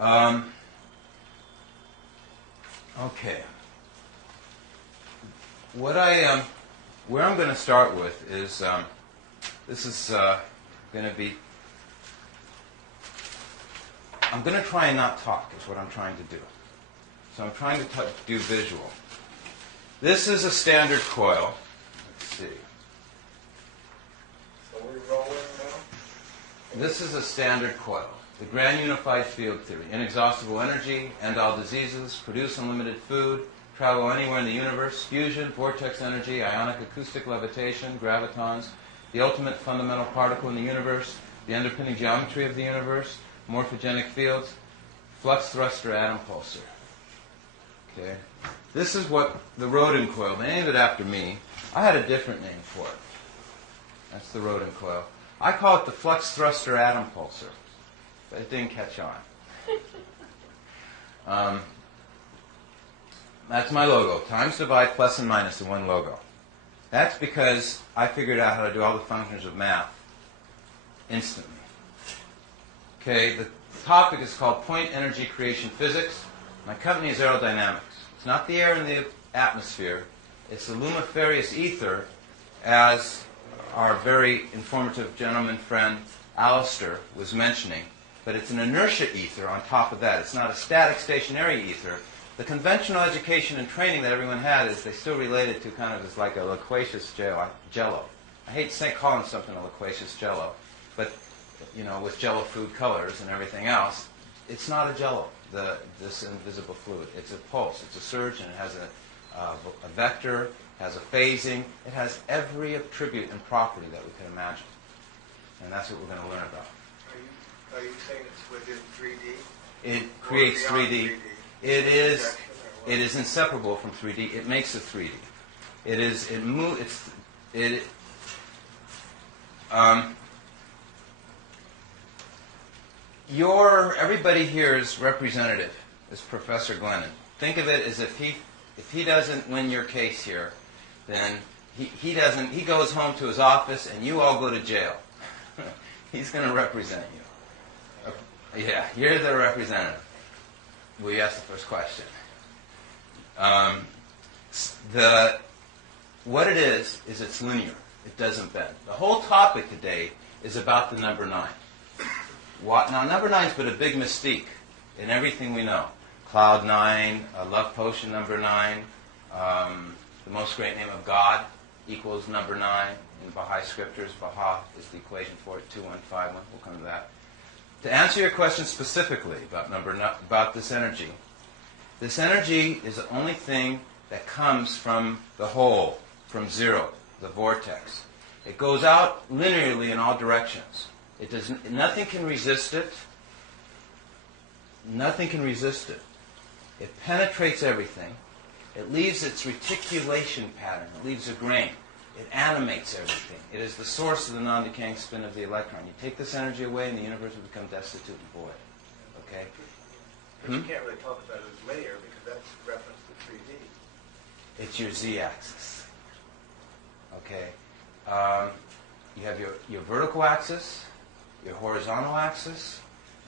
Okay. Where I'm going to start with is, this is going to be, I'm going to try and not talk is what I'm trying to do. So I'm trying to do visual. This is a standard coil. Let's see. So we're rolling now? This is a standard coil. The grand unified field theory. Inexhaustible energy, end all diseases, produce unlimited food, travel anywhere in the universe, fusion, vortex energy, ionic acoustic levitation, gravitons, the ultimate fundamental particle in the universe, the underpinning geometry of the universe, morphogenic fields, flux thruster atom pulsar. Okay. This is what the Rodin coil, they named it after me. I had a different name for it. That's the Rodin coil. I call it the flux thruster atom pulsar, but it didn't catch on. That's my logo. Times divide plus and minus in one logo. That's because I figured out how to do all the functions of math instantly. Okay, the topic is called Point Energy Creation Physics. My company is aerodynamics. It's not the air in the atmosphere. It's the lumiferious ether, as our very informative gentleman friend Alistair was mentioning. But it's an inertia ether on top of that. It's not a static stationary ether. The conventional education and training that everyone had is they still related to kind of as like a loquacious jello. I hate calling something a loquacious jello, but you know, with jello food colors and everything else, it's not a jello, this invisible fluid. It's a pulse, it's a surge, and it has a vector, has a phasing, it has every attribute and property that we can imagine. And that's what we're going to learn about. Are you saying it's within 3D? It creates 3D. It is inseparable from 3D. It makes it 3D. Everybody here is representative, is Professor Glennon. Think of it as if he doesn't win your case here, then he goes home to his office and you all go to jail. He's going to represent you. Yeah, you're the representative. Will you ask the first question? What it is it's linear. It doesn't bend. The whole topic today is about the number 9. Now, number 9 is but a big mystique in everything we know. Cloud 9, love potion number 9, the most great name of God equals number 9 in Baha'i scriptures. Baha is the equation for it, 2151. We'll come to that. To answer your question specifically about this energy is the only thing that comes from the whole, from zero, the vortex. It goes out linearly in all directions. Nothing can resist it. Nothing can resist it. It penetrates everything. It leaves its reticulation pattern. It leaves a grain. It animates everything. It is the source of the non-decaying spin of the electron. You take this energy away and the universe will become destitute and void. Okay? But you can't really talk about it as linear because that's reference to 3D. It's your z-axis. Okay? You have your vertical axis, your horizontal axis,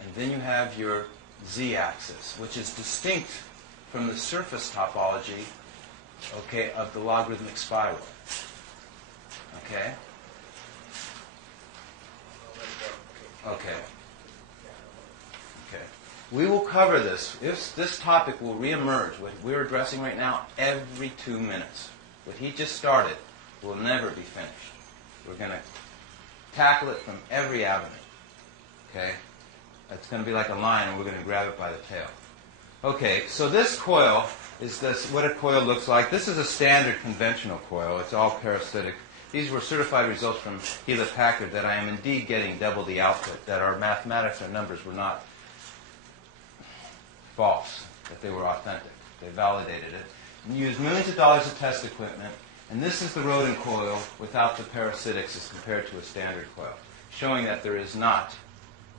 and then you have your z-axis, which is distinct from the surface topology, okay, of the logarithmic spiral. Okay? Okay. Okay. We will cover this. This topic will reemerge, what we're addressing right now, every 2 minutes. What he just started will never be finished. We're going to tackle it from every avenue. Okay? It's going to be like a lion, and we're going to grab it by the tail. Okay, so this coil is what a coil looks like. This is a standard conventional coil. It's all parasitic. These were certified results from Hewlett-Packard that I am indeed getting double the output, that our mathematics, our numbers were not false, that they were authentic. They validated it. And used millions of dollars of test equipment. And this is the Rodin coil without the parasitics as compared to a standard coil, showing that there is not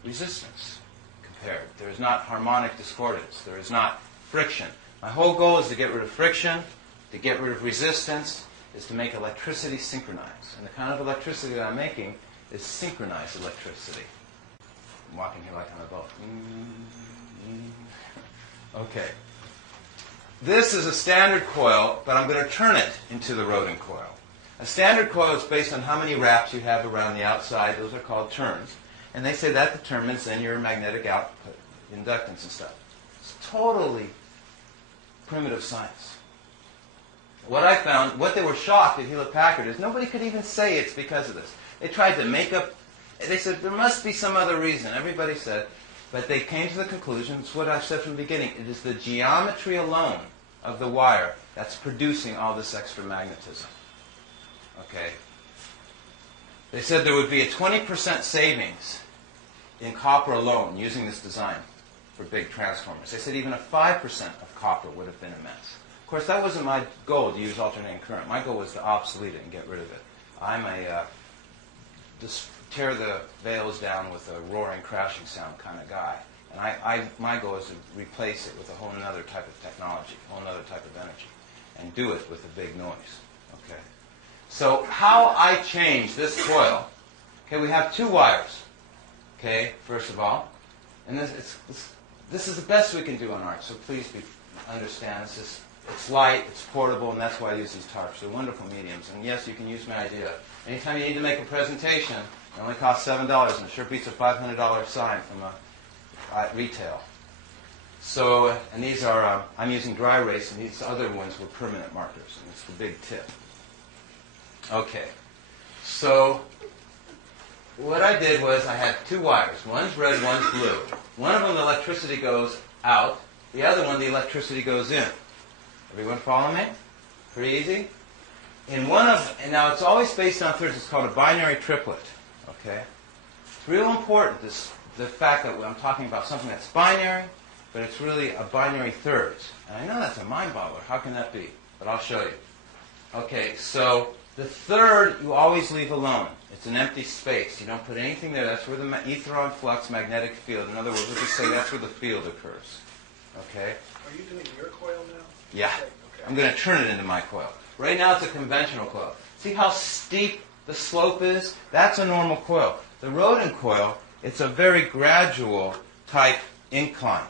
resistance compared. There is not harmonic discordance. There is not friction. My whole goal is to get rid of friction, to get rid of resistance, is to make electricity synchronize. And the kind of electricity that I'm making is synchronized electricity. I'm walking here like I'm a boat. Okay. This is a standard coil, but I'm going to turn it into the Rodin coil. A standard coil is based on how many wraps you have around the outside. Those are called turns. And they say that determines then your magnetic output, inductance and stuff. It's totally primitive science. What I found, what they were shocked at Hewlett-Packard is nobody could even say it's because of this. They tried to make up, they said there must be some other reason. Everybody said, but they came to the conclusion, it's what I said from the beginning, it is the geometry alone of the wire that's producing all this extra magnetism. Okay? They said there would be a 20% savings in copper alone using this design for big transformers. They said even a 5% of copper would have been immense. Of course, that wasn't my goal to use alternating current. My goal was to obsolete it and get rid of it. I'm a just tear the veils down with a roaring, crashing sound kind of guy. And my goal is to replace it with a whole other type of technology, a whole other type of energy, and do it with a big noise. Okay. So how I change this coil, okay, we have two wires, okay, first of all. And this is the best we can do on art, so please understand. It's light, it's portable, and that's why I use these tarps. They're wonderful mediums. And yes, you can use my idea. Anytime you need to make a presentation, it only costs $7, and it sure beats a $500 sign from retail. So, and these are, I'm using dry erase, and these other ones were permanent markers, and it's the big tip. Okay, so what I did was I had two wires. One's red, one's blue. One of them, the electricity goes out. The other one, the electricity goes in. Everyone follow me? Pretty easy? In one of, and now it's always based on thirds. It's called a binary triplet. Okay? It's real important, the fact that I'm talking about something that's binary, but it's really a binary thirds. And I know that's a mind boggler. How can that be? But I'll show you. Okay, so the third you always leave alone. It's an empty space. You don't put anything there. That's where the etheron flux magnetic field. In other words, we'll just say that's where the field occurs. Okay? Are you doing your coil now? Yeah. Okay. I'm going to turn it into my coil. Right now it's a conventional coil. See how steep the slope is? That's a normal coil. The Rodin coil, it's a very gradual type incline.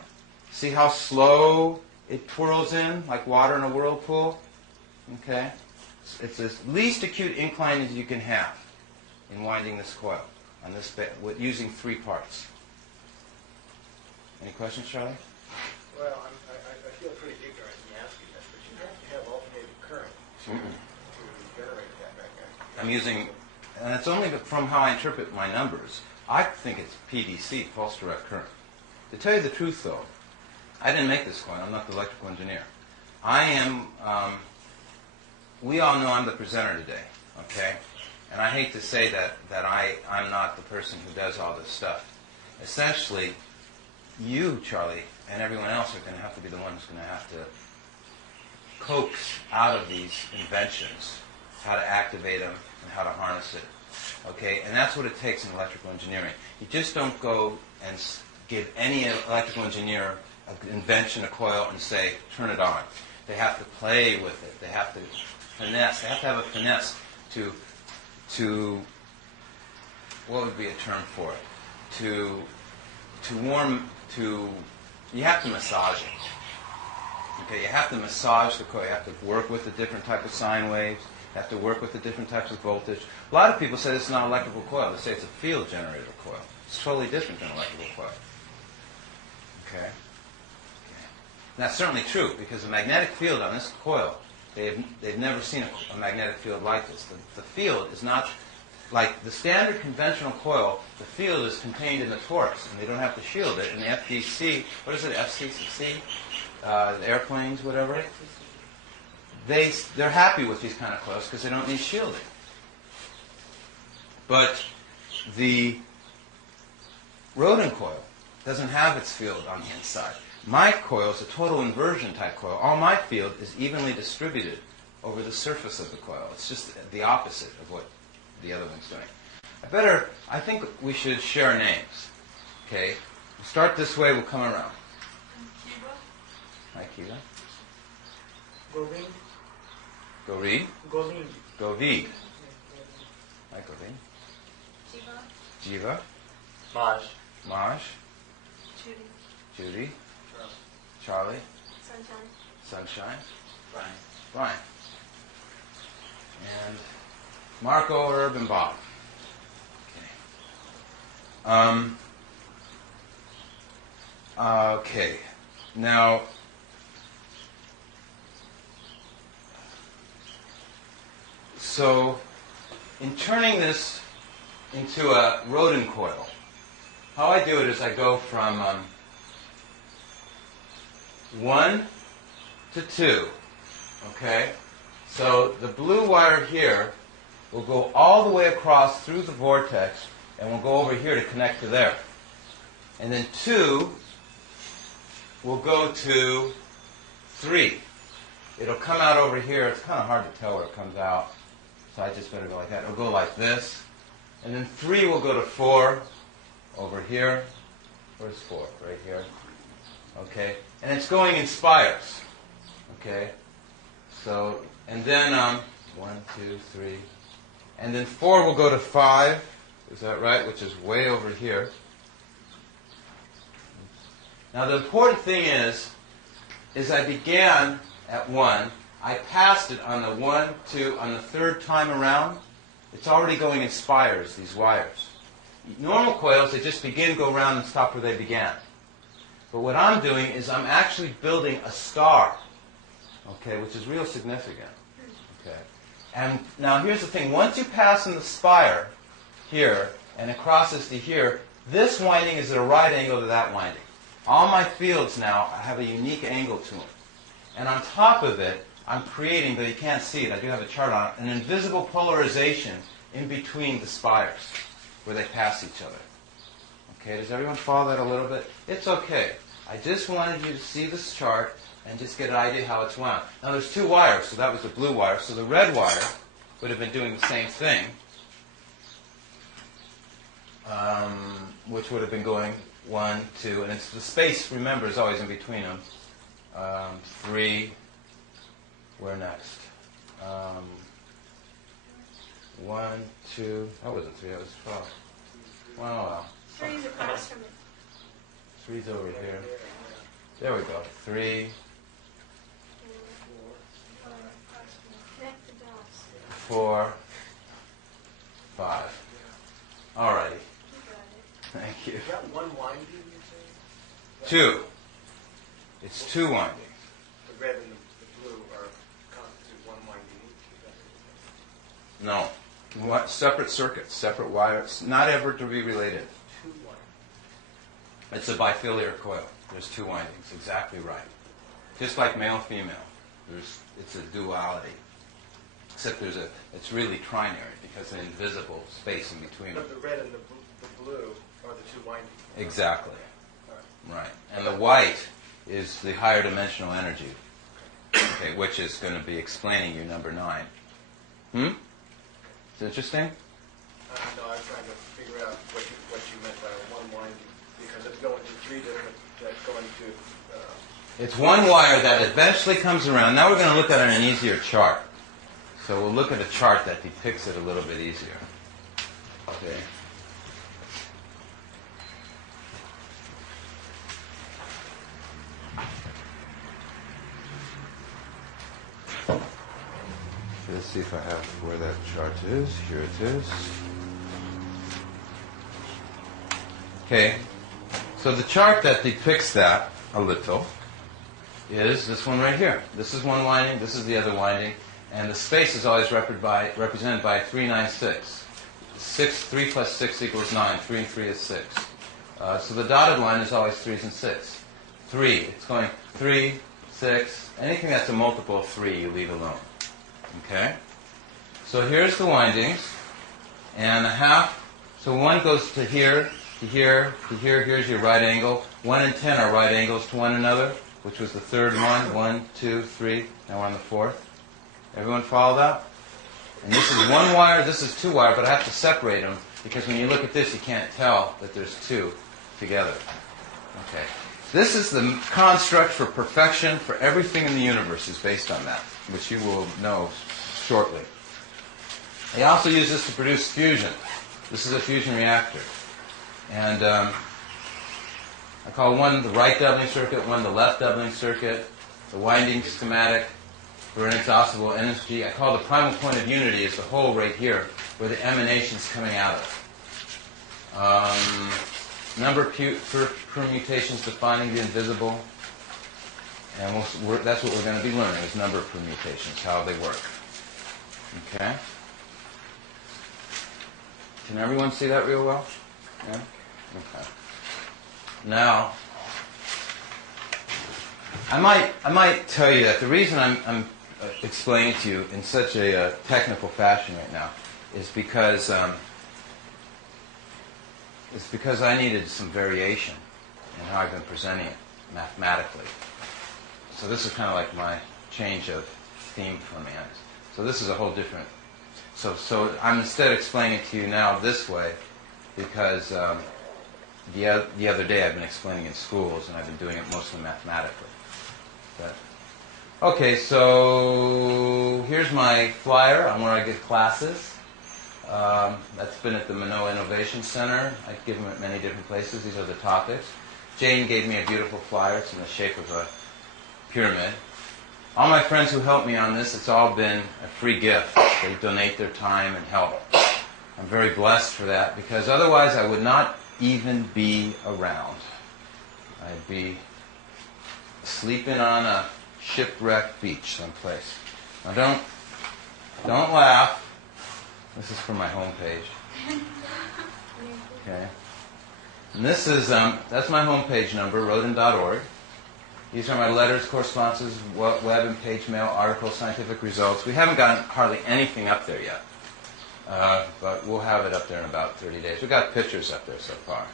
See how slow it twirls in, like water in a whirlpool? Okay? It's the least acute incline as you can have in winding this coil on this using 3 parts. Any questions, Charlie? Well, I feel pretty ignorant in asking this, but you have to have alternating current to generate that magnetic. I'm using, and it's only from how I interpret my numbers. I think it's PDC, pulse direct current. To tell you the truth, though, I didn't make this coil. I'm not the electrical engineer. I am, we all know I'm the presenter today, okay? And I hate to say that I'm not the person who does all this stuff. Essentially, you, Charlie, and everyone else are going to have to be the one who's going to have to coax out of these inventions how to activate them and how to harness it. Okay? And that's what it takes in electrical engineering. You just don't go and give any electrical engineer an invention, a coil, and say, turn it on. They have to play with it. They have to finesse. They have to have a finesse to what would be a term for it? You have to massage it. Okay, you have to massage the coil. You have to work with the different type of sine waves. You have to work with the different types of voltage. A lot of people say it's not an electrical coil. They say it's a field generator coil. It's totally different than an electrical coil. Okay? That's certainly true, because the magnetic field on this coil, they've never seen a magnetic field like this. The field is not like the standard conventional coil. The field is contained in the torus, and they don't have to shield it. And the FDC, what is it, FCC, the airplanes, whatever, they're happy with these kind of coils because they don't need shielding. But the Rodin coil doesn't have its field on the inside. My coil is a total inversion type coil. All my field is evenly distributed over the surface of the coil. It's just the opposite of what the other one's doing. I think we should share names. Okay? We'll start this way, we'll come around. Hi, Kiva. Govin. Gorid. Govin. Govid. Hi, Govid. Jiva. Maj. Maj, Judy. Judy, Charlie, Sunshine. Sunshine, Brian. And Marko, Herb, and Bob. Okay. Now, so in turning this into a Rodin coil, how I do it is I go from 1 to 2. Okay? So the blue wire here will go all the way across through the vortex and will go over here to connect to there. And then 2 will go to 3. It'll come out over here. It's kind of hard to tell where it comes out. So I just better go like that. It'll go like this. And then 3 will go to 4 over here. Where's 4? Right here. Okay. And it's going in spires. Okay. So, and then 1, 2, 3. And then 4 will go to 5. Is that right? Which is way over here. Now the important thing is I began at 1. I passed it on the 1, 2, on the third time around. It's already going in spires, these wires. Normal coils, they just begin, go around, and stop where they began. But what I'm doing is I'm actually building a star, okay, which is real significant. Okay. And now here's the thing. Once you pass in the spire here, and it crosses to here, this winding is at a right angle to that winding. All my fields now have a unique angle to them. And on top of it, I'm creating, though you can't see it, I do have a chart on it, an invisible polarization in between the spires where they pass each other. Okay, does everyone follow that a little bit? It's okay. I just wanted you to see this chart and just get an idea how it's wound. Now there's 2 wires, so that was the blue wire. So the red wire would have been doing the same thing, which would have been going 1, 2, and it's the space, remember, is always in between them. 3, where next? 1, 2, that wasn't 3, that was 12. Wow. 3's across from it. 3's over here. There we go. 3, 4, 5. All righty. Thank you. Is that one winding, you say? 2. It's 2 windings. The red and the blue are constitute one winding each. No. What? Separate circuits, separate wires, not ever to be related. 2 windings. It's a bifiliar coil. There's 2 windings. Exactly right. Just like male-female. It's a duality. Except it's really trinary because of an invisible space in between them. But the red and the blue are the 2 windings. Exactly. All right. Right. And the white is the higher dimensional energy, okay, which is going to be explaining you number 9. Is it interesting? No, I was trying to figure out what you meant by one winding, because it's going to 3 different, that's going to... It's one wire that eventually comes around. Now we're going to look at it on an easier chart. So we'll look at a chart that depicts it a little bit easier. Okay. Let's see if I have where that chart is. Here it is. Okay. So the chart that depicts that a little is this one right here. This is one winding, this is the other winding, and the space is always represented by 3, 9, 6. 3 plus 6 equals 9. 3 and 3 is 6. So the dotted line is always 3s and 6. 3, it's going 3, 6. Anything that's a multiple of 3, you leave alone. Okay? So here's the windings, and a half. So 1 goes to here, to here, to here. Here's your right angle. 1 and 10 are right angles to one another, which was the third one. 1, 2, 3. Now we're on the 4th. Everyone follow that? And this is 1 wire, this is 2 wire, but I have to separate them because when you look at this, you can't tell that there's 2 together. Okay. This is the construct for perfection for everything in the universe is based on that, which you will know shortly. They also use this to produce fusion. This is a fusion reactor. And I call one the right doubling circuit, one the left doubling circuit, the winding schematic for inexhaustible energy. I call the primal point of unity is the hole right here where the emanation's coming out of. Number of permutations defining the invisible. And that's what we're going to be learning, is number of permutations, how they work. Okay? Can everyone see that real well? Yeah? Okay. Now, I might tell you that the reason I'm explaining to you in such a technical fashion right now is because I needed some variation in how I've been presenting it mathematically. So this is kind of like my change of theme for me. So this is a whole different. So I'm instead explaining to you now this way because the other day I've been explaining in schools and I've been doing it mostly mathematically. But, okay, so here's my flyer on where I give classes. That's been at the Manoa Innovation Center. I give them at many different places. These are the topics. Jane gave me a beautiful flyer. It's in the shape of a pyramid. All my friends who helped me on this, it's all been a free gift. They donate their time and help. I'm very blessed for that because otherwise I would not even be around. I'd be sleeping on a shipwrecked beach someplace. Now don't laugh. This is from my homepage. Okay. And this is that's my homepage number, rodin.org. These are my letters, correspondences, web and page mail, articles, scientific results. We haven't gotten hardly anything up there yet, but we'll have it up there in about 30 days. We've got pictures up there so far.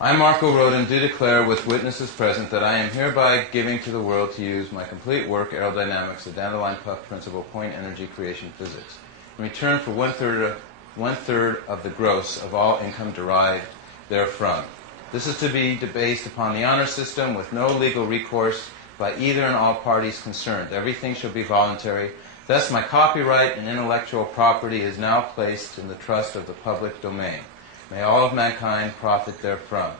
I, Marko Rodin, do declare with witnesses present that I am hereby giving to the world to use my complete work, aerodynamics, the dandelion puff principle, point energy creation physics, in return for one-third of the gross of all income derived therefrom. This is to be based upon the honor system with no legal recourse by either and all parties concerned. Everything shall be voluntary. Thus, my copyright and intellectual property is now placed in the trust of the public domain. May all of mankind profit therefrom.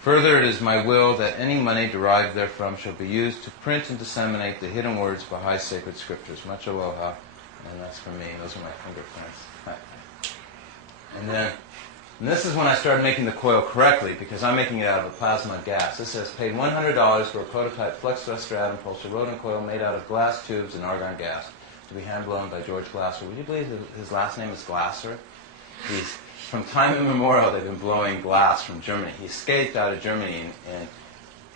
Further, it is my will that any money derived therefrom shall be used to print and disseminate the hidden words behind sacred scriptures. Much aloha. And that's for me. Those are my fingerprints. And this is when I started making the coil correctly, because I'm making it out of a plasma gas. This says, paid $100 for a prototype flux thruster atom pulsar Rodin coil made out of glass tubes and argon gas to be hand-blown by George Glasser. Would you believe that his last name is Glasser? From time immemorial, they've been blowing glass from Germany. He escaped out of Germany in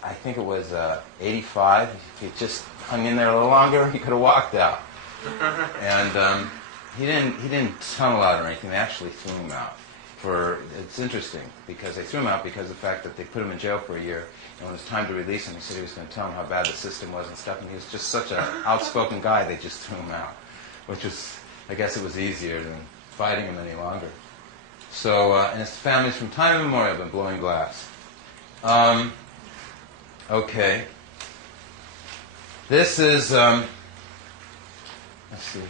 I think it was 85. If he just hung in there a little longer, he could have walked out. And he didn't tunnel out or anything. They actually threw him out. It's interesting because they threw him out because of the fact that they put him in jail for a year, and when it was time to release him, he said he was going to tell them how bad the system was and stuff, and he was just such an outspoken guy, they just threw him out, which was, I guess it was easier than fighting him any longer. So, and his family's from time immemorial been blowing glass. Okay. This is, let's see.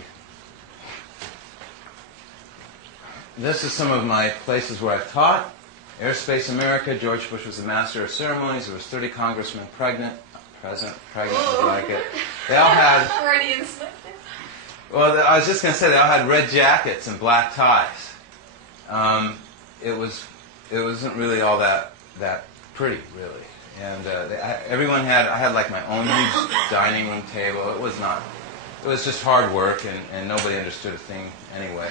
This is some of my places where I've taught. Airspace America, George Bush was the master of ceremonies. There was 30 congressmen pregnant, would like it. They all had... Freudians. Well, I was just going to say, they all had red jackets and black ties. It wasn't really all that pretty, really. And everyone had, I had like my own huge dining room table. It was just hard work, and nobody understood a thing anyway.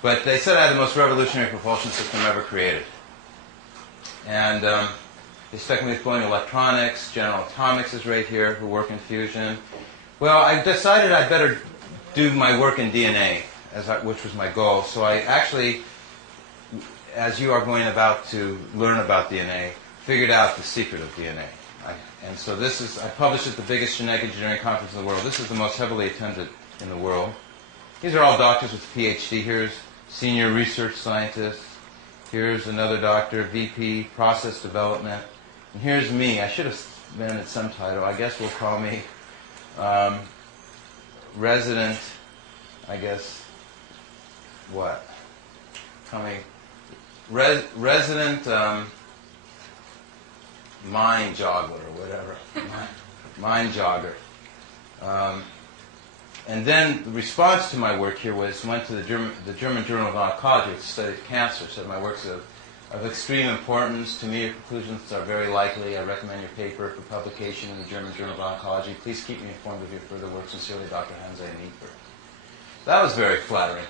But they said I had the most revolutionary propulsion system ever created. And they stuck me with blowing electronics. General Atomics is right here, who work in fusion. Well, I decided I'd better do my work in DNA, which was my goal. So I actually, as you are going about to learn about DNA, figured out the secret of DNA. And so this is, I published at the biggest genetic engineering conference in the world. This is the most heavily attended in the world. These are all doctors with PhD. Here's senior research scientist. Here's another doctor, VP, process development. And here's me. I should have been at some title. I guess we'll call me resident, I guess, what? Call me resident mind jogger or whatever. Mind jogger. And then the response to my work here went to the German Journal of Oncology, which studies cancer, said my work's of extreme importance. To me, your conclusions are very likely. I recommend your paper for publication in the German Journal of Oncology. Please keep me informed of your further work. Sincerely, Dr. Hanze Niedberg. That was very flattering.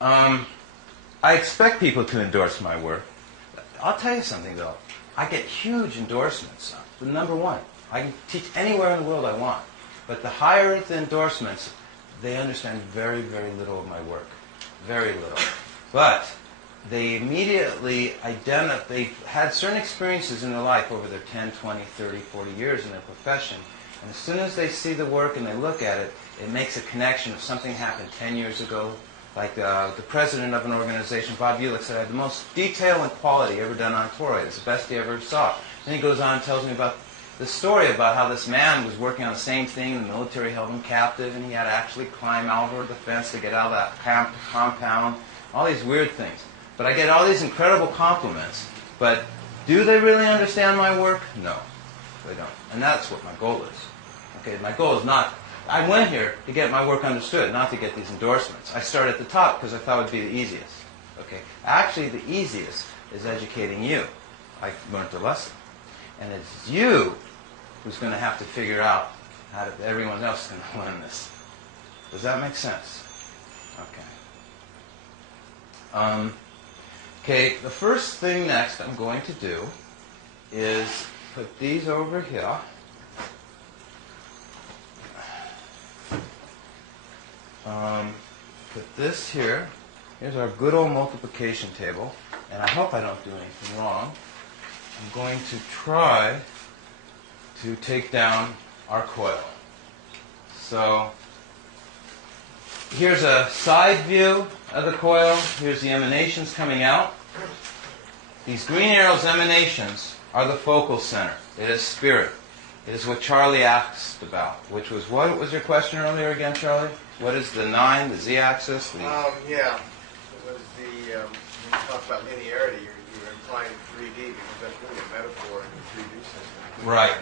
I expect people to endorse my work. I'll tell you something, though. I get huge endorsements. Number one, I can teach anywhere in the world I want. But the higher the endorsements, they understand very, very little of my work. Very little. But they immediately they've had certain experiences in their life over their 10, 20, 30, 40 years in their profession. And as soon as they see the work and they look at it, it makes a connection of something happened 10 years ago. Like the president of an organization, Bob Ulick, said, I had the most detail and quality ever done on toroid. It's the best he ever saw. Then he goes on and tells me about the story about how this man was working on the same thing, and the military held him captive, and he had to actually climb over the fence to get out of that compound, all these weird things. But I get all these incredible compliments, but do they really understand my work? No, they don't. And that's what my goal is. Okay, my goal is not, I went here to get my work understood, not to get these endorsements. I started at the top because I thought it would be the easiest. Okay, actually the easiest is educating you. I learned the lesson. And it's you who's going to have to figure out how everyone else is going to learn this. Does that make sense? Okay. Okay, the first thing next I'm going to do is put these over here. Put this here. Here's our good old multiplication table. And I hope I don't do anything wrong. I'm going to try to take down our coil. So here's a side view of the coil. Here's the emanations coming out. These green arrows emanations are the focal center. It is spirit. It is what Charlie asked about, which was, what was your question earlier again, Charlie? What is the 9, the z-axis? Yeah. It was when you talk about linearity, you were implying 3D because that's really a metaphor in the 3D system. Right.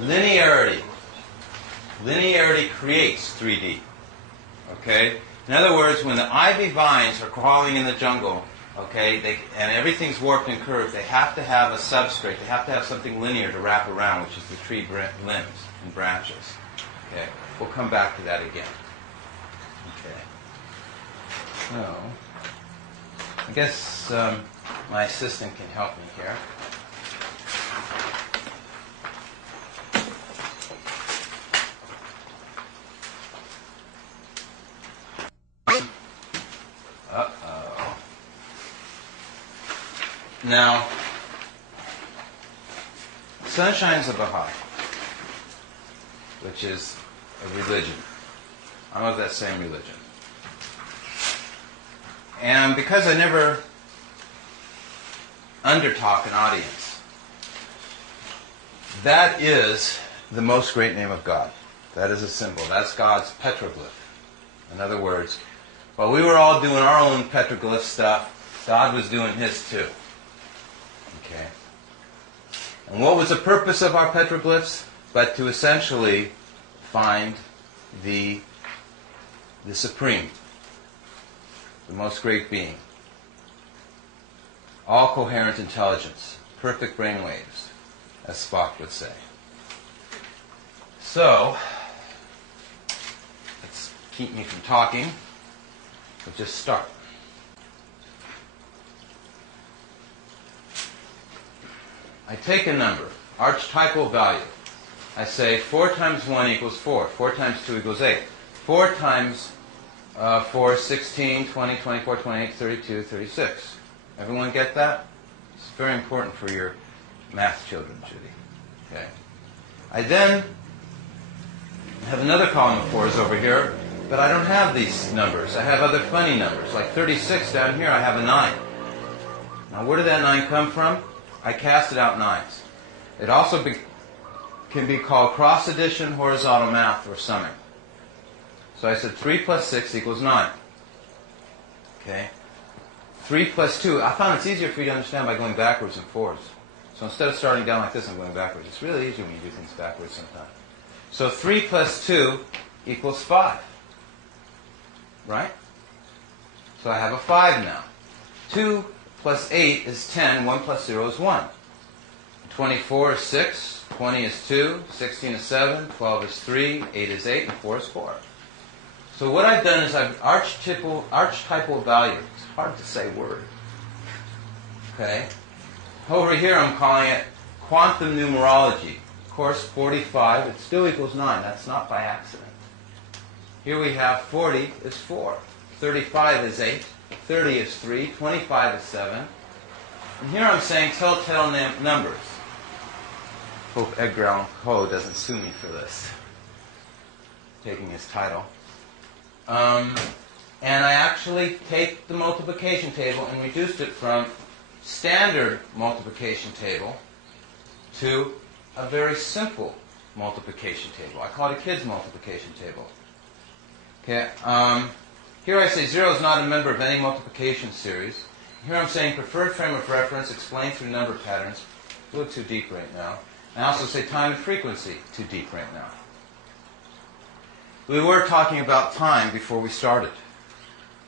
Linearity. Linearity creates 3D. Okay? In other words, when the ivy vines are crawling in the jungle, okay, and everything's warped and curved, they have to have a substrate. They have to have something linear to wrap around, which is the tree limbs and branches. Okay? We'll come back to that again. Okay. So, I guess my assistant can help me here. Uh-oh. Now, Sunshine's a Baha'i, which is a religion. I'm of that same religion. And because I never undertalk an audience, that is the most great name of God. That is a symbol. That's God's petroglyph. In other words, while we were all doing our own petroglyph stuff, God was doing his too. Okay? And what was the purpose of our petroglyphs? But to essentially find the supreme, the most great being. All coherent intelligence, perfect brainwaves, as Spock would say. So, let's keep me from talking. We'll just start. I take a number, archetypal value. I say 4 times 1 equals 4. 4 times 2 equals 8. 4 times 4 is 16, 20, 24, 28, 32, 36. Everyone get that? It's very important for your math children, Judy. Okay. I then have another column of 4s over here, but I don't have these numbers. I have other funny numbers. Like 36 down here, I have a 9. Now, where did that 9 come from? I casted out 9s. It also can be called cross addition, horizontal math, or summing. So I said 3 plus 6 equals 9. Okay? 3 plus 2. I found it's easier for you to understand by going backwards in 4s. So instead of starting down like this, I'm going backwards. It's really easy when you do things backwards sometimes. So 3 plus 2 equals 5. Right? So I have a 5 now. 2 plus 8 is 10. 1 plus 0 is 1. 24 is 6. 20 is 2. 16 is 7. 12 is 3. 8 is 8. And 4 is 4. So what I've done is I've archetypal value. It's hard to say word. Okay? Over here I'm calling it quantum numerology. Course 45, it still equals 9. That's not by accident. Here we have 40 is 4. 35 is 8. 30 is 3. 25 is 7. And here I'm saying telltale numbers. Hope Edgar Allan Poe doesn't sue me for this. Taking his title. And I actually take the multiplication table and reduced it from standard multiplication table to a very simple multiplication table. I call it a kid's multiplication table. Okay. Here I say 0 is not a member of any multiplication series. Here I'm saying preferred frame of reference explained through number patterns. A little too deep right now. I also say time and frequency, too deep right now. We were talking about time before we started.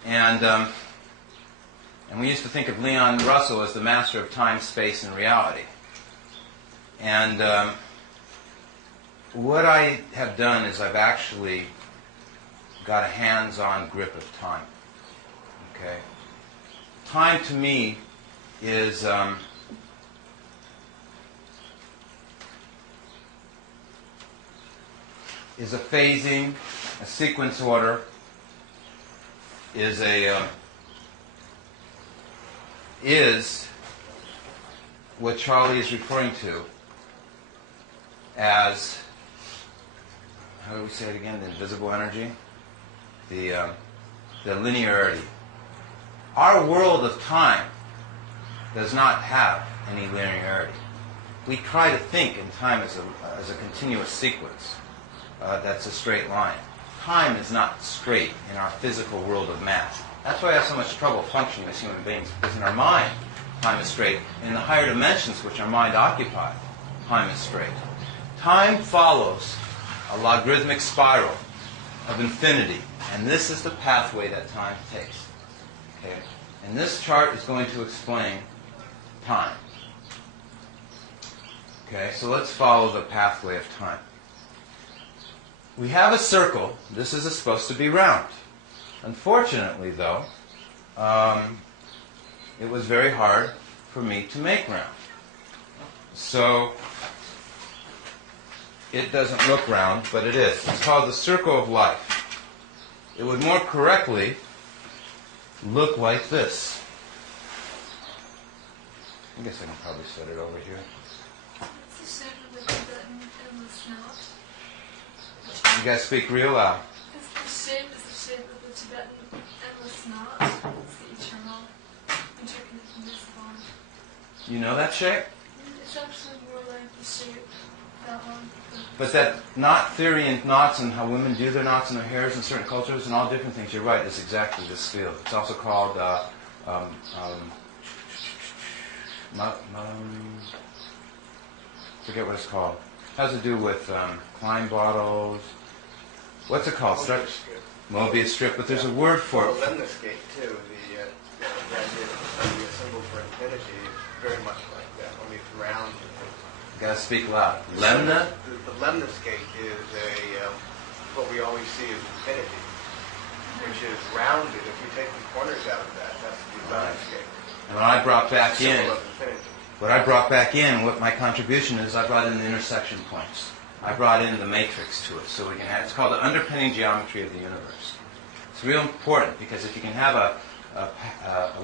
And we used to think of Leon Russell as the master of time, space, and reality. And what I have done is I've actually got a hands-on grip of time. Okay? Time to me is a phasing, a sequence order, is what Charlie is referring to as, how do we say it again, the invisible energy? The linearity. Our world of time does not have any linearity. We try to think in time as a continuous sequence. That's a straight line. Time is not straight in our physical world of math. That's why I have so much trouble functioning as human beings, because in our mind, time is straight. In the higher dimensions which our mind occupies, time is straight. Time follows a logarithmic spiral of infinity, and this is the pathway that time takes. Okay? And this chart is going to explain time. Okay, so let's follow the pathway of time. We have a circle. This is supposed to be round. Unfortunately, though, it was very hard for me to make round. So it doesn't look round, but it is. It's called the circle of life. It would more correctly look like this. I guess I can probably set it over here. What's the shape of the Tibetan endless knot? You guys speak real loud. Is the shape of the Tibetan endless knot? It's the eternal, interconnectedness bond. You know that shape? It's actually more like the shape, that one. But that knot theory and knots and how women do their knots in their hairs in certain cultures and all different things, you're right, it's exactly this field. It's also called forget what it's called. It has to do with Klein bottles. What's it called? Mobius strip, but there's a word for it. Lemniscate, too. The idea of a symbol for infinity is very much like that, only it's round. You gotta speak loud. Lemna? The lemniscate is what we always see as infinity, which is rounded. If you take the corners out of that, that's the lemniscate. And when I brought back in, Symbol of infinity. what my contribution is, I brought in the intersection points. I brought in the matrix to it, so we can have, it's called the underpinning geometry of the universe. It's real important, because if you can have a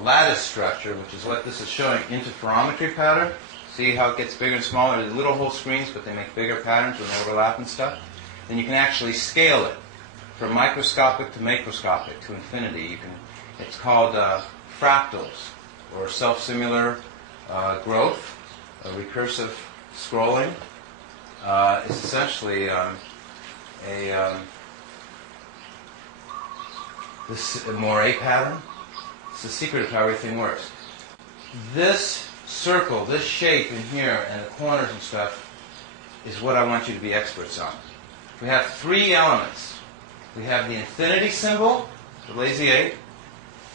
lattice structure, which is what this is showing, interferometry pattern, see how it gets bigger and smaller, they're little whole screens, but they make bigger patterns with overlap and stuff, then you can actually scale it from microscopic to macroscopic to infinity. It's called fractals, or self-similar growth, recursive scrolling. It's essentially this Moiré pattern. It's the secret of how everything works. This circle, this shape in here, and the corners and stuff, is what I want you to be experts on. We have three elements. We have the infinity symbol, the lazy 8.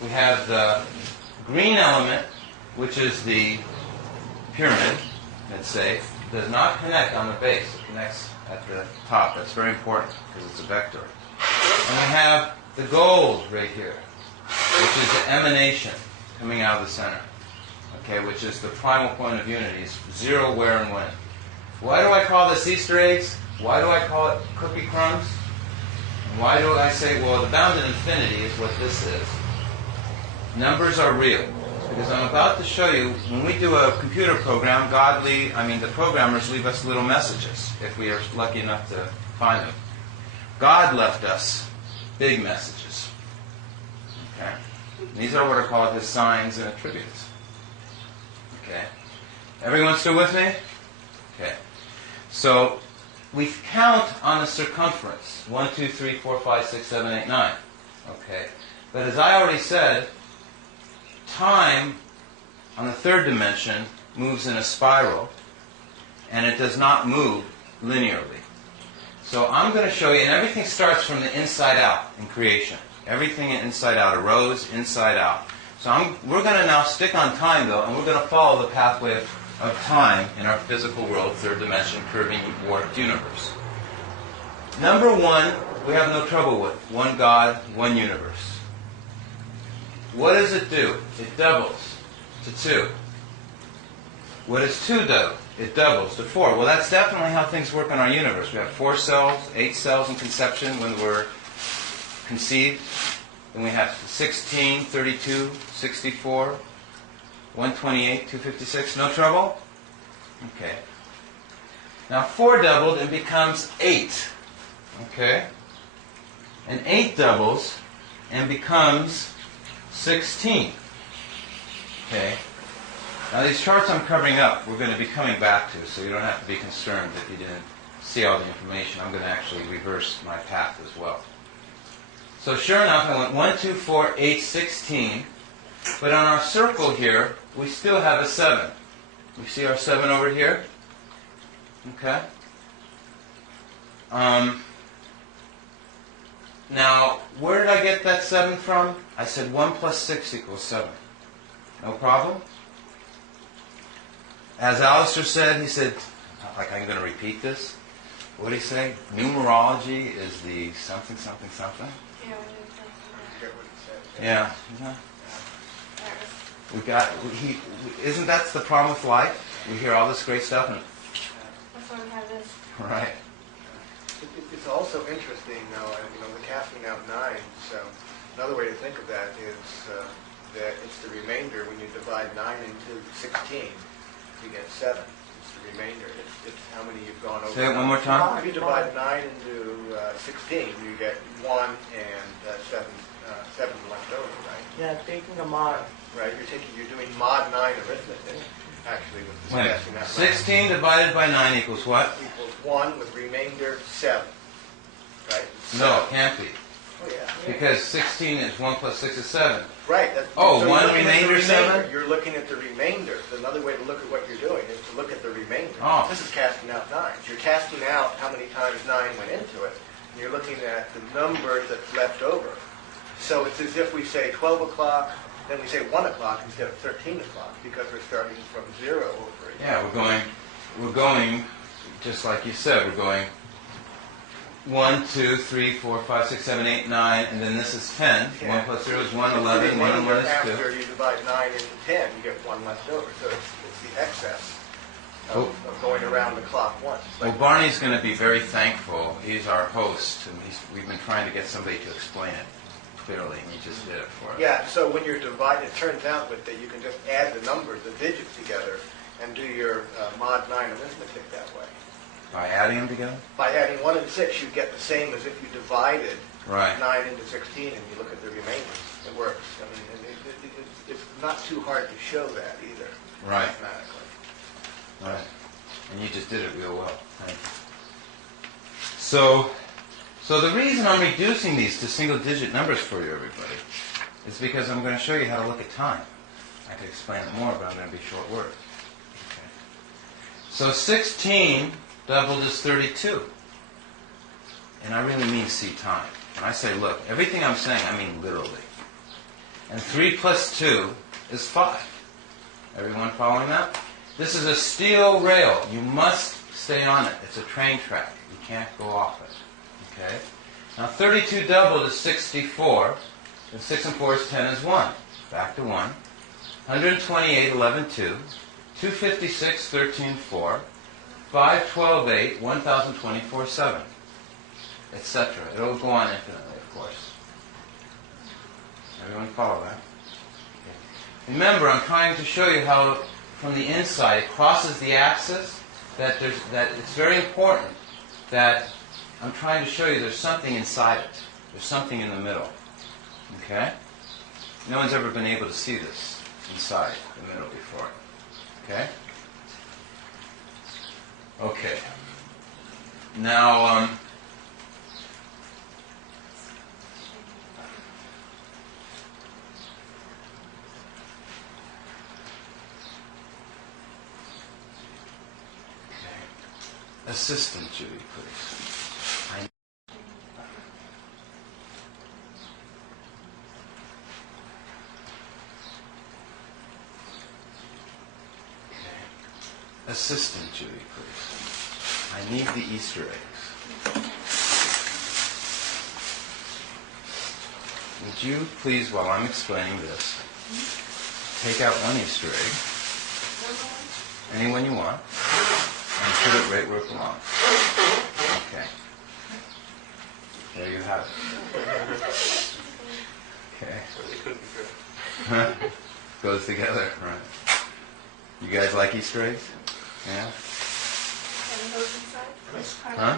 We have the green element, which is the pyramid, let's say. It does not connect on the base. It connects at the top. That's very important because it's a vector. And we have the gold right here, which is the emanation coming out of the center, okay, which is the primal point of unity. It's 0, where, and when. Why do I call this Easter eggs? Why do I call it cookie crumbs? And why do I say, well, the bounded infinity is what this is? Numbers are real. Because I'm about to show you, when we do a computer program, the programmers leave us little messages, if we are lucky enough to find them. God left us big messages. Okay? And these are what are called his signs and attributes. Okay? Everyone still with me? Okay. So, we count on the circumference. 1, 2, 3, 4, 5, 6, 7, 8, 9. Okay? But as I already said, time on the third dimension moves in a spiral, and it does not move linearly. So I'm going to show you, and everything starts from the inside out in creation. Everything inside out arose inside out. So we're going to now stick on time, though, and we're going to follow the pathway of time in our physical world, third dimension, curving, warped universe. Number one, we have no trouble with. One God, one universe. What does it do? It doubles to 2. What does 2 do? It doubles to 4. Well, that's definitely how things work in our universe. We have 4 cells, 8 cells in conception when we're conceived. Then we have 16, 32, 64, 128, 256. No trouble? Okay. Now 4 doubled and becomes 8. Okay? And 8 doubles and becomes 16. Okay? Now these charts I'm covering up, we're going to be coming back to, so you don't have to be concerned if you didn't see all the information. I'm going to actually reverse my path as well. So sure enough, I went 1, 2, 4, 8, 16. But on our circle here, we still have a 7. You see our 7 over here? Okay? Now, where did I get that 7 from? I said 1 plus 6 equals 7. No problem? As Alistair said, he said, like I'm going to repeat this. What did he say? Numerology is the something, something, something. Yeah, we did something. Yeah. Isn't that the problem with life? We hear all this great stuff and... That's why we have this. Right. It's also interesting, though, the casting out 9. So another way to think of that is that it's the remainder. When you divide 9 into 16, you get 7. It's the remainder. It's how many you've gone over. Say it one more time. If you divide 9 into 16, you get 1 and 7 left over, right? Yeah, taking a mod. Right. You're doing mod 9 arithmetic, actually, with this Wait, casting out 16 divided by 9 equals what? equals 1 with remainder 7. Right? No, it can't be. Oh, yeah. Because 16 is 1 plus 6 is 7. Right. Oh, you're one looking at the remainder 7? You're looking at the remainder. Another way to look at what you're doing is to look at the remainder. Oh. This is casting out 9. You're casting out how many times 9 went into it, and you're looking at the number that's left over. So it's as if we say 12 o'clock, then we say 1 o'clock instead of 13 o'clock, because we're starting from 0 over again. Yeah, we're going, just like you said, we're going 1, 2, 3, 4, 5, 6, 7, 8, 9, and then this is 10. Yeah. 1 plus 0 is 1, 11, 1 and 1 is 2. After you divide 9 into 10, you get 1 left over. So it's the excess of going around the clock once. Well, Barney's going to be very thankful. He's our host, and we've been trying to get somebody to explain it clearly, and he just did it for us. Yeah, so when you're dividing, it turns out that you can just add the numbers, the digits together, and do your mod 9 arithmetic that way. By adding them together? By adding 1 and 6, you get the same as if you divided Right. 9 into 16 and you look at the remainders. It works. I mean, and it's not too hard to show that either, Right. mathematically. Right. And you just did it real well. Thank you. So the reason I'm reducing these to single-digit numbers for you, everybody, is because I'm going to show you how to look at time. I could explain it more, but I'm going to be short-worded. So 16 doubled is 32. And I really mean C time. When I say look, everything I'm saying, I mean literally. And 3 plus 2 is 5. Everyone following that? This is a steel rail. You must stay on it. It's a train track. You can't go off it. Okay? Now 32 doubled is 64. And 6 and 4 is 10 is 1. Back to 1. 128, 11, 2. 256, 13, 4. 5, 12, 8. 1024, 7. Etc. It'll go on infinitely, of course. Everyone follow that? Okay. Remember, I'm trying to show you how from the inside it crosses the axis, that it's very important that I'm trying to show you there's something inside it. There's something in the middle. Okay? No one's ever been able to see this inside the middle before. Okay? Okay. Now, assistant, Judy, please. Assistant, Judy, please. I need the Easter eggs. Would you please, while I'm explaining this, take out one Easter egg, anyone you want, and put it right where it belongs. Okay. There you have it. Okay. Goes together, right? You guys like Easter eggs? Yeah? Huh?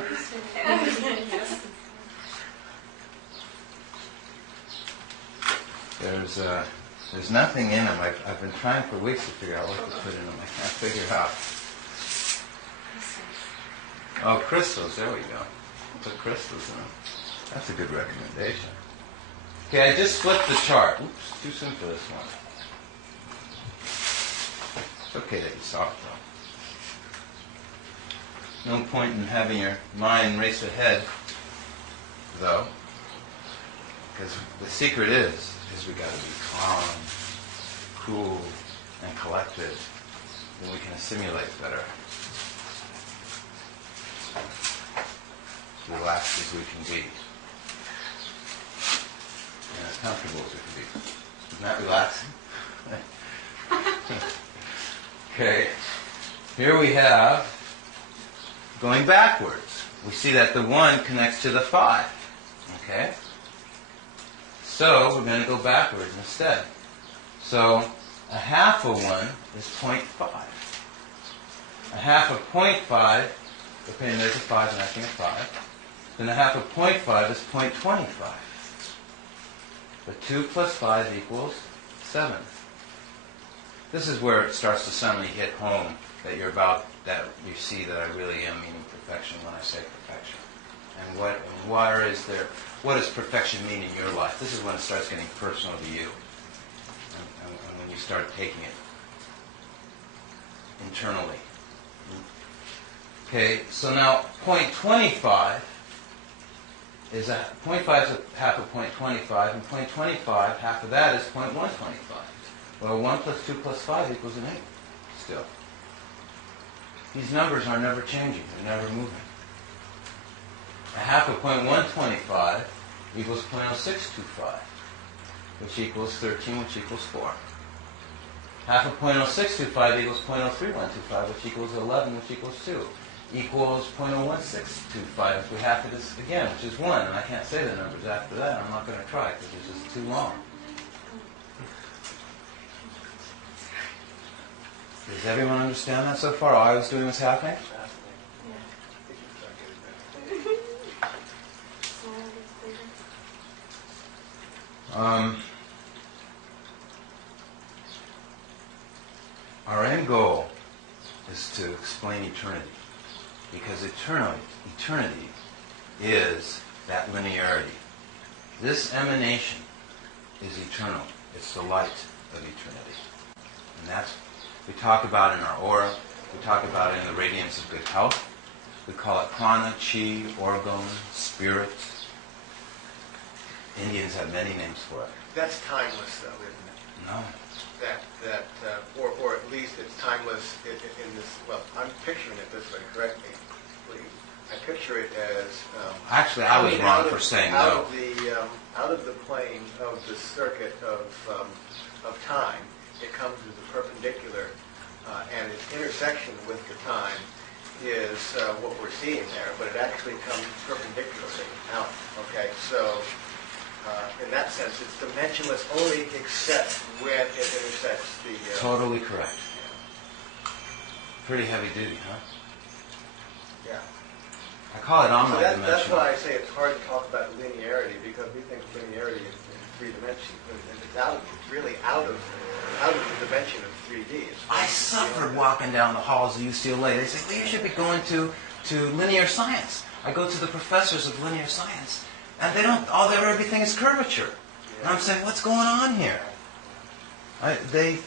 There's nothing in them. I've been trying for weeks to figure out what to put in them. I can't figure it out. Oh, crystals. There we go. Put crystals in them. That's a good recommendation. Okay, I just flipped the chart. Oops, too soon for this one. It's okay that you saw it, though. No point in having your mind race ahead, though, because the secret is we got to be calm, cool, and collected, then we can assimilate better. As relaxed as we can be, and as comfortable as we can be. Isn't that relaxing? Okay, here we have going backwards. We see that the 1 connects to the 5. Okay? So we're going to go backwards instead. So a half of 1 is 0.5. A half of 0.5, okay, there's a 5 matching a 5. Then a half of 0.5 is 0.25. But 2 plus 5 equals 7. This is where it starts to suddenly hit home that you see that I really am meaning perfection when I say perfection. And what does perfection mean in your life? This is when it starts getting personal to you. And when you start taking it internally. Okay, so now 0.25 is a 0.5 is a half of 0.25, and 0.25, half of that is 0.125. Well, 1 plus 2 plus 5 equals an 8 still. These numbers are never changing. They're never moving. A half of 0.125 equals 0.0625, which equals 13, which equals 4. Half of 0.0625 equals 0.03125, which equals 11, which equals 2. Equals 0.01625 if we half of this again, which is 1. And I can't say the numbers after that. I'm not going to try because it's just too long. Does everyone understand that so far? All I was doing was happening? Our end goal is to explain eternity. Because eternity is that linearity. This emanation is eternal. It's the light of eternity. And that's we talk about in our aura, We talk about it in the Radiance of Good Health. We call it prana, chi, orgone, spirit. Indians have many names for it. That's timeless, though, isn't it? No. Or at least it's timeless in this. Well, I'm picturing it this way. Correct me, please. I picture it as. Actually, I was wrong for saying no. Out of the plane of the circuit of time, it comes as a perpendicular, and its intersection with the time is what we're seeing there, but it actually comes perpendicularly out. Okay, so in that sense, it's dimensionless only except when it intersects the... Totally correct. Pretty heavy duty, huh? Yeah. I call it So omnidimensional. that's why I say it's hard to talk about linearity, because we think linearity is in three dimensions, and it's really out of the dimension of 3D. I suffered walking down the halls of UCLA. They say, well, you should be going to linear science. I go to the professors of linear science, and they don't, everything is curvature. And I'm saying, what's going on here? They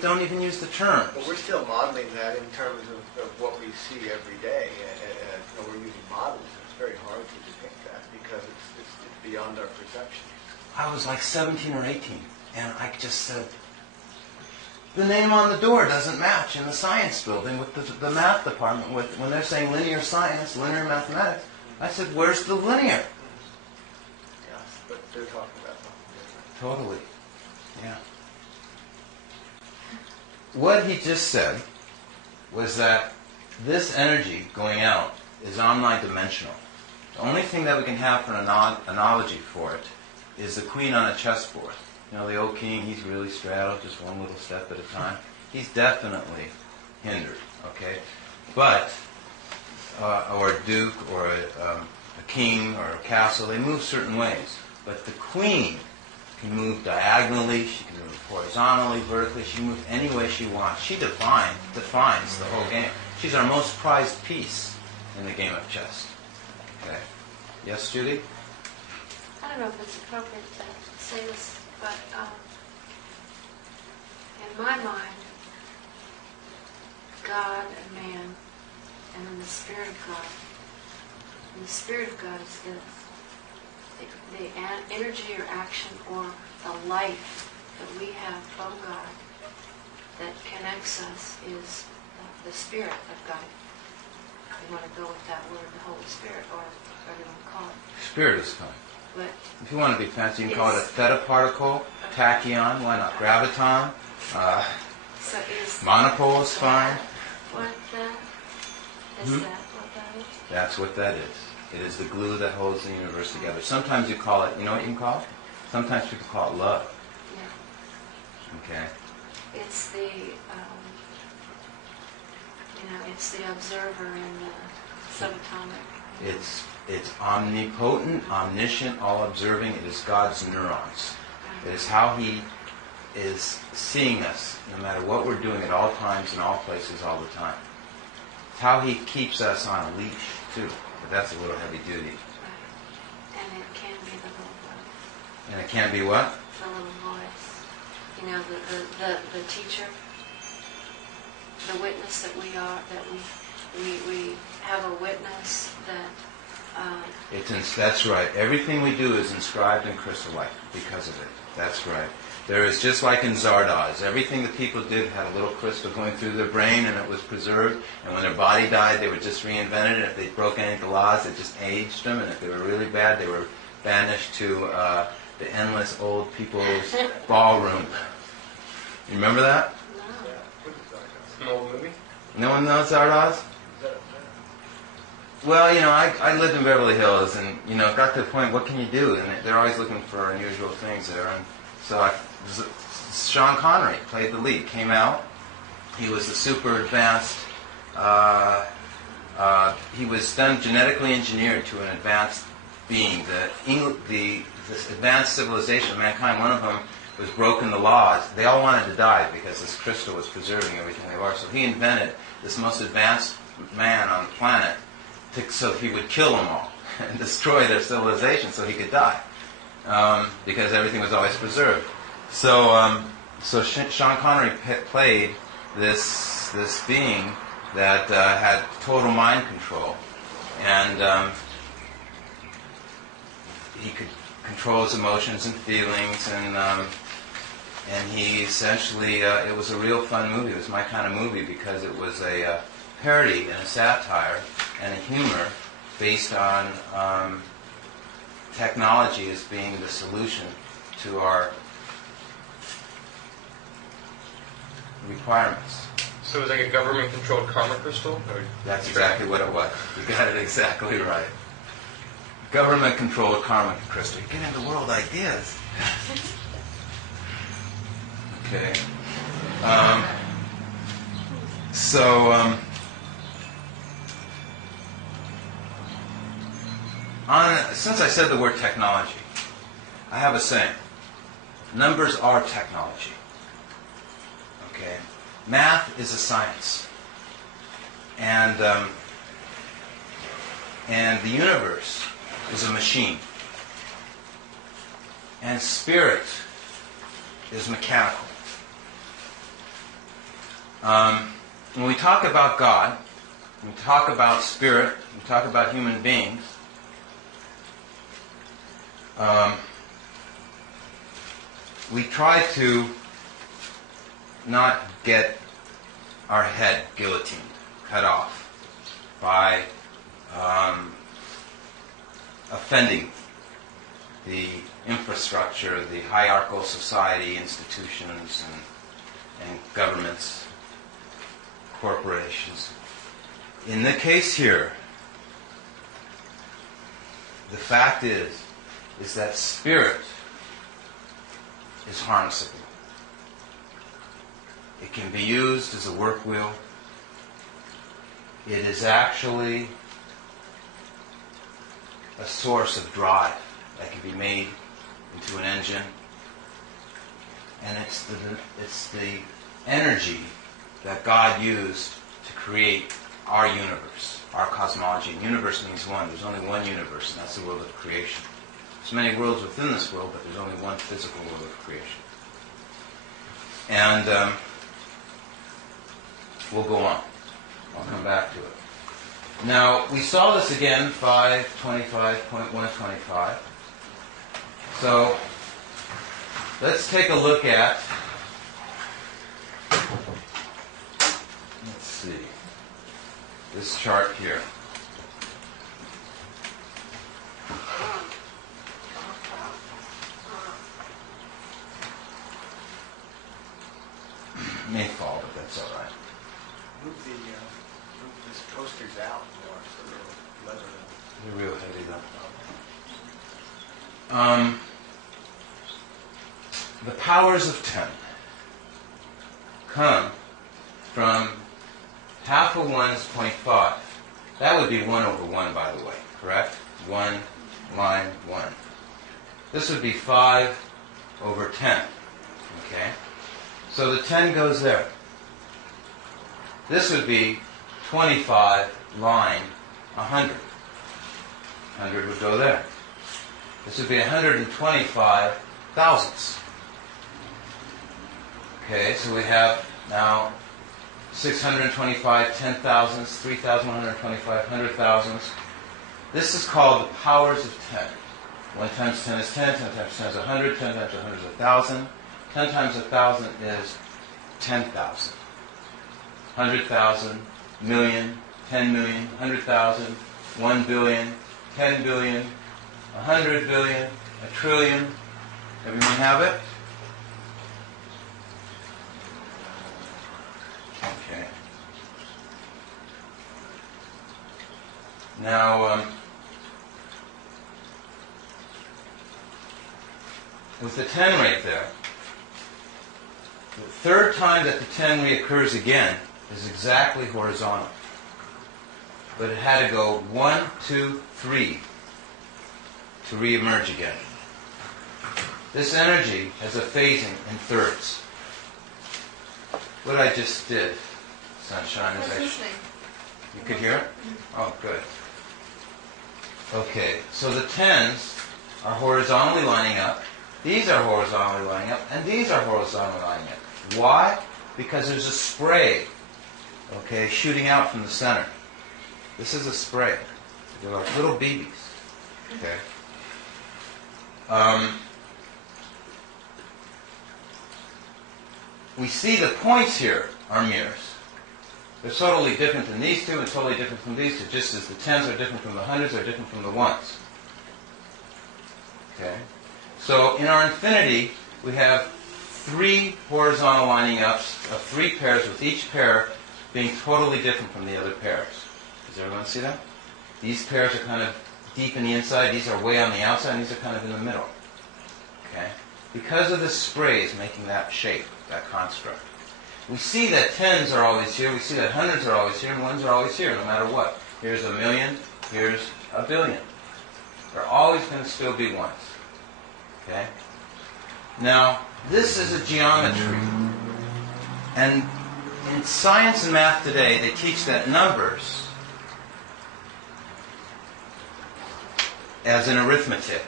don't even use the term. But we're still modeling that in terms of what we see every day. And we're using models. It's very hard to depict that because it's beyond our perception. I was like 17 or 18, and I just said, the name on the door doesn't match in the science building with the math department. When they're saying linear science, linear mathematics, I said, where's the linear? Yes, but they're talking about something different. Totally. Yeah. What he just said was that this energy going out is omnidimensional. The only thing that we can have for an analogy for it is the queen on a chessboard. You know, the old king, he's really straddled, just one little step at a time. He's definitely hindered, okay? But, or a duke, or a king, or a castle, they move certain ways. But the queen can move diagonally, she can move horizontally, vertically, she can move any way she wants. She defines the whole game. She's our most prized piece in the game of chess. Okay. Yes, Judy? I don't know if it's appropriate to say this, but in my mind, God and man, and then the Spirit of God. And the Spirit of God is this. The energy or action or the life that we have from God that connects us is the Spirit of God. You want to go with that word, the Holy Spirit, or whatever you want to call it. Spirit is fine. But if you want to be fancy, you can call it a theta particle, tachyon, why not? Graviton, so is monopole is fine. What that is that what that is? That's what that is. It is the glue that holds the universe together. Sometimes you call it, you know what you can call it? Sometimes people call it love. Yeah. Okay. It's the it's the observer in the subatomic. It's omnipotent, omniscient, all-observing. It is God's neurons. It is how He is seeing us, no matter what we're doing at all times, in all places, all the time. It's how He keeps us on a leash, too. But that's a little heavy duty. Right. And it can be the little voice. And it can be what? The little voice. You know, the teacher, the witness that we are, that we have a witness that... That's right. Everything we do is inscribed in crystallite because of it. That's right. There is, just like in Zardoz, everything that people did had a little crystal going through their brain and it was preserved. And when their body died, they were just reinvented. And if they broke any of the laws, it just aged them. And if they were really bad, they were banished to the endless old people's ballroom. You remember that? An old movie? No one knows Zardoz? Well, you know, I lived in Beverly Hills, and, you know, it got to the point, what can you do? And they're always looking for unusual things there. And so Sean Connery played the lead, came out. He was a super advanced, he was then genetically engineered to an advanced being. This advanced civilization of mankind, one of them was broken the laws. They all wanted to die because this crystal was preserving everything they were. So he invented this most advanced man on the planet, so he would kill them all and destroy their civilization so he could die, because everything was always preserved. So Sean Connery played this being that had total mind control, and he could control his emotions and feelings, and he essentially, it was a real fun movie. It was my kind of movie because it was a parody and a satire and a humor based on technology as being the solution to our requirements. So it was like a government-controlled karma crystal? Or That's exactly what it was. You got it exactly right. Government-controlled karma crystal. You get into world ideas. Okay. Since I said the word technology, I have a saying. Numbers are technology. Okay. Math is a science. And the universe is a machine. And spirit is mechanical. When we talk about God, when we talk about spirit, when we talk about human beings, we try to not get our head guillotined, cut off by offending the infrastructure, the hierarchical society, institutions, and governments, corporations. In the case here, the fact is that spirit is harnessable. It can be used as a work wheel. It is actually a source of drive that can be made into an engine. And it's the energy that God used to create our universe, our cosmology. And universe means one. There's only one universe, and that's the world of creation. There's many worlds within this world, but there's only one physical world of creation. And we'll go on. I'll come back to it. Now, we saw this again, 525.125. So, let's take a look at, let's see, this chart here. May fall, but that's all right. Move these coasters out more so they're leather. They're real heavy though. The powers of 10 come from half of 1 is 0.5. That would be 1 over 1, by the way, correct? 1, line 1. This would be 5 over 10. Okay? So the 10 goes there. This would be 25, line 100. 100 would go there. This would be 125 thousandths. Okay, so we have now 625 ten thousandths, 3,125 hundred thousandths. This is called the powers of 10. 1 times 10 is 10, 10 times 10 is 100, 10 times 100 is 1,000. 10 times 1,000 is 10,000. 100,000, million, 10 million, 100,000, 1 billion, 10 billion, 100 billion, a trillion. Everyone have it? Okay. Now, with the 10 right there, the third time that the 10 reoccurs again is exactly horizontal. But it had to go 1, 2, 3 to re-emerge again. This energy has a phasing in thirds. What I just did, sunshine, is you could hear it? Oh, good. Okay, so the 10s are horizontally lining up. These are horizontally lining up, and these are horizontally lining up. Why? Because there's a spray okay, shooting out from the center. This is a spray. They're like little BBs. Okay. We see the points here are mirrors. They're totally different than these two and totally different from these two, just as the tens are different from the hundreds are different from the ones. Okay? So in our infinity, we have 3 horizontal lining ups of 3 pairs, with each pair being totally different from the other pairs. Does everyone see that? These pairs are kind of deep in the inside, these are way on the outside, and these are kind of in the middle. Okay? Because of the sprays making that shape, that construct. We see that tens are always here, we see that hundreds are always here, and ones are always here, no matter what. Here's a million, here's a billion. They're always going to still be ones. Okay? Now, this is a geometry. And in science and math today, they teach that numbers, as in arithmetic,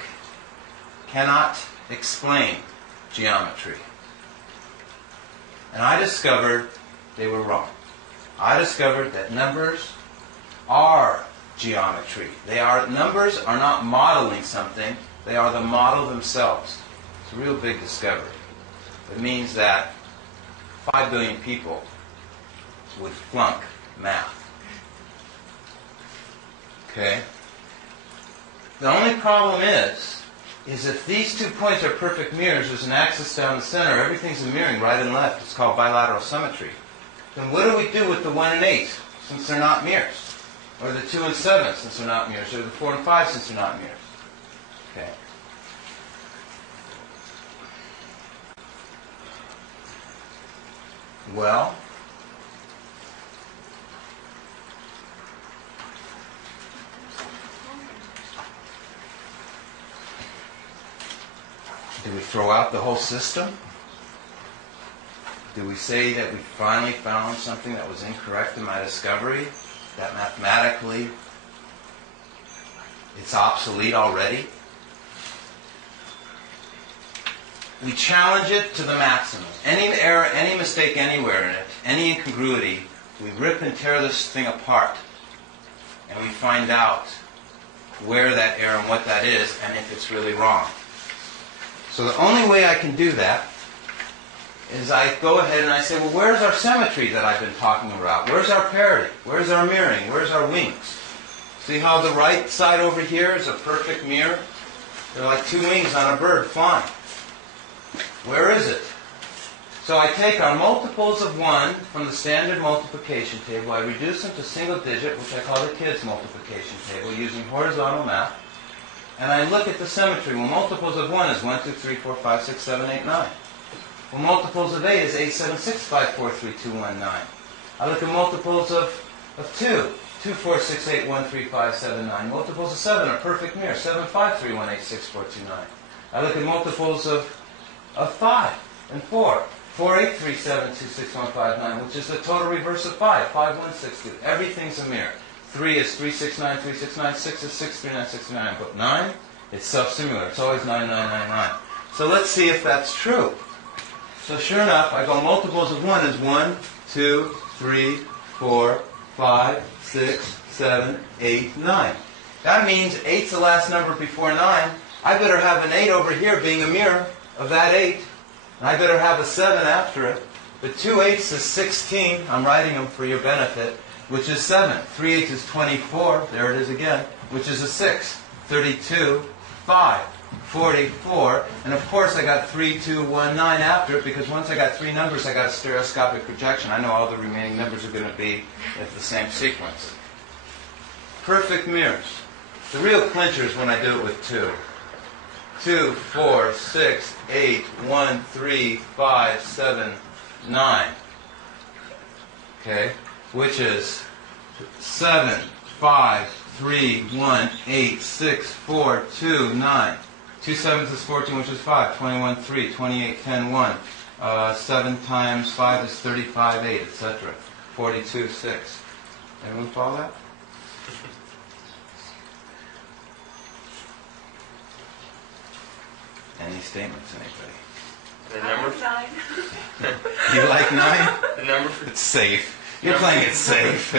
cannot explain geometry. And I discovered they were wrong. I discovered that numbers are geometry. Numbers are not modeling something, they are the model themselves. It's a real big discovery. It means that 5 billion people would flunk math. Okay? The only problem is if these 2 points are perfect mirrors, there's an axis down the center, everything's a mirroring right and left. It's called bilateral symmetry. Then what do we do with the 1 and 8, since they're not mirrors? Or the 2 and 7, since they're not mirrors? Or the 4 and 5, since they're not mirrors? Okay. Well, do we throw out the whole system? Do we say that we finally found something that was incorrect in my discovery? That mathematically it's obsolete already? We challenge it to the maximum. Any error, any mistake anywhere in it, any incongruity, we rip and tear this thing apart. And we find out where that error and what that is, and if it's really wrong. So the only way I can do that is I go ahead and I say, well, where's our symmetry that I've been talking about? Where's our parity? Where's our mirroring? Where's our wings? See how the right side over here is a perfect mirror? They're like 2 wings on a bird flying. Where is it? So I take our multiples of 1 from the standard multiplication table. I reduce them to single digit, which I call the kids' multiplication table, using horizontal math. And I look at the symmetry. Well, multiples of 1 is 1, 2, 3, 4, 5, 6, 7, 8, 9. Well, multiples of 8 is 8, 7, 6, 5, 4, 3, 2, 1, 9. I look at multiples of 2. 2, 4, 6, 8, 1, 3, 5, 7, 9. Multiples of 7 are perfect mirror. 7, 5, 3, 1, 8, 6, 4, 2, 9. I look at multiples of 5 and 4. 4, 8, 3, 7, 2, 6, 1, 5, 9, which is the total reverse of 5. 5, 1, 6, 2. Everything's a mirror. 3 is 3, 6, 9, 3, 6, 9. 6 is 6, 3, 9, 6, 3, 9. But 9, it's self-similar. It's always 9, 9, 9, 9. So let's see if that's true. So sure enough, I go multiples of 1 is 1, 2, 3, 4, 5, 6, 7, 8, 9. That means 8's the last number before 9. I better have an 8 over here being a mirror of that 8. And I better have a 7 after it. But 2 8's is 16. I'm writing them for your benefit, which is 7. 3 8's is 24. There it is again, which is a 6. 32, 5, 44. And of course I got 3, 2, 1, 9 after it, because once I got 3 numbers, I got a stereoscopic projection. I know all the remaining numbers are going to be at the same sequence. Perfect mirrors. The real clincher is when I do it with 2. 2, 4, 6, 8, 1, 3, 5, 7, 9. Okay? Which is 7, 5, 3, 1, 8, 6, 4, 2, 9. 2 7s is 14, which is 5. 21, 3. 28, 10, 1. 7 times 5 is 35, 8, etc. 42, 6. Anyone follow that? Any statements, anybody? The number? 9. You like 9? The number? It's safe. You're playing it safe. The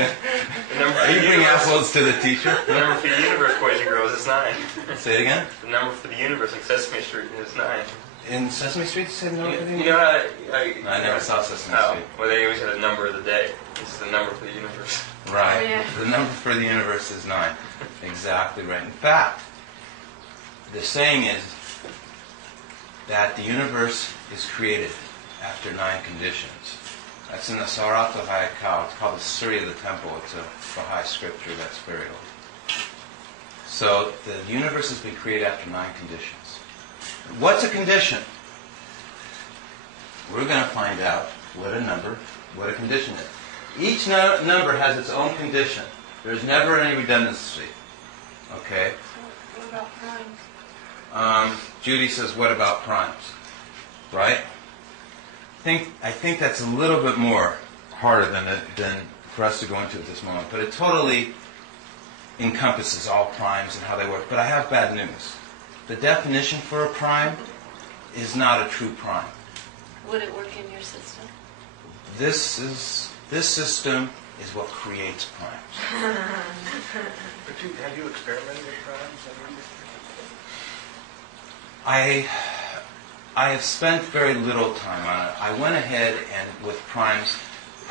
number Are for you the bring universe, apples to the teacher? the number for the universe, boys and girls, is 9. Say it again. The number for the universe in Sesame Street is 9. In Sesame Street, you said no? You know how I never saw Sesame Oh, Street. well, they always had a number of the day. This is the number for the universe. Right. Oh, yeah. The number for the universe is 9. Exactly right. In fact, the saying is that the universe is created after 9 conditions. That's in the Sarata Hayakao. It's called the Suri of the Temple. It's a Baha'i scripture that's very old. So the universe has been created after 9 conditions. What's a condition? We're going to find out what a condition is. Each number has its own condition. There's never any redundancy. Okay? What about primes? Judy says, what about primes? Right? I think that's a little bit more harder than for us to go into at this moment. But it totally encompasses all primes and how they work. But I have bad news. The definition for a prime is not a true prime. Would it work in your system? This system is what creates primes. But have you experimented with primes? I have spent very little time on it. I went ahead and with primes,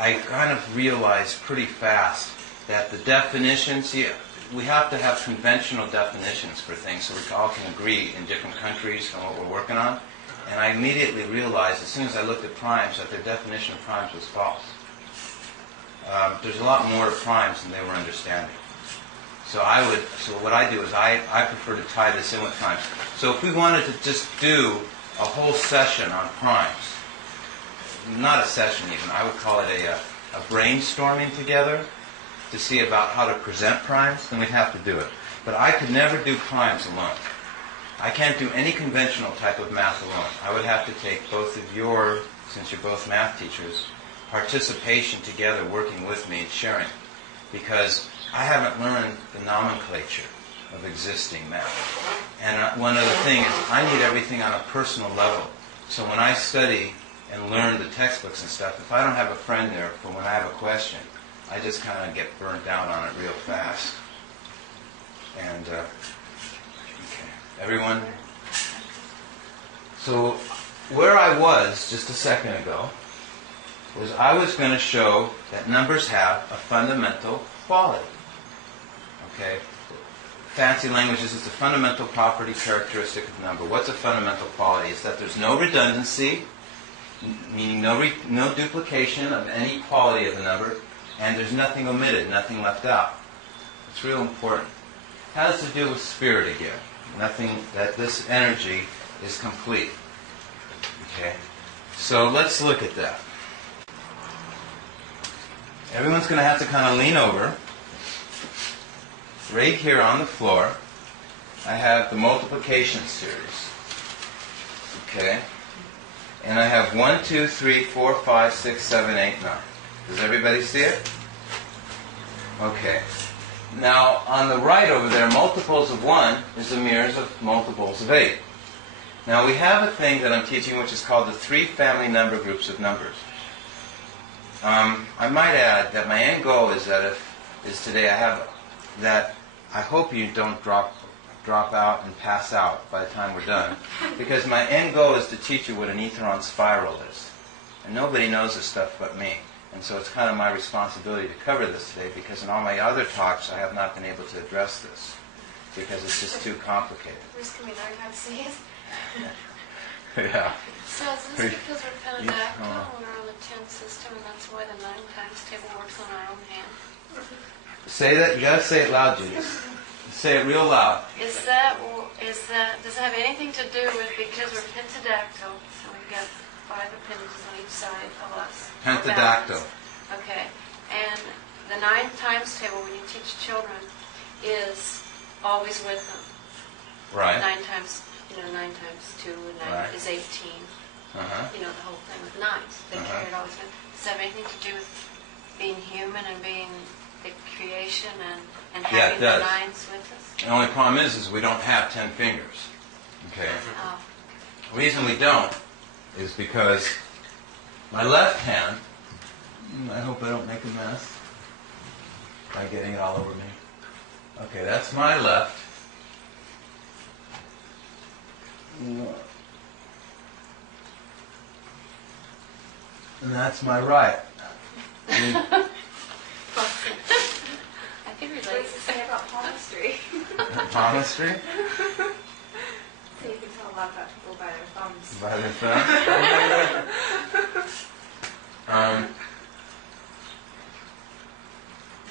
I kind of realized pretty fast that the definitions, we have to have conventional definitions for things so we all can agree in different countries on what we're working on. And I immediately realized, as soon as I looked at primes, that their definition of primes was false. There's a lot more to primes than they were understanding. So what I do is I prefer to tie this in with primes. So if we wanted to just do a whole session on primes, not a session even, I would call it a brainstorming together to see about how to present primes, then we'd have to do it. But I could never do primes alone. I can't do any conventional type of math alone. I would have to take both of your, since you're both math teachers, participation together, working with me and sharing. Because I haven't learned the nomenclature of existing math. And one other thing is I need everything on a personal level. So when I study and learn the textbooks and stuff, if I don't have a friend there for when I have a question, I just kind of get burnt out on it real fast. And, okay. Everyone? So where I was just a second ago was I was going to show that numbers have a fundamental quality. Okay? Fancy languages is the fundamental property characteristic of number. What's a fundamental quality? It's that there's no redundancy, meaning no duplication of any quality of the number, and there's nothing omitted, nothing left out. It's real important. It has to do with spirit again. Nothing, that this energy is complete. Okay? So let's look at that. Everyone's going to have to kind of lean over. Right here on the floor, I have the multiplication series. Okay? And I have 1, 2, 3, 4, 5, 6, 7, 8, 9. Does everybody see it? Okay. Now, on the right over there, multiples of 1 is the mirrors of multiples of 8. Now, we have a thing that I'm teaching which is called the 3 family number groups of numbers. I might add that my end goal is that today I have that I hope you don't drop out and pass out by the time we're done, because my end goal is to teach you what an electron spiral is. And nobody knows this stuff but me. And so it's kind of my responsibility to cover this today, because in all my other talks I have not been able to address this, because it's just too complicated. Where's can we learn how to see it? Yeah. So is this because we're pentadactyl when we're on the 10 system, and that's why the 9 times table works on our own hand? Say that. You got to say it loud, Judy. Say it real loud. Does it have anything to do with because we're pentadactyl, so we've got 5 appendages on each side of us? Pentadactyl. Okay. And the 9 times table, when you teach children, is always with them. Right. 9 times 9 times 2 and 9 Right. is 18. Uh-huh. The whole thing with 9s. They carry it always with. Does that have anything to do with being human and being the creation and having the 9s with us? The only problem is we don't have 10 fingers. Okay. Oh. The reason we don't is because my left hand I hope I don't make a mess by getting it all over me. Okay, that's my left. And that's my right. I can relate. What does it say about palmistry? Palmistry? So you can tell a lot about people by their thumbs. By their thumb?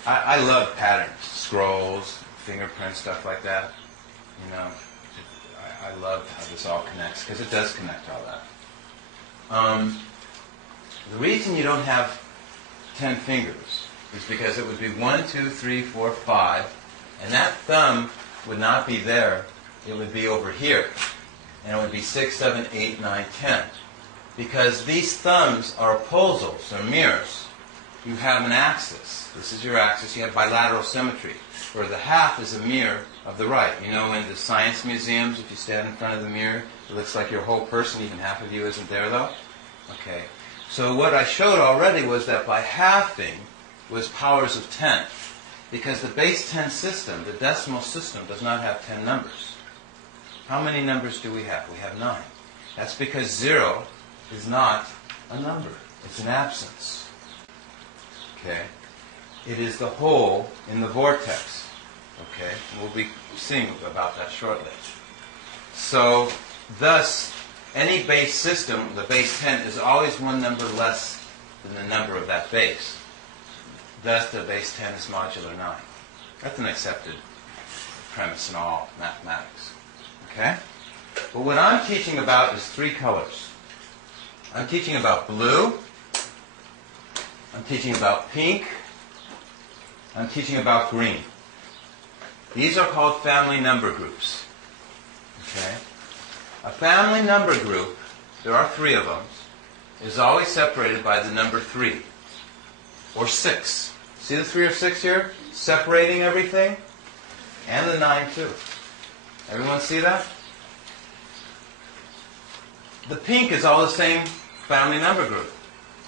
I love patterns, scrolls, fingerprints, stuff like that. You know, I love how this all connects, because it does connect all that. The reason you don't have 10 fingers is because it would be 1, 2, 3, 4, 5, and that thumb would not be there. It would be over here. And it would be 6, 7, 8, 9, 10. Because these thumbs are opposals, they're mirrors. You have an axis. This is your axis. You have bilateral symmetry, where the half is a mirror of the right. You know, in the science museums, if you stand in front of the mirror, it looks like your whole person, even half of you isn't there, though. Okay. So what I showed already was that by halving was powers of 10. Because the base 10 system, the decimal system, does not have 10 numbers. How many numbers do we have? We have 9. That's because 0 is not a number. It's an absence. Okay? It is the hole in the vortex. Okay? We'll be seeing about that shortly. So, thus, any base system, the base 10, is always one number less than the number of that base. Thus, the base 10 is modular 9. That's an accepted premise in all mathematics. Okay? But what I'm teaching about is 3 colors. I'm teaching about blue. I'm teaching about pink. I'm teaching about green. These are called family number groups. Okay? A family number group, there are 3 of them, is always separated by the number 3. Or 6. See the 3 or 6 here? Separating everything. And the 9 too. Everyone see that? The pink is all the same family number group.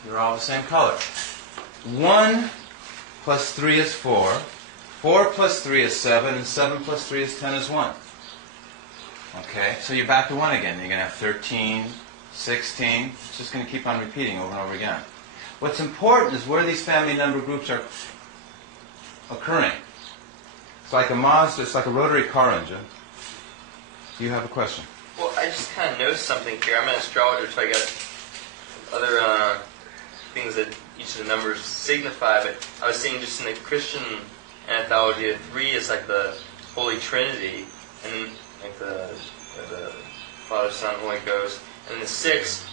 They're all the same color. 1 plus 3 is 4. 4 plus 3 is 7. And 7 plus 3 is 10 is 1. Okay, so you're back to 1 again. You're going to have 13, 16. It's just going to keep on repeating over and over again. What's important is where these family number groups are occurring. It's like a Mazda, it's like a rotary car engine. Do you have a question? Well, I just kind of noticed something here. I'm an astrologer, so I got other things that each of the numbers signify, but I was seeing just in the Christian anthology, the 3 is like the Holy Trinity, and like the Father, Son, Holy Ghost, and the 6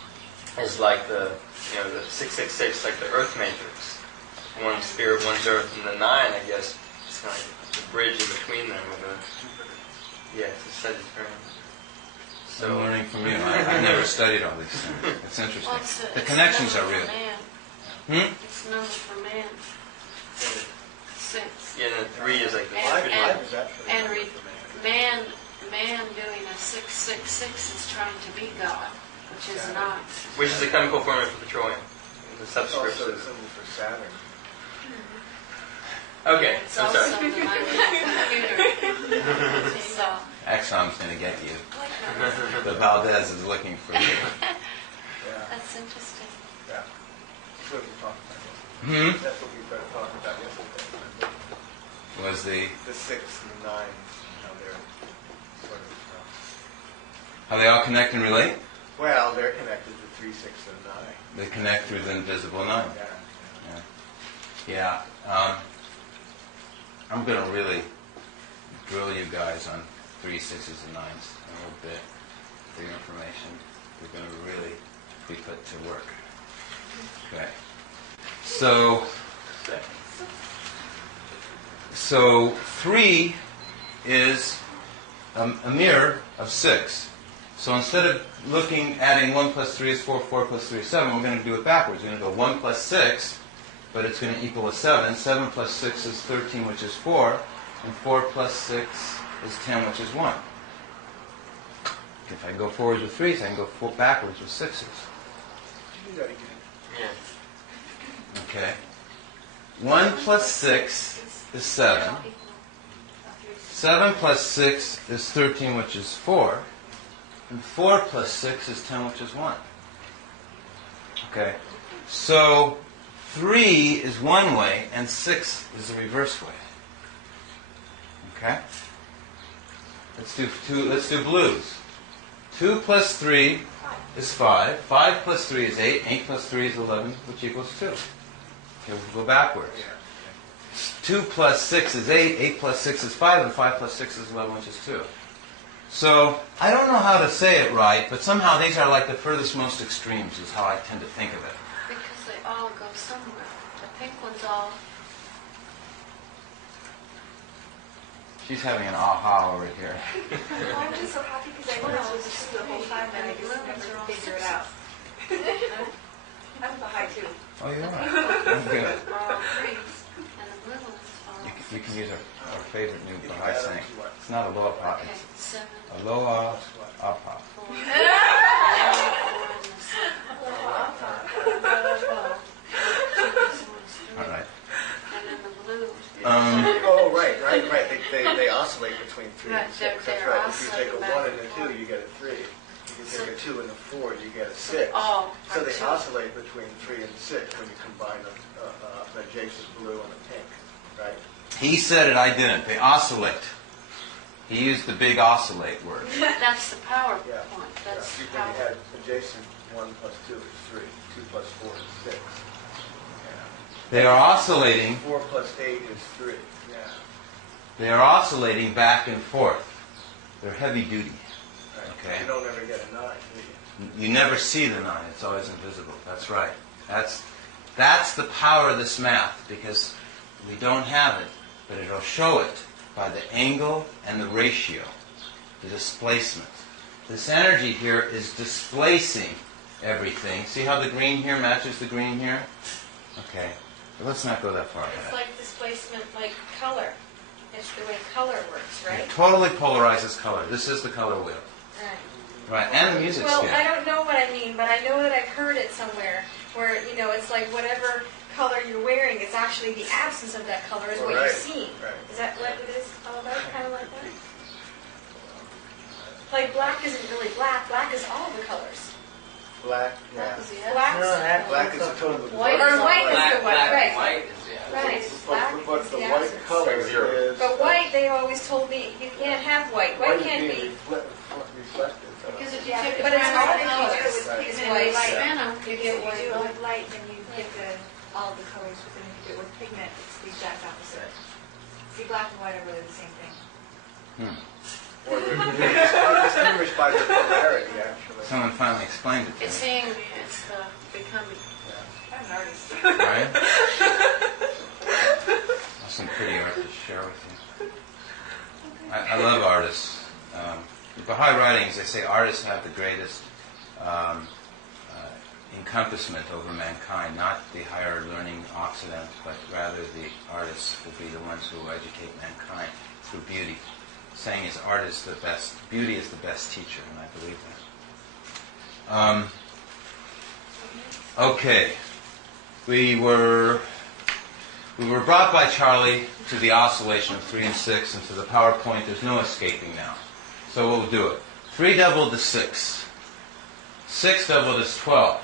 is like the 666, like the Earth matrix. One's spirit, one's earth, and the 9, I guess, is kind of like the bridge in between them. It's a Sagittarian. So, I'm learning from you. I never studied all these things. It's interesting. Well, the connections are real. It's number for man. 6. Yeah, and the 3 is like the Man doing a 666 is trying to be God, which is not. Which is the chemical formula for petroleum. The subscript. Also a symbol for Saturn. Okay, It's I'm also sorry. the computer. So, Exxon's going to get you. The Valdez is looking for you. Yeah. that's interesting. Yeah. That's what we talked about yesterday. Hmm? That's what we talked about yesterday. Was the... The 6 and the 9, how they're sort of... How they all connect and relate? well, they're connected to 3, 6, and 9. They connect through the invisible 9. Yeah. Yeah. I'm going to really drill you guys on 3, 6s, and 9s a little bit for your information. We're going to really be put to work. Okay. So 3 is a mirror of 6. So instead of adding 1 plus 3 is 4, 4 plus 3 is 7, we're going to do it backwards. We're going to go 1 plus 6, but it's going to equal a 7. 7 plus 6 is 13, which is 4. And 4 plus 6 is 10, which is 1. If I go forwards with 3s, I can go backwards with 6s. Do that again. Yeah. Okay. 1 plus 6 is 7. 7 plus 6 is 13, which is 4. And 4 plus 6 is 10, which is 1. Okay. So 3 is one way, and 6 is the reverse way. Okay? Let's do blues. 2 plus 3 is 5. 5 plus 3 is 8. 8 plus 3 is 11, which equals 2. Okay, we'll go backwards. 2 plus 6 is 8. 8 plus 6 is 5. And 5 plus 6 is 11, which is 2. So, I don't know how to say it right, but somehow these are like the furthest most extremes is how I tend to think of it. Because they all go somewhere. The pink one's all... She's having an aha over here. Well, I'm just so happy because I knew this was just the whole time and I just never figure it out. I'm the high two. Oh, you are? I'm good. are all threes, and the blue one's all... You can use our favorite new Baha'i saying. It's not aloha pa, Okay, it's 7, aloha apa. 4, 4, All right. and then the blue. Oh, right. They oscillate between 3 Right, and 6. they're That's right. If you take a oscillating 1 back and a and 2, forth. you get a 3. If you So- take a 2 and a 4, you get a 6. all So are they two. oscillate between 3 and 6 when you combine an adjacent blue and a pink, right? He said it, I didn't. They oscillate. He used the big oscillate word. That's the power Yeah. point. That's Yeah. the When power. you had adjacent 1 plus 2 is 3. 2 plus 4 is 6. They are oscillating. 4 plus 8 is 3. Yeah. They are oscillating back and forth. They're heavy duty. Right. Okay. You don't ever get a 9, do you? You never see the 9. It's always invisible. That's right. That's the power of this math, because we don't have it, but it'll show it by the angle and the ratio, the displacement. This energy here is displacing everything. See how the green here matches the green here? Okay. But let's not go that far It's ahead. like displacement, like color. It's the way color works, right? It totally polarizes color. This is the color wheel. Right. Right, and the music Well, scale. I don't know what I mean, but I know that I've heard it somewhere where, it's like whatever color you're wearing, it's actually the absence of that color is what Right. you're seeing. Right. Is that what it is all about? Kind of like that? Like black isn't really black. Black is all the colors. Black, yeah. That was the other. Black's Black is a total White diverse or white is color. the white, right? White is the Right. Black But is the the white absence. color Zero. is... But white, they always told me you can't have white. White can't be. reflected. Because if you Yeah, take but the it's primary all colors, colors. Right. It's And white. light. spin 'em, If you do it with light, then you get all the colors, but then if you do it with pigment, it's the exact opposite. See, black and white are really the same thing. Or they're distinguished by their polarity, actually. Someone finally explained it to It's me. seeing, it's the becoming. I'm an artist. Right? That's some pretty art to share with you. I love artists. In Baha'i writings, they say artists have the greatest encompassment over mankind, not the higher learning Occident, but rather the artists will be the ones who will educate mankind through beauty. Saying is art is the best, beauty is the best teacher, and I believe that. Okay. We were brought by Charlie to the oscillation of 3 and 6, and to the power point. There's no escaping now. So we'll do it. 3 doubled is 6. 6 doubled is 12,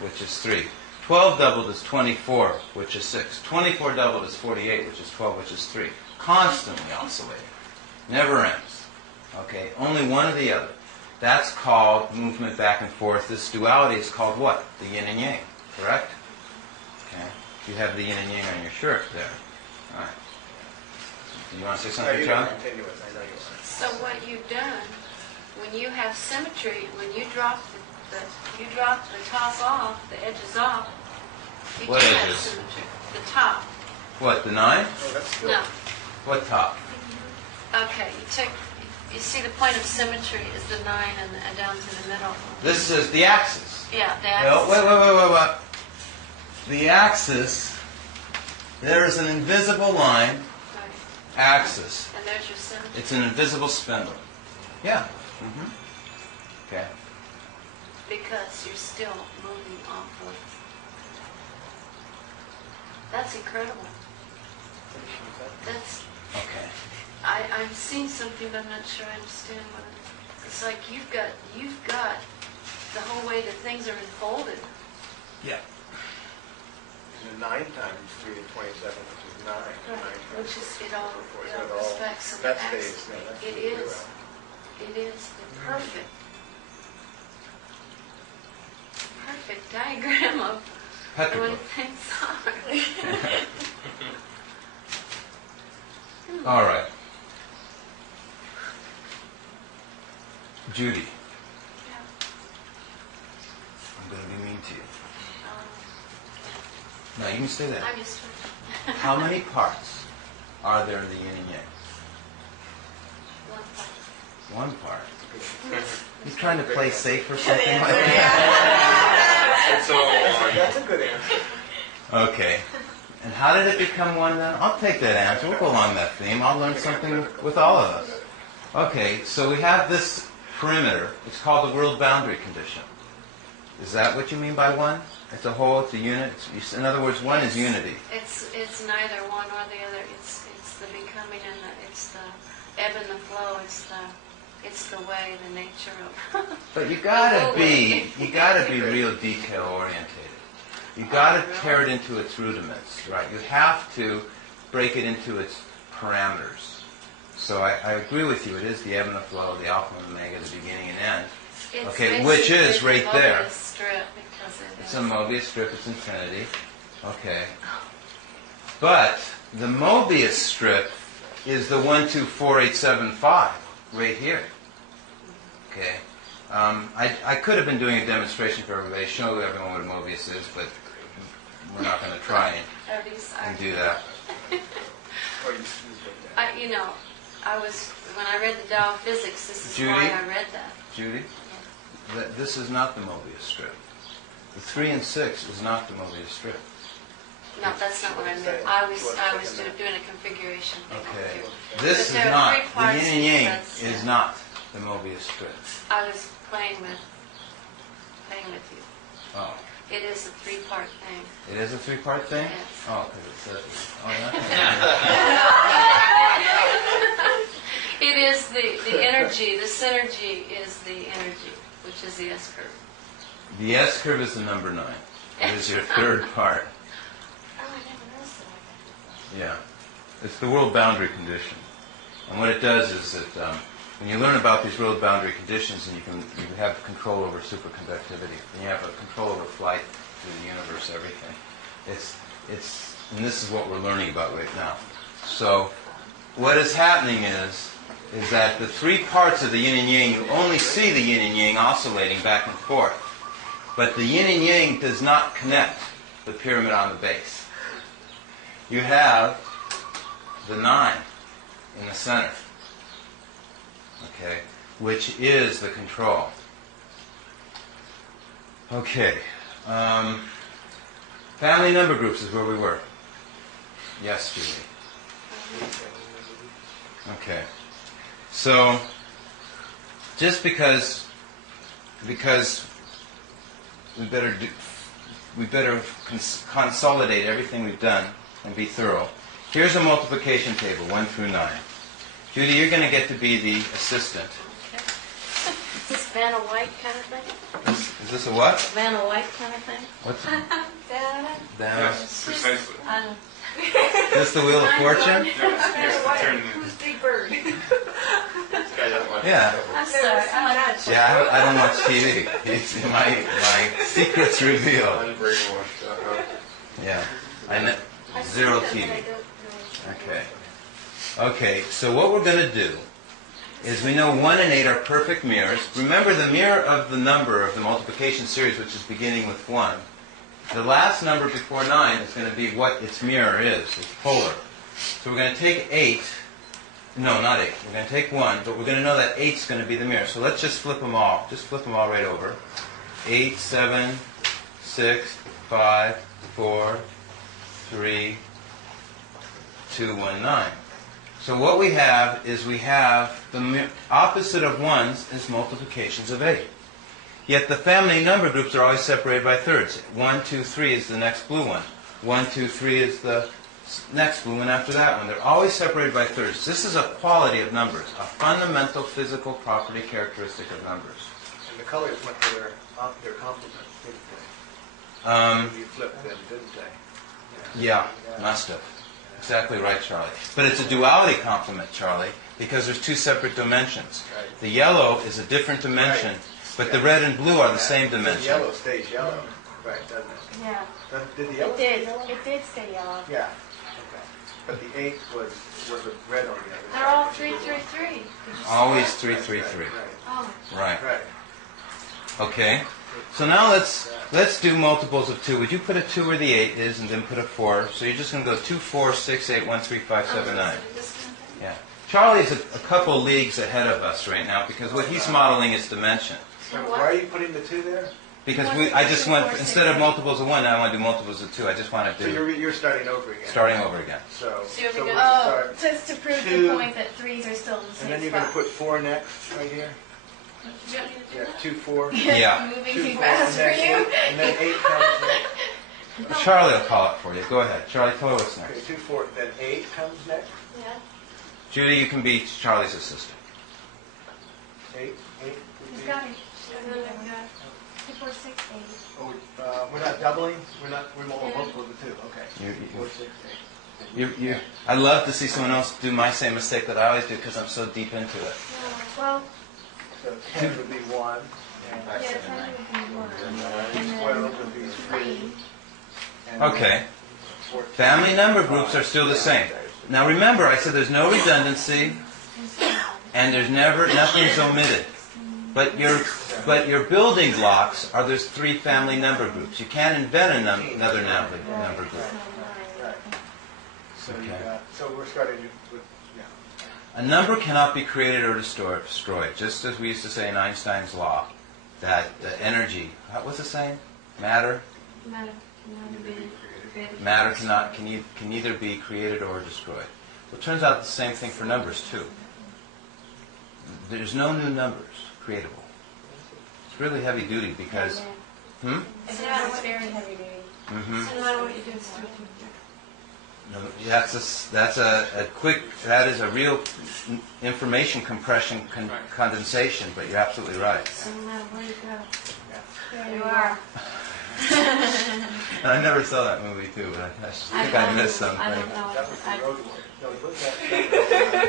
which is 3. 12 doubled is 24, which is 6. 24 doubled is 48, which is 12, which is 3. Constantly oscillating. Never ends. Okay, only one or the other. That's called movement back and forth. This duality is called what? The yin and yang, correct? Okay. You have the yin and yang on your shirt there. All right. Do you want to say No, something, you John? can continue it. I know you want. So what you've done, when you have symmetry, when you drop you drop the top off, the edges off, you What do have edges? symmetry. The top. What, the 9? Oh, that's still... No. What top? Okay, you see the point of symmetry is the 9 and down to the middle. This is the axis. Yeah, the Well, axis. wait. The axis, there is an invisible line, Right. axis. And there's your symmetry. It's an invisible spindle. Yeah. Okay. Because you're still moving off of That's incredible. That's, Okay. I'm seeing something, but I'm not sure I understand what it's like. You've got the whole way that things are unfolded. Yeah. And 9 times 3 is 27, which is 9. Which is, it all So it all- respects and that acts. stays, yeah, that's It really is. well. It is perfect. Perfect diagram of the way Petroglyph. things are. All right. Judy, I'm going to be mean to you. No, you can say that. I'm used to it. How many parts are there in the yin and yang? One part. One part. He's trying to play safe or something like that. It's all one. That's a good answer. Okay. And how did it become one then? I'll take that answer. We'll go along that theme. I'll learn something with all of us. Okay, so we have this perimeter. It's called the world boundary condition. Is that what you mean by one? It's a whole, it's a unit. In other words, one is unity. It's neither one or the other. It's the becoming and it's the ebb and the flow. It's the way, the nature of. But you gotta be real detail orientated. You gotta tear it into its rudiments, right? You have to break it into its parameters. So I agree with you. It is the ebb and the flow, the alpha and omega, the beginning and end. Okay, which is right there. It's a Mobius strip, it's infinity. Okay. But the Mobius strip is the 1, 2, 4, 8, 7, 5 right here. Okay. I could have been doing a demonstration for everybody, show everyone what a Mobius is, but we're not going to try and do that. Or you just take that. When I read the Tao of Physics, this is Judy? why I read that. Judy, this is not the Mobius strip. The 3 and 6 is not the Mobius strip. No, that's not what I meant. I was doing a configuration thing over Okay. here. This is But there are not, three the parts yin and yang that's- is not the Mobius strip. I was playing with you. Oh. It is a three-part thing. It is a 3-part thing? Yes. Oh, because it says it. Oh, yeah. It is the energy, the synergy is the energy, which is the S curve. The S curve is the number 9. It is your third part. Oh, I never noticed that. Yeah. It's the world boundary condition. And what it does is that when you learn about these world boundary conditions, and you have control over superconductivity, and you have a control over flight through the universe, everything. And this is what we're learning about right now. So what is happening is that the 3 parts of the yin and yang, you only see the yin and yang oscillating back and forth. But the yin and yang does not connect the pyramid on the base. You have the 9 in the center, okay, which is the control. Okay. Family number groups is where we were. Yes, Julie. Okay. So, just because we better consolidate everything we've done and be thorough. Here's a multiplication table, 1 through 9. Judy, you're going to get to be the assistant. Okay. Is this Vanna White kind of thing? Is this a what? Vanna White kind of thing? What's Yes, precisely. is this the Wheel of Fortune? Yes, turn Who's Big Bird? this guy doesn't watch Yeah. I'm sorry. Yeah, I don't watch TV. It's my secret's revealed. unbrainwashed. Yeah. Zero TV. Okay. Okay, so what we're going to do is we know 1 and 8 are perfect mirrors. Remember the mirror of the number of the multiplication series, which is beginning with 1. The last number before 9 is going to be what its mirror is. It's polar. So we're going to take 8. No, not 8. We're going to take 1, but we're going to know that 8 is going to be the mirror. So let's just flip them all. Just flip them all right over. 8, 7, 6, 5, 4, 3, 2, 1, 9. So what we have is the opposite of 1s is multiplications of 8. Yet the family number groups are always separated by thirds. 1, 2, 3 is the next blue one. 1, 2, 3 is the next blue one after that one. They're always separated by thirds. This is a quality of numbers, a fundamental physical property characteristic of numbers. And the colors went to their complement, didn't they? You flipped them, didn't they? Yeah, must have. Exactly right, Charlie. But it's a duality complement, Charlie, because there's two separate dimensions. Right. The yellow is a different dimension, but the red and blue are the same The dimension. yellow stays yellow, right, doesn't it? Yeah. Did the yellow It stay did. yellow? It did stay yellow. Yeah. Okay. But the 8 was a red on the other side. They're all 3, 3, 3. Did you see Always that? 3, 3, 3. Oh, Right. Right. Okay. So now let's do multiples of 2. Would you put a 2 where the 8 is and then put a 4? So you're just going to go 2, 4, 6, 8, 1, 3, 5, 7, 9. Yeah. Charlie's a couple leagues ahead of us right now because what he's modeling is dimension. So why are you putting the 2 there? Because I just went, instead of multiples of 1, now I want to do multiples of 2. I just want to So do you're starting over again. starting over again. So you're we'll gonna- Oh, start. just to prove Two. the point that threes are still in the And same then you're going to spot. put 4 next, right here. You don't need to do Yeah, that? 2, 4. Yeah. Moving 2, too 4, fast for and then you. 8, and then 8 comes next. Charlie will call it for you. Go ahead. Charlie, tell her what's Okay, next. 2, 4, then 8 comes next. Yeah. Judy, you can be Charlie's assistant. 8 would He's be. got it. And then like that. 2, 4, 6, 8. Oh, we're not doubling. We're multiple of the 2. Okay. You- 4, 6, 8. I love to see someone else do my same mistake that I always do because I'm so deep into it. Well, So 10 would be 1. yeah, 10 would be 1. And then 12 would be 3. And Okay. 14. Family number groups are still the same. Now remember, I said there's no redundancy and there's nothing's omitted. But your building blocks are there's 3 family number groups. You can't invent another number group. Right. So, you Okay. got, so we're starting with, yeah. A number cannot be created or destroyed, just as we used to say in Einstein's law, that the energy, what's it saying? Matter can either be created or destroyed. Well, it turns out the same thing for numbers too. There's no new numbers creatable. It's really heavy duty because, It's very heavy duty. Mhm. So no matter what you do, it's 3, 3, 3. No, that is a real information compression condensation, but you're absolutely right. So no matter where you go. There you are. I never saw that movie too, but I think I missed something. I don't know. That was the road warrior. No, what's that?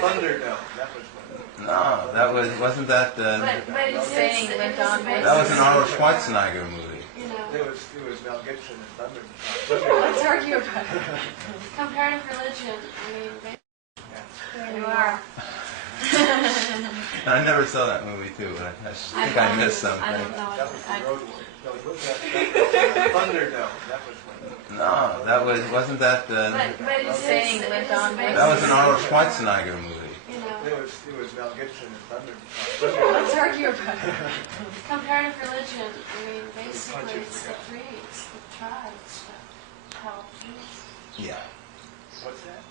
Thunderdome. That was one. No, wasn't that But it's saying went on. that was an Arnold Schwarzenegger movie. You know. It was Mel Gibson and Thunderdome. Let's argue about it. Comparative religion. I mean, There you are. I never saw that movie too, but I think I missed something. I don't know. That was I, the road warrior. No, what's that? Thunderdome. That was one. No, wasn't that but it's saying went on. that was an Arnold Schwarzenegger movie. You know. It was Mel Gibson and Thunderdome. Let's argue about it. Comparative religion. I mean, basically, it's the creeds, the tribes that help things. Yeah. What's that?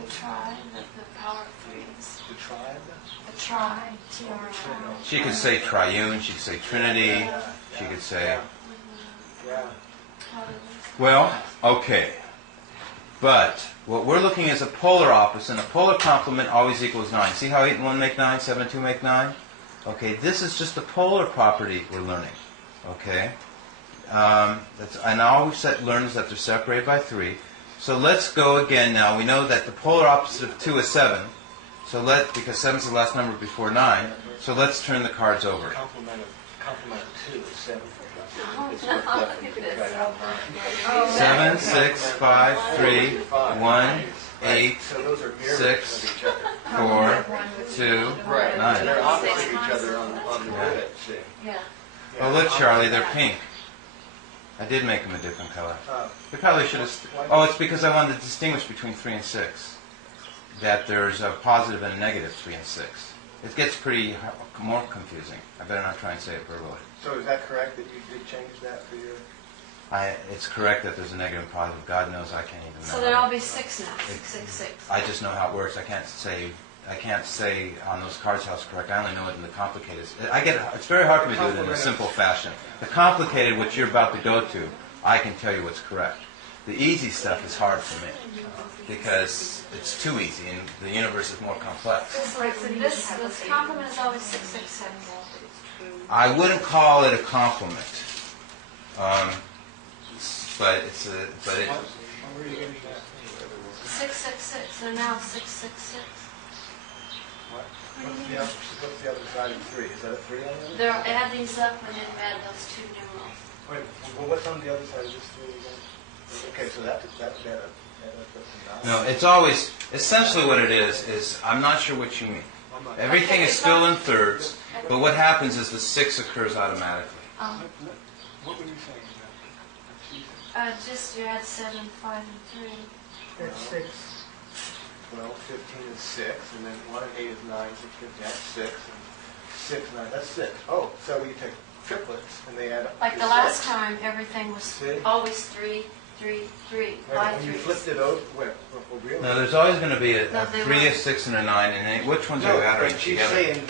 The tribe, the power of threes. The tribe? The tribe. T-R-I. She could say triune. She could say Trinity. She could say. Yeah. Well, okay. But what we're looking at is a polar opposite, and a polar complement always equals 9. See how 8 and 1 make 9, 7 and 2 make 9? Okay, this is just the polar property we're learning. Okay? And all we've learned is that they're separated by 3. So let's go again now. We know that the polar opposite of 2 is 7. So because 7 is the last number before 9. So let's turn the cards over. Complement of 2 is 7. Look at this. 7, 6, 5, 3, 1, 8, So those are mirrors 6, of each other. 4, 2, Right. 9. They're opposite each other on the grid, see. Yeah. Oh, look, Charlie, they're pink. I did make them a different color. We probably should have... Oh, it's because I wanted to distinguish between 3 and 6. That there's a positive and a negative 3 and 6. It gets pretty more confusing. I better not try and say it verbally. So is that correct that you did change that for your... It's correct that there's a negative and positive. God knows I can't even So know. there'll all be 6 now. 6, 6, 6. I just know how it works. I can't say on those cards how it's correct. I only know it in the complicated. It's very hard for me to do it in a simple fashion. The complicated, which you're about to go to, I can tell you what's correct. The easy stuff is hard for me because it's too easy and the universe is more complex. This complement is always 666. I wouldn't call it a complement, but it's a, but it. 666, and now 666. What's the other side of 3? Is that a 3 on the There, add these up and then add those two numerals. Wait, well, what's on the other side of this 3 again? Okay, so that's No, it's always, essentially what it is I'm not sure what you mean. Everything is still in thirds, but what happens is the 6 occurs automatically. What were you saying? Just you add 7, 5, and 3. That's 6. Well, 15 is 6, and then 1 and 8 is 9, 6, 15, that's 6, and 6, 9, that's 6. Oh, so we take triplets, and they add up Like to the last 6. time, everything was See? always 3, 3, 3, Right, 5 when you threes. flipped it over, well, really? No, there's always going to be a No, they 3, a weren't. 6, and a 9, and then which ones No, are adding but she's together? saying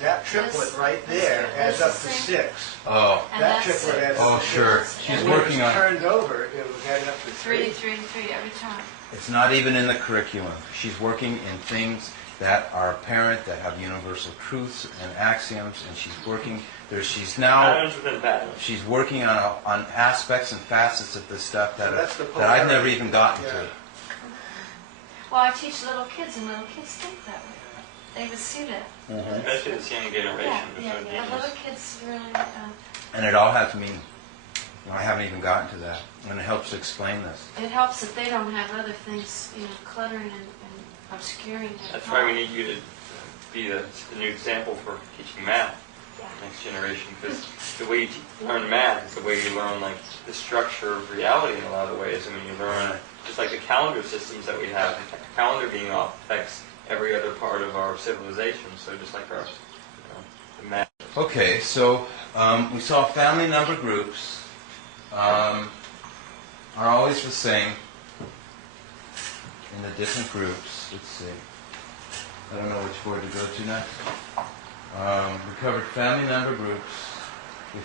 that triplet right there That's adds the up to same. 6. Oh, And That that's triplet adds oh up to sure. 6. She's And when working it's on. turned over, it was adding up to 3, 3. 3, 3 every time. It's not even in the curriculum. She's working in things that are apparent, that have universal truths and axioms, and she's working there. She's now. Patterns within patterns. She's working on aspects and facets of this stuff that So that's the that I've never polarity. even gotten Yeah. to. Well, I teach little kids, and little kids think that way. They would see that. Especially this young generation. Yeah, There's no the little genius. kids really. And it all has meaning. I haven't even gotten to that, and it helps explain this. It helps that they don't have other things, cluttering and obscuring their That's thought. why we need you to be the new example for teaching math next generation, because the way you learn math is the way you learn like the structure of reality in a lot of ways. I mean, you learn just like the calendar systems that we have. The calendar being off affects every other part of our civilization. So just like our the math. Okay, so we saw family number groups are always the same in the different groups. Let's see. I don't know which board to go to next. We covered family number groups. We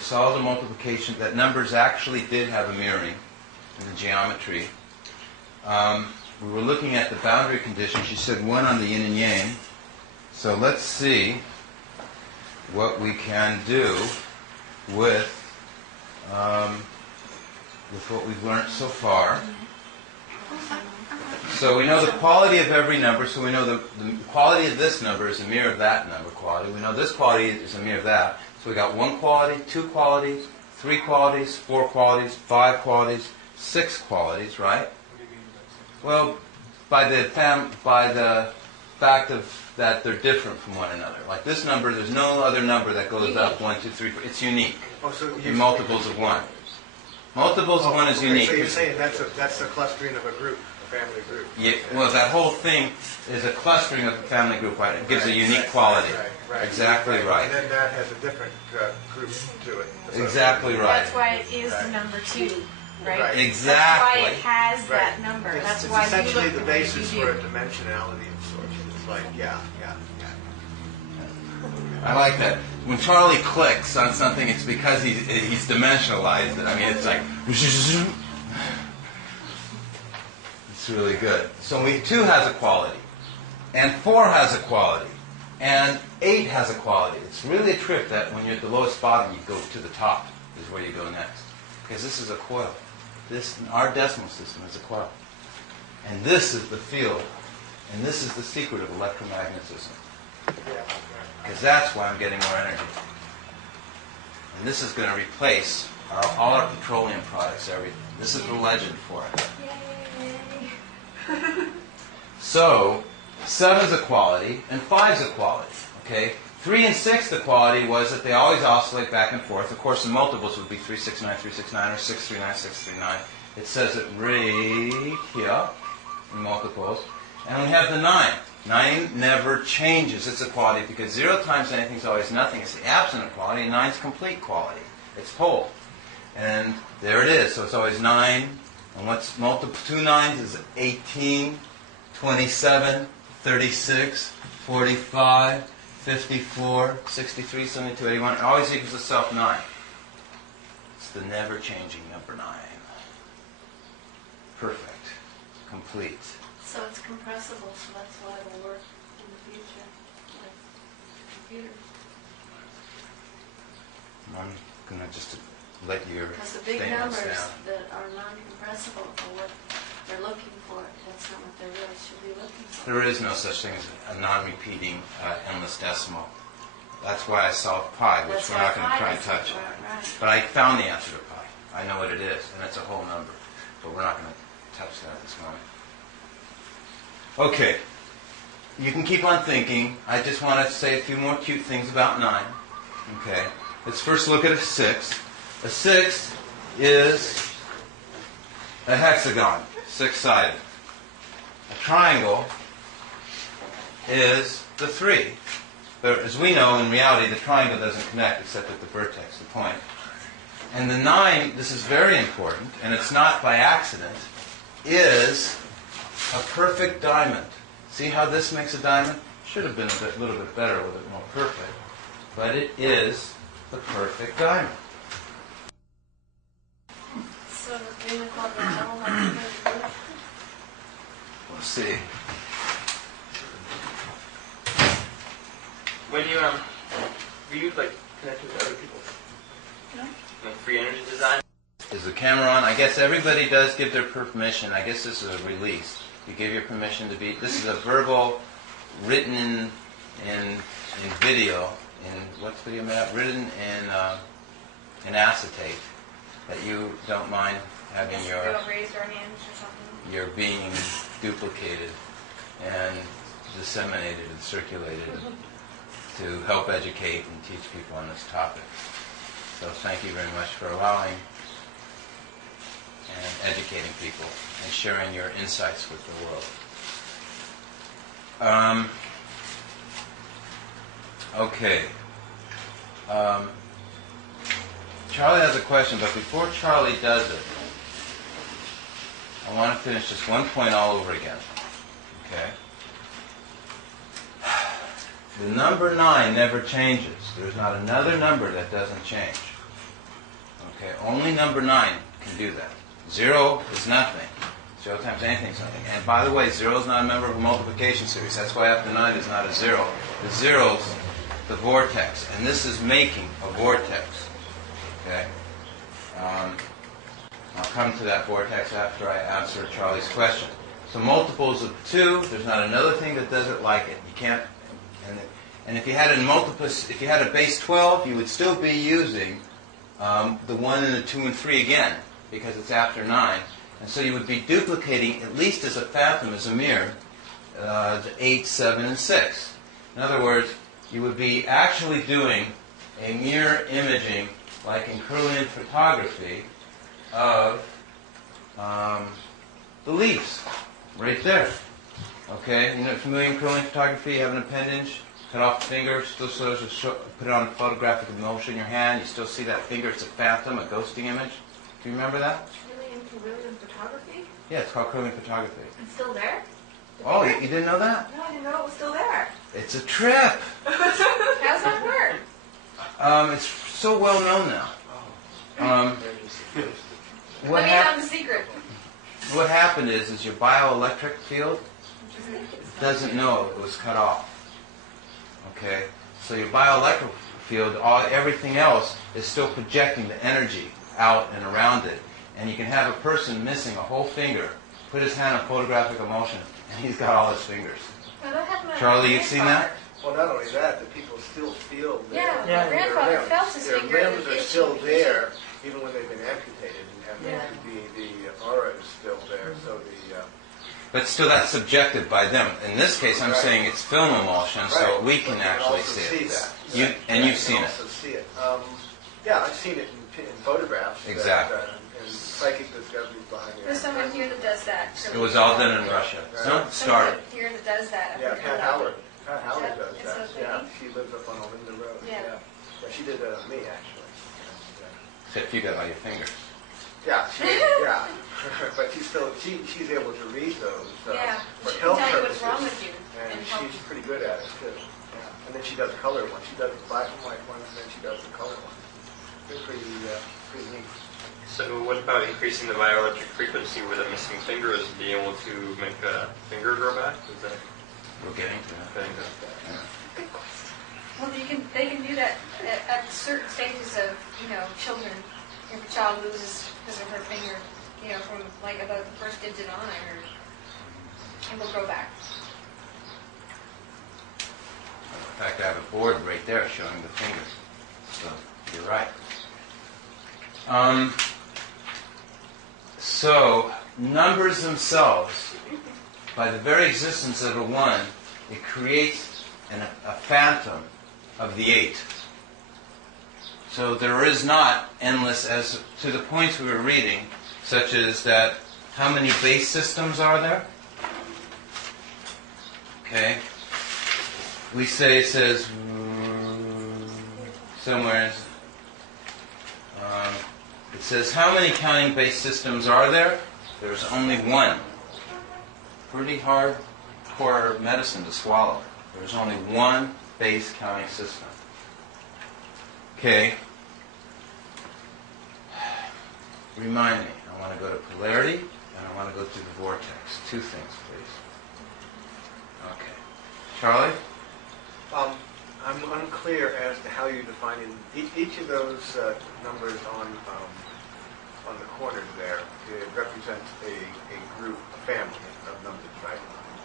saw the multiplication, that numbers actually did have a mirroring in the geometry. We were looking at the boundary conditions. You said 1 on the yin and yang. So let's see what we can do with what we've learned so far. So we know the quality of every number, so we know the quality of this number is a mirror of that number quality. We know this quality is a mirror of that. So we got 1 quality, 2 qualities, 3 qualities, 4 qualities, 5 qualities, 6 qualities, right? Well, by the fact of that they're different from one another. Like this number, there's no other number that goes up 1, 2, 3, 4. It's unique. Oh, so In multiples of 1. Multiples of 1 is unique. So you're saying that's a clustering of a group, a family group. Yeah, well, that whole thing is a clustering of the family group, right? It gives a unique quality. Right. Exactly right. And then that has a different group to it. So- Exactly right. That's why it is the number 2, right? Right. Exactly. That's why it has Right. that number. It's- That's it's why you essentially look the the way you basis do. for a dimensionality of sorts. It's like, yeah. I like that. When Charlie clicks on something, it's because he's dimensionalized it. I mean, it's like... It's really good. So 2 has a quality, and 4 has a quality, and 8 has a quality. It's really a trick that when you're at the lowest bottom, you go to the top, is where you go next. Because this is a coil. Our decimal system is a coil. And this is the field, and this is the secret of electromagnetism. Because that's why I'm getting more energy. And this is going to replace all our petroleum products, everything. This is the legend for it. So, 7 is a quality, and 5 is a quality. Okay? 3 and 6, the quality was that they always oscillate back and forth. Of course, the multiples would be 369, 369, or 639, 639. It says it right here in multiples. And we have the 9. 9 never changes. It's a quality because 0 times anything is always nothing. It's the absent of quality, and 9 is complete quality. It's pole. And there it is. So it's always 9. And what's 2 9s is 18, 27, 36, 45, 54, 63, 72, 81. It always equals itself 9. It's the never-changing number 9. perfect, complete. So it's compressible, so that's why it'll work in the future with computers. I'm going to just let your Because the big statements numbers down. that are non-compressible are what they're looking for. That's not what they really should be looking for. There is no such thing as a non-repeating endless decimal. That's why I solved pi, which That's we're why not going to pi try and is- touch. Right. But I found the answer to pi. I know what it is, and it's a whole number. But we're not going to touch that this morning. Okay. You can keep on thinking. I just want to say a few more cute things about 9. Okay. Let's first look at a 6. A 6 is a hexagon, 6-sided. A triangle is the 3. But as we know, in reality, the triangle doesn't connect except at the vertex, the point. And the 9, this is very important, and it's not by accident, is a perfect diamond. See how this makes a diamond? Should have been a little bit better, a little bit more perfect. But it is the perfect diamond. So the green called the double. We'll see. When you were you like connected with other people? No. Like free energy design? Is the camera on? I guess everybody does give their permission. I guess this is a release. You give your permission to be. This is a verbal, written in video. In what's video made up? Written in acetate. That you don't mind having Yes, your don't raise your hands or something. your being duplicated and disseminated and circulated to help educate and teach people on this topic. So thank you very much for allowing and educating people and sharing your insights with the world. Okay. Charlie has a question, but before Charlie does it, I want to finish just one point all over again. Okay? The number 9 never changes. There's not another number that doesn't change. Okay? Only number 9 can do that. 0 is nothing. 0 times anything is nothing. And by the way, 0 is not a member of a multiplication series. That's why after 9 is not a 0. The 0's the vortex. And this is making a vortex. Okay? I'll come to that vortex after I answer Charlie's question. So multiples of 2, there's not another thing that does it like it. You can't. And if you had a base 12, you would still be using the 1 and the 2 and 3 again, because it's after 9. And so you would be duplicating, at least as a phantom, as a mirror, the 8, 7, and 6. In other words, you would be actually doing a mirror imaging, like in Kirlian photography, of the leaves, right there. Okay, you know, familiar in Kirlian photography, you have an appendage, cut off the finger, still sort of put it on a photographic motion in your hand, you still see that finger, it's a phantom, a ghosting image. Do you remember that? Really into Kirlian photography? Yeah, it's called Kirlian photography. It's still there? Oh, you didn't know that? No, I didn't know it was still there. It's a trip. How's that work? It's so well known now. What Let me happened? have the secret. What happened is your bioelectric field doesn't know it was cut off. Okay, so your bioelectric field, everything else is still projecting the energy out and around it, and you can have a person missing a whole finger, put his hand on photographic motion, and he's got all his fingers. Well, that happened to my Charlie, you've seen that? Well, not only that, the people still feel Yeah, their my grandfather limbs. felt his Their finger and limbs it are itched still and itched. there, even when they've been amputated, and Yeah. the aura is still there. So But still, that's subjective by them. In this case, I'm Right. saying it's film emulsion, so Right. we can But you actually also see it. that. And you've You seen can it. also see it. Yeah, I've seen it in photographs. Exactly. And psychic discoveries behind it. There's someone here that does that. It was all done in Russia. Right. No, it started. Someone here that does that. Yeah, Pat Howard. Pat Howard that- does is that. that the Yeah, thing? she lives up on Olinda Road. Yeah. Yeah, she did that on me, actually. Except you got all your fingers. Yeah, yeah. But she's able to read those Yeah, for she can health tell you purposes. what's wrong with you. And help she's you. pretty good at it, too. Yeah. And then she does color ones. She does the black and white ones, and then she does the color ones. They're pretty neat. So what about increasing the bioelectric frequency where the missing finger is being able to make a finger grow back? Is that We're getting to that. getting to that? Well, they can do that at certain stages of, children. If a child loses his or her finger, from like about the first digit on, I heard, it will grow back. In fact, I have a board right there showing the fingers. So you're right. So numbers themselves, by the very existence of a 1, it creates a phantom of the 8. So there is not endless as to the points we were reading, such as that how many base systems are there? Okay. We say it says somewhere it says how many counting base systems are there? There's only 1. Pretty hardcore medicine to swallow. There's only 1 base counting system. Okay. Remind me. I want to go to polarity and I want to go to the vortex. 2 things, please. Okay. Charlie? I'm unclear as to how you define it. Each of those numbers on the corners there, it represents a group, a family of numbers, right?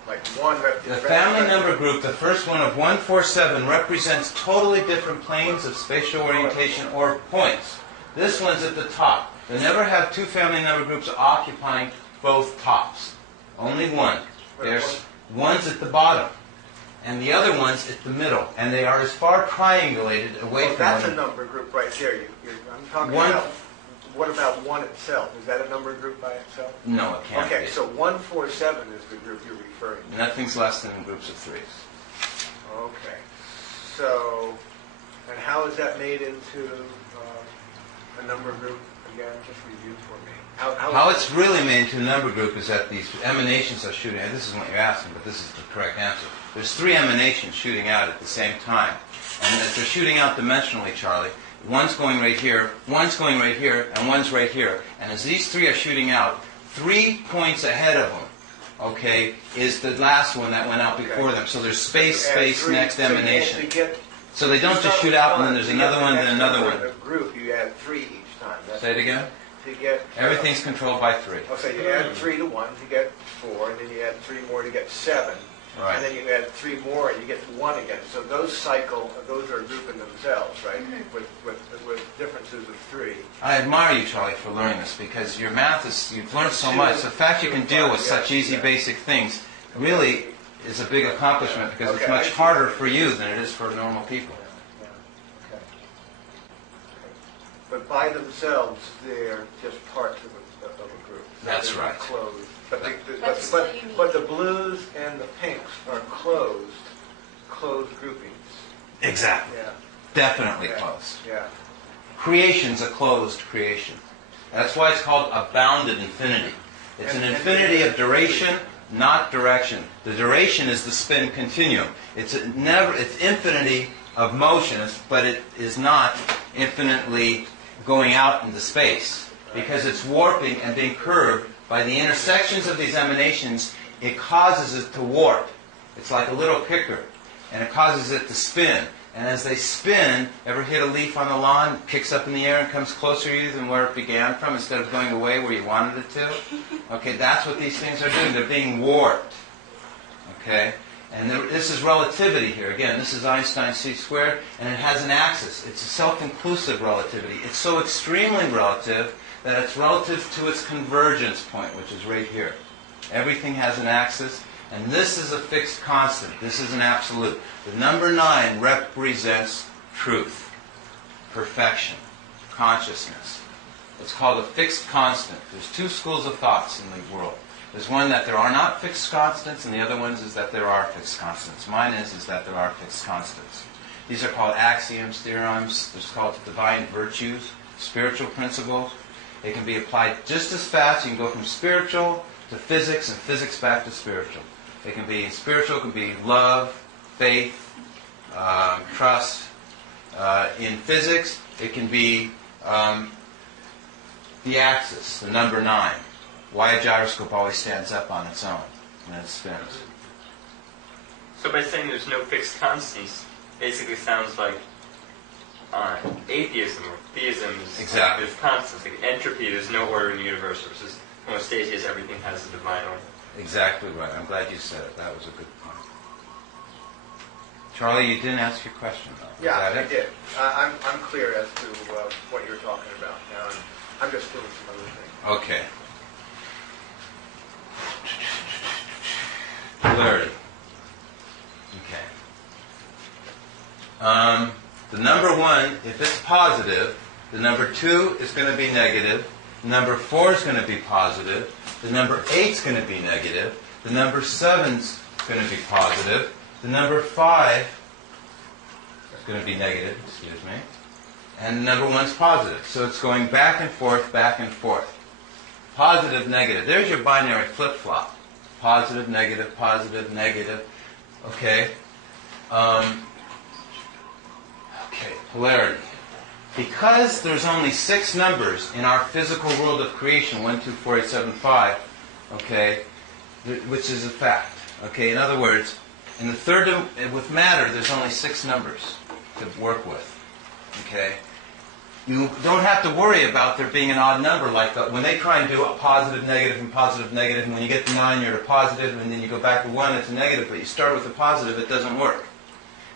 Like 1 The family number group, the first one of 147, represents totally different planes of spatial orientation or points. This one's at the top. They never have 2 family number groups occupying both tops. Only 1. There's one's at the bottom, and the other one's at the middle, and they are as far triangulated away from that's one a number group right there. I'm talking One- about, what about 1 itself? Is that a number group by itself? No, it can't Okay, be. so 147 is the group you're referring to. Nothing's less than groups of 3s. Okay. So, and how is that made into a number group? Again, just review for me. How it's really made into a number group is that these emanations are shooting out. This is what you're asking, but this is the correct answer. There's 3 emanations shooting out at the same time. And as they're shooting out dimensionally, Charlie, one's going right here, one's going right here, and one's right here. And as these 3 are shooting out, 3 points ahead of them, okay, is the last one that went out before them. So there's space, next emanation. So they don't just shoot out and then there's another one, then another one. A group, you add 3 each time. Say it again? To get, Everything's controlled by 3. so you add 3 to 1 to get 4, and then you add 3 more to get 7. Right. And then you add 3 more and you get 1 again. So those cycle, those are a group in themselves, right? With differences of 3. I admire you, Charlie, for learning this because your math is, you've learned so much. The fact you can deal with such easy, basic things really is a big accomplishment because it's much harder for you than it is for normal people. Okay. But by themselves, they're just parts of a group. That's They're right. Closed. But That's what you need. but the blues and the pinks are closed groupings. Exactly. Yeah. Definitely Yeah. close. Yeah. Creation's a closed creation. That's why it's called a bounded infinity. It's an infinity of duration, not direction. The duration is the spin continuum. It's infinity of motions, but it is not infinitely going out into space because it's warping and being curved by the intersections of these emanations. It causes it to warp. It's like a little kicker, and it causes it to spin. And as they spin, ever hit a leaf on the lawn, it kicks up in the air and comes closer to you than where it began from instead of going away where you wanted it to? Okay, that's what these things are doing. They're being warped. Okay? And this is relativity here. Again, this is Einstein's c², and it has an axis. It's a self-inclusive relativity. It's so extremely relative that it's relative to its convergence point, which is right here. Everything has an axis. And this is a fixed constant. This is an absolute. The number 9 represents truth, perfection, consciousness. It's called a fixed constant. There's 2 schools of thoughts in the world. There's one that there are not fixed constants, and the other one is that there are fixed constants. Mine is that there are fixed constants. These are called axioms, theorems. They're called divine virtues, spiritual principles. They can be applied just as fast. You can go from spiritual to physics and physics back to spiritual. It can be spiritual, it can be love, faith, trust. In physics, it can be the axis, the number 9. Why a gyroscope always stands up on its own when it spins. So by saying there's no fixed constants, basically sounds like atheism or theism is Exactly. there's constants. Like entropy, there's no order in the universe versus homostasis, everything has a divine order. Exactly right. I'm glad you said it. That was a good point. Charlie, you didn't ask your question, though. Is Yeah, that I it? did. I'm clear as to what you're talking about now. And I'm just doing some other things. Okay. Polarity. Okay. The number 1, if it's positive, the number 2 is going to be negative, the number 4 is going to be positive, the number 8 is going to be negative, the number 7 is going to be positive, the number 5 is going to be negative, excuse me, and the number 1 is positive. So it's going back and forth, back and forth. Positive, negative. There's your binary flip-flop. Positive, negative, positive, negative. Okay. Okay, polarity. Because there's only 6 numbers in our physical world of creation, 1, 2, 4, 8, 7, 5, okay, which is a fact. Okay, in other words, in the third, with matter, there's only 6 numbers to work with. Okay. You don't have to worry about there being an odd number like that. When they try and do a positive, negative, and when you get to 9, you're at a positive, and then you go back to 1, it's a negative, but you start with a positive, it doesn't work.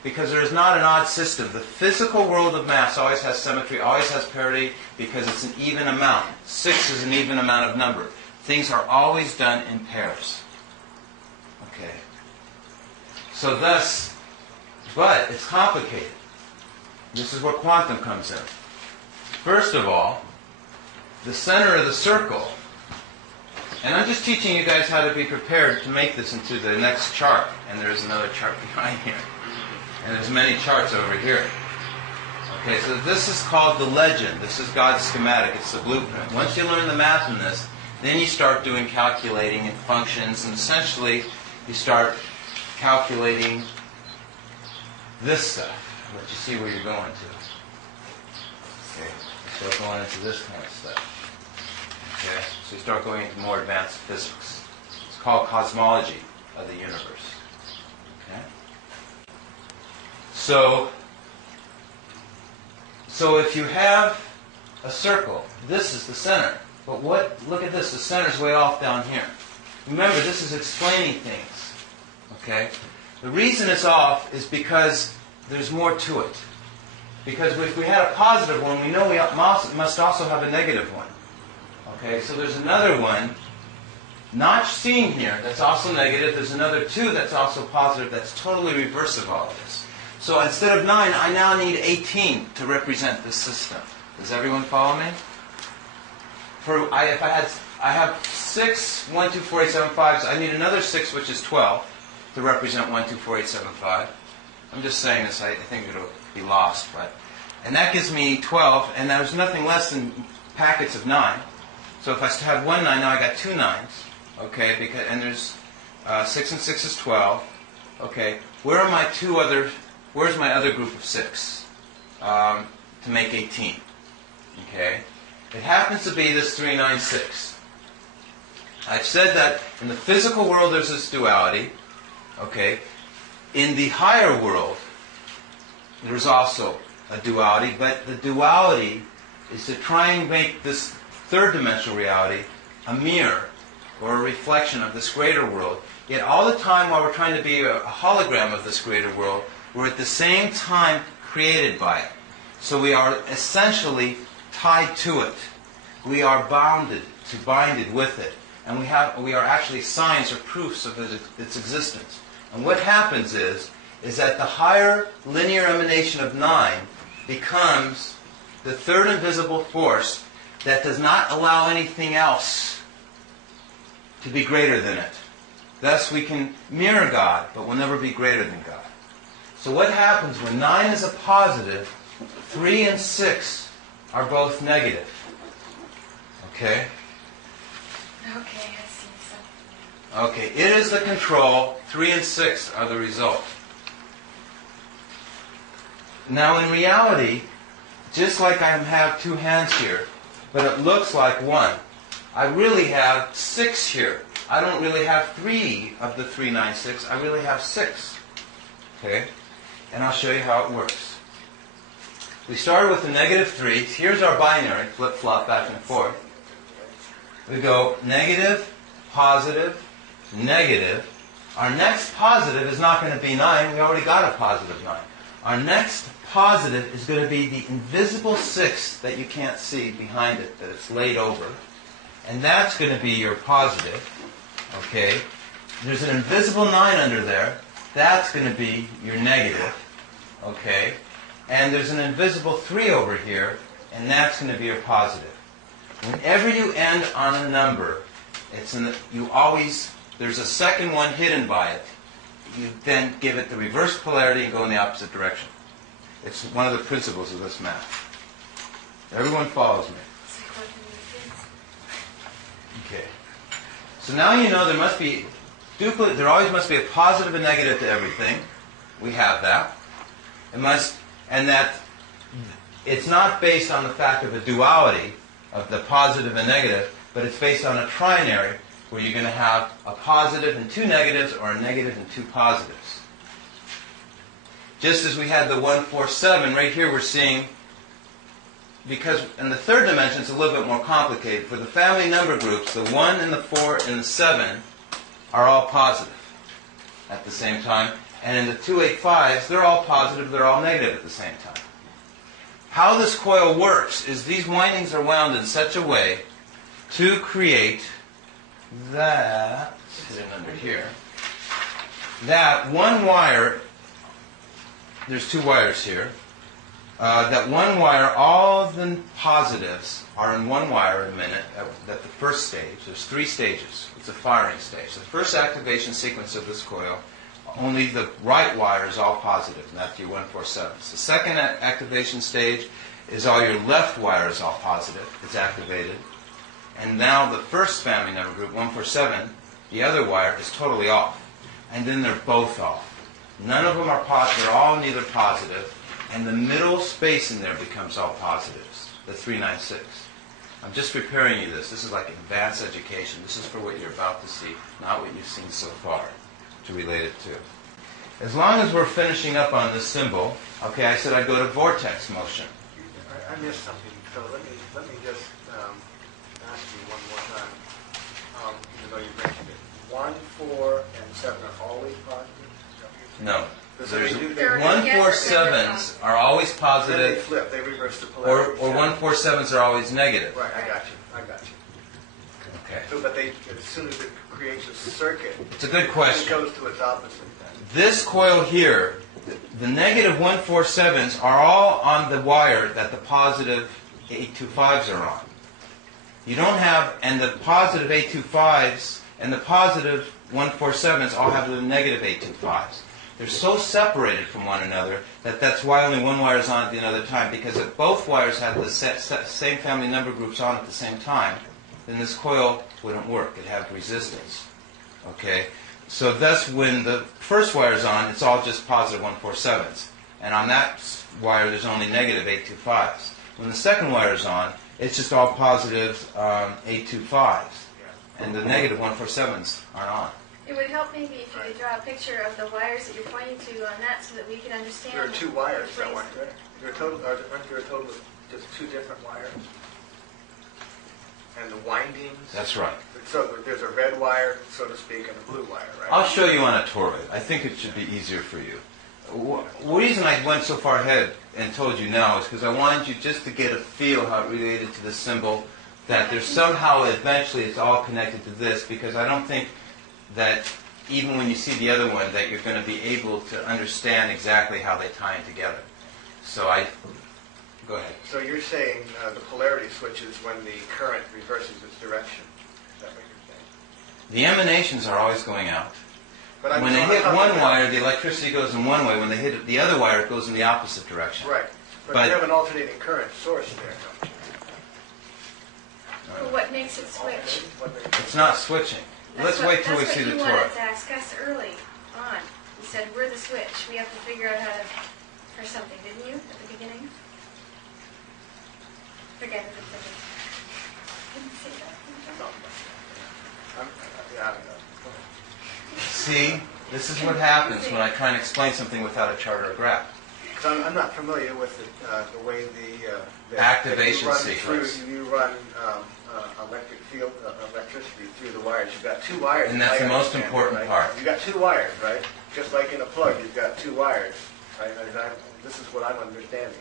Because there is not an odd system. The physical world of mass always has symmetry, always has parity, because it's an even amount. 6 is an even amount of number. Things are always done in pairs. Okay. So thus, but it's complicated. This is where quantum comes in. First of all, the center of the circle, and I'm just teaching you guys how to be prepared to make this into the next chart, and there's another chart behind here, and there's many charts over here. Okay, so this is called the legend. This is God's schematic. It's the blueprint. Once you learn the math in this, then you start doing calculating and functions, and essentially you start calculating this stuff. Let you see where you're going to. Okay, you start going into this kind of stuff. Okay, so you start going into more advanced physics. It's called cosmology of the universe. Okay. So if you have a circle, this is the center. But look at this, the center's way off down here. Remember, this is explaining things. Okay? The reason it's off is because there's more to it. Because if we had a positive one, we know we must also have a negative one. Okay, so there's another one, not seen here, that's also negative. There's another 2 that's also positive, that's totally reverse of all of this. So instead of 9, I now need 18 to represent this system. Does everyone follow me? I have 6, 1, 2, 4, 8, 7, 5s. I need another 6, which is 12, to represent 1, 2, 4, 8, 7, 5. I'm just saying this. I think it'll be lost, and that gives me 12, and there's nothing less than packets of 9. So if I have 1 9, now I got 2 9s. Okay, and there's 6 and 6 is 12. Okay, where's my other group of 6 to make 18? Okay, it happens to be this 3, 9, 6. I've said that in the physical world there's this duality. Okay, in the higher world there's also a duality, but the duality is to try and make this third-dimensional reality a mirror or a reflection of this greater world. Yet all the time while we're trying to be a hologram of this greater world, we're at the same time created by it. So we are essentially tied to it. We are bonded with it. And we are actually signs or proofs of its existence. And what happens is that the higher linear emanation of 9 becomes the third invisible force that does not allow anything else to be greater than it. Thus we can mirror God, but we'll never be greater than God. So what happens when 9 is a positive, 3 and 6 are both negative? Okay? Okay, I see something. Okay, it is the control, 3 and 6 are the result. Now in reality, just like I have 2 hands here, but it looks like 1. I really have 6 here. I don't really have 3 of the 396. I really have 6. Okay? And I'll show you how it works. We started with the negative 3. Here's our binary, flip-flop back and forth. We go negative, positive, negative. Our next positive is not going to be 9. We already got a positive 9. Our next positive is going to be the invisible 6 that you can't see behind it, that it's laid over. And that's going to be your positive. Okay? There's an invisible 9 under there. That's going to be your negative. Okay? And there's an invisible 3 over here, and that's going to be your positive. Whenever you end on a number, there's a second one hidden by it. You then give it the reverse polarity and go in the opposite direction. It's one of the principles of this math. Everyone follows me. Okay. So now you know there always must be a positive and negative to everything. We have that. And that it's not based on the fact of a duality of the positive and negative, but it's based on a trinary where you're going to have a positive and 2 negatives or a negative and 2 positives. Just as we had the 1, 4, 7, right here we're seeing, because in the third dimension it's a little bit more complicated. For the family number groups, the 1 and the 4 and the 7 are all positive at the same time. And in the 2, 8, 5s, they're all positive, they're all negative at the same time. How this coil works is these windings are wound in such a way to create that, sitting under here, that one wire, there's 2 wires here, that one wire, all the positives are in one wire in a minute at the first stage. There's 3 stages. It's a firing stage. The first activation sequence of this coil, only the right wire is all positive, and that's your 147s. The second activation stage is all your left wire is all positive. It's activated. And now the first family number group, 147, the other wire is totally off. And then they're both off. None of them are positive. They're all neither positive. And the middle space in there becomes all positives, the 396. I'm just preparing you this. This is like advanced education. This is for what you're about to see, not what you've seen so far, to relate it to. As long as we're finishing up on this symbol, okay, I said I'd go to vortex motion. I missed something, so let me just ask you one more time. Even though you mentioned it, 1, 4, and 7 are always positive? No. So they do, 147s are always then they positive, flip, they reverse the or polarity. 147s are always negative. Right, I got you. Okay. So, but as soon as it creates a circuit, It's a good it question. goes to its opposite. This coil here, the negative 147s are all on the wire that the positive 825s are on. You don't have, and the positive 825s and the positive 147s all have the negative 825s. They're so separated from one another that's why only one wire is on at the other time, because if both wires had the same family number groups on at the same time, then this coil wouldn't work. It'd have resistance. Okay? So thus, when the first wire is on, it's all just positive 147s. And on that wire, there's only negative 825s. When the second wire is on, it's just all positive 825s. And the negative 147s aren't on. It would help maybe if you could draw a picture of the wires that you're pointing to on that so that we can understand. There are 2 wires, the though, aren't there? Aren't there a total of just 2 different wires? And the windings? That's right. So there's a red wire, so to speak, and a blue wire, right? I'll show you on a toroid. I think it should be easier for you. The reason I went so far ahead and told you now is because I wanted you just to get a feel how it related to the symbol, that there's somehow eventually it's all connected to this, because I don't think that even when you see the other one that you're going to be able to understand exactly how they tie in together. So go ahead. So you're saying the polarity switches when the current reverses its direction. Is that what you're saying? The emanations are always going out. But When they hit one wire, the electricity goes in one way. When they hit the other wire, it goes in the opposite direction. Right. But you have an alternating current source there, don't you? Well, what makes it switch? It's not switching. Let's wait till we see the That's what toroid. you wanted to ask us early on. You said, we're the switch. We have to figure out how to, or something, didn't you, at the beginning? Forget it. Yeah, I don't know. See, this is what happens when I try and explain something without a chart or a graph. Because I'm not familiar with the way the Activation you run sequence. You run electric field electricity through the wires. You've got two wires. And that's I the most understand, important right? part. You've got two wires, right? Just like in a plug, you've got two wires. Right? This is what I'm understanding.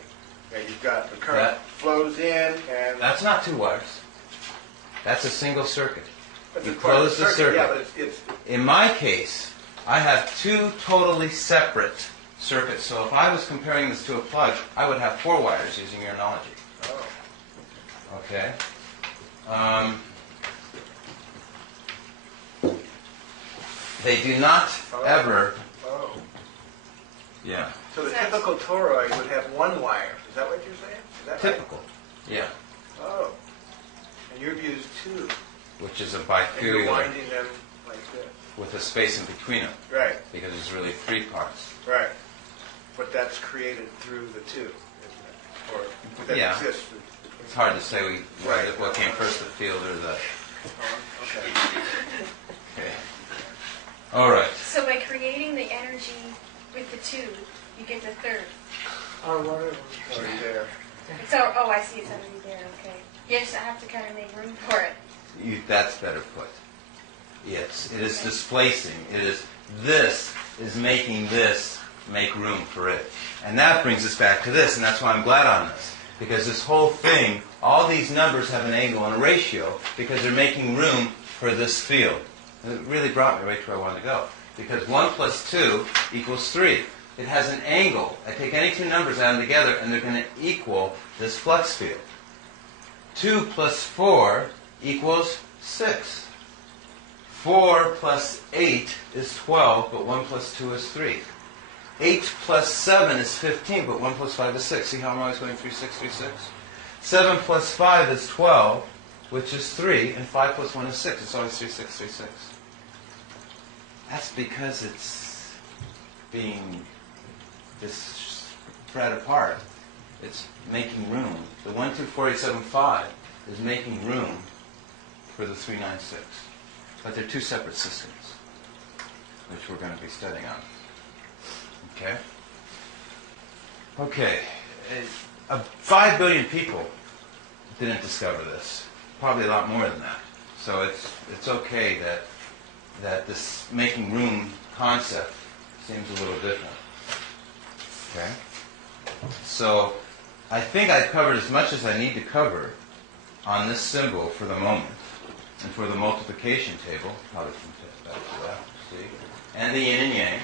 Yeah, you've got the current That- flows in, and That's not two wires. That's a single circuit. but you it's part of close the circuit. Yeah, but it's In my case, I have two totally separate circuits. So if I was comparing this to a plug, I would have four wires using your analogy. oh. Okay? They do not ever... Oh. Yeah. So the typical toroid would have one wire. Is that what you're saying? Is that right? Typical. Yeah. Oh. And you've used two. Which is a And you're bifield winding them like this. with a space in between them. Right, Because there's really three parts. right. But that's created through the two, isn't it? Or that Yeah. exists. It's hard to say what came first, the field or the... Oh, okay. Okay. All right. So by creating the energy with the two, you get the third. Oh, whatever. It's already there. It's oh, I see, it's already there, okay. Yes, I have to kind of make room for it. That's better put. Yes, it is displacing. This is making this make room for it. And that brings us back to this, and that's why I'm glad on this. Because this whole thing, all these numbers have an angle and a ratio because they're making room for this field. And it really brought me right to where I wanted to go. Because 1 plus 2 equals 3. It has an angle. I take any two numbers, add them together, and they're going to equal this flux field. 2 plus 4 equals 6. 4 plus 8 is 12, but 1 plus 2 is 3. 8 plus 7 is 15, but 1 plus 5 is 6. See how I'm always going 3, 6, 3, 6? 7 plus 5 is 12, which is 3, and 5 plus 1 is 6. It's always 3, 6, 3, 6. That's because it's being spread apart. It's making room. The 1, 2, 4, 8, 7, 5 is making room for the 3, 9, 6. But they're two separate systems, which we're going to be studying on. Okay? Okay. 5 billion people didn't discover this. Probably a lot more than that. So it's okay that this making room concept seems a little different. Okay? So I think I covered as much as I need to cover on this symbol for the moment. And for the multiplication table, probably can take back to that, see? And the yin and yang.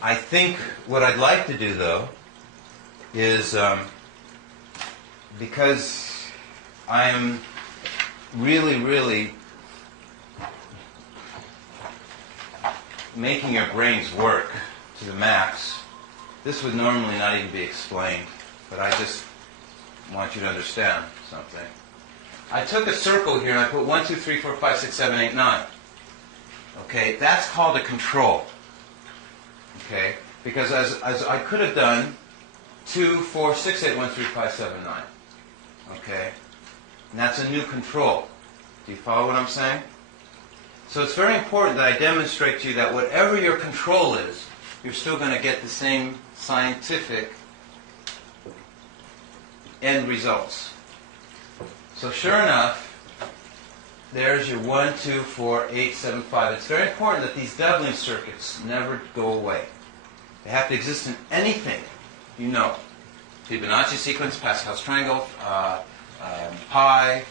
I think what I'd like to do, though, is because I am really, really making your brains work to the max. This would normally not even be explained, but I just want you to understand something. I took a circle here and I put 1, 2, 3, 4, 5, 6, 7, 8, 9. Okay, that's called a control. Okay, because as I could have done 2, 4, 6, 8, 1, 3, 5, 7, 9. Okay, and that's a new control. Do you follow what I'm saying? So it's very important that I demonstrate to you that whatever your control is, you're still going to get the same scientific end results. So sure enough, there's your 1, 2, 4, 8, 7, 5. It's very important that these doubling circuits never go away. They have to exist in anything you know. Fibonacci sequence, Pascal's triangle, pi,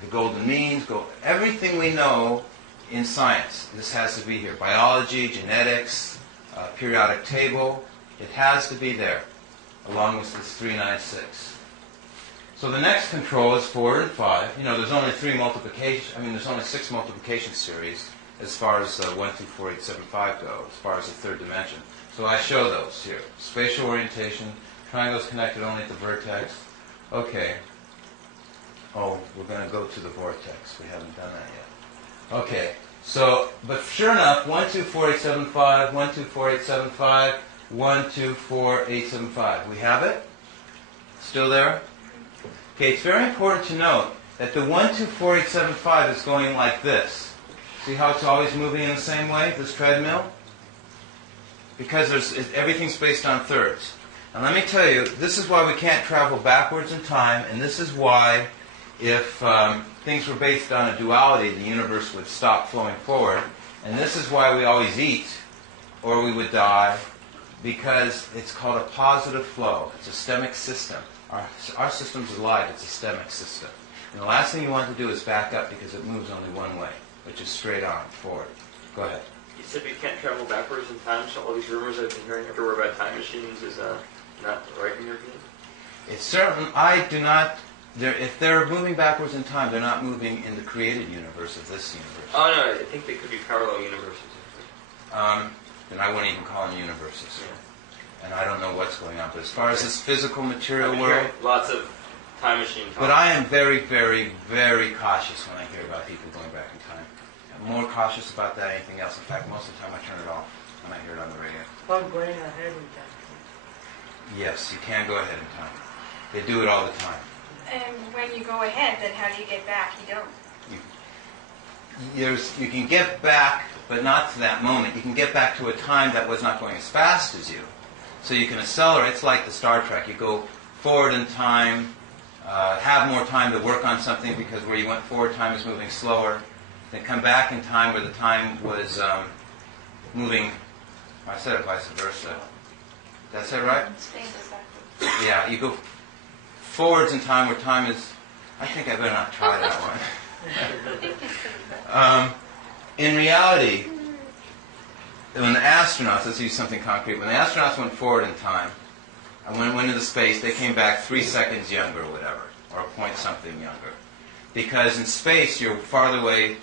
the golden means, everything we know in science. This has to be here. Biology, genetics, periodic table. It has to be there, along with this 3, 9, 6. So the next control is 4 and 5. You know, there's only 6 multiplication series as far as 1, 2, 4, 8, 7, 5 go, as far as the third dimension. So I show those here. Spatial orientation, triangles connected only at the vertex. Okay. Oh, we're going to go to the vortex. We haven't done that yet. Okay. So, but sure enough, 1, 2, 4, 8, 7, 5, 1, 2, 4, 8, 7, 5, 1, 2, 4, 8, 7, 5. We have it? Still there? Okay, it's very important to note that the 124875 is going like this. See how it's always moving in the same way, this treadmill? Because everything's based on thirds. And let me tell you, this is why we can't travel backwards in time, and this is why if things were based on a duality, the universe would stop flowing forward. And this is why we always eat, or we would die, because it's called a positive flow. It's a stemic system. Our system's alive. It's a stemic system. And the last thing you want to do is back up because it moves only one way, which is straight on, forward. Go ahead. You said we can't travel backwards in time, so all these rumors I've been hearing everywhere about time machines is not right in your opinion? It's certain. I do not. If they're moving backwards in time, they're not moving in the created universe of this universe. Oh no, I think they could be parallel universes. Then I wouldn't even call them universes. Yeah. And I don't know what's going on. But as far as this physical material world, lots of time machine talk. But I am very, very, very cautious when I hear about people going back in time. I'm more cautious about that than anything else. In fact, most of the time I turn it off when I hear it on the radio. I'm going ahead in time. Yes, you can go ahead in time. They do it all the time. And when you go ahead, then how do you get back? You don't. You can get back, but not to that moment. You can get back to a time that was not going as fast as you. So you can accelerate. It's like the Star Trek. You go forward in time, have more time to work on something because where you went forward, time is moving slower. Then come back in time where the time was moving. I said it vice versa. Did I say it right? Yeah, you go forwards in time where time is... I think I better not try that one. In reality, when the astronauts, let's use something concrete, when the astronauts went forward in time and went into space, they came back 3 seconds younger or whatever, or a point something younger. Because in space, you're farther away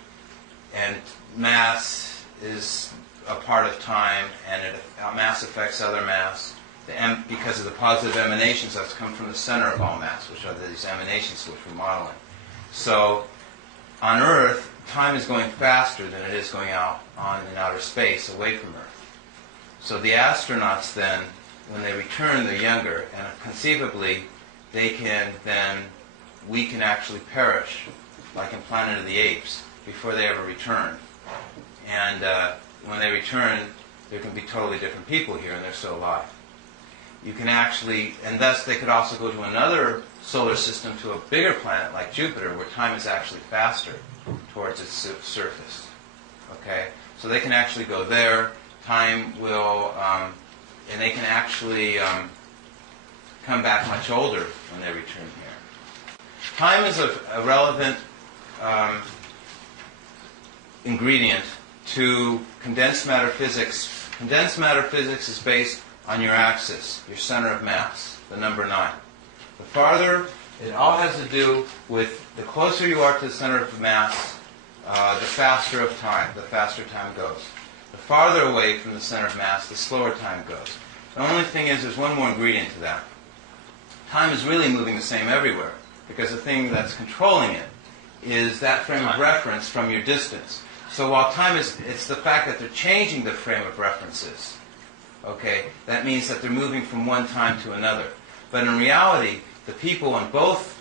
and mass is a part of time and mass affects other mass. Because of the positive emanations that's come from the center of all mass, which are these emanations which we're modeling. So, on Earth, time is going faster than it is going out on in outer space, away from Earth. So the astronauts then, when they return, they're younger, and conceivably, we can actually perish, like in Planet of the Apes, before they ever return. And when they return, there can be totally different people here, and they're still alive. You can actually, and thus they could also go to another solar system, to a bigger planet like Jupiter, where time is actually faster towards its surface. Okay? So they can actually go there. Time will, and they can actually come back much older when they return here. Time is a relevant ingredient to condensed matter physics. Condensed matter physics is based on your axis, your center of mass, the number 9. The farther, it all has to do with the closer you are to the center of mass, the faster time goes. The farther away from the center of mass, the slower time goes. The only thing is there's one more ingredient to that. Time is really moving the same everywhere, because the thing that's controlling it is that frame of reference from your distance. So while time is, it's the fact that they're changing the frame of references. Okay, that means that they're moving from one time to another. But in reality, the people on both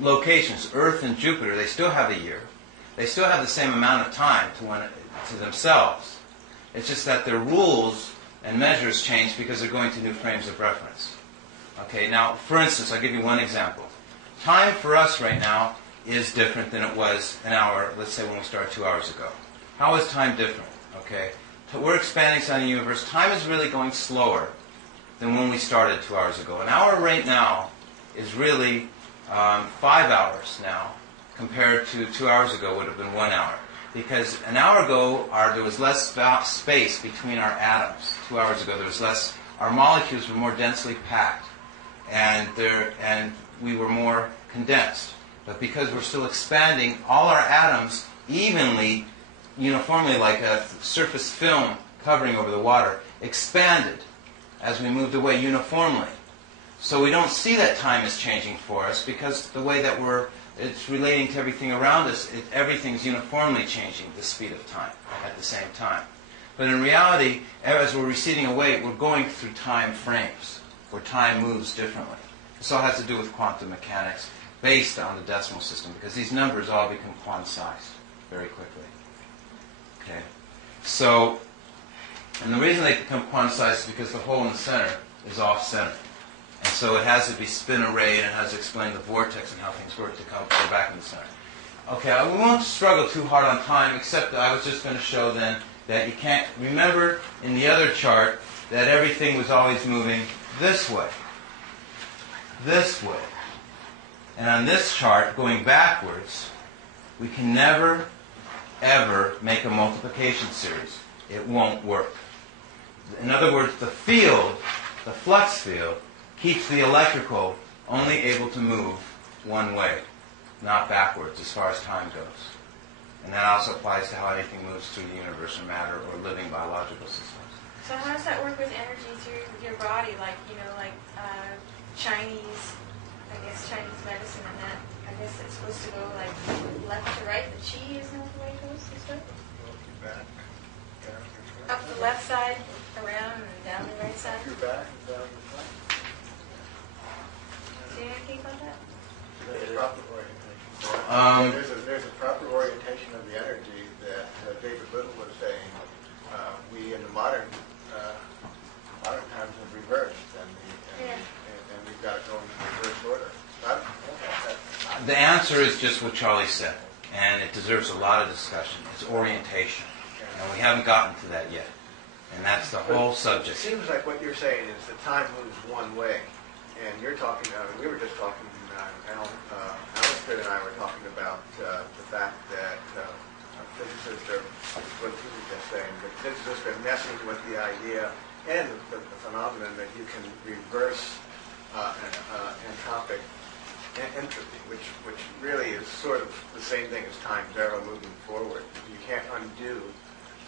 locations, Earth and Jupiter, they still have a year. They still have the same amount of time to themselves. It's just that their rules and measures change because they're going to new frames of reference. Okay, now, for instance, I'll give you one example. Time for us right now is different than it was an hour, let's say when we started 2 hours ago. How is time different? Okay. We're expanding inside the universe. Time is really going slower than when we started 2 hours ago. An hour right now is really 5 hours now, compared to 2 hours ago would have been 1 hour. Because an hour ago, there was less space between our atoms. 2 hours ago, there was less. Our molecules were more densely packed, and we were more condensed. But because we're still expanding, all our atoms evenly, uniformly, like a surface film covering over the water, expanded as we moved away uniformly. So we don't see that time is changing for us because the way that it's relating to everything around us, everything's uniformly changing the speed of time at the same time. But in reality, as we're receding away, we're going through time frames where time moves differently. This all has to do with quantum mechanics based on the decimal system, because these numbers all become quantized very quickly. Okay? So, and the reason they become quantized is because the hole in the center is off-center. And so it has to be spin array, and it has to explain the vortex and how things work to go back in the center. Okay, we won't struggle too hard on time, except that I was just going to show then that you can't remember in the other chart that everything was always moving this way. This way. And on this chart, going backwards, we can never, ever make a multiplication series. It won't work. In other words, the field, the flux field, keeps the electrical only able to move one way, not backwards as far as time goes. And that also applies to how anything moves through the universe or matter or living biological systems. So how does that work with energy through your body? Like, Chinese, I guess Chinese medicine and that, I guess it's supposed to go like left to right. The chi isn't that the way it goes and stuff? Back, down, Up the left side, around, and down the right side. your back, down your front. Do you know anything about that? There's a proper orientation. There's a proper orientation of the energy that David Little was saying. We in the modern times have reversed, and we've got it going in reverse order. The answer is just what Charlie said, and it deserves a lot of discussion. It's orientation, and we haven't gotten to that yet, and that's the whole subject. It seems like what you're saying is that time moves one way, and you're talking. We were just talking. Alistair and I were talking about the fact that physicists are, what he was just saying, that physicists are messing with the idea and the phenomenon that you can reverse entropic entropy, which really is sort of the same thing as time's arrow moving forward. You can't undo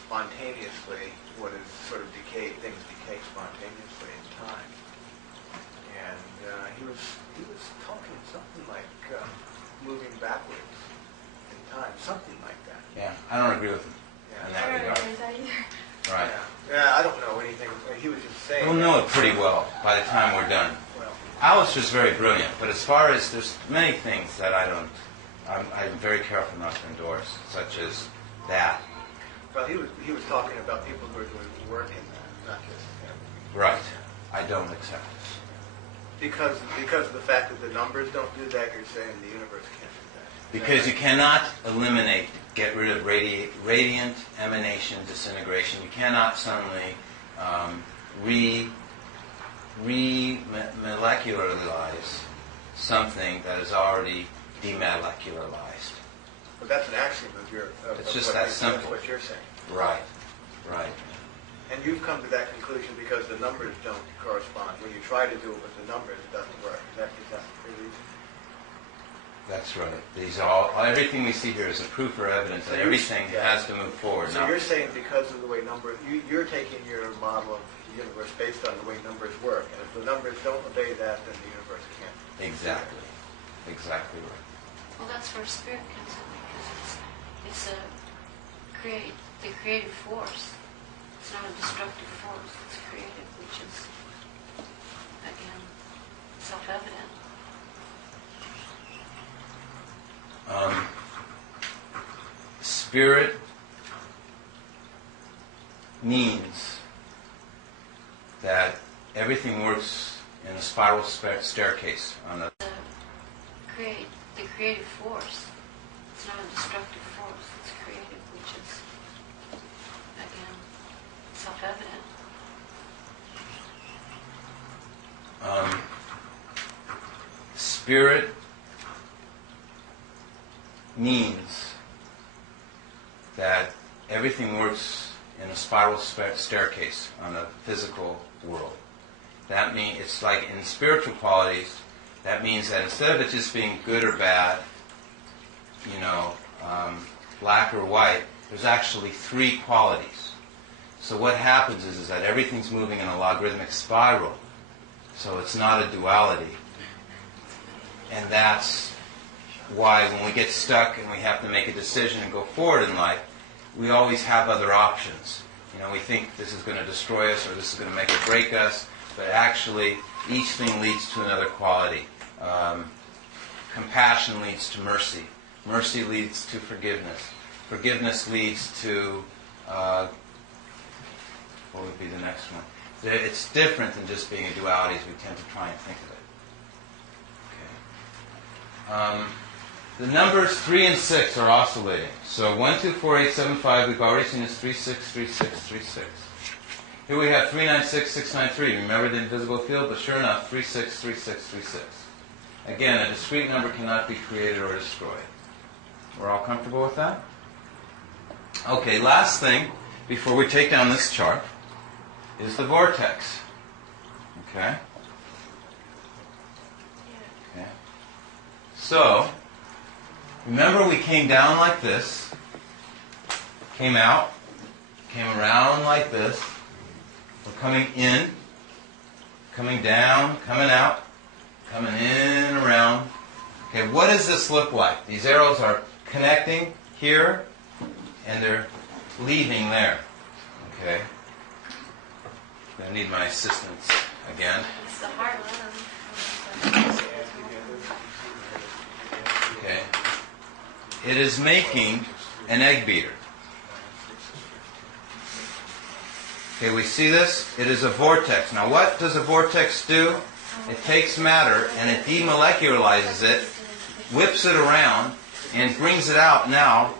spontaneously what is sort of decayed. Things decay spontaneously in time. And he was talking something like moving backwards in time, something like that. Yeah, I don't agree with him in that I don't regard. know that either. Right. Yeah, I don't know anything. He was just saying. We'll know it pretty well by the time we're done. Well, Alistair's very brilliant, but as far as there's many things that I'm very careful not to endorse, such as that. well, he was talking about people who are doing work in that, not just him. Right. I don't accept this. Because of the fact that the numbers don't do that, you're saying the universe can't do that. Because you cannot get rid of radiant emanation, disintegration. You cannot suddenly remolecularize something that is already demolecularized. But that's an axiom of your. It's just that simple. That's what you're saying. Right. Right. And you've come to that conclusion because the numbers don't correspond. When you try to do it with the numbers, it doesn't work. Is that your reason? That's right. These are everything we see here is a proof or evidence that everything has to move forward. So you're saying because of the way numbers, you're taking your model of the universe based on the way numbers work, and if the numbers don't obey that, then the universe can't. Exactly. Exactly right. Well, that's where spirit comes in, because it's the creative force. It's not a destructive force. It's creative, which is, again, self-evident. Spirit means that everything works in a spiral staircase on the The creative force. It's not a destructive force. It's creative, which is, again, self-evident. Spirit means that everything works in a spiral staircase on the physical world. That means it's like in spiritual qualities. That means that instead of it just being good or bad, black or white, there's actually three qualities. So what happens is that everything's moving in a logarithmic spiral. So it's not a duality. And that's why when we get stuck and we have to make a decision and go forward in life, we always have other options. We think this is going to destroy us or this is going to make or break us. but actually each thing leads to another quality. Compassion leads to mercy. Mercy leads to forgiveness. Forgiveness leads to, what would be the next one? It's different than just being a duality as we tend to try and think of it. Okay. The numbers 3 and 6 are oscillating. So 1, 2, 4, 8, 7, 5, we've already seen as 3, 6, 3, 6, 3, 6. Here we have 3, 9, 6, 6, 9, 3. Remember the invisible field? But sure enough, 3, 6, 3, 6, 3, 6. Again, a discrete number cannot be created or destroyed. We're all comfortable with that? Okay, last thing before we take down this chart is the vortex. Okay? Okay. So, remember we came down like this, came out, came around like this. We're coming in, coming down, coming out, coming in, around. Okay, what does this look like? These arrows are connecting here, and they're leaving there. Okay? I need my assistance again. It's the hard one. Okay. It is making an egg beater. Okay, we see this? It is a vortex. Now what does a vortex do? It takes matter and it demolecularizes it, whips it around, and brings it out now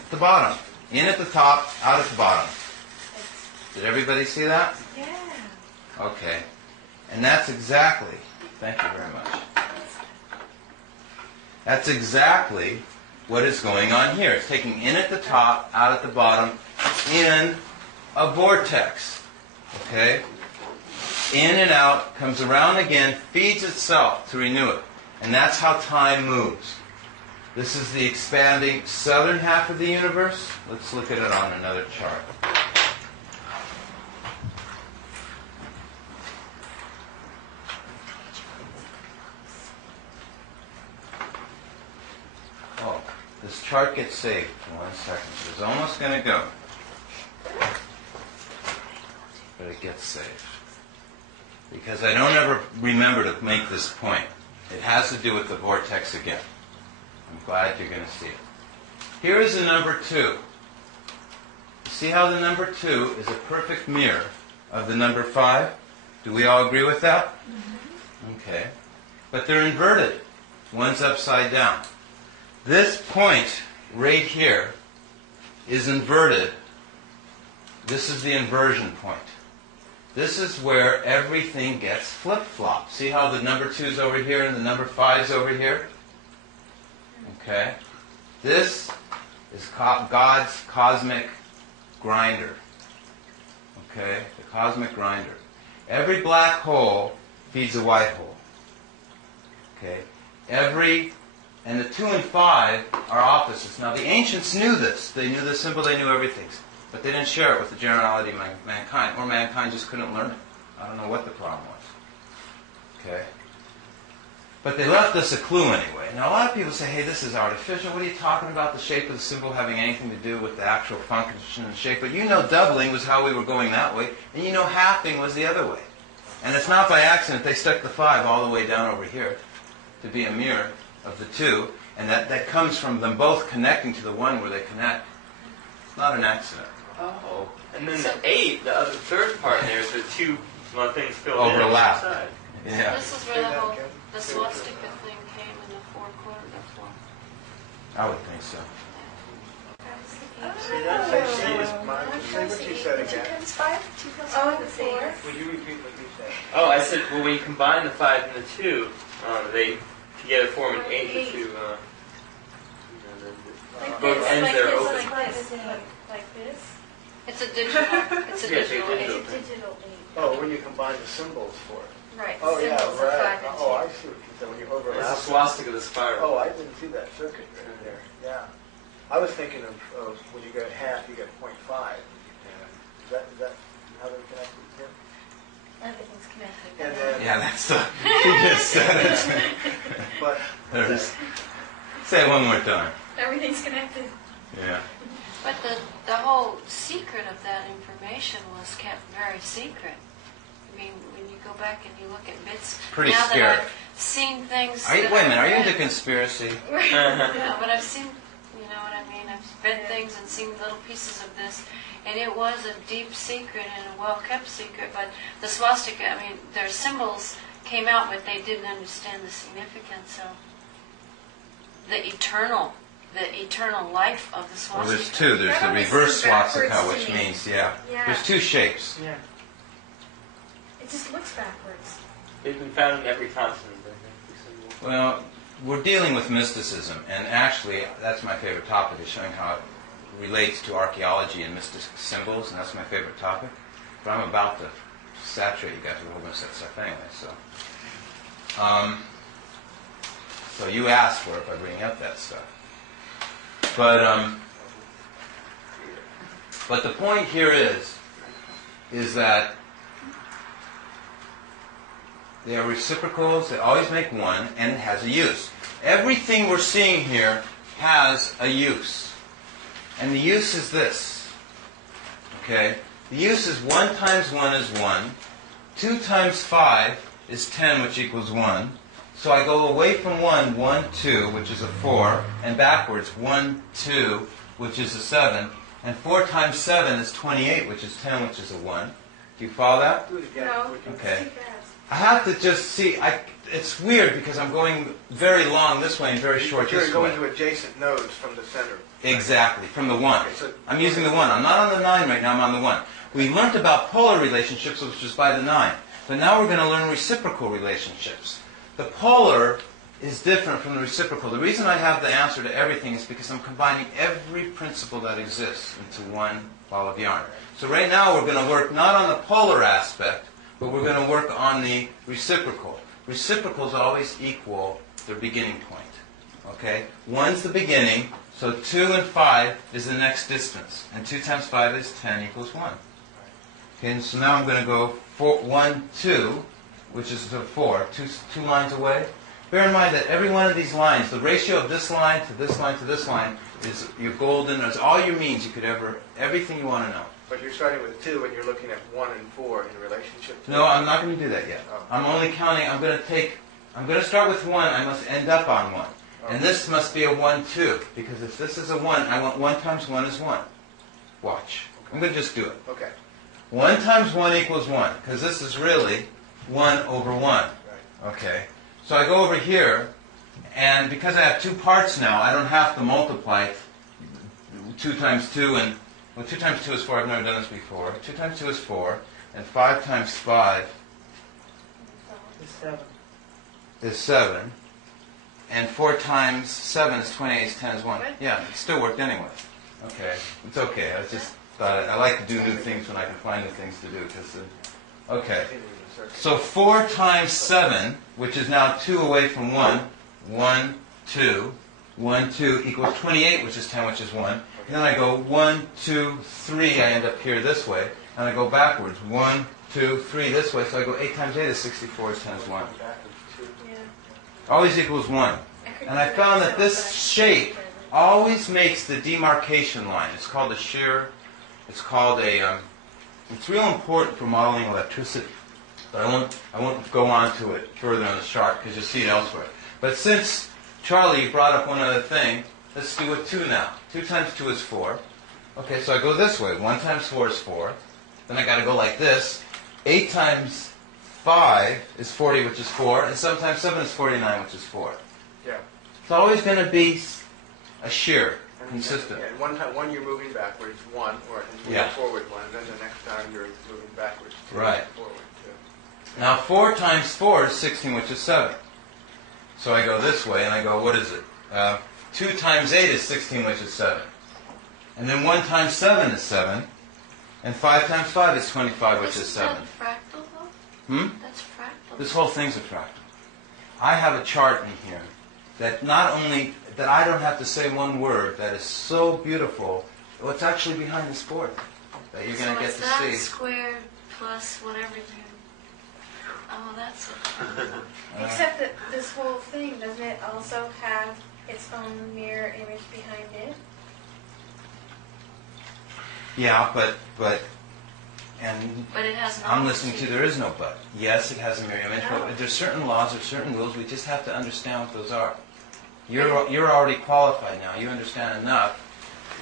at the bottom. In at the top, out at the bottom. Did everybody see that? Yeah. Okay. And that's exactly, thank you very much. That's exactly what is going on here. It's taking in at the top, out at the bottom, in a vortex. Okay? In and out, comes around again, feeds itself to renew it. And that's how time moves. This is the expanding southern half of the universe. Let's look at it on another chart. Oh, this chart gets saved in 1 second. It's almost going to go. But it gets saved. Because I don't ever remember to make this point. It has to do with the vortex again. I'm glad you're going to see it. Here is the number 2. See how the number 2 is a perfect mirror of the number 5? Do we all agree with that? Okay. But they're inverted. One's upside down. This point right here is inverted. This is the inversion point. This is where everything gets flip-flopped. See how the number 2 is over here and the number 5 is over here? Okay? This is God's cosmic grinder. Okay? The cosmic grinder. Every black hole feeds a white hole. Okay? And the 2 and 5 are opposites. Now the ancients knew this. They knew this symbol, they knew everything. But they didn't share it with the generality of mankind. Or mankind just couldn't learn it. I don't know what the problem was. Okay? But they left us a clue anyway. Now a lot of people say, hey, this is artificial. What are you talking about? The shape of the symbol having anything to do with the actual function and shape. But you know doubling was how we were going that way. And you know halving was the other way. And it's not by accident they stuck the 5 all the way down over here to be a mirror of the 2. And that comes from them both connecting to the 1 where they connect. It's not an accident. Oh. And then the 8, the other third part there, is the 2 things filled overlap. in on the side. Yeah. This is where the swastika thing came in the 4 quarters. I would think so. See, that's say what you said again. 2 times 5? 2 times 5 Oh, is the 4. Would you repeat what you said? Oh, I said, well, when you combine the 5 and the 2, they together form an 8 to Like both this, ends like there are this, open. like this, like this. It's a digital. It's a Yeah, digital. take It's a digital 8. Oh, when you combine the symbols for it. Right, Oh, yeah, symbols of 5 right. and 2. Oh, I see what you said. When you It's a overlap. swastika, the spiral. Oh, I didn't see that circuit right there. Yeah. I was thinking of when you get half, you get 0.5. Is that how they're connected here? Everything's connected. And then, Yeah, that's the... You just said it. but Say it one more time. Everything's connected. Yeah. But the whole secret of that information was kept very secret. I mean, when you go back and you look at bits, Pretty now scary. that I've seen things. Wait a that minute, are you I've into read- conspiracy? Yeah, but I've seen, you know what I mean? I've read things and seen little pieces of this, and it was a deep secret and a well-kept secret. But the swastika, I mean, their symbols came out, but they didn't understand the significance of the eternal life of the swastika. Well, there's two. There's That the always reverse seems backwards swastika, to which me. means, yeah. Yeah. There's two shapes. Yeah. It just looks backwards. They've been found in every continent, I think. These symbols. Well, we're dealing with mysticism, and actually, that's my favorite topic, is showing how it relates to archaeology and mystic symbols, and that's my favorite topic. But I'm about to saturate you guys with a whole bunch of that stuff anyway, so. So you asked for it by bringing up that stuff. But the point here is that they are reciprocals, they always make one, and it has a use. Everything we're seeing here has a use. And the use is this. Okay? The use is 1 times 1 is 1. 2 times 5 is 10, which equals 1. So I go away from 1, 1, 2, which is a 4, and backwards, 1, 2, which is a 7. And 4 times 7 is 28, which is 10, which is a 1. Do you follow that? Do it again. No. Okay. Too fast. I have to just see. It's weird because I'm going very long this way and very short You're this going way. to adjacent nodes from the center. Exactly, from the 1. Okay, so- I'm using the 1. I'm not on the 9 right now, I'm on the 1. We learned about polar relationships, which is by the 9. But now we're going to learn reciprocal relationships. The polar is different from the reciprocal. The reason I have the answer to everything is because I'm combining every principle that exists into one ball of yarn. So right now we're going to work not on the polar aspect, but we're going to work on the reciprocal. Reciprocals always equal their beginning point. Okay? 1's the beginning, so 2 and 5 is the next distance. And 2 times 5 is 10 equals 1. Okay, and so now I'm going to go 1, 2, which is to 4, two lines away. Bear in mind that every one of these lines, the ratio of this line to this line to this line, is your golden, it's all your means you could ever, everything you want to know. But you're starting with 2 and you're looking at 1 and 4 in relationship to No, I'm not going to do that yet. Oh. I'm only counting, I'm going to start with 1, I must end up on 1. And this must be a 1, 2, because if this is a 1, I want 1 times 1 is 1. Watch. I'm going to just do it. Okay. 1 times 1 equals 1, because this is really 1 over 1. Right. Okay. So I go over here, and because I have 2 parts now, I don't have to multiply 2 times 2, and, well, 2 times 2 is 4, I've never done this before. 2 times 2 is 4, and 5 times 5 is 7. And 4 times 7 is 28, is 10 is 1. Yeah, it still worked anyway. Okay. It's okay. I just thought I like to do new things when I can find new things to do. Okay. Continue the circle. So 4 times 7, which is now 2 away from 1, 1, 2, 1, 2 equals 28, which is 10, which is 1. And then I go 1, 2, 3, I end up here this way. And I go backwards. 1, 2, 3 this way. So I go 8 times 8 is 64, is 10 is 1. Yeah. Always equals 1. And I found that this shape always makes the demarcation line. It's called a shear. It's called a... it's real important for modeling electricity. But I won't go on to it further on the chart because you'll see it elsewhere. But since, Charlie, you brought up one other thing, let's do it 2 now. 2 times 2 is 4. Okay, so I go this way. 1 times 4 is 4. Then I got to go like this. 8 times 5 is 40, which is 4. And 7 times 7 is 49, which is 4. Yeah. It's always going to be a shear, And- consistent. Yeah, one you're moving backwards, 1, or moving Yeah. forward 1, and then the next time you're moving backwards 2, Right. forward 2. Now 4 times 4 is 16, which is 7. So I go this way, and I go, what is it? 2 times 8 is 16, which is 7. And then 1 times 7 is 7. And 5 times 5 is 25, which is 7. Isn't that fractal, though? That's fractal. This whole thing's a fractal. I have a chart in here that not only, that I don't have to say one word, that is so beautiful, what's actually behind this board that you're going to get So to it's that see. squared plus whatever you... Oh, that's it. Except that this whole thing, doesn't it also have its own mirror image behind it? Yeah, but And But it has no I'm listening to there is no but. Yes, it has a mirror image, but there's certain laws or certain rules. We just have to understand what those are. You're already qualified now. You understand enough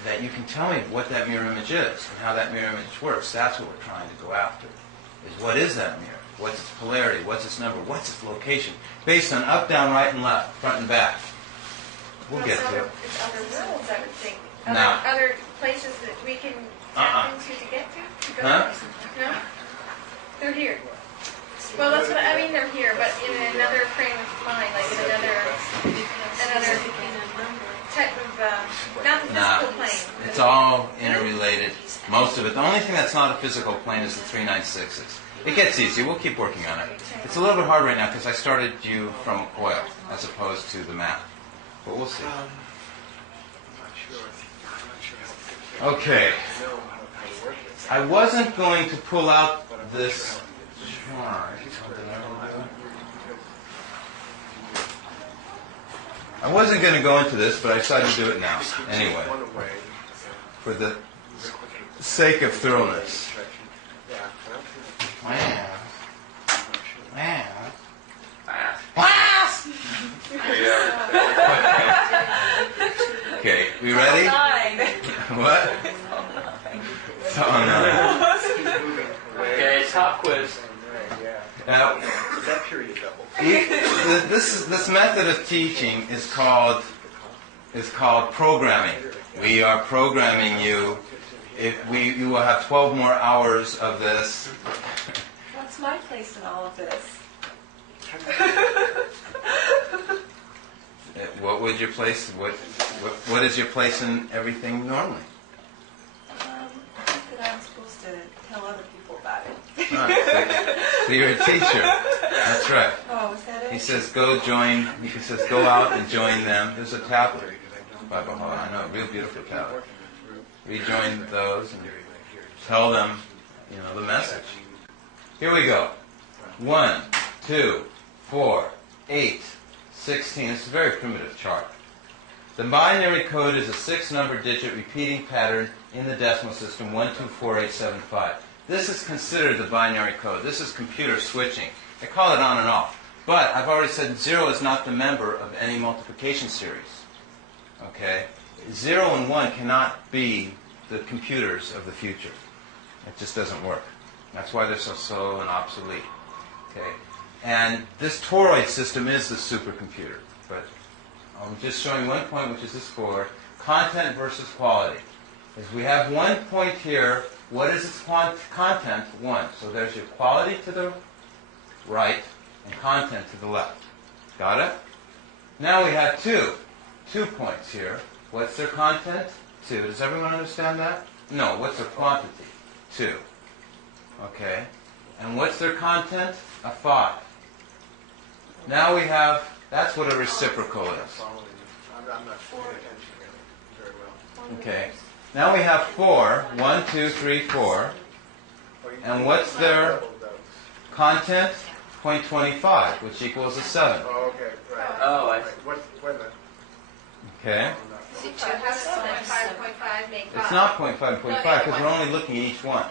that you can tell me what that mirror image is and how that mirror image works. That's what we're trying to go after. Is what is that mirror? What's its polarity? What's its number? What's its location? Based on up, down, right, and left, front and back. We'll get to it. It's other worlds, I would think. No. Other places that we can tap into to get to go Huh? No? They're here. Well, that's what I mean. They're here, but in another frame of mind, like in another type of not the physical plane. It's all interrelated. Most of it. The only thing that's not a physical plane is the 396s. It gets easier. We'll keep working on it. It's a little bit hard right now because I started you from Coil as opposed to the map. But we'll see. I'm not sure. Okay. I know how to work it. I wasn't going to pull out this chart. I wasn't going to go into this, but I decided to do it now. Anyway, One away. for the sake of thoroughness. Yeah. Wow. Wow. Okay, we ready? What? It's all nine. Okay, top quiz. Now, That period double. this method of teaching is called programming. We are programming you. You will have 12 more hours of this. What's my place in all of this? What would your place? What is your place in everything normally? I think that I'm supposed to tell other people about it. So you're a teacher. That's right. Oh, is that it? He says go join. He says go out and join them. There's a tablet. I know, a real beautiful tablet. Rejoin those and tell them, the message. Here we go. 1, 2, 4, 8, 16. This is a very primitive chart. The binary code is a 6-number digit repeating pattern in the decimal system 124875. This is considered the binary code. This is computer switching. They call it on and off. But I've already said 0 is not the member of any multiplication series. Okay? 0 and 1 cannot be the computers of the future. It just doesn't work. That's why they're so slow and obsolete. Okay? And this toroid system is the supercomputer. But I'm just showing one point, which is the score. Content versus quality. As we have one point here, what is its content? 1. So there's your quality to the right and content to the left. Got it? Now we have 2. 2 points here. What's their content? 2. Does everyone understand that? No. What's their quantity? 2. Okay. And what's their content? A 5. Now we have, that's what a reciprocal is. I'm not paying attention very well. Okay. Now we have 4. 1, 2, 3, 4. And what's their content? 0.25, which equals a 7. Oh, okay, right. Oh, I Right. Wait a minute. Okay. See, 2 has 7, 5.5 make 5. It's not 0.5 and 0.5 because we're only looking at each one.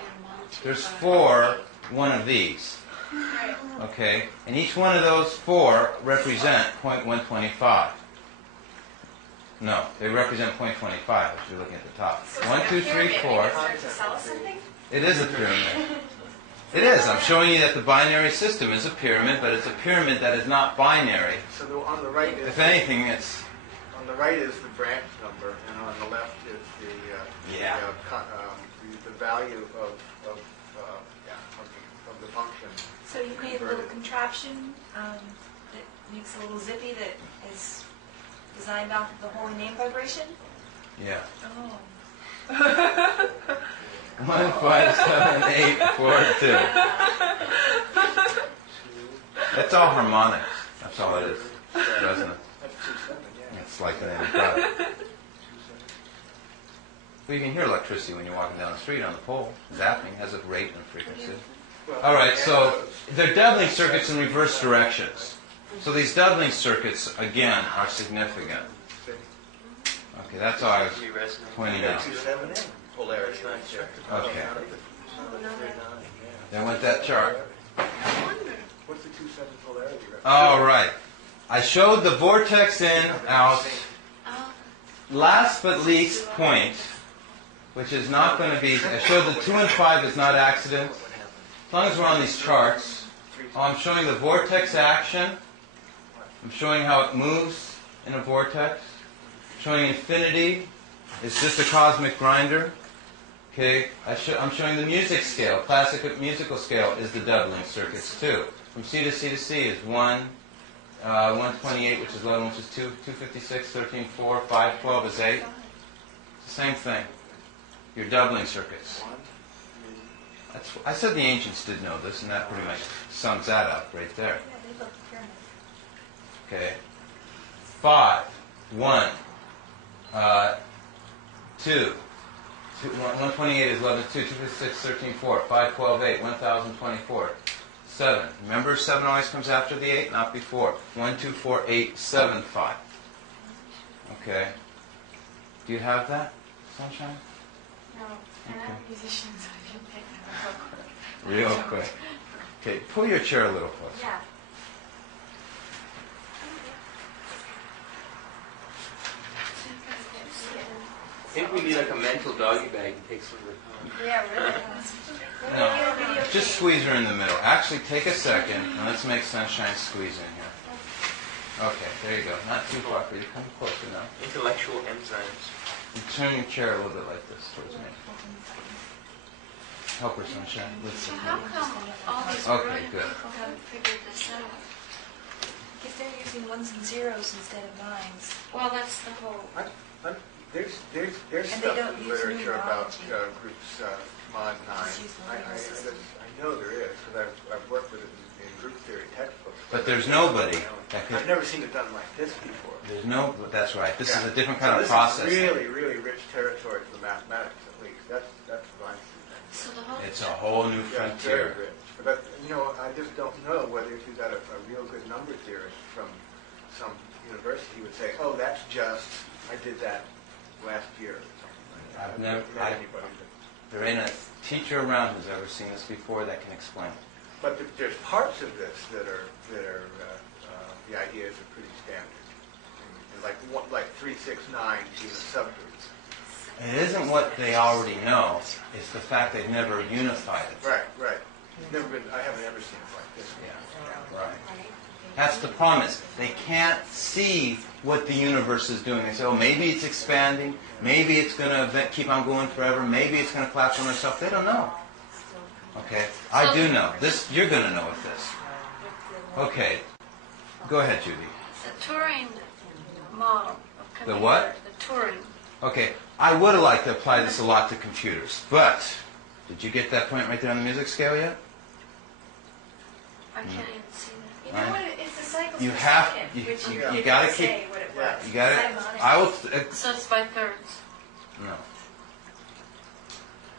There's 4, one of these. Right. Okay. And each one of those 4 represent 0.125. No, they represent 0.25 if you're looking at the top. So it's 1, like a 2, 3, pyramid. 4. Maybe it starts to sell us something? It is a pyramid. It is. I'm showing you that the binary system is a pyramid, but it's a pyramid that is not binary. So on the right is If anything, it's... on the right is the branch number, and on the left is Yeah. the value of the function. So you made a little contraption that makes a little zippy that is designed off of the holy name vibration? Yeah. Oh. 1, 5, 7, 8, 4, 2. That's all harmonics. That's all it is, doesn't it? That's 2/7, yeah. It's like an product. Well, you can hear electricity when you're walking down the street on the pole. Zapping has a rate and frequency. Well, All right, yeah, so they're doubling circuits in reverse directions. So these doubling circuits, again, are significant. Okay, that's all I was pointing out. 2/7 polarity right there. Okay. There went that chart. What's the 2/7 polarity? All right. I showed the vortex in, out, last but least point, which is not going to be, I showed the 2 and 5 is not accident. As long as we're on these charts, I'm showing the vortex action. I'm showing how it moves in a vortex. Showing infinity. It's just a cosmic grinder. Okay, I'm showing the music scale. Classic musical scale is the doubling circuits too. From C to C to C is 128, which is 11, which is 2, 256, 13, 4, 5, 12 is 8. It's the same thing. Your doubling circuits. I said the ancients did know this, and that pretty much sums that up right there. Okay. 5, 1, 2. 128 is 11, 2, 256, 13, 4, 5, 12, 8, 1024, 7. Remember, 7 always comes after the 8, not before. 1, 2, 4, 8, 7, 5. Okay. Do you have that, Sunshine? No, and I'm a musician, so I can pick that Real quick. Okay, pull your chair a little closer. Yeah. I think we need like a mental doggy bag to take some of the time. Yeah, really. No, just squeeze her in the middle. Actually, take a second, and let's make Sunshine squeeze in here. Okay, there you go. Not too far for you. Come closer now. Intellectual enzymes. You turn your chair a little bit like this towards me. Help her, Sunshine. So how come all these Okay, brilliant good. people haven't figured this out? If they're using ones and zeros instead of nines. Well, that's the whole. There's And stuff they don't in use literature about numerology. groups mod 9. Just use the linear system. I know there is, because I've worked with it in group theory textbooks. But there's nobody that I've could. never seen it done like this before. There's no. That's right. This is a different So kind of this process. is really, really rich territory for mathematics, at least. That's what I see. So the whole. It's a whole new Yeah, it's very frontier. rich. But, I just don't know whether if you got a real good number theorist from some university would say, oh, that's just, I did that last year or something like that. I've never- met anybody that. There ain't a teacher around who's ever seen this before that can explain it. But there's parts of this that are the ideas are pretty standard. And like 3, 6, 9 being a subgroup. It isn't what they already know. It's the fact they've never unified it. Right. I haven't ever seen it like this. Yeah, right. That's the promise. They can't see what the universe is doing. They say, oh, maybe it's expanding. Maybe it's going to keep on going forever. Maybe it's going to collapse on itself. They don't know. Okay? I do know. This, you're going to know with this. Okay. Go ahead, Judy. The Turing model of computer. The what? The Turing. Okay. I would have liked to apply this a lot to computers, but did you get that point right there on the music scale yet? I can't even see that. You know what, it's the cycles You per have- second, you- which you didn't gotta keep- say what it was. You got it? Harmonic. I will... So it's by thirds. no.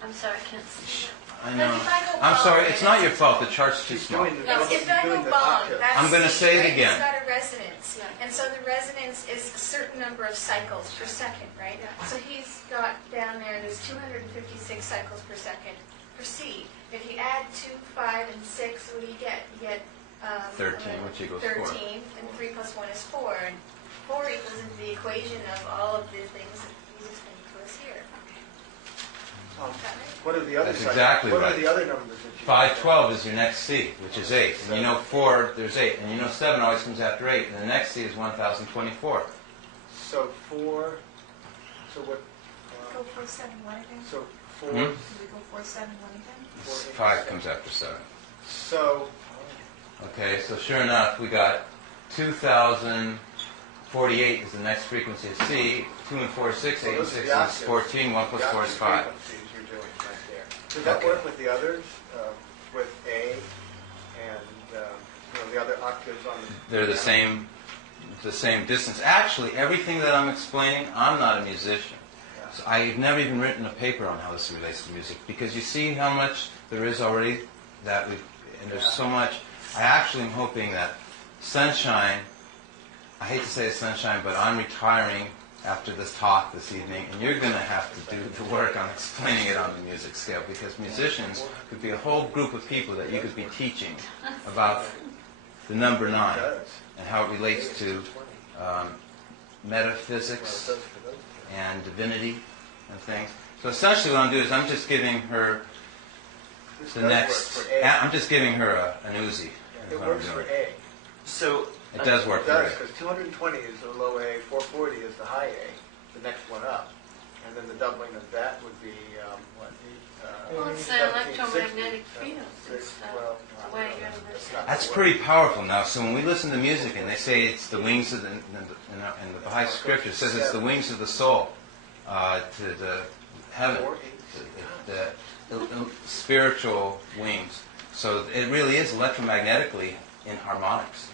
I'm sorry, I can't see that. I But know. if I go I'm sorry. bong, It's not your fault. The chart's too small. No, if I go bong, that's I'm gonna C, say it right? again. It's got a resonance. Yeah. And so the resonance is a certain number of cycles per second, right? So he's got down there, there's 256 cycles per second for C. If you add 2, 5, and 6, what do you get? You get 13, which equals 4. 13, and 3 plus 1 is 4. And 4 equals into the equation of all of the things that he's explained to us here. What are the other That's cycles? exactly What right. are the other numbers that you 512 is your next C, which is 8. And you know 4, there's 8. And you know 7 always comes after 8. And the next C is 1024. So 4, so what, Go 4, 7, 1 again? so 4, Hmm? Did we go 4, 7, 1 again? 5 comes after 7. So, Okay, so sure enough, we got 2048 is the next frequency of C. 2 and 4 is 6, 8 and those are 6 the is octaves. 14, 1 plus 4 is 5. frequencies you're doing right there. Does that Okay. work with the others, with A and the other octaves on the... They're the same distance. Actually, everything that I'm explaining, I'm not a musician. Yeah. So I've never even written a paper on how this relates to music, because you see how much there is already that we, and there's so much. I actually am hoping that Sunshine, I hate to say it's Sunshine, but I'm retiring after this talk this evening, and you're going to have to do the work on explaining it on the music scale, because musicians could be a whole group of people that you could be teaching about the number 9 and how it relates to metaphysics and divinity and things. So essentially what I'm doing is I'm just giving her I'm just giving her an Uzi. It works for A. So It does work It for does, A. because 220 is the low A, 440 is the high A, the next one up. And then the doubling of that would be, Well, it's the electromagnetic fields and stuff. The way you're in this. That's pretty powerful now. So when we listen to music and they say it's the wings of in the Baha'i scripture, it says it's the wings of the soul to the heaven, the spiritual wings. So it really is electromagnetically in harmonics.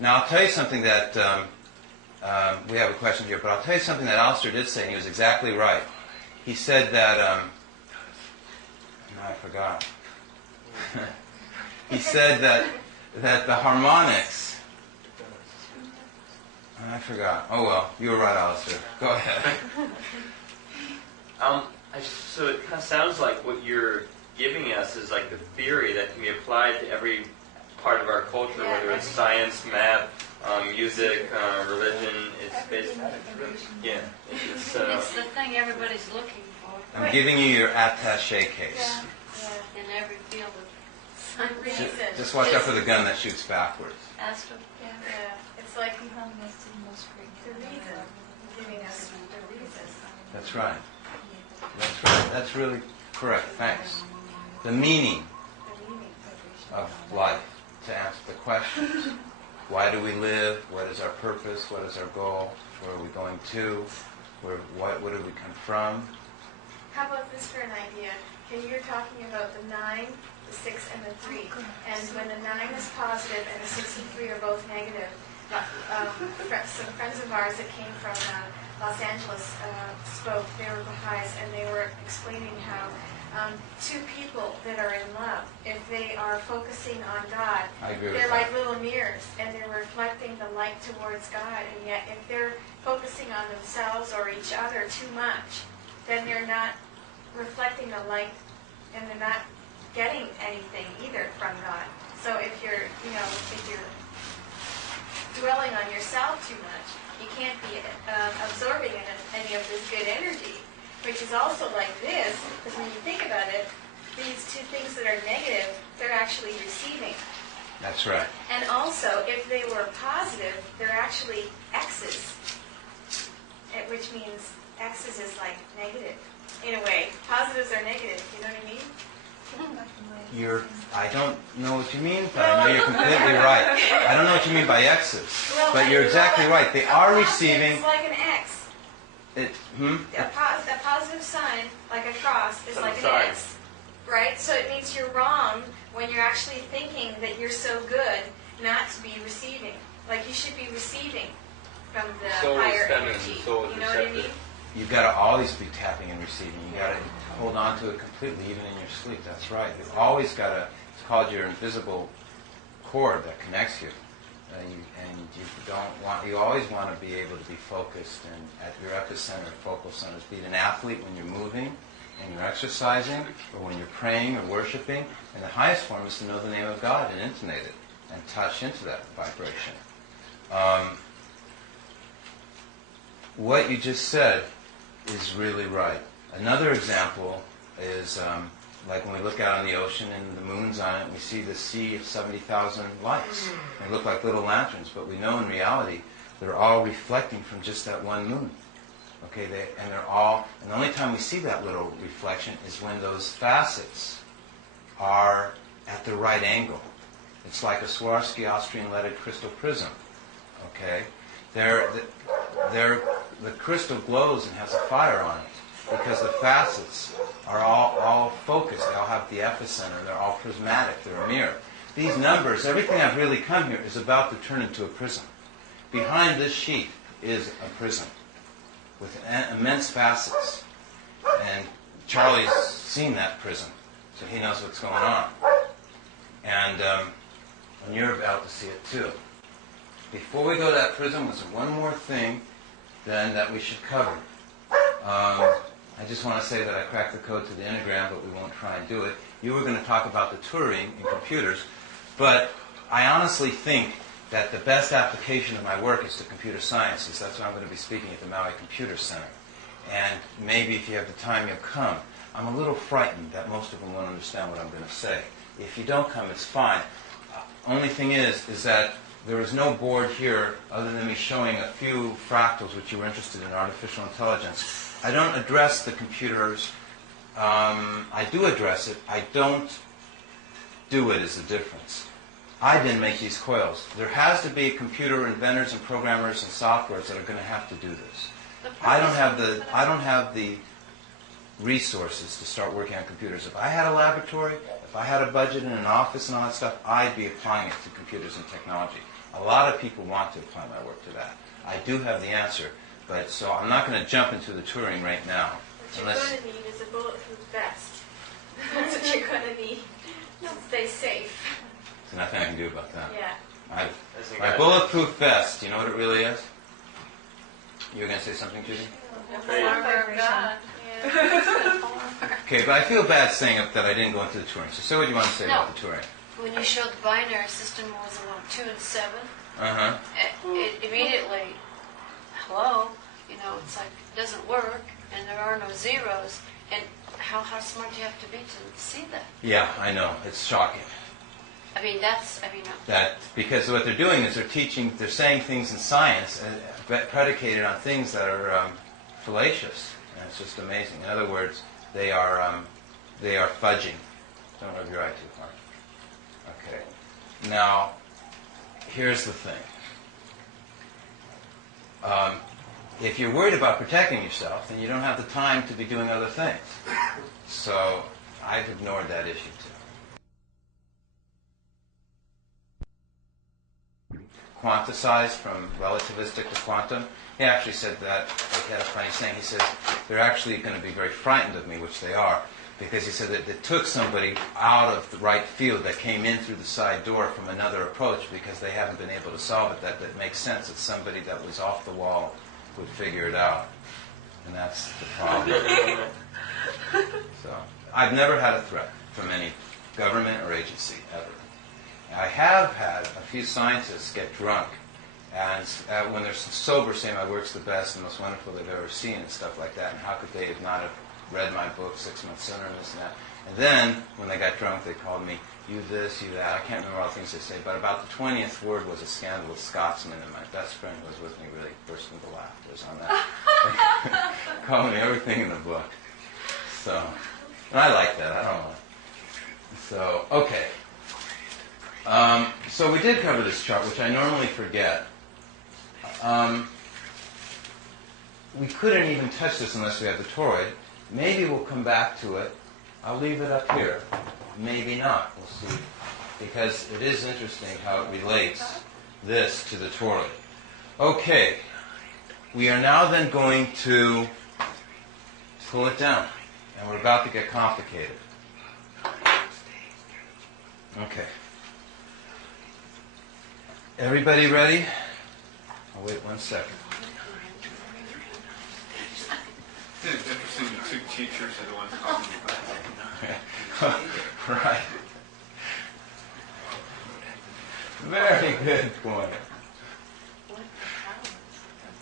Now I'll tell you something that we have a question here, but I'll tell you something that Alistair did say, and he was exactly right. He said that I forgot. He said that the harmonics. I forgot. Oh well, you were right, Alistair. Go ahead. So it kind of sounds like what you're giving us is like the theory that can be applied to every part of our culture, whether it's science, math, music, religion. It's basically, it's It's the thing everybody's looking for I'm giving you your attaché case. in every field of science. Just watch out for the gun that shoots backwards. Astro. Yeah, it's like the reason, giving us the reason. That's right. That's right. That's really correct. Thanks. The meaning of life, to answer the questions. Why do we live? What is our purpose? What is our goal? Where are we going to? What do we come from? How about this for an idea? You're talking about the 9, the 6, and the 3. And when the 9 is positive and the 6 and 3 are both negative, some friends of ours that came from Los Angeles spoke. They were Baha'is, and they were explaining how two people that are in love, if they are focusing on God, they're like little mirrors, and they're reflecting the light towards God. And yet, if they're focusing on themselves or each other too much, then they're not reflecting the light, and they're not getting anything either from God. So if you're dwelling on yourself too much, you can't be absorbing any of this good energy, which is also like this, because when you think about it, these two things that are negative, they're actually receiving. That's right. And also, if they were positive, they're actually X's, which means X's is like negative. In a way, positives are negative, you know what I mean? I don't know what you mean, but I know you're completely right. I don't know what you mean by X's, but you're exactly right. They are receiving. It's like an X. A positive sign, like a cross, is like an X, right? So it means you're wrong when you're actually thinking that you're so good not to be receiving. Like you should be receiving from the higher energy. You know what I mean? You've got to always be tapping and receiving. You've got to hold on to it completely, even in your sleep. That's right. You've always got to, it's called your invisible cord that connects you. You always want to be able to be focused and at your epicenter, focal centers. Be it an athlete when you're moving and you're exercising, or when you're praying or worshiping. And the highest form is to know the name of God and intonate it and touch into that vibration. What you just said is really right. Another example is like when we look out on the ocean and the moon's on it, we see the sea of 70,000 lights. They look like little lanterns, but we know in reality they're all reflecting from just that one moon. Okay, and the only time we see that little reflection is when those facets are at the right angle. It's like a Swarovski Austrian leaded crystal prism. Okay, the crystal glows and has a fire on it because the facets are all focused. They all have the epicenter. They're all prismatic. They're a mirror. These numbers, everything I've really come here is about to turn into a prism. Behind this sheet is a prism with immense facets. And Charlie's seen that prism, so he knows what's going on. And you're about to see it too. Before we go to that prism, there's one more thing then that we should cover. I just want to say that I cracked the code to the Enneagram, but we won't try and do it. You were going to talk about the Turing in computers, but I honestly think that the best application of my work is to computer sciences. That's why I'm going to be speaking at the Maui Computer Center. And maybe if you have the time, you'll come. I'm a little frightened that most of them won't understand what I'm going to say. If you don't come, it's fine. Only thing is that there is no board here other than me showing a few fractals which you were interested in, artificial intelligence. I don't address the computers. I do address it. I don't do it is the difference. I didn't make these coils. There has to be computer inventors and programmers and softwares that are going to have to do this. I don't have the resources to start working on computers. If I had a laboratory, if I had a budget and an office and all that stuff, I'd be applying it to computers and technology. A lot of people want to apply my work to that. I do have the answer, but so I'm not going to jump into the Turing right now. What you're going to need is a bulletproof vest. That's what you're going to need to stay safe. There's nothing I can do about that. Yeah. My bulletproof vest, you know what it really is? You were going to say something, Judy? Armor of God. Okay, but I feel bad saying that I didn't go into the Turing. So say what you want to say about the Turing. When you showed the binary system was along 2 and 7, Uh-huh. it immediately, hello, it's like, it doesn't work, and there are no zeros, and how smart do you have to be to see that? Yeah, I know. It's shocking. Because what they're doing is they're saying things in science predicated on things that are fallacious. And it's just amazing. In other words, they are fudging. Don't rub your eye too hard. Okay. Now, here's the thing. If you're worried about protecting yourself, then you don't have the time to be doing other things. So I've ignored that issue too. Quantized from relativistic to quantum. He actually said that, he had a funny saying, he says, they're actually going to be very frightened of me, which they are, because he said that it took somebody out of the right field that came in through the side door from another approach because they haven't been able to solve it. That makes sense. It's somebody that was off the wall would figure it out. And that's the problem. So I've never had a threat from any government or agency, ever. I have had a few scientists get drunk, and when they're sober, say my work's the best and most wonderful they've ever seen and stuff like that, and how could they have not have read my book 6 months sooner and this and that. And then, when they got drunk, they called me, you this, you that. I can't remember all the things they say, but about the 20th word was a scandalous Scotsman, and my best friend who was with me really burst into laughter on that. Called me everything in the book. So, and I like that. I don't know. So, okay. So we did cover this chart, which I normally forget. We couldn't even touch this unless we had the toroid. Maybe we'll come back to it. I'll leave it up here. Maybe not. We'll see. Because it is interesting how it relates this to the toroid. Okay. We are now then going to pull it down. And we're about to get complicated. Okay. Everybody ready? I'll wait 1 second. It's interesting the two teachers are the ones talking about it. Right. Very good point.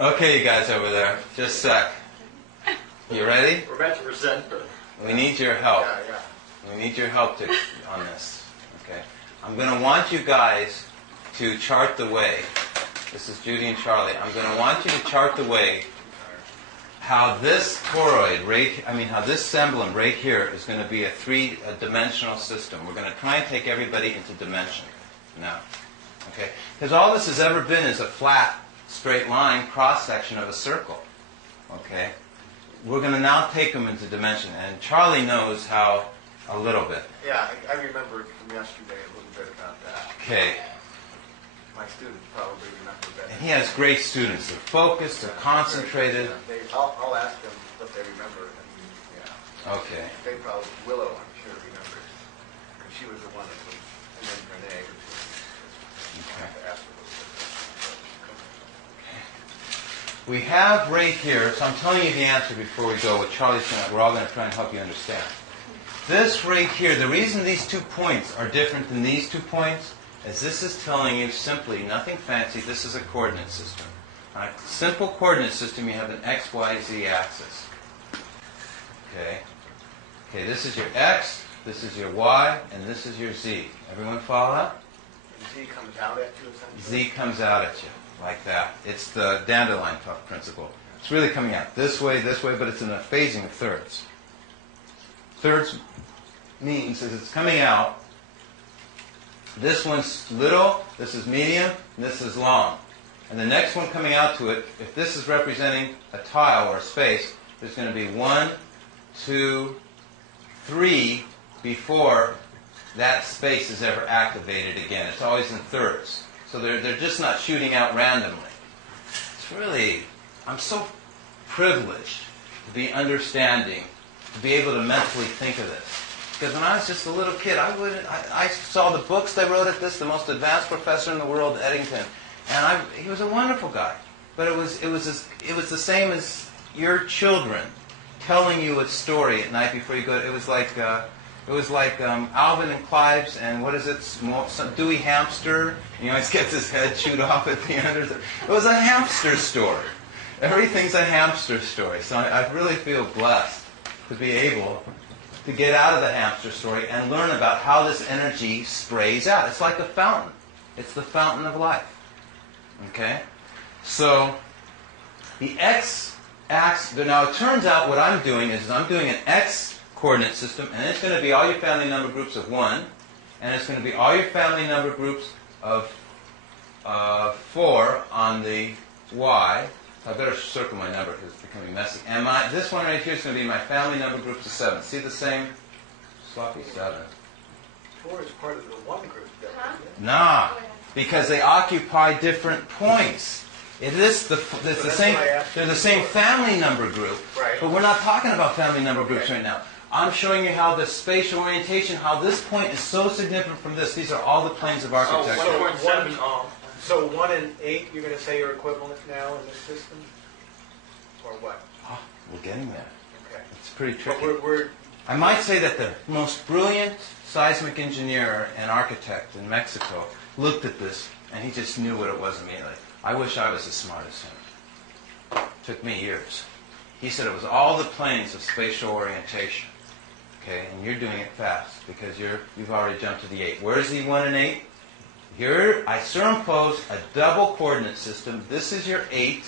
Okay, you guys over there, just a sec. You ready? We're about to present. We need your help. Yeah. We need your help on this. Okay. I'm going to want you guys to chart the way. This is Judy and Charlie. I'm going to want you to chart the way how this toroid, how this semblem right here is going to be a three-dimensional system. We're going to try and take everybody into dimension now. Okay? Because all this has ever been is a flat, straight line cross-section of a circle. Okay? We're going to now take them into dimension. And Charlie knows how a little bit. Yeah, I remember from yesterday a little bit about that. Okay. My students probably remember better. And he has great students. They're focused, they're concentrated. I'll ask them what they remember. And, yeah. Okay. They probably, Willow, I'm sure, remembers. Because she was the one that was, and then Renee, which was, Okay. to ask her a little bit. we have right here, so I'm telling you the answer before we go. With Charlie's we're all going to try and help you understand. This right here, the reason these 2 points are different than these 2 points is this is telling you simply, nothing fancy, this is a coordinate system. On a simple coordinate system, you have an x, y, z axis. Okay? Okay, this is your x, this is your y, and this is your z. Everyone follow that? Z comes out at you essentially? Z comes out at you, like that. It's the dandelion puff principle. It's really coming out this way, but it's in a phasing of thirds. Thirds means is it's coming out. This one's little, this is medium, and this is long. And the next one coming out to it, if this is representing a tile or a space, there's going to be 1, 2, 3 before that space is ever activated again. It's always in thirds. So they're just not shooting out randomly. It's really, I'm so privileged to be understanding, to be able to mentally think of this. Because when I was just a little kid, I saw the books they wrote at this, the most advanced professor in the world, Eddington. And he was a wonderful guy. But it was the same as your children telling you a story at night before you go. It was like Alvin and Clive's, and what is it? Some Dewey Hamster. He always gets his head chewed off at the end. It was a hamster story. Everything's a hamster story. So I really feel blessed to be able to get out of the hamster story and learn about how this energy sprays out. It's like a fountain. It's the fountain of life. Okay? So the x-axis, now it turns out what I'm doing is I'm doing an x coordinate system, and it's going to be all your family number groups of 1, and it's going to be all your family number groups of 4 on the y. I better circle my number because it's becoming messy. And this one right here is going to be my family number groups of 7. See the same sloppy 7? 4 is part of the 1 group, though, isn't it? Nah, because they occupy different points. It's the same. They're the same family number group, Right. but we're not talking about family number groups right now. I'm showing you how the spatial orientation, how this point is so significant from this. These are all the planes of architecture. 1.7. So 1 and 8, you're going to say are equivalent now in this system? Or what? Oh, we're getting there. Okay. It's pretty But tricky. I might say that the most brilliant seismic engineer and architect in Mexico looked at this, and he just knew what it was immediately. I wish I was as smart as him. It took me years. He said it was all the planes of spatial orientation. Okay, and you're doing it fast because you've already jumped to the 8. Where's the 1 and 8? Here, I superimpose a double coordinate system. This is your 8.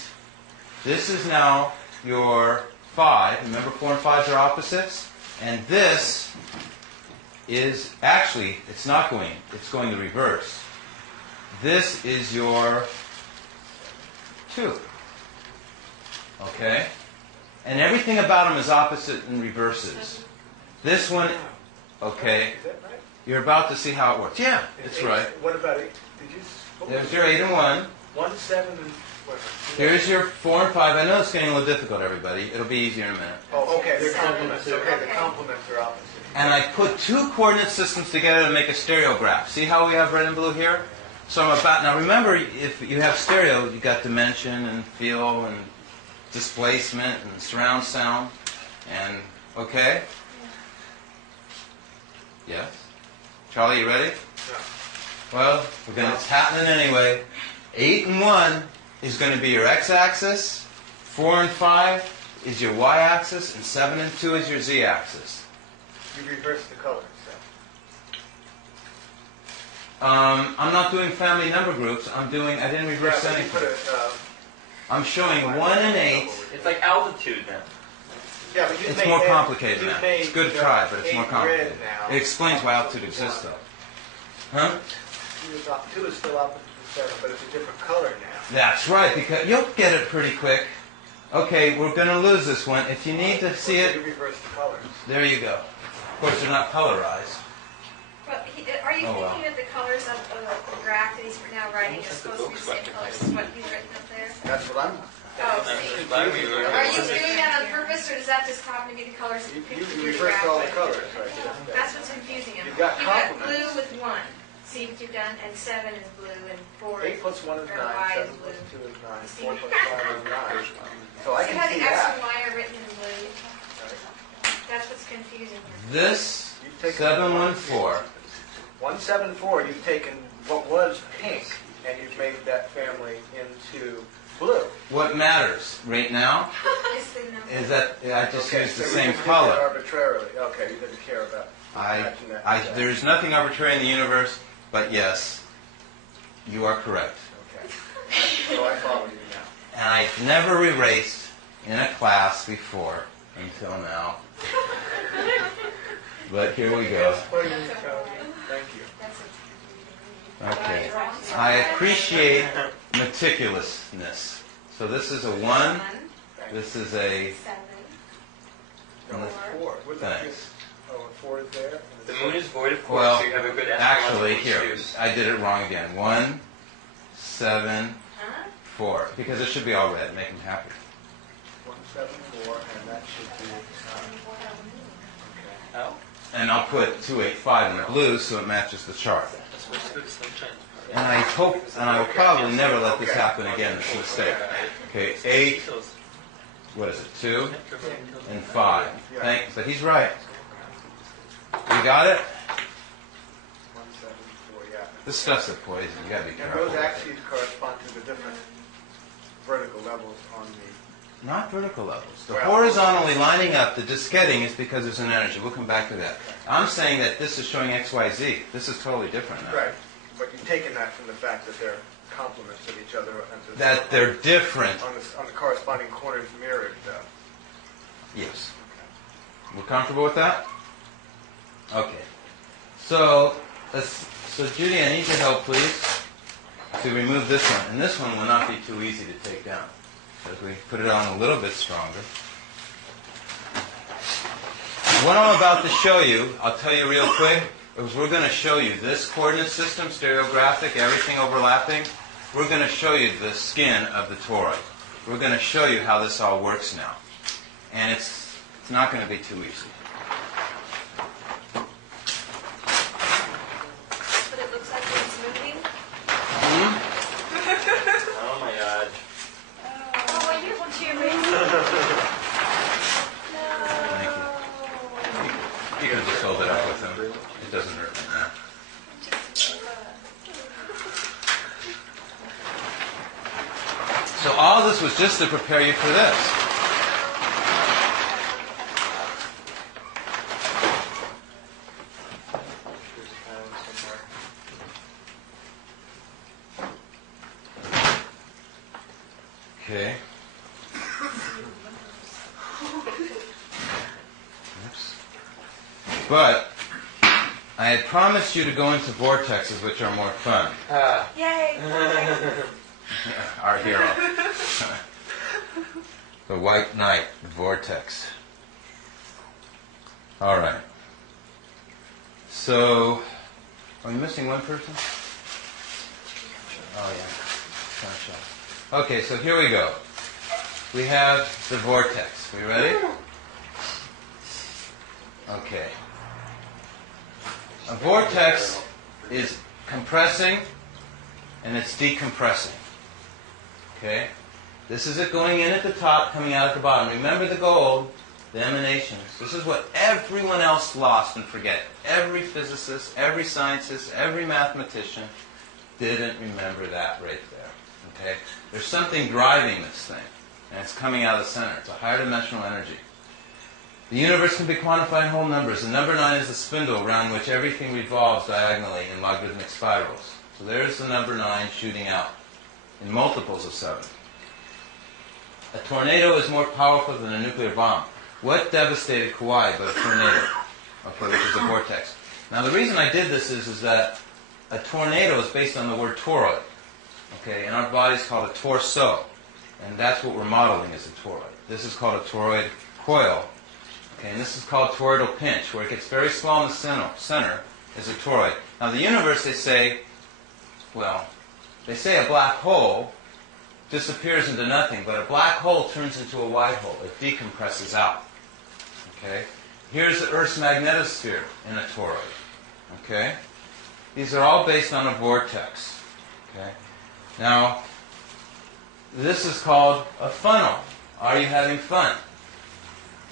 This is now your 5. Remember, 4 and 5 are opposites? And this is, actually, it's not going, it's going the reverse. This is your 2. Okay? And everything about them is opposite and reverses. This one, okay, Is that right? you're about to see how it works. Yeah, it's right. What about 8? Did you... what was There's your 8 and 1. 1, 7, and what? Here's your 4 and 5. I know it's getting a little difficult, everybody. It'll be easier in a minute. Oh, okay, they're complements. Okay, the complements are opposite. And I put 2 coordinate systems together to make a stereograph. See how we have red and blue here? So I'm about, now remember, if you have stereo, you got dimension and feel and displacement and surround sound. And, okay? Yes? Charlie, you ready? Yeah. Well, it's happening anyway. 8 and 1 is going to be your x-axis. 4 and 5 is your y-axis. And 7 and 2 is your z-axis. You reverse the colors, I'm not doing family number groups. I didn't reverse yeah, anything. you put I'm showing 1 and 8. It's like altitude now. yeah, but you It's made more that- complicated you now. made It's good the try, but it's more 8 complicated. red now. It explains why altitude exists, though. Huh? 2 is still opposite to 7, but it's a different color now. That's right, because you'll get it pretty quick. Okay, we're going to lose this one. If you need to see So it, you reverse the colors. there you go. Of course, they're not colorized. But are you Oh, well. thinking that the colors of the graph that he's now writing is supposed to be the same colors as what he's written up there? That's what I'm... Oh, see. Are you doing that on purpose, or does that just happen to be the colors that you picked to You do the reversed graph all the with? colors, right? That's what's confusing him. You've got You've got complements. blue with 1. See what you've done, and 7 is blue, and 4 8 plus 1 is or 9, Y 7 is blue. plus 2 is 9, See? 4 plus 5 is 9. So I See can how see the X that. and Y are written in blue? That's what's confusing. This You've taken 714. 174, you've taken what was pink, and you've made that family into blue. What matters right now It's the number. is that I just Okay, used the so same you just did that color. arbitrarily. Okay, you didn't care about matching that. There's nothing arbitrary in the universe, but yes, you are correct. Okay. So I follow you now. And I've never erased in a class before until now. But here we go. Thank you. That's Okay. I appreciate meticulousness. So this is a 1. This is a... 7. No, it's 4. Where's that? Thanks. Oh, 4 is there? The moon is void of course, Well, so you have a good actually, astrological here, excuse. I did it wrong again. 1, 7, 4. Because it should be all red. Make them happy. 174, and that should be... Okay. Oh, And I'll put 285 in the blue so it matches the chart. that's supposed to go to sunshine. And I hope, and I will probably never let this happen again, this mistake. Okay, 8, what is it, 2, and 5. But he's right. You got it? 174, yeah. This stuff's a poison. You gotta be And careful. those axes correspond to the different vertical levels on the... Not vertical levels. The Well- horizontally lining up, the disketting is because there's an energy. We'll come back to that. I'm saying that this is showing X, Y, Z. This is totally different now. Right. But you've taken that from the fact that they're complements of each other. And That they're different. on the corresponding corners mirrored, though. Yes. We're comfortable with that? Okay. So Judy, I need your help, please, to remove this one. And this one will not be too easy to take down, because we put it on a little bit stronger. What I'm about to show you, I'll tell you real quick, is we're going to show you this coordinate system, stereographic, everything overlapping. We're going to show you the skin of the toroid. We're going to show you how this all works now. And it's not going to be too easy. But it looks like it's moving. Oh my god. Oh, I didn't want you to raise Thank you. You can just hold it up with him. It doesn't hurt right now. So all this was just to prepare you for this. Okay. Oops. But I had promised you to go into vortexes, which are more fun. Yay! Our hero. The White Knight vortex. All right. So, are we missing one person? Oh yeah. Kind of shy. Okay, so here we go. We have the vortex. We ready? Okay. A vortex is compressing and it's decompressing. Okay? This is it going in at the top, coming out at the bottom. Remember the gold, the emanations. This is what everyone else lost and forget. Every physicist, every scientist, every mathematician didn't remember that right there. Okay? There's something driving this thing, and it's coming out of the center. It's a higher dimensional energy. The universe can be quantified in whole numbers. The number 9 is the spindle around which everything revolves diagonally in logarithmic spirals. So there's the number 9 shooting out in multiples of 7. A tornado is more powerful than a nuclear bomb. What devastated Kauai but a tornado? Okay, which is a vortex. Now the reason I did this is that a tornado is based on the word toroid. Okay, and our body is called a torso. And that's what we're modeling as a toroid. This is called a toroid coil. Okay, and this is called toroidal pinch, where it gets very small in the center is a toroid. Now the universe, they say a black hole disappears into nothing, but a black hole turns into a white hole. It decompresses out. Okay? Here's the Earth's magnetosphere in a toroid. Okay? These are all based on a vortex. Okay? Now, this is called a funnel. Are you having fun?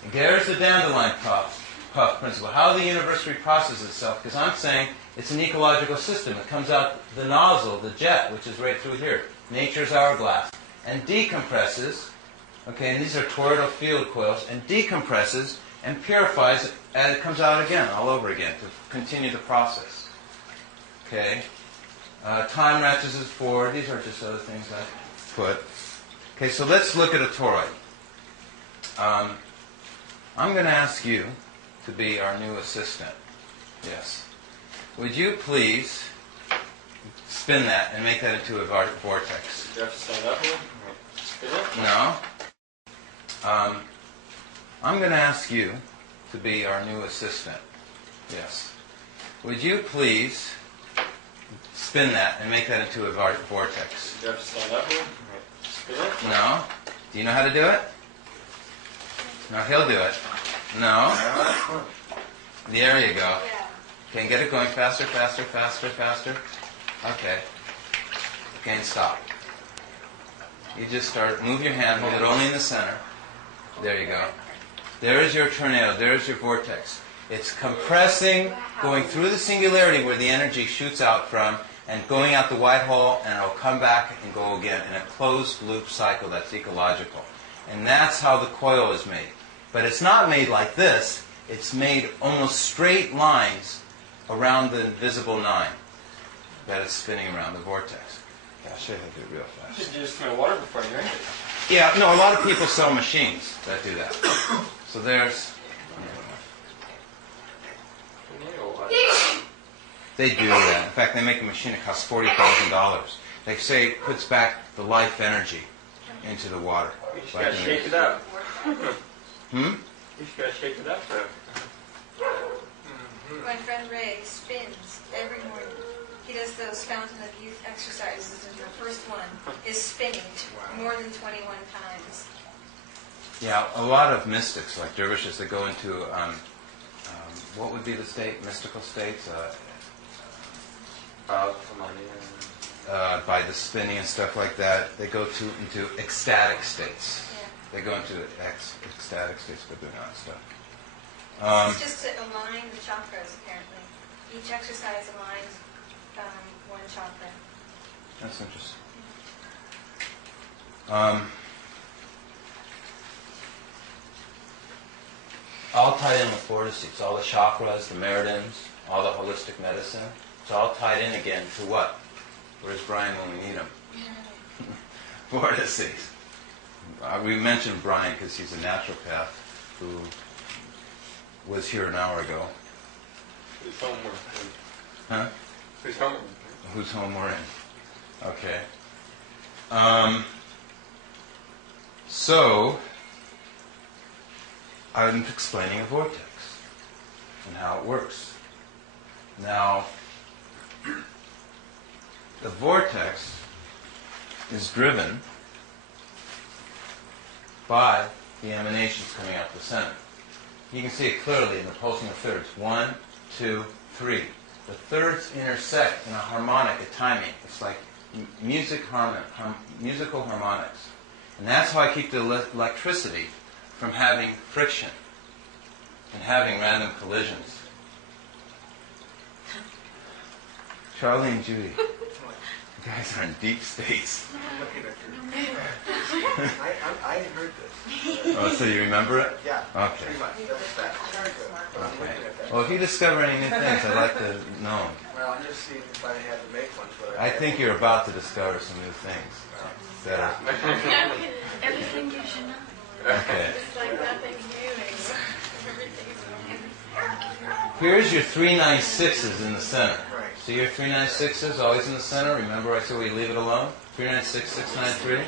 And there's the dandelion puff principle. How the universe reprocesses itself, because I'm saying it's an ecological system. It comes out the nozzle, the jet, which is right through here. Nature's hourglass. And decompresses, okay, and these are toroidal field coils, and decompresses and purifies, and it comes out again, all over again, to continue the process. Okay? Time ratchets is forward. These are just other things I put. Okay, so let's look at a toroid. I'm going to ask you to be our new assistant. Yes. Would you please spin that and make that into a vortex? Do you have to stand up here? Spin it? No. I'm going to ask you to be our new assistant. Yes. Would you please spin that and make that into a vortex? Do you have to stand up here? Spin it? No. Do you know how to do it? No, he'll do it. No. There you go. Okay, get it going faster, faster, faster, faster. Okay. Okay, and stop. You just start, move your hand, hold it only in the center. There you go. There is your tornado, there is your vortex. It's compressing, going through the singularity where the energy shoots out from, and going out the white hole, and it'll come back and go again in a closed loop cycle that's ecological. And that's how the coil is made. But it's not made like this. It's made almost straight lines around the invisible 9 that it's spinning around the vortex. Yeah, I'll show you how to do it real fast. You should just throw water before you drink it. Yeah, no, a lot of people sell machines that do that. So there's... They do that. In fact, they make a machine that costs $40,000. They say it puts back the life energy into the water. You just gotta shake it up. Hmm? You just gotta shake it up, though. My friend Ray spins every morning. He does those Fountain of Youth exercises, and the first one is spinning more than 21 times. Yeah, a lot of mystics, like dervishes, that go into, what would be the state? Mystical states? By the spinning and stuff like that, they go into ecstatic states. Yeah. They go into ecstatic states by doing that stuff. It's just to align the chakras, apparently. Each exercise aligns one chakra. That's interesting. All tied in with vortices, all the chakras, the meridians, all the holistic medicine. It's all tied in again to what? Where's Brian when we need him? Vortices. We mentioned Brian because he's a naturopath who was here an hour ago. Whose home we're in. Huh? Whose home? Whose home we're in. Okay. So, I'm explaining a vortex and how it works. Now, the vortex is driven by the emanations coming out the center. You can see it clearly in the pulsing of thirds. 1, 2, 3. The thirds intersect in a harmonic, a timing. It's like musical harmonics. And that's how I keep the electricity from having friction and having random collisions. Charlie and Judy, you guys are in deep states. I'm looking at your... I heard this. Oh, so you remember it? Yeah. Okay. Pretty much. That's that. Very good. I'm Okay. looking at that. Well, if you discover any new things, I'd like to know. Well, I'm just seeing if I had to make one. But I think you're about to discover some new things that are... Everything you should know. Okay. It's like nothing new. Everything's Here's your 396s in the center. Right. See your 396s always in the center? Remember I said we leave it alone? 396, 693.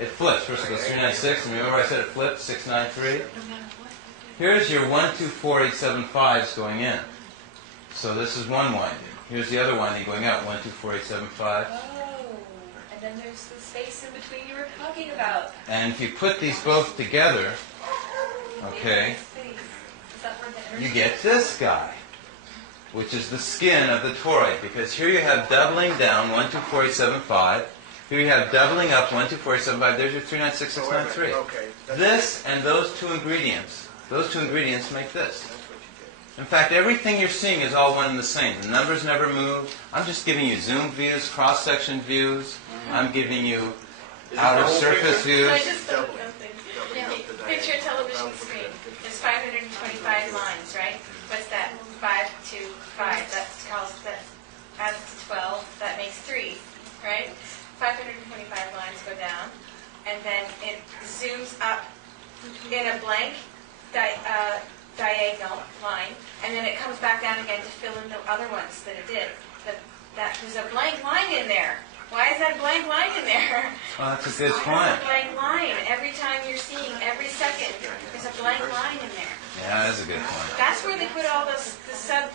It flips. First it goes 396, and remember I said it flips, 693? Here's your 124875s going in. So this is one winding. Here's the other winding going out, 124875. Oh, and then there's the space in between you were talking about. And if you put these both together, okay, Space. Is that where the energy you get this guy. which is the skin of the toroid. Because here you have doubling down 1, 2, 4, 8, 7, 5. Here you have doubling up 1, 2, 4, 8, 7, 5. There's your 3, 9, 6, 6, 9, 3. Okay. This and those two ingredients make this. In fact, everything you're seeing is all one and the same. The numbers never move. I'm just giving you zoom views, cross-section views. I'm giving you outer surface views. I just thought of something. Picture a television screen. There's 525 lines, right? What's that? 5 to 5. That adds to 12. That makes 3, right? 525 lines go down, and then it zooms up in a blank diagonal line, and then it comes back down again to fill in the other ones that it did. There's a blank line in there. Why is that a blank line in there? Well, that's a good There's point. a blank line. Every time you're seeing, every second, there's a blank line in there. Yeah, that's a good point. That's where they put all the sub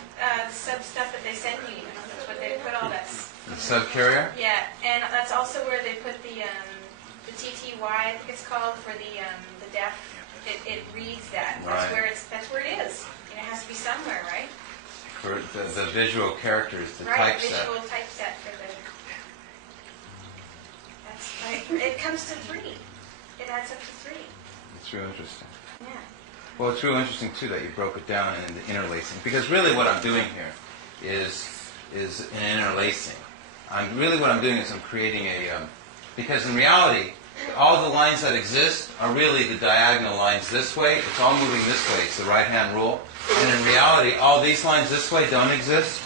stuff that they send you. That's what they put all that. The subcarrier? Yeah, and that's also where they put the TTY, I think it's called, for the deaf. It reads that. That's Right. where it is. And it has to be somewhere, right? For the visual characters, the Right, typeset. visual typeset for the. That's right. It comes to 3. It adds up to 3. It's real interesting. Yeah. Well, it's real interesting, too, that you broke it down in the interlacing. Because really what I'm doing here is an interlacing. What I'm doing is I'm creating a... because in reality, all the lines that exist are really the diagonal lines this way. It's all moving this way. It's the right-hand rule. And in reality, all these lines this way don't exist.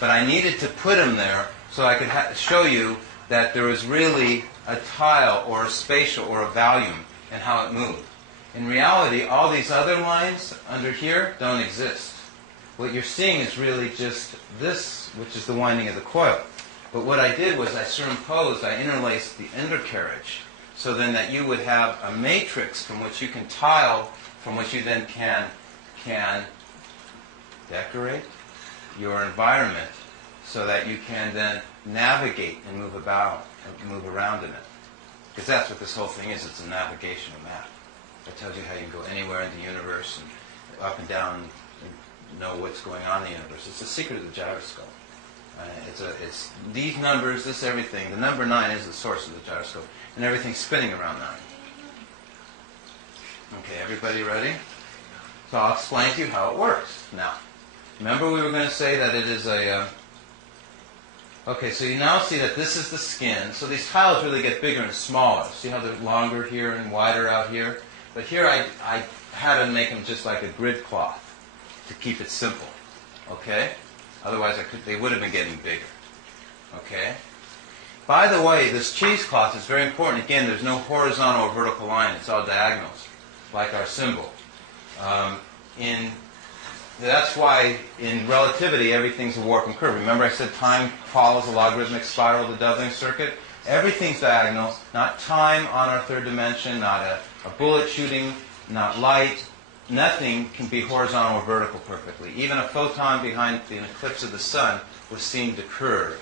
But I needed to put them there so I could show you that there is really a tile or a spatial or a volume in how it moved. In reality, all these other lines under here don't exist. What you're seeing is really just this, which is the winding of the coil. But what I did was I interlaced the undercarriage, so then that you would have a matrix from which you can tile, from which you then can decorate your environment, so that you can then navigate and move around in it. Because that's what this whole thing is. It's a navigational map. It tells you how you can go anywhere in the universe and up and down and know what's going on in the universe. It's the secret of the gyroscope. It's these numbers, this everything. The number 9 is the source of the gyroscope, and everything's spinning around 9. Okay, everybody ready? So I'll explain to you how it works. Now, remember we were going to say that it is a... Okay, so you now see that this is the skin. So these tiles really get bigger and smaller. See how they're longer here and wider out here? But here I had to make them just like a grid cloth to keep it simple. Okay? Otherwise they would have been getting bigger. Okay? By the way, this cheesecloth is very important. Again, there's no horizontal or vertical line. It's all diagonals, like our symbol. That's why in relativity everything's a warp and curve. Remember I said time follows a logarithmic spiral of the doubling circuit? Everything's diagonal, not time on our third dimension, not a bullet shooting, not light. Nothing can be horizontal or vertical perfectly. Even a photon behind an eclipse of the sun was seen to curve.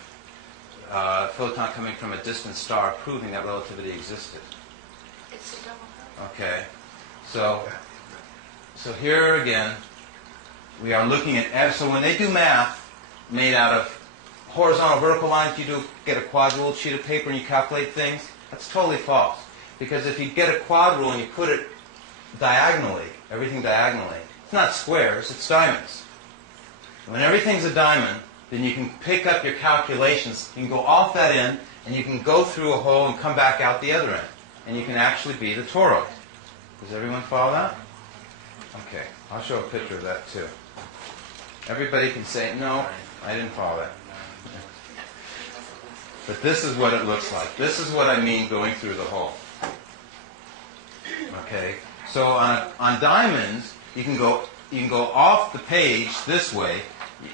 A photon coming from a distant star proving that relativity existed. It's a double hug. Okay, so here again, we are looking at, so when they do math made out of horizontal vertical lines, you get a quad ruled sheet of paper and you calculate things, that's totally false. Because if you get a quad rule and you put it diagonally, everything diagonally, it's not squares, it's diamonds. When everything's a diamond, then you can pick up your calculations, you can go off that end, and you can go through a hole and come back out the other end. And you can actually be the toroid. Does everyone follow that? Okay, I'll show a picture of that too. Everybody can say, no, I didn't follow that. But this is what it looks like. This is what I mean going through the hole. Okay, so on diamonds, you can go off the page this way,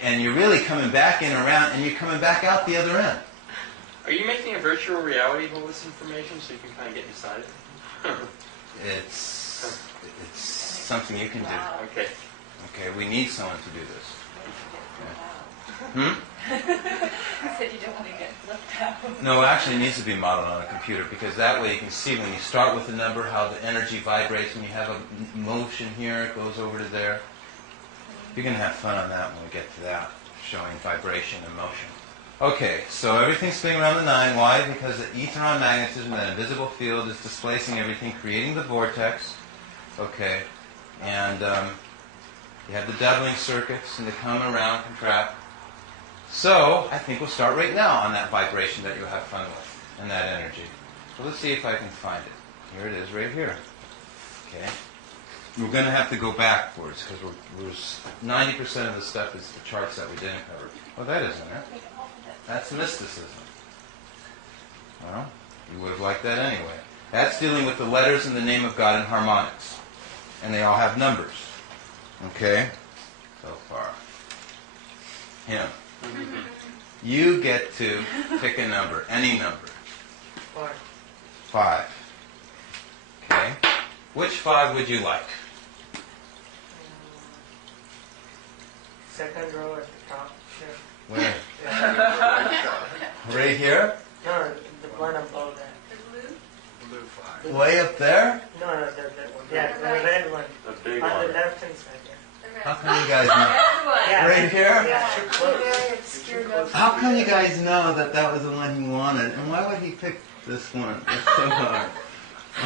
and you're really coming back in around, and you're coming back out the other end. Are you making a virtual reality of all this information so you can kind of get inside it? It's something you can do. Okay. Okay, we need someone to do this. You said you don't want to get left out. No, actually it needs to be modeled on a computer, because that way you can see when you start with a number how the energy vibrates. When you have a motion here, it goes over to there. You're going to have fun on that when we get to that. showing vibration and motion. Okay, so everything's spinning around the 9. Why? Because the ether magnetism, that invisible field, is displacing everything, creating the vortex. Okay, and you have the doubling circuits, and they come around, contract. So I think we'll start right now on that vibration that you'll have fun with, and that energy. So let's see if I can find it. Here it is, right here. Okay. We're going to have to go backwards because 90% of the stuff is the charts that we didn't cover. Well, that isn't it. That's mysticism. Well, you would have liked that anyway. That's dealing with the letters in the name of God in harmonics. And they all have numbers. Okay? So far. Him. You get to pick a number, any number. 5. Okay? Which 5 would you like? Second row at the top. Sure. Where? Right here? No, the one above that. Blue 5. Way up there? No, the red one. The big On one. the left hand side, yeah. How come you guys know? Yeah. Right here? Yeah. Very obscure number. How come you guys know that that was the one he wanted? And why would he pick this one? It's so hard.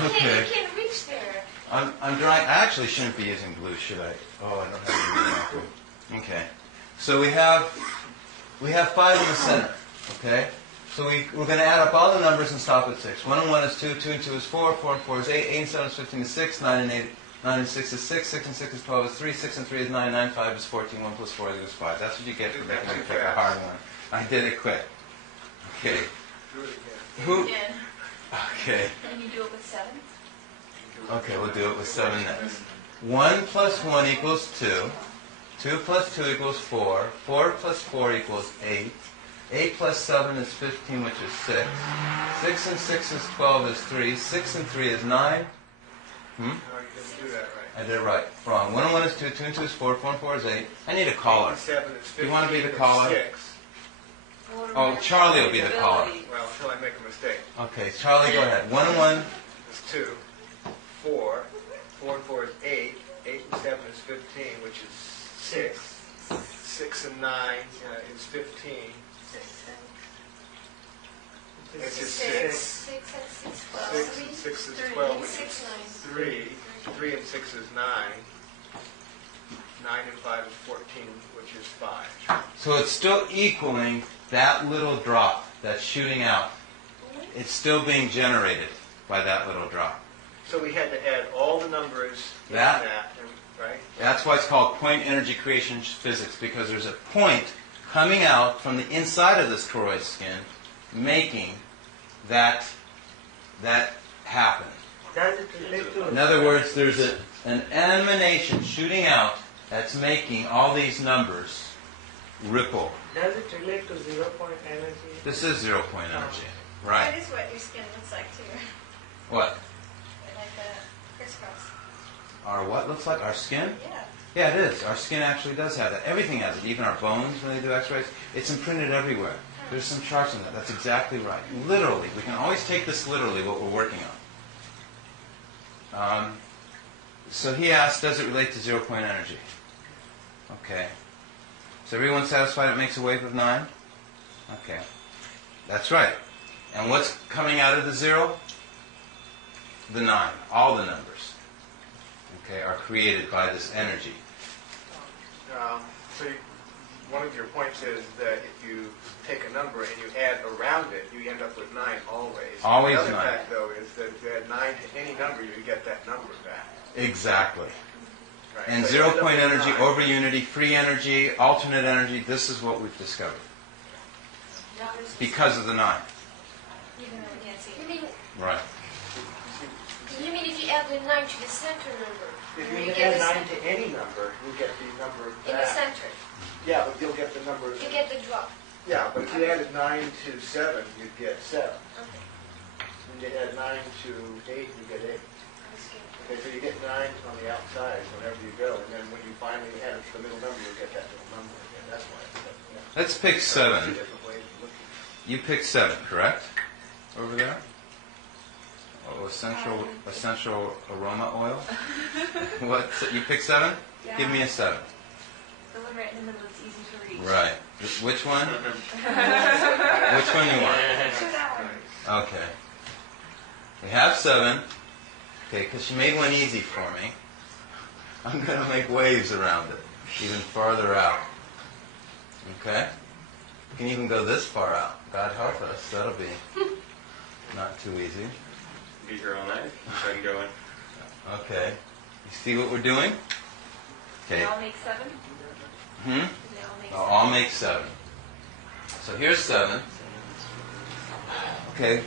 Okay. You can't reach there. I'm drawing. I actually shouldn't be using blue, should I? Oh, I don't have blue. Okay. So we have 5 in the center. Okay. So we're going to add up all the numbers and stop at 6. 1 and 1 is 2. 2 and 2 is 4. 4 and 4 is 8. 8 and 7 is 15 is 6. 9 and 8. 9 and 6 is 6. 6 and 6 is 12 is 3. 6 and 3 is 9. 9 and 5 is 14. 1 plus 4 is 5. That's what you get for making me pick a hard one. I did it quick. Okay. Do it again. Who? Again. Okay. And you do it with 7? Okay, we'll do it with 7 next. 1 plus 1 equals 2. 2 plus 2 equals 4. 4 plus 4 equals 8. 8 plus 7 is 15, which is 6. 6 and 6 is 12 is 3. 6 and 3 is 9. No, you didn't do that right. I did it right. Wrong. 1 and 1 is 2. 2 and 2 is 4. 4 and 4 is 8. I need a caller. 8 and 7 is 15. Do you want to be the is caller? 6. Oh, Charlie will be the caller. Well, until I make a mistake. Okay, Charlie, go ahead. 1 and 1. Is 2. 4. 4 and 4 is 8. 8 and 7 is 15, which is 6. 6 and 9 is 15. It's just 6. 6 and 6, 12. 6 and 6 is 12, which is 3. 3 and 6 is 9. 9 and 5 is 14, which is 5. So it's still equaling that little drop that's shooting out. It's still being generated by that little drop. So we had to add all the numbers in That- that, right? That's why it's called point energy creation physics, because there's a point coming out from the inside of this toroid skin, making that happen. Does it relate to? In other words, there's an emanation shooting out that's making all these numbers ripple. Does it relate to 0 point energy? This is 0 point energy. That Right. is what your skin looks like, too. What? Like the crisscross. Our what looks like? Our skin? Yeah. Yeah, it is. Our skin actually does have that. Everything has it. Even our bones, when they do x-rays, it's imprinted everywhere. There's some charts on that. That's exactly right. Literally. We can always take this literally, what we're working on. So he asked, does it relate to 0 point energy? Okay. Is everyone satisfied it makes a wave of 9? Okay. That's right. And what's coming out of the 0? The 9. All the numbers. Okay, are created by this energy. One of your points is that if you take a number and you add around it, you end up with 9 always. Always the other 9. fact, though, is that if you add 9 to any number, you get that number back. Exactly. Right? And So you 0 end up point with energy, 9. over unity, free energy, alternate energy, this is what we've discovered. Because of the 9. Even though we can't see You it. mean, Right. if you add the 9 to the center number? If you you get add the 9 center. to any number, you get the number In the back. center. Yeah, but you'll get the number. You get the drop. Yeah, but if you added 9 to 7, you'd get 7. Okay. When you add 9 to 8, you get 8. Okay, so you get 9 on the outside whenever you go, and then when you finally add it to the middle number, you'll get that little number again. That's why it's that, yeah. Let's pick Two 7. different ways of looking. You picked 7, correct? Over there? Oh, essential aroma oil? What? You picked 7? Yeah. Give me a 7. The one right in the middle is easy to reach. Right. Which one? Which one you want? Okay. We have 7. Okay, because she made one easy for me. I'm going to make waves around it, even farther out. Okay? You can even go this far out. God help us. That'll be not too easy. Be here all night. So I can go in. Okay. You see what we're doing? They Okay. all make 7? Hmm? They all make They'll 7? all make 7. So here's 7. Okay.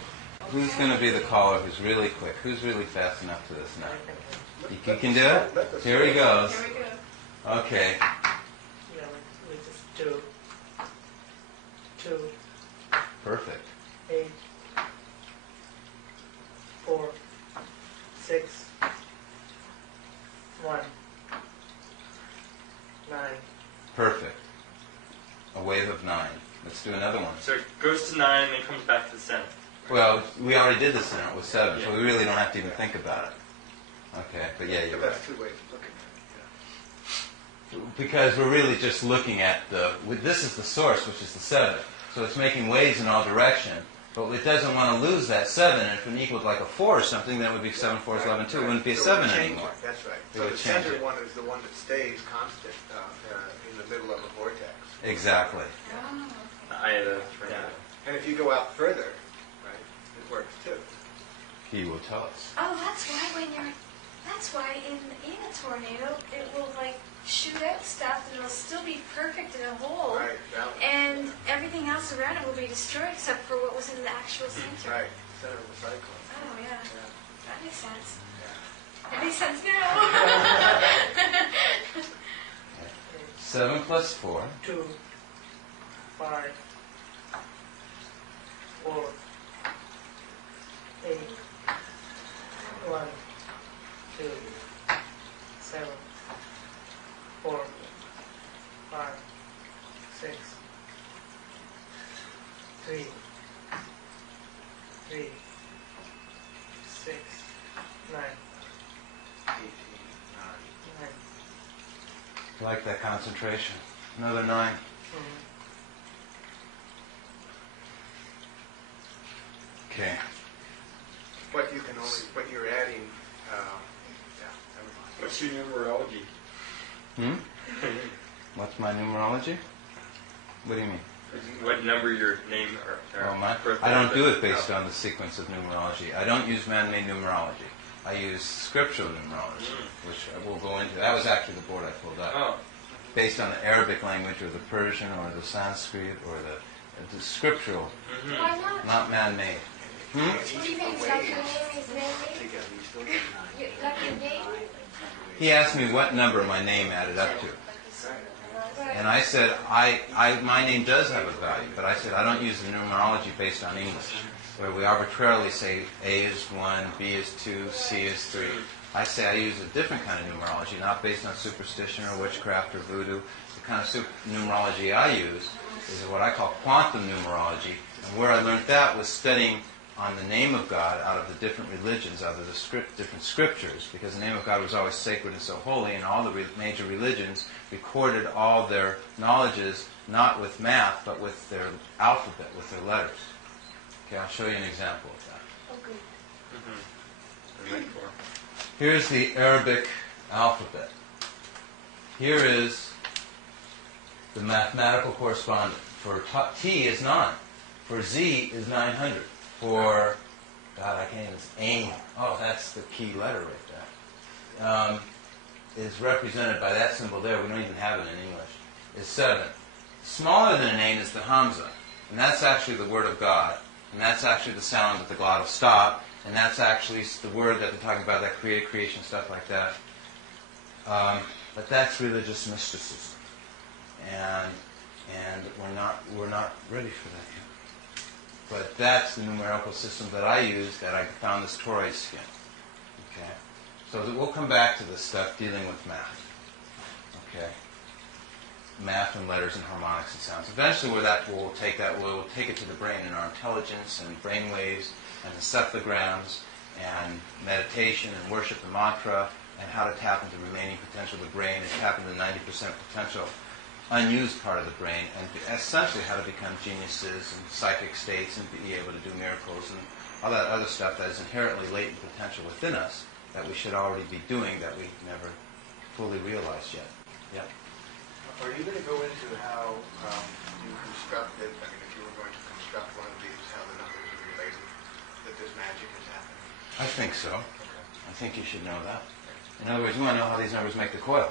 Who's going to be the caller who's really quick? Who's really fast enough to this now? You can do it? Here he goes. Here we go. Okay. Yeah, we just 2, 2, Perfect. 8, 4, 6, 1, 9. Perfect. A wave of 9. Let's do another one. So it goes to 9 and then comes back to the center. Well, we already did the center with 7, so we really don't have to even think about it. Okay, but yeah, you're But right. that's 2 ways of looking at it. Because we're really just looking at this is the source, which is the 7. So it's making waves in all direction, but it doesn't want to lose that 7. And if it equaled like a 4 or something, then it would be 7 4 is 11 2. It wouldn't be a So 7 we change anymore. it. That's right. It So would the change center it. one is the one that stays constant in the middle of a vortex. Exactly. I had a friend. And if you go out further, right, it works too. He will tell us. Oh, that's why in a tornado, it will like shoot out stuff and it'll still be perfect in a hole. Right, balance. And everything else around it will be destroyed except for what was in the actual center. Right, center of the cyclone. Oh, yeah. Yeah. That makes sense. Yeah. It makes sense now. 7 plus 4. 2, 5, 4, 8, 1, 2, 7, 4, 5, 6, 3, 6, 9, 18, 9. I like that concentration. Another 9. Okay. But you can only, but you're adding, yeah, never mind. What's your numerology? What's my numerology? What do you mean? What number your name or birthday I don't do it is? based on the sequence of numerology. I don't use man-made numerology. I use scriptural numerology, which we'll go into. That was actually the board I pulled up. Oh, Based on the Arabic language or the Persian or the Sanskrit or the scriptural, Why not? not man-made. What do you mean lucky name is man-made? Together, you still get 9. Lucky name? He asked me what number my name added up to. And I said, my name does have a value, but I said I don't use the numerology based on English, where we arbitrarily say A is 1, B is 2, C is 3. I say I use a different kind of numerology, not based on superstition or witchcraft or voodoo. The kind of numerology I use is what I call quantum numerology, and where I learned that was studying on the name of God out of the different religions, out of the different scriptures, because the name of God was always sacred and so holy, and all the major religions recorded all their knowledges not with math, but with their alphabet, with their letters. Okay, I'll show you an example of that. Here's the Arabic alphabet. Here is the mathematical correspondent. For T is 9. For Z is 900. For, God, I can't even, AIM, oh, that's the key letter right there, is represented by that symbol there. We don't even have it in English. Is 7. Smaller than an AIM is the Hamza. And that's actually the word of God. And that's actually the sound that the glottal stop. And that's actually the word that they're talking about, that created creation, stuff like that. But that's religious mysticism. And we're not ready for that yet. But that's the numerical system that I use, that I found this toroid skin. Okay? So we'll come back to this stuff dealing with math. Okay? Math and letters and harmonics and sounds. Eventually we'll take it to the brain in our intelligence and brain waves and the cephalograms and meditation and worship and mantra and how to tap into the remaining potential of the brain and tap into 90% potential unused part of the brain, and essentially how to become geniuses and psychic states and be able to do miracles and all that other stuff that is inherently latent potential within us that we should already be doing that we've never fully realized yet. Yeah. Are you going to go into how you constructed, I mean, if you were going to construct one of these, how the numbers are related, that this magic is happening? I think so. Okay. I think you should know that. In other words, you want to know how these numbers make the coil.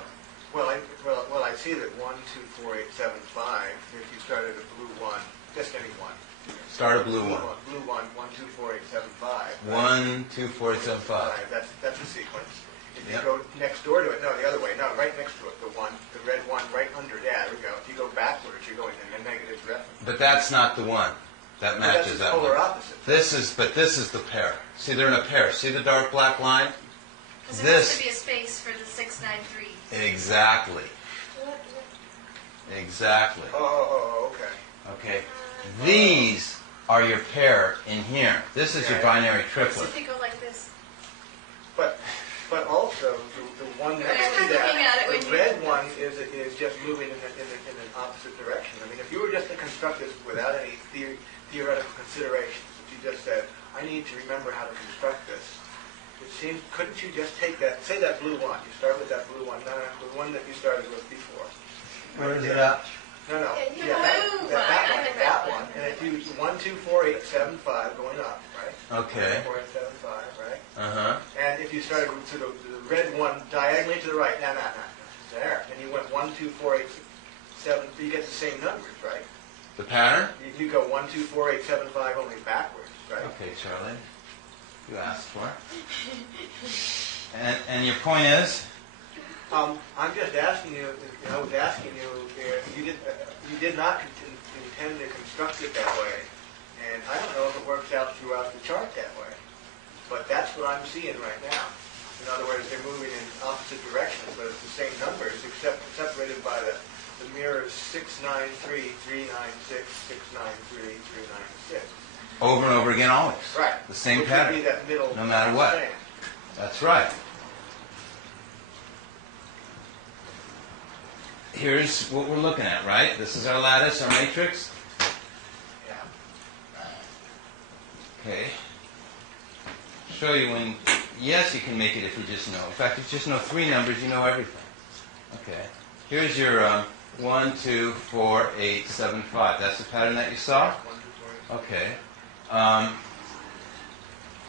Well, I see that 1, 2, 4, 8, 7, 5, if you started a blue 1, just any one. Start a blue one. Blue 1, 1, 2, 4, 8, 7, 5. 1, 2, 4, 8, 7, 5. That's a sequence. If you Yep. go next door to it, no, the other way, no, right next to it, the red one right under, yeah, there we go. If you go backwards, you're going in a negative direction. But that's not the one. That matches That's the that polar one. opposite. This is the pair. See, they're in a pair. See the dark black line? Because there has to be a space for the 6, 9, 3. Exactly. Exactly. Oh, okay. Okay. These are your pair in here. This is your binary So triplet. if you go like this, But also, the one next to I'm looking at it that, when the you- red one is just moving in an opposite direction. I mean, if you were just to construct this without any theoretical considerations, if you just said, I need to remember how to construct this, it seems, couldn't you just take that, say that blue one, you start with that blue one, no, the one that you started with before. Where is it at? No, Yeah, yeah, blue one. I had that red one. one. And if you, 1, 2, 4, 8, 7, 5, going up, right? Okay. 4, 8, 7, 5, right? Uh-huh. And if you started with the red one diagonally to the right, no, there, and you went 1, 2, 4, 8, 7, you get the same numbers, right? The pattern? You go 1, 2, 4, 8, 7, 5, only backwards, right? Okay, Charlie. You asked for it. And your point is? I'm just asking you, I was asking you, if you did not intend to construct it that way, and I don't know if it works out throughout the chart that way, but that's what I'm seeing right now. In other words, they're moving in opposite directions, but it's the same numbers, except separated by the mirrors 6, 9, 3, 3, 9, 6, 6, 9, 3, 3, 9, 6. Over and over again, always. Right. The same Which pattern. would be that middle No matter what. span. That's right. Here's what we're looking at, right? This is our lattice, our matrix. Yeah. Okay. Show you when, yes, you can make it if you just know. In fact, if you just know 3 numbers, you know everything. Okay. Here's your 1, 2, 4, 8, 7, 5. That's the pattern that you saw? 1, 2, 4, 8. Okay.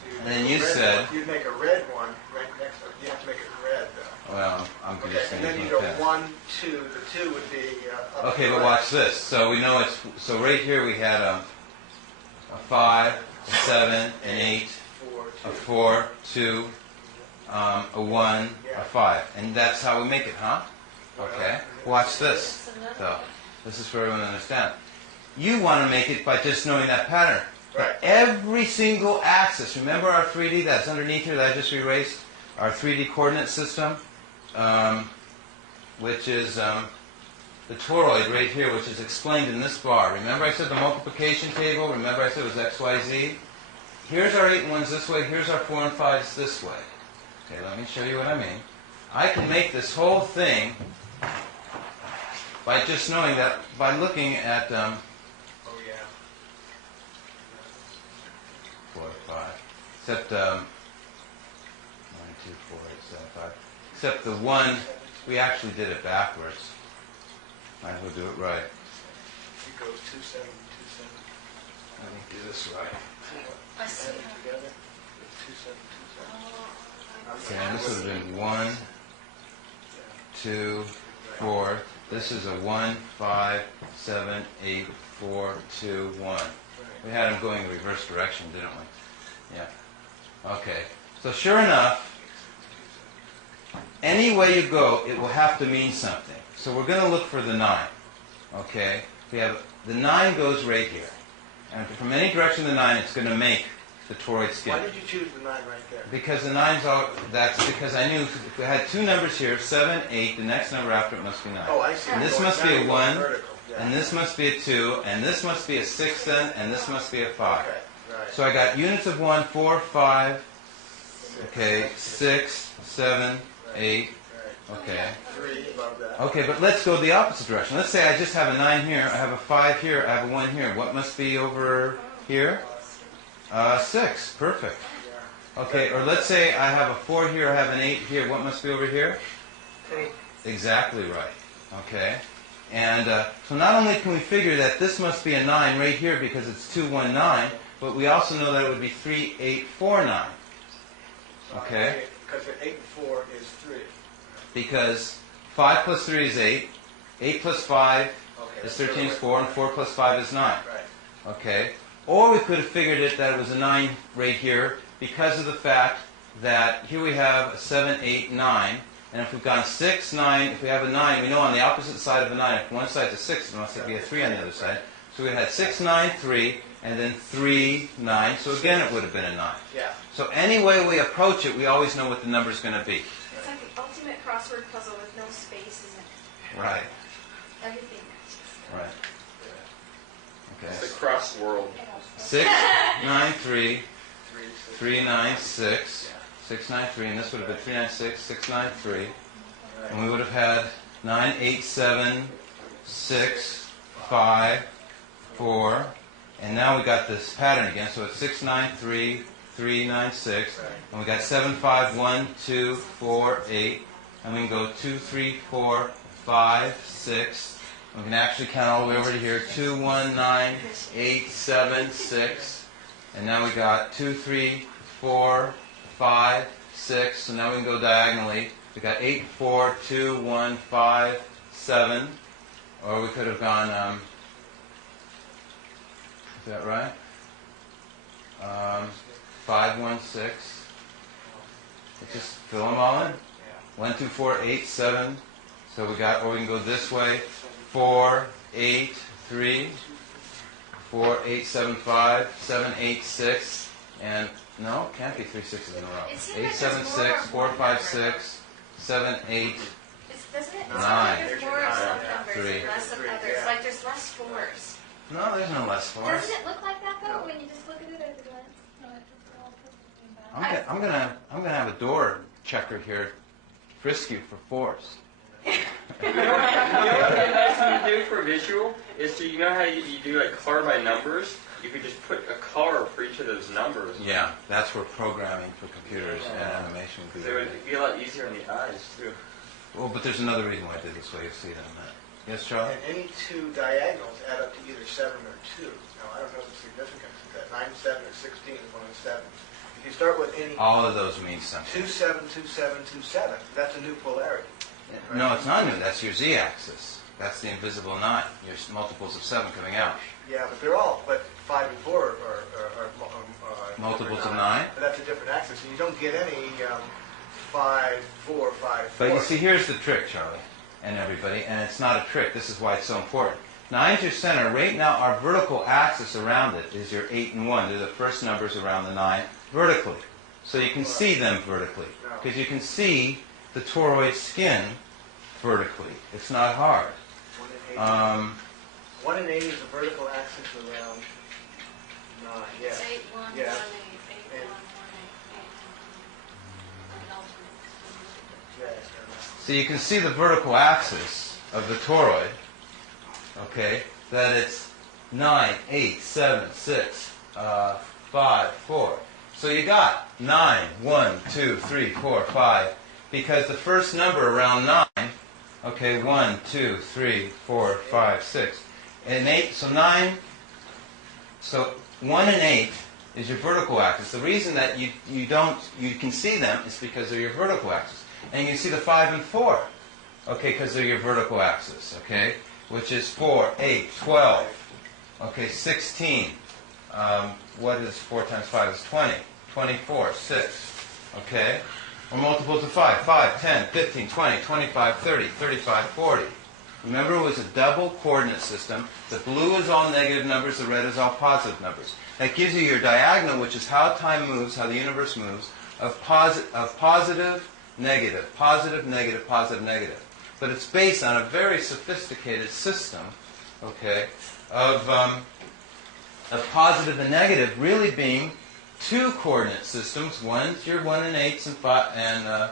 You'd And then make you a red said- one. You'd make a red one right next. You have to make it red, though. Well, I'm Okay, just and then using you my go pen. 1, 2. The 2 would be. Up Okay, to but the watch this. So we know it's, so right here we had a 5, a 7, an 8, 4, 2. a 4, 2, a 1, a 5. And that's how we make it, huh? Okay. Watch this. it's another So, one. this is for everyone to understand. You want to make it by just knowing that pattern. Right. Every single axis, remember our 3D that's underneath here that I just erased? Our 3D coordinate system, which is the toroid right here, which is explained in this bar. Remember I said the multiplication table? Remember I said it was X, Y, Z? Here's our 8 and 1s this way, here's our 4 and 5s this way. Okay, let me show you what I mean. I can make this whole thing by just knowing that, by looking at Oh yeah. 4, 5. Except 1, 2, 4, 8, 7, 5. Except the 1, we actually did it backwards. Might as well do it right. It goes 2, 7, 2, 7. Let me do this right. I see. Add them together. 2, 7, 2, 7. Okay, and this would have been 1, 2, 4. This is a 1, 5, 7, 8, 4, 2, 1. We had them going in reverse direction, didn't we? Yeah. Okay. So sure enough, any way you go, it will have to mean something. So we're going to look for the 9. Okay? We have the 9 goes right here. And from any direction of the 9, it's going to make the toroid skin. Why did you choose the 9 right there? Because the 9's all, that's because I knew if we had 2 numbers here, 7, 8, the next number after it must be 9. Oh, I see. And this Going must be down, a going 1, vertical. Yeah. and this must be a 2, and this must be a 6 then, and this must be a 5. Okay, right. So I got units of 1, 4, 5, okay, 6, 7, 8, Okay. 3 above that. Okay, but let's go the opposite direction. Let's say I just have a 9 here, I have a 5 here, I have a 1 here. What must be over here? 6. Perfect. Okay, or let's say I have a 4 here, I have an 8 here. What must be over here? 8. Exactly right. Okay. And so not only can we figure that this must be a 9 right here because it's 2, 1, 9, but we also know that it would be 3, 8, 4, 9. Okay? Because 8 and 4 is 3. Because 5 plus 3 is 8, 8 plus 5 is 13 is 4, and 4 plus 5 is 9. Right. Okay? Or we could have figured it that it was a 9 right here because of the fact that here we have a 7, 8, 9. And if we've gone 6, 9, if we have a 9, we know on the opposite side of a 9, if one side's a 6, it must be a 3 on the other side. So we had 6, 9, 3, and then 3, 9. So again, it would have been a 9. Yeah. So any way we approach it, we always know what the number's going to be. It's like the ultimate crossword puzzle with no spaces in it. Right. Everything. Right. Okay. It's the cross world. 6, 9, 3, 3, 9, 6. 6, 9, 3, and this would have been 3, 9, 6, 6, 9, 3. And we would have had 9, 8, 7, 6, 5, 4. And now we got this pattern again. So it's 6, 9, 3, 3, 9, 6. And we got 7, 5, 1, 2, 4, 8. And we can go 2, 3, 4, 5, 6. We can actually count all the way over to here. 2, 1, 9, 8, 7, 6. And now we got 2, 3, 4, 5, 6, so now we can go diagonally. We got 8, 4, 2, 1, 5, 7. Or we could have gone, is that right? 5, 1, 6. Let's just fill them all in. 1, 2, 4, 8, 7. So we got, or we can go this way. 4, 8, 3. 4, 8, 7, 5. 7, 8, 6. And no, it can't be 3 6s in a row. 8, 7, 6, 4, 5, 6, 7, 8, Doesn't it? 9, There's more of some numbers 3. and less of others. Like there's less 4s. No, there's no less 4s. Doesn't it look like that though when you just look at it at a glance? I'm gonna have a door checker here frisk you for 4s. You know what would be a nice thing to do for visual is to, you know how you do like color by numbers? You could just put a color for each of those numbers. Yeah, that's where programming for computers and animation would be. Because it would be a lot easier on the eyes too. Well, but there's another reason why I did this way. You'll see it on that. Yes, Charlie? And any 2 diagonals add up to either 7 or 2. Now, I don't know the significance of that. 9, 7, or 16 is one of 7. If you start with any All of those mean something. 2, 7, 2, 7, 2, 7, that's a new polarity. No, it's not new. That's your z-axis. That's the invisible 9. Your multiples of 7 coming out. Yeah, but they're all, but 5 and 4 are Multiples of different 9? But that's a different axis, and you don't get any 5, 4, 5, 4. But you see, here's the trick, Charlie, and everybody, and it's not a trick. This is why it's so important. 9's your center. Right now, our vertical axis around it is your 8 and 1. They're the first numbers around the 9 vertically. So you can see them vertically, because you can see the toroid skin vertically. It's not hard. 1 and 8 is the vertical axis around 9, yeah. It's 8, 1, 1, 8, 8, 1, 1, 8, 8, 1. So you can see the vertical axis of the toroid, okay, that it's 9, 8, 7, 6, 5, 4. So you got 9, 1, 2, 3, 4, 5, because the first number around 9, okay, 1, 2, 3, 4, 5, 6, and 8, so 9, so 1 and 8 is your vertical axis. The reason that you can see them is because they're your vertical axis. And you can see the 5 and 4, okay, because they're your vertical axis, okay, which is 4, 8, 12, okay, 16. What is 4 times 5 is 20, 24, 6, okay? Or multiples of 5, 5, 10, 15, 20, 25, 30, 35, 40. Remember, it was a double coordinate system. The blue is all negative numbers, the red is all positive numbers. That gives you your diagonal, which is how time moves, how the universe moves, of positive, negative, positive, negative, positive, negative. But it's based on a very sophisticated system, okay, of positive and negative really being 2 coordinate systems. One's your 1 and 8s and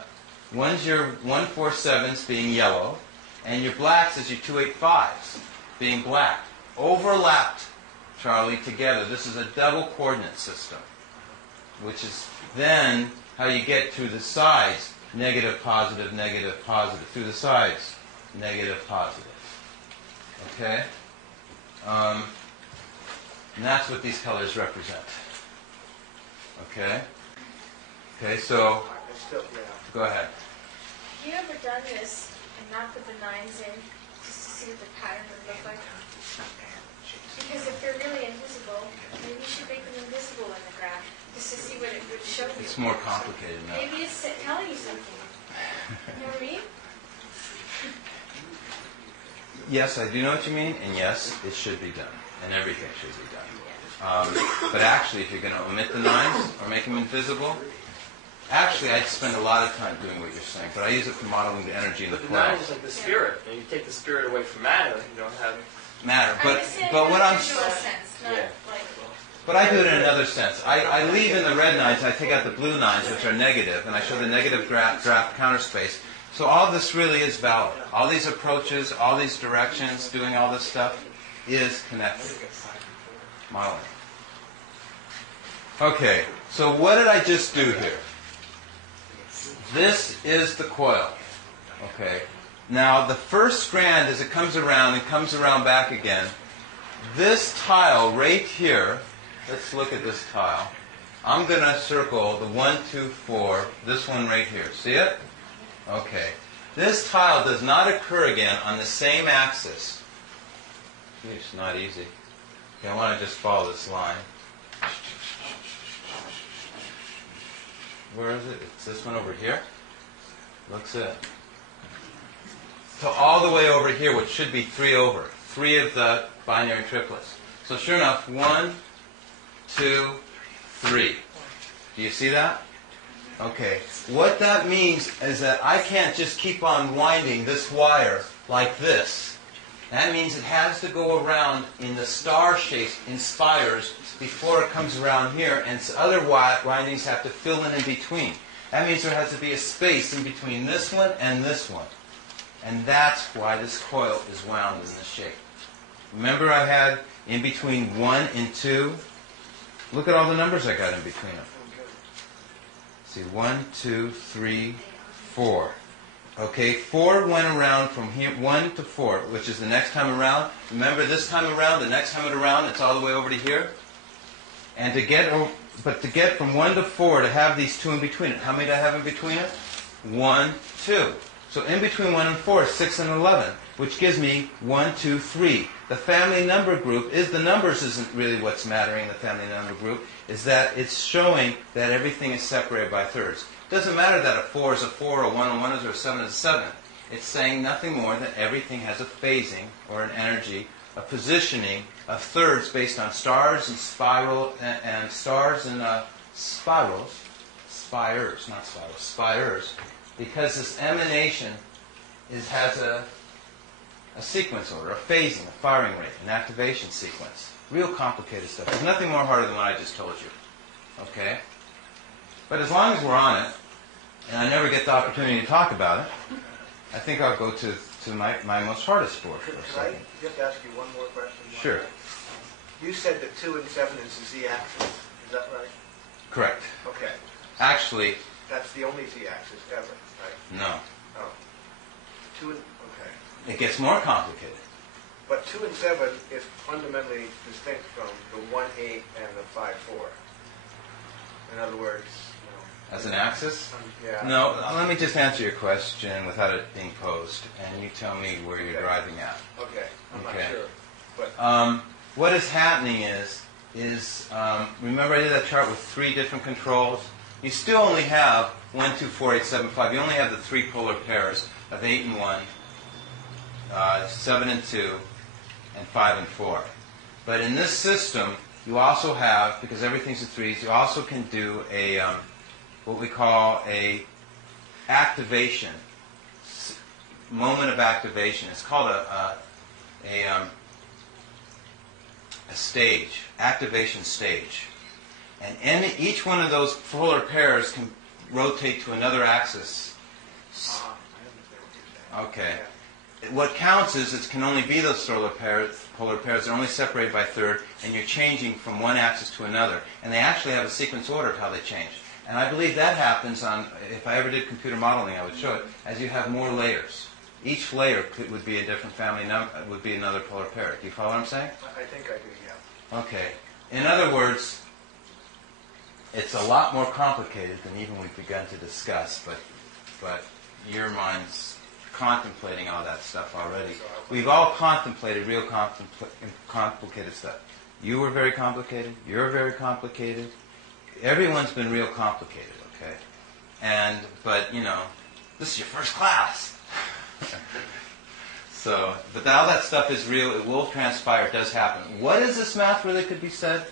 One's your 147s being yellow, and your blacks is your 285s being black. Overlapped, Charlie, together. This is a double coordinate system, which is then how you get to the sides, negative, positive, through the sides, negative, positive. Okay? And that's what these colors represent. Okay? Okay, so, go ahead. Have you ever done this and not put the 9s in just to see what the pattern would look like? Because if they're really invisible, maybe you should make them invisible in the graph just to see what it would show you. It's more complicated now. Maybe it's telling you something. You know what I mean? Yes, I do know what you mean, and yes, it should be done, and everything should be done. But actually, if you're going to omit the 9s or make them invisible, actually, I'd spend a lot of time doing what you're saying, but I use it for modeling the energy in the The coil. 9 is like the spirit. And you take the spirit away from matter, you don't have... Matter, I'm but just saying but in what a I'm visual sense, not Yeah. like... but I do it in another sense. I leave in the red 9s, I take out the blue 9s, which are negative, and I show the negative draft counter space. So all this really is valid. All these approaches, all these directions, doing all this stuff is connected. Modeling. Okay, so what did I just do here? This is the coil. Okay. Now, the first strand, as it comes around and comes around back again, this tile right here, let's look at this tile. I'm going to circle the 1, 2, 4, this one right here. See it? Okay. This tile does not occur again on the same axis. Gee, it's not easy. Okay, I want to just follow this line. Where is it? It's this one over here. Looks it. So all the way over here, which should be 3 over. 3 of the binary triplets. So sure enough, 1, 2, 3. Do you see that? Okay. What that means is that I can't just keep on winding this wire like this. That means it has to go around in the star shape, in spires, before it comes around here, and other windings have to fill in between. That means there has to be a space in between this one and this one. And that's why this coil is wound in this shape. Remember I had in between 1 and 2? Look at all the numbers I got in between them. See, 1, 2, 3, 4. Okay, 4 went around from here, 1 to 4, which is the next time around. Remember this time around, the next time around, it's all the way over to here. And to get from 1 to 4 to have these 2 in between it, how many do I have in between it? 1, 2. So in between 1 and 4 is 6 and 11, which gives me 1, 2, 3. The family number group is, the numbers isn't really what's mattering in the family number group, is that it's showing that everything is separated by thirds. It doesn't matter that a 4 is a 4, a 1 is a 7 is a 7. It's saying nothing more than everything has a phasing, or an energy, a positioning of thirds based on stars and spirals, spires, because this emanation has a sequence order, a phasing, a firing rate, an activation sequence. Real complicated stuff. There's nothing more harder than what I just told you. Okay? But as long as we're on it, and I never get the opportunity to talk about it, I think I'll go to my most hardest sport for a Could I second. just ask you one more question? Sure. You said that 2 and 7 is the z-axis. Is that right? Correct. Okay. Actually, That's the only z-axis ever, right? no. Oh. 2 and... Okay. It gets more complicated. But 2 and 7 is fundamentally distinct from the 1, 8 and the 5, 4. In other words, As an axis? yeah. No, let me just answer your question without it being posed, and you tell me where you're driving at. Okay. I'm Okay. not sure. But What is happening is remember I did that chart with 3 different controls? You still only have 1, 2, 4, 8, 7, 5. You only have the 3 polar pairs of 8 and 1, 7 and 2, and 5 and 4. But in this system, you also have, because everything's in 3s, you also can do a what we call a activation, moment of activation. It's called a stage, activation stage. And each one of those polar pairs can rotate to another axis I understand what you're saying. Okay. What counts is it can only be those polar pairs. They're only separated by third, and you're changing from one axis to another. And they actually have a sequence order of how they change. And I believe that happens on, if I ever did computer modeling, I would show it, as you have more layers. Each layer would be a different family number, would be another polar pair. Do you follow what I'm saying? I think I do, yeah. Okay. In other words, it's a lot more complicated than even we've begun to discuss, but your mind's contemplating all that stuff already. We've all contemplated real complicated stuff. You were very complicated. You're very complicated. Everyone's been real complicated, okay? But you know, this is your first class. So, but all that stuff is real. It will transpire. It does happen. What is this math really could be said?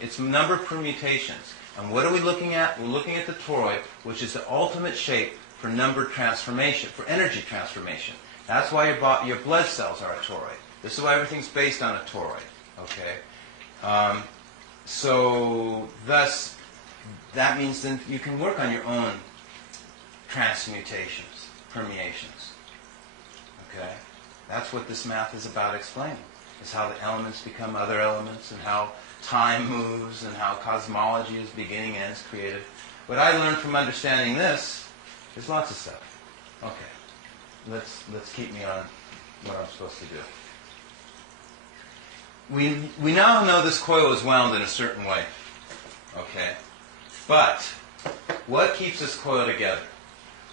It's number permutations. And what are we looking at? We're looking at the toroid, which is the ultimate shape for number transformation, for energy transformation. That's why your blood cells are a toroid. This is why everything's based on a toroid. Okay. So thus, that means then you can work on your own transmutations, permeations. Okay. That's what this math is about explaining. Is how the elements become other elements, and how time moves, and how cosmology is beginning, ends, created. What I learned from understanding this. There's lots of stuff. Okay. Let's keep me on what I'm supposed to do. We now know this coil is wound in a certain way. Okay. But what keeps this coil together?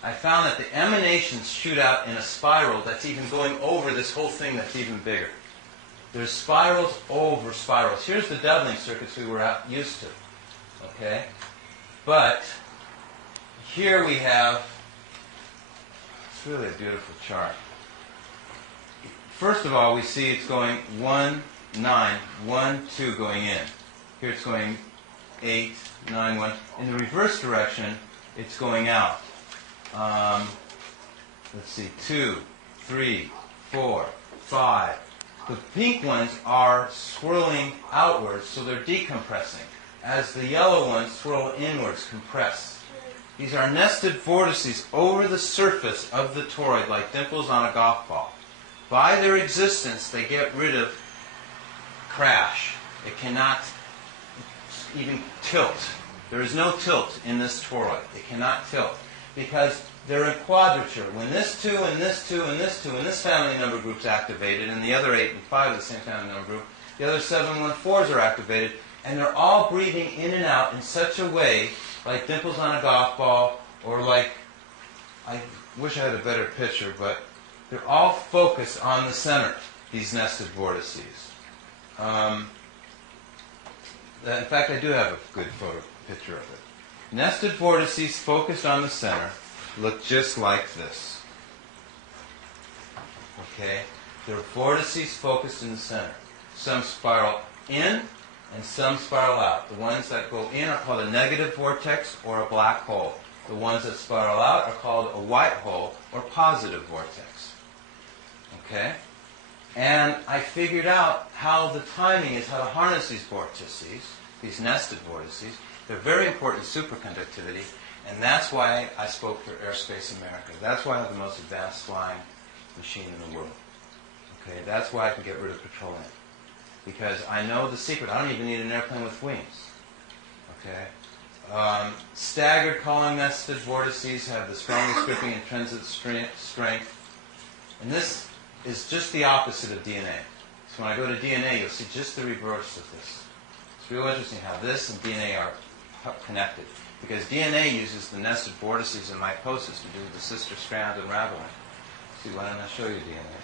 I found that the emanations shoot out in a spiral that's even going over this whole thing that's even bigger. There's spirals over spirals. Here's the doubling circuits we were used to. Okay. But here we have, it's really a beautiful chart. First of all, we see it's going 1, 9, 1, 2 going in. Here it's going 8, 9, 1. In the reverse direction, it's going out. Let's see, 2, 3, 4, 5. The pink ones are swirling outwards, so they're decompressing, as the yellow ones swirl inwards, compress. These are nested vortices over the surface of the toroid, like dimples on a golf ball. By their existence, they get rid of crash. It cannot even tilt. There is no tilt in this toroid. It cannot tilt because they're in quadrature. When this 2 and this 2 and this 2 and this family number group's activated, and the other 8 and 5 of the same family number group, the other 7 and 4s are activated, and they're all breathing in and out in such a way, like dimples on a golf ball, or like, I wish I had a better picture, but they're all focused on the center, these nested vortices. In fact, I do have a good picture of it. Nested vortices focused on the center look just like this. Okay? There are vortices focused in the center. Some spiral in and some spiral out. The ones that go in are called a negative vortex or a black hole. The ones that spiral out are called a white hole or positive vortex. Okay? And I figured out how the timing is, how to harness these vortices, these nested vortices. They're very important in superconductivity, and that's why I spoke for Airspace America. That's why I have the most advanced flying machine in the world. Okay? That's why I can get rid of petroleum. Because I know the secret. I don't even need an airplane with wings. Okay? Staggered calling nested vortices have the strongest gripping intrinsic strength. And this is just the opposite of DNA. So when I go to DNA, you'll see just the reverse of this. It's real interesting how this and DNA are connected. Because DNA uses the nested vortices and mitosis to do the sister strand unraveling. See, why don't I show you DNA?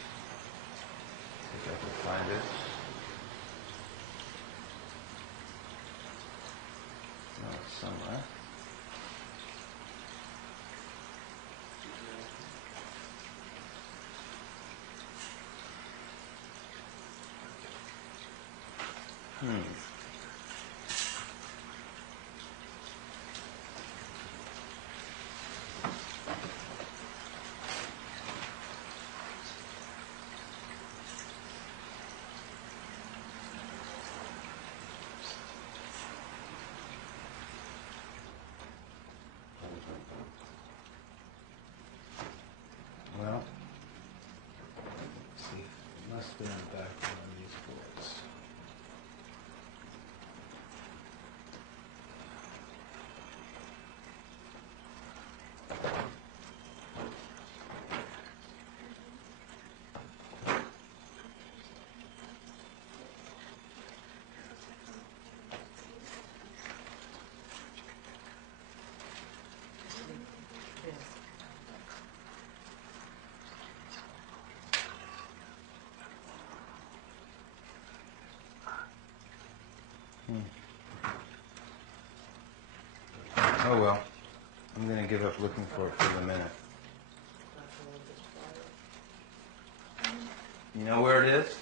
See if I can find it. No, it's somewhere. Oh well. I'm going to give up looking for it for the minute. You know where it is?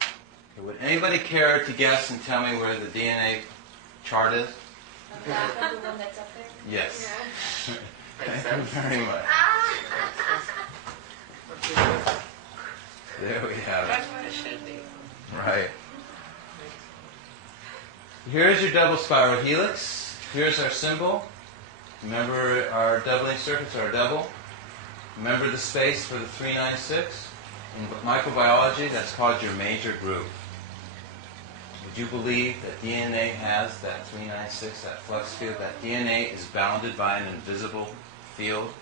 Okay, would anybody care to guess and tell me where the DNA chart is? The one that's up there? Yes. Makes Thank you sense. very much. There we have it. That's what it should be. Right. Here's your double spiral helix. Here's our symbol. Remember our doubling circuits are double. Remember the space for the 396? In microbiology, that's called your major groove. Would you believe that DNA has that 396, that flux field? That DNA is bounded by an invisible field,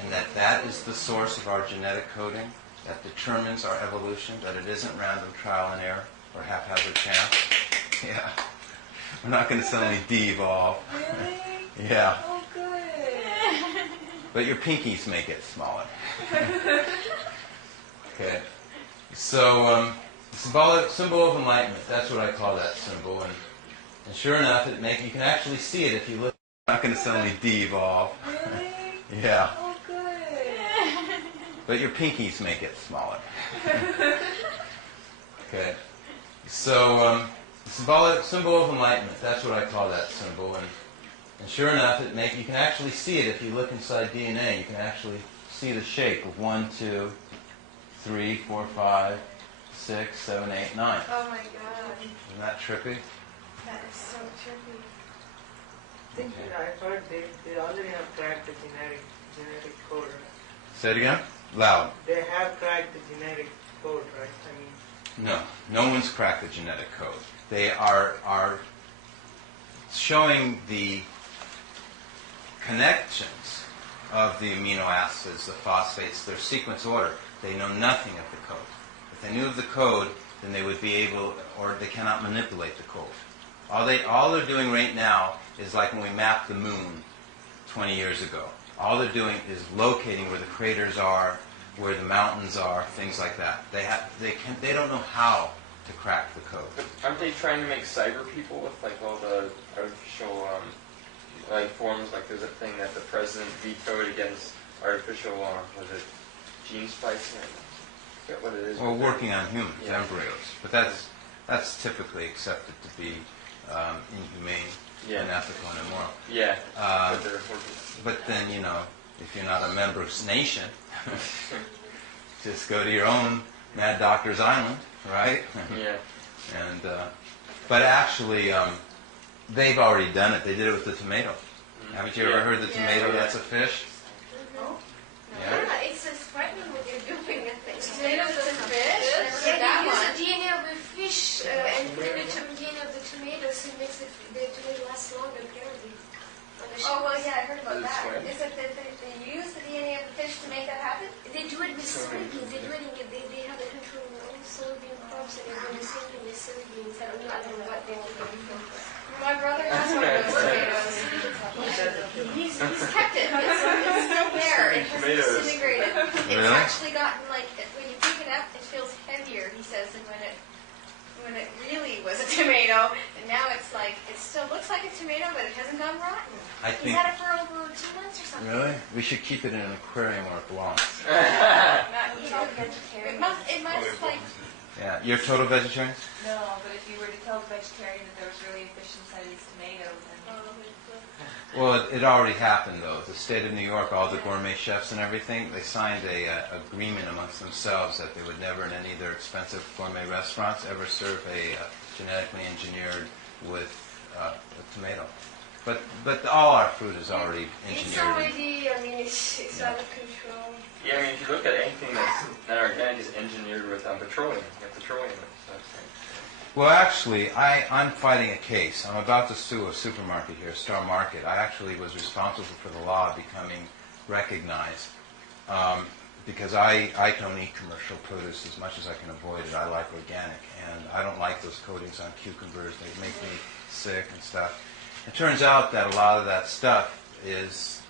and that is the source of our genetic coding, that determines our evolution, that it isn't random trial and error or haphazard chance. Yeah. We're not going to suddenly de-evolve. Really? Yeah. Oh, good. But your pinkies may get smaller. Okay. So, symbol of enlightenment, that's what I call that symbol. And sure enough, you can actually see it if you look. We're not going to suddenly de-evolve. Really? Yeah. Oh, good. But your pinkies may get smaller. Okay. So, symbol of enlightenment, that's what I call that symbol. And sure enough, you can actually see it if you look inside DNA. You can actually see the shape of 1, 2, 3, 4, 5, 6, 7, 8, 9. Oh, my God. Isn't that trippy? That is so trippy. I think I've heard they already have cracked the genetic code. Say it again? Loud. They have cracked the genetic code, right? I mean, No one's cracked the genetic code. They are showing the connections of the amino acids, the phosphates, their sequence order. They know nothing of the code. If they knew of the code, then they would be able, or they cannot manipulate the code. All they're doing right now is like when we mapped the moon 20 years ago. All they're doing is locating where the craters are, where the mountains are, things like that. They don't know how to crack the code. But aren't they trying to make cyber people with like all the artificial like forms? Like there's a thing that the president vetoed against artificial was it gene splicing? I forget what it is. Well, working on humans, Yeah. embryos, but that's typically accepted to be inhumane, Yeah. unethical, and immoral. Yeah. Uh, but they're working. But then, if you're not a member of this nation, just go to your own Mad Doctor's Island, right? Yeah. And but actually, they've already done it. They did it with the tomato. Haven't you ever heard the tomato? Yeah. That's a fish. Oh. Yeah. Yeah, it's frightening what you're doing, I think. Tomatoes is a fish? Yeah, That you use one. the DNA of the fish and put it into the DNA of the tomatoes and makes the tomato last longer, apparently. Oh, well, yeah, I heard about This that. way. Is it that they use the DNA of the fish to make that happen? They do it with soybeans. They do it they have the control of their own soybean crops and they're doing the same thing with soybeans. I don't know what they're doing before. My brother has one of those tomatoes. He's kept it. It's still there. It has Tomatoes. disintegrated. It's Really? actually gotten when you pick it up, it feels heavier, he says, than when it really was a tomato. And now it still looks like a tomato, but it hasn't gone rotten. I He's think. had it for over 2 months or something. Really? We should keep it in an aquarium where it belongs. Not He's you. all vegetarian. It must Yeah. You're a total vegetarian? No, but if you were to tell the vegetarian that there was really a fish inside of these tomatoes, then Well, it already happened, though. The state of New York, all the gourmet chefs and everything, they signed a agreement amongst themselves that they would never in any of their expensive gourmet restaurants ever serve a genetically engineered with a tomato. But all our food is already It's engineered. already, it's out of control. Yeah, I mean, if you look at anything that's not organic, is engineered with petroleum. With petroleum. Well, actually, I'm fighting a case. I'm about to sue a supermarket here, Star Market. I actually was responsible for the law becoming recognized because I don't eat commercial produce as much as I can avoid it. I like organic, and I don't like those coatings on cucumbers. They make me sick and stuff. It turns out that a lot of that stuff is,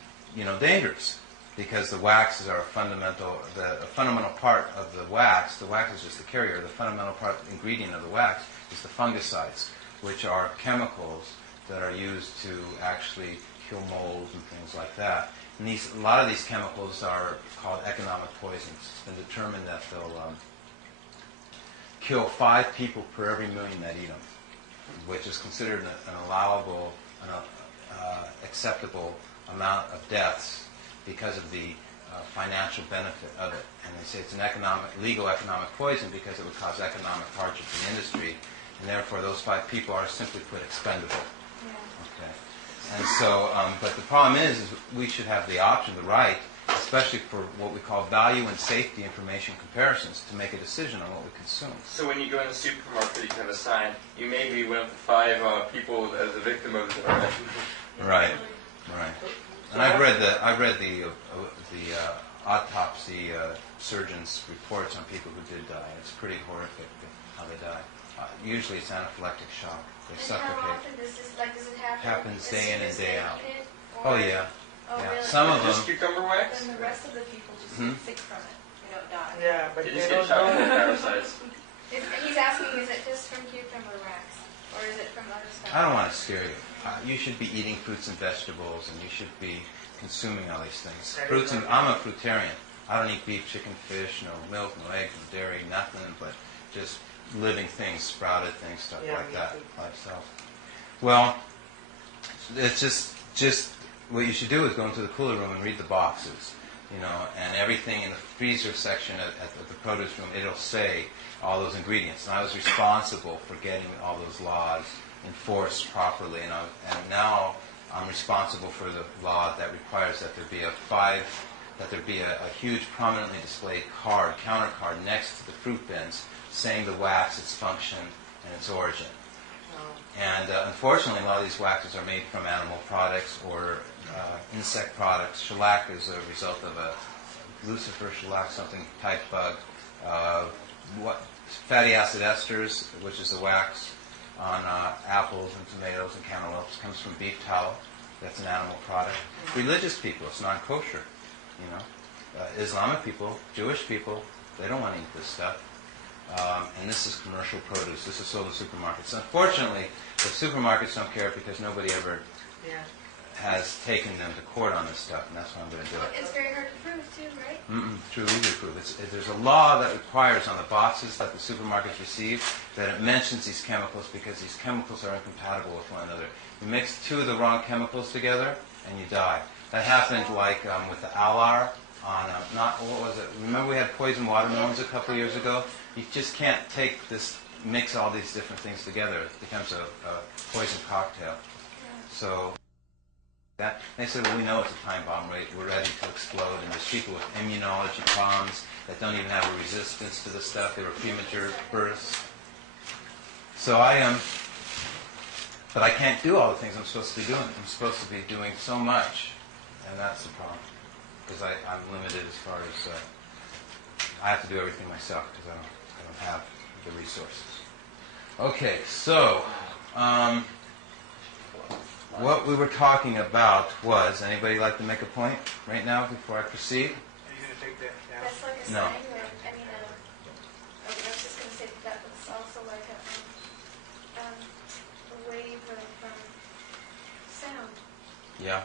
dangerous because the waxes are a fundamental part of the wax. The wax is just the carrier. The fundamental ingredient of the wax is the fungicides, which are chemicals that are used to actually kill mold and things like that. And a lot of these chemicals are called economic poisons. It's been determined that they'll kill 5 people per every million that eat them, which is considered an allowable, acceptable amount of deaths because of the financial benefit of it. And they say it's an legal economic poison because it would cause economic hardship to the industry, and therefore those 5 people are simply put expendable. Okay. And so, but the problem is we should have the option, the right, especially for what we call value and safety information comparisons, to make a decision on what we consume. So when you go in the supermarket, you can have a sign, you may be one of the 5 people as a victim of the Right, right. And I've read the autopsy surgeons' reports on people who did die. It's pretty horrific how they die. Usually it's anaphylactic shock. They And suffocate. how often does this happen? Happens day in and day out. Or, Oh yeah. Oh, Yeah. really? Some of Just them. cucumber wax? Then the rest of the people just Hmm? get sick from it. They don't die. Yeah, but They they just don't get shot with know. parasites. He's asking, is it just from cucumber wax? Or is it from other stuff? I don't want to scare you. You should be eating fruits and vegetables, and you should be consuming all these things. Fruits and I'm a fruitarian. I don't eat beef, chicken, fish, no milk, no eggs, no dairy, nothing but just living things, sprouted things, stuff Yeah, like me that. too. Myself. Well, it's just what you should do is go into the cooler room and read the boxes, and everything in the freezer section at the produce room, it'll say all those ingredients. And I was responsible for getting all those laws enforced properly, and now I'm responsible for the law that requires that there be a huge prominently displayed counter card next to the fruit bins saying the wax, its function, and its origin. And unfortunately, a lot of these waxes are made from animal products or insect products. Shellac is a result of a lucifer shellac, something type bug. Fatty acid esters, which is the wax on apples and tomatoes and cantaloupes, comes from beef tallow. That's an animal product. Religious people, it's non-kosher. Islamic people, Jewish people, they don't want to eat this stuff. And this is commercial produce. This is sold in supermarkets. Unfortunately, the supermarkets don't care because nobody ever has taken them to court on this stuff, and that's why I'm going to do it. It's very hard to prove, too, right? True legal proof. There's a law that requires on the boxes that the supermarkets receive that it mentions these chemicals because these chemicals are incompatible with one another. You mix 2 of the wrong chemicals together, and you die. That happened with the alar on, what was it? Remember we had poison watermelons a couple of years ago? You just can't mix all these different things together. It becomes a poison cocktail. So they said, well, we know it's a time bomb, right? We're ready to explode, and there's people with immunology problems that don't even have a resistance to the stuff. They were premature births. So but I can't do all the things I'm supposed to be doing. I'm supposed to be doing so much, and that's the problem. Because I'm limited as far as I have to do everything myself because I don't have the resources. Okay, so what we were talking about was, anybody like to make a point right now before I proceed? Are you going to take that down? That's like a No. sign, I was just going to say that was also like a wave of sound, Yeah.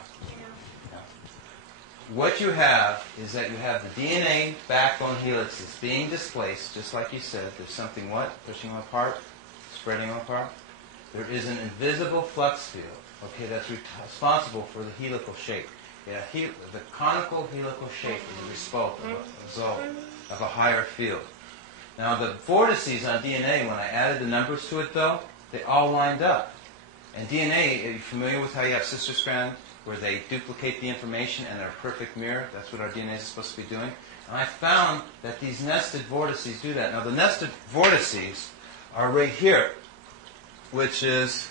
What you have is that you have the DNA backbone helixes being displaced, just like you said. There's something pushing them apart, spreading them apart. There is an invisible flux field, that's responsible for the helical shape. The conical helical shape is a result of a higher field. Now the vortices on DNA, when I added the numbers to it though, they all lined up. And DNA, are you familiar with how you have sister strand where they duplicate the information and they're a perfect mirror? That's what our DNA is supposed to be doing. And I found that these nested vortices do that. Now the nested vortices are right here, which is,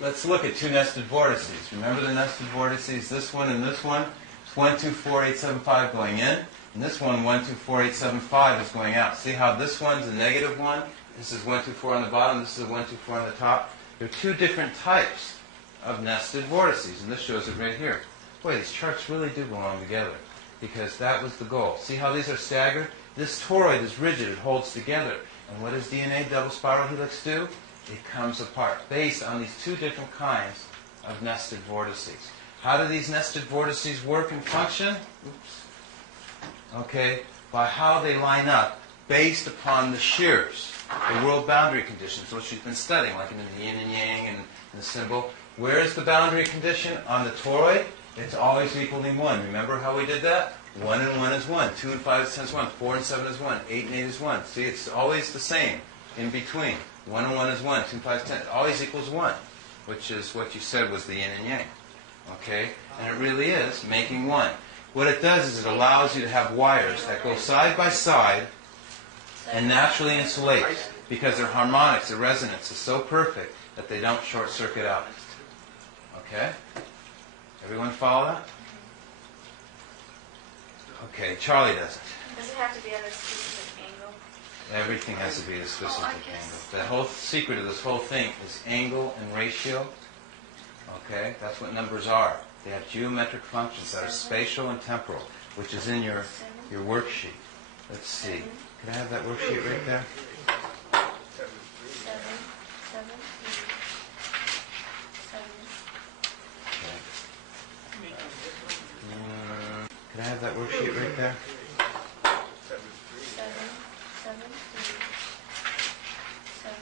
let's look at 2 nested vortices. Remember the nested vortices, this one and this one? It's 1, 2, 4, 8, 7, 5 going in, and this one, 1, 2, 4, 8, 7, 5 is going out. See how this one's a negative 1? This is 1, 2, 4 on the bottom, this is a 1, 2, 4 on the top. There are 2 different types of nested vortices, and this shows it right here. Boy, these charts really do belong together, because that was the goal. See how these are staggered? This toroid is rigid, it holds together. And what does DNA double spiral helix do? it comes apart based on these two different kinds of nested vortices. How do these nested vortices work and function? Okay, by how they line up based upon the shears, the world boundary conditions, which you've been studying, like in the yin and yang and the symbol. Where is the boundary condition on the toroid? It's always equaling 1. Remember how we did that? 1 and 1 is 1. 2 and 5 is 10 is 1. 4 and 7 is 1. 8 and 8 is 1. See, it's always the same in between. 1 and 1 is 1. 2 and 5 is 10. It always equals 1, which is what you said was the yin and yang. Okay? And it really is making 1. What it does is it allows you to have wires that go side by side and naturally insulate because their harmonics, their resonance is so perfect that they don't short circuit out. Okay? Everyone follow that? Okay, Charlie doesn't. Does it have to be at a specific angle? Everything has to be at a specific angle. The whole secret of this whole thing is angle and ratio. Okay? That's what numbers are. They have geometric functions that are spatial and temporal, which is in your worksheet. Let's see. Can I have that worksheet right there? 7, 7, 3, 7. Can I have that worksheet right there? 7, 7, 3, 7.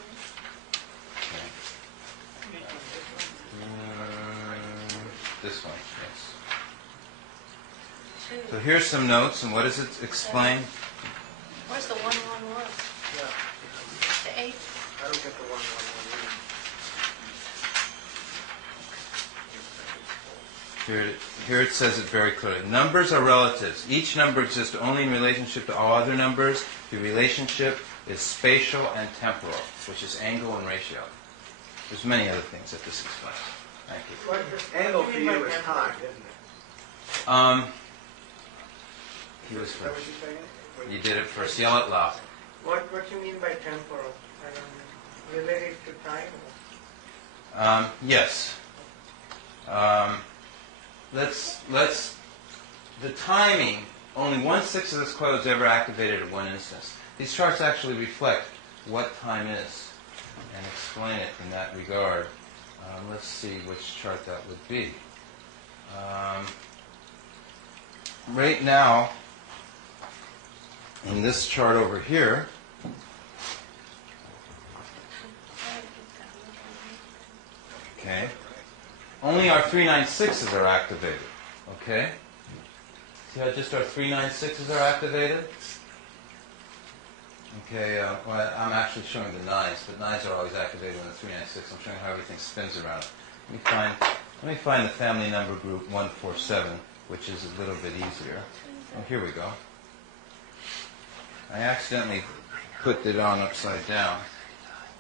This one, yes. So here's some notes, and what does it explain? Where's the 1, 1, 1? Yeah. The 8? I don't get the 1, 1, 1 Here it says it very clearly. Numbers are relatives. Each number exists only in relationship to all other numbers. The relationship is spatial and temporal, which is angle and ratio. There's many other things that this explains. Thank you. What angle for you is time, isn't it? He was Is that what first. you're saying? You did it first. Yell it loud. What you mean by temporal? I don't know. Related to time? Yes. The timing, only 1/6 of this coil is ever activated at one instance. These charts actually reflect what time is and explain it in that regard. Let's see which chart that would be. Right now, in this chart over here, okay, only our 396s are activated. Okay? See how just our 396s are activated? Okay, well, I'm actually showing the 9s, but 9s are always activated when the 396. I'm showing how everything spins around. Let me find the family number group 147, which is a little bit easier. Oh, here we go. I accidentally put it on upside down.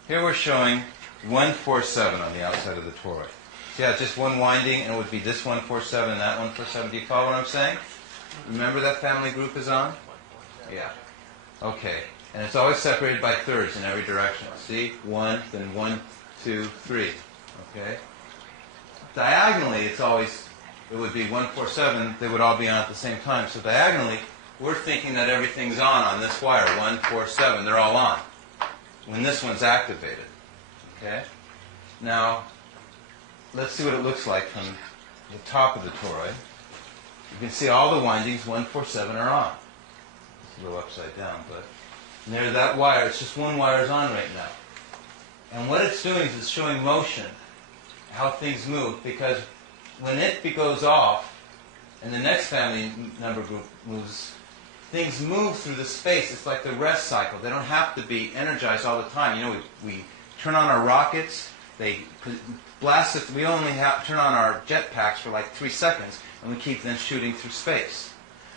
Here we're showing 147 on the outside of the toroid. See how it's just one winding, and it would be this 147 and that 147. Do you follow what I'm saying? Remember that family group is on? Yeah. Okay. And it's always separated by thirds in every direction. See? 1, then 1, 2, 3. Okay? Diagonally, it would be 147. They would all be on at the same time. So diagonally, we're thinking that everything's on this wire. 147. They're all on. When this one's activated. Okay? Now, let's see what it looks like from the top of the toroid. You can see all the windings, 147, are on. It's a little upside down, but near that wire, it's just one wire is on right now. And what it's doing is it's showing motion, how things move, because when it goes off, and the next family number group moves, things move through the space. It's like the rest cycle. They don't have to be energized all the time. You know, we turn on our rockets, they blast it. We only turn on our jet packs for like 3 seconds, and we keep them shooting through space.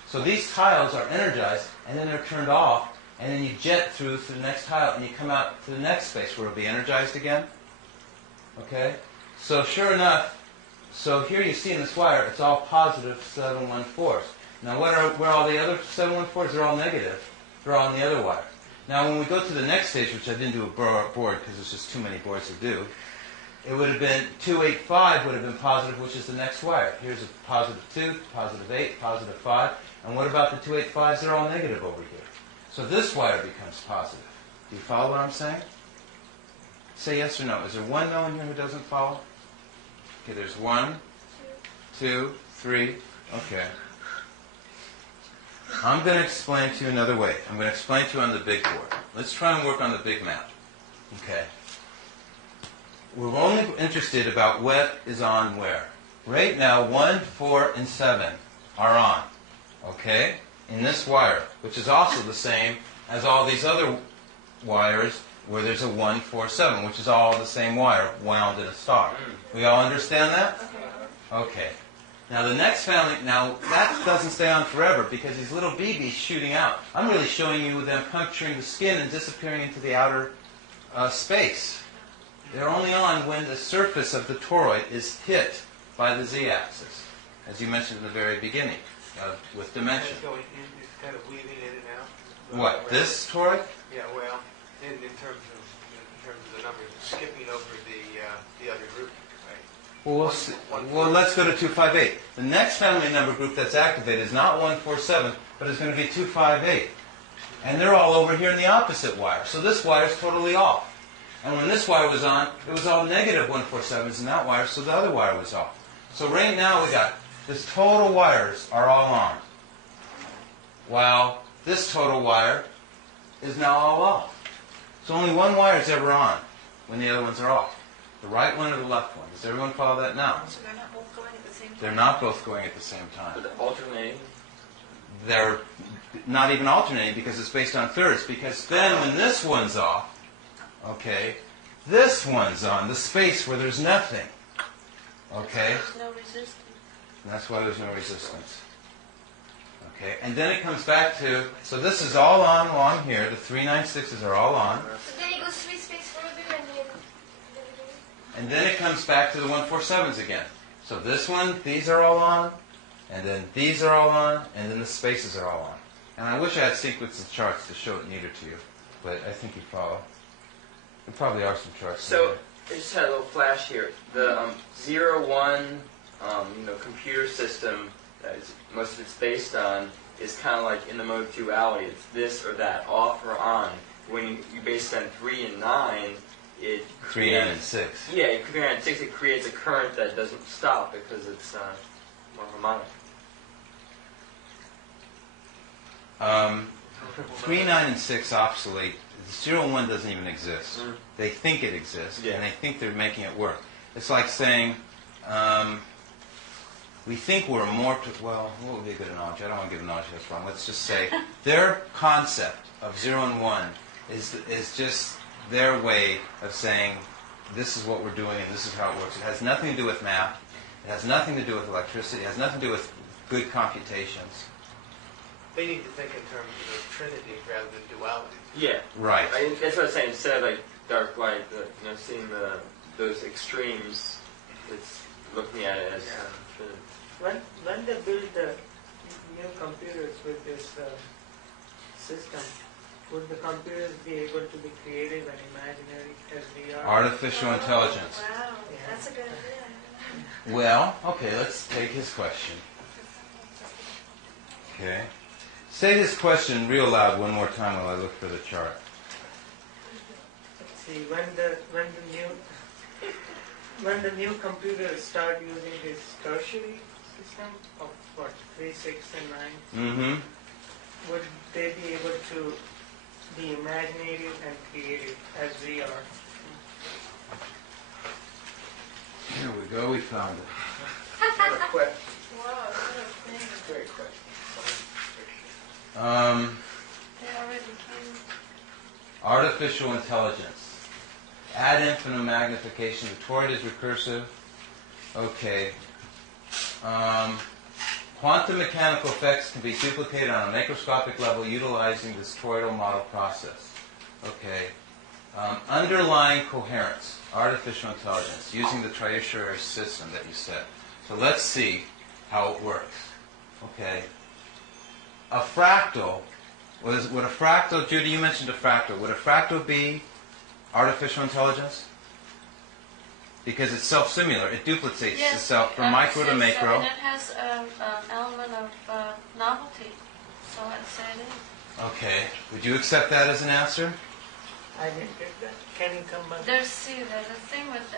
So these tiles are energized, and then they're turned off, and then you jet through to the next tile, and you come out to the next space where it'll be energized again. Okay? So sure enough, so here you see in this wire, it's all positive 714s. Now where are all the other 714s? They're all negative. They're all on the other wire. Now when we go to the next stage, which I didn't do a board because there's just too many boards to do, it would have been 285 would have been positive, which is the next wire. Here's a positive 2, positive 8, positive 5. And what about the 285s? They're all negative over here. So this wire becomes positive. Do you follow what I'm saying? Say yes or no. Is there one no in here who doesn't follow? Okay, there's 1, 2, 3. Okay. I'm going to explain to you another way. I'm going to explain to you on the big board. Let's try and work on the big map. Okay. We're only interested about what is on where. Right now, 1, 4, and 7 are on. Okay? In this wire, which is also the same as all these other wires where there's a 1, 4, 7, which is all the same wire wound in a star. We all understand that? Okay. Now the next family, now that doesn't stay on forever because these little BBs shooting out. I'm really showing you them puncturing the skin and disappearing into the outer space. They're only on when the surface of the toroid is hit by the z-axis, as you mentioned in the very beginning, with dimension. So it's kind of weaving in and out. What, this toroid? Yeah, well, in terms of the numbers, it's skipping over the other group, right? Well, let's go to 258. The next family number group that's activated is not 147, but it's going to be 258. And they're all over here in the opposite wire. So this wire is totally off. And when this wire was on, it was all negative 147s in that wire, so the other wire was off. So right now we got this total wires are all on, while this total wire is now all off. So only one wire is ever on when the other ones are off. The right one or the left one. Does everyone follow that now? So they're not both going at the same time? They're not both going at the same time. But alternating? They're not even alternating because it's based on thirds. Because then when this one's off, okay, this one's on, the space where there's nothing. Okay? There's no resistance. And that's why there's no resistance. Okay, and then it comes back to, so this is all on along here, the 396s are all on. So then it goes 3 space further and then... And then it comes back to the 147s again. So this one, these are all on, and then these are all on, and then the spaces are all on. And I wish I had sequence and charts to show it neater to you, but I think you follow. There probably are some charts. So, I just had a little flash here. The 0-1 computer system that most of it's based on is kind of like in the mode of duality. It's this or that, off or on. When you base it on 3 and 9, it 3, 9, and 6. Yeah, 3, 9, and 6, it creates a current that doesn't stop because it's more harmonic. 3, 9, and 6 obsolete. 0 and 1 doesn't even exist. They think it exists, Yeah. and they think they're making it work. It's like saying, we think we're more, well, what would be a good analogy? I don't want to give an analogy that's wrong. Let's just say their concept of 0 and 1 is just their way of saying, this is what we're doing and this is how it works. It has nothing to do with math. It has nothing to do with electricity. It has nothing to do with good computations. They need to think in terms of trinity rather than duality. Yeah. Right. That's what I'm saying. Instead of like dark light, seeing those extremes, it's looking at it as trinity. When they build the new computers with this system, would the computers be able to be creative and imaginary as we are? Artificial intelligence. Wow, that's a good idea. Well, okay, let's take his question. Okay. Say his question real loud one more time while I look for the chart. See, when the new computers start using this tertiary system of 3, 6, and 9, Mm-hmm. would they be able to be imaginative and creative as we are? Here we go, we found it. What a question. Wow, what a thing. Great question. They already came. Artificial intelligence. Add infinite magnification. The toroid is recursive. Okay. Quantum mechanical effects can be duplicated on a macroscopic level utilizing this toroidal model process. Okay. Underlying coherence. Artificial intelligence. Using the triacial system that you said. So let's see how it works. Okay. A fractal, would a fractal, Judy, you mentioned a fractal. Would a fractal be artificial intelligence? Because it's self-similar. It duplicates itself from micro to macro. And it has an element of novelty. So I'd say it is. Okay. Would you accept that as an answer? I didn't get that. Can you come back? The thing with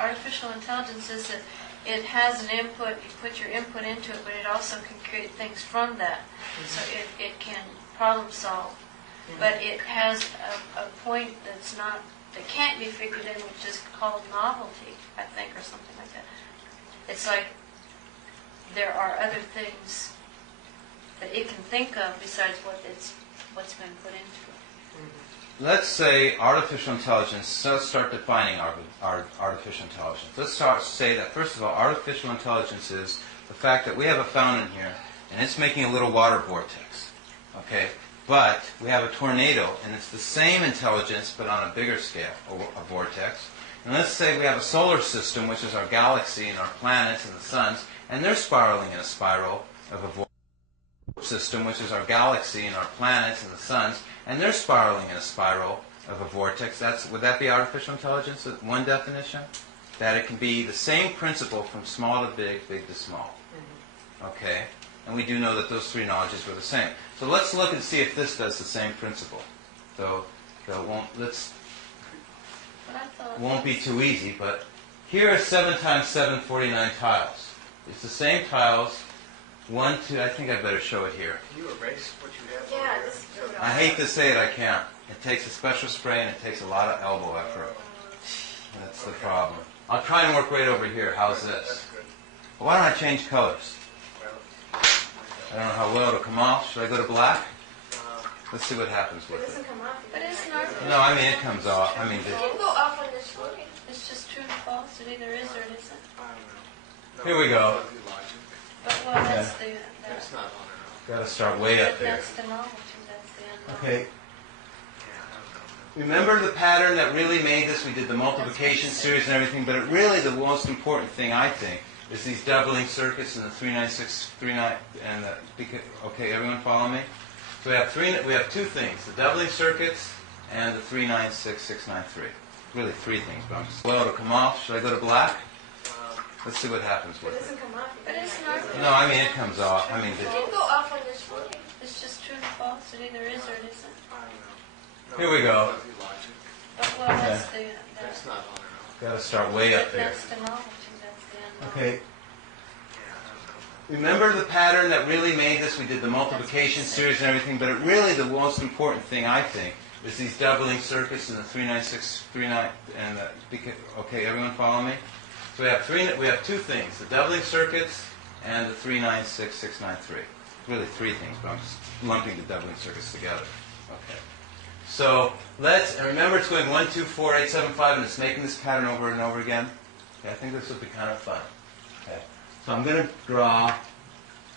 artificial intelligence is that it has an input, you put your input into it, but it also can create things from that. So it can problem solve. But it has a point that can't be figured in, which is called novelty, I think, or something like that. It's like there are other things that it can think of besides what's been put into it. Let's say artificial intelligence, let's start defining our artificial intelligence. Let's say that, first of all, artificial intelligence is the fact that we have a fountain here, and it's making a little water vortex. Okay? But we have a tornado, and it's the same intelligence, but on a bigger scale, a vortex. And let's say we have a solar system, which is our galaxy and our planets and the suns, and they're spiraling in a spiral of a vortex. System, which is our galaxy and our planets and the suns, and they're spiraling in a spiral of a vortex. Would that be artificial intelligence? One definition? That it can be the same principle from small to big, big to small. Okay? And we do know that those three knowledges were the same. So let's look and see if this does the same principle. Though it won't be too easy, but here are 7 times 7, 49 tiles. It's the same tiles. 1, 2, I think I better show it here. Can you erase what you have? Yeah, this is I hate to say it, I can't. It takes a special spray and it takes a lot of elbow effort. That's the problem. I'll try and work right over here. How's this? That's good. Well, why don't I change colors? Well, I don't know how well it'll come off. Should I go to black? Let's see what happens It with it. doesn't come off. But isn't our... No, I mean it comes off. I mean, It can go off on this one. It's just true and false. It either is or it isn't. I don't know. Here we go. But well, that's the... It's not on and off. Got to start way up there. That's the novelty. That's the unknown. Okay. Yeah, I don't know. Remember the pattern that really made this? We did the multiplication series and everything, but really the most important thing, I think, is these doubling circuits and the 396, 39, and okay, everyone follow me? So we have two things, the doubling circuits and the 396, 693. Really three things, but I'm just... Well, it'll come off. Should I go to black? Let's see what happens It with it. doesn't come off. But isn't our... No, I mean it comes off. I mean, It can go off on this one. It's just true and false. It either is or it isn't. I don't know. Here we go. But well, that's the... That's not on and off. Got to start way up there. That's the novelty. That's the unknown. Okay. Yeah, I don't know. Remember the pattern that really made this? We did the multiplication series and everything, but really the most important thing, I think, is these doubling circuits and the 396, 39, and the... Okay, everyone follow me? So we have two things, the doubling circuits and the 396, 693. Really three things, but I'm just lumping the doubling circuits together. Okay. So and remember it's going 1, 2, 4, 8, 7, 5, and it's making this pattern over and over again. Okay, I think this will be kind of fun. Okay. So I'm going to draw.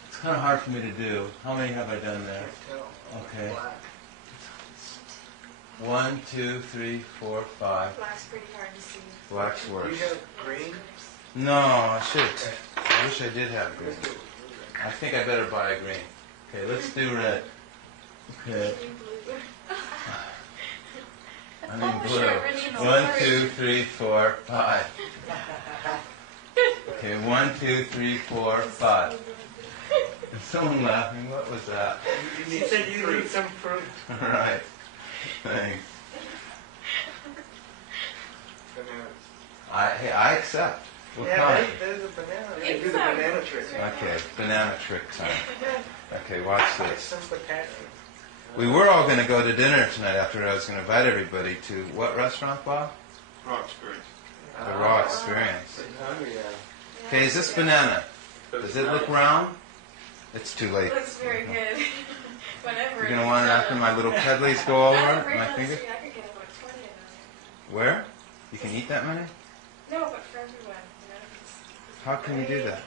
It's kind of hard for me to do. How many have I done there? Okay. 1, 2, 3, 4, 5. Black's pretty hard to see. Black's Do worse. you have green? No, I should. I wish I did have green. I think I better buy a green. Okay, let's do red. Okay. I mean What was your blue. original 1, first? 2, 3, 4, 5. Okay, 1, 2, 3, 4, 5. Is someone laughing? What was that? You said you need some fruit. All right. Thanks. Bananas. I accept. What Yeah, kind? there's a banana. You can do the banana trick. Okay, banana trick time. Okay, watch this. Some potato. We were all going to go to dinner tonight after I was going to invite everybody to what restaurant, Bob? Raw experience. The Raw Experience. Hungry now. Okay, is this banana? Does it look round? It's too late. It looks very good. Whenever. You're going to want it after my little pedlies go all over my finger? I could get about 20 of them. Where? You can eat that many? No, but for everyone. You know, it's How can you do that?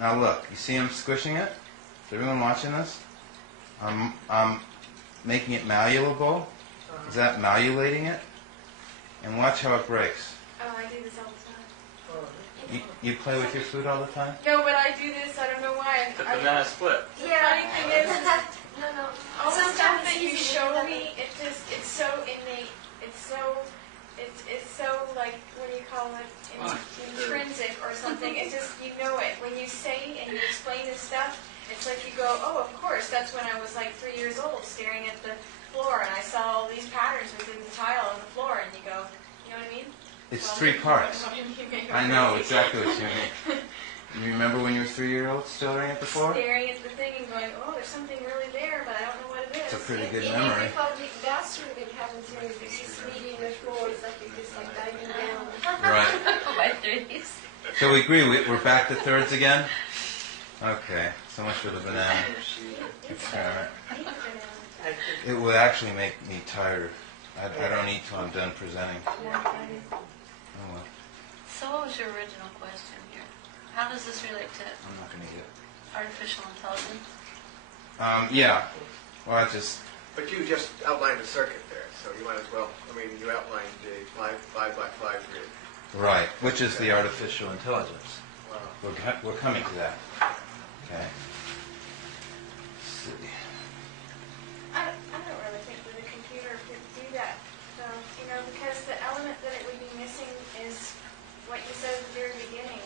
Now look, you see I'm squishing it? Is everyone watching this? I'm making it malleable. Is that malleolating it? And watch how it breaks. Oh, I do this all the time. You play with your food all the time? No, but I do this. I don't know why. The banana split. The funny thing is, all the stuff that you show me, it's so innate. It's so like, what do you call it? Intrinsic or something. It's just, you know it. When you say and you explain this stuff, It's like you go, oh, of course, that's when I was like 3 years old, staring at the floor, and I saw all these patterns within the tile on the floor, and you go, you know what I mean? It's Well, 3 parts. you make I me know crazy. exactly what you mean. You remember when you were 3-year-old staring at the floor? Staring at the thing and going, oh, there's something really there, but I don't know what it is. It's a pretty good Even memory. if that's sort of been happening to me, it's just reading the floor, it's like you're just like diving down. Right. My threes. So we agree, we're back to thirds again? Okay, so much for the banana experiment. I think It will actually make me tired. I don't eat till I'm done presenting. Oh well, So what was your original question here? How does this relate to I'm not going to eat it. artificial intelligence? Yeah, well I just, But you just outlined the circuit there, so you might as well, I mean, you outlined the 5 by 5 grid. right, which is the artificial intelligence. Wow. We're coming to that. Okay. Let's see. I don't really think that a computer could do that, though, because the element that it would be missing is what you said at the very beginning,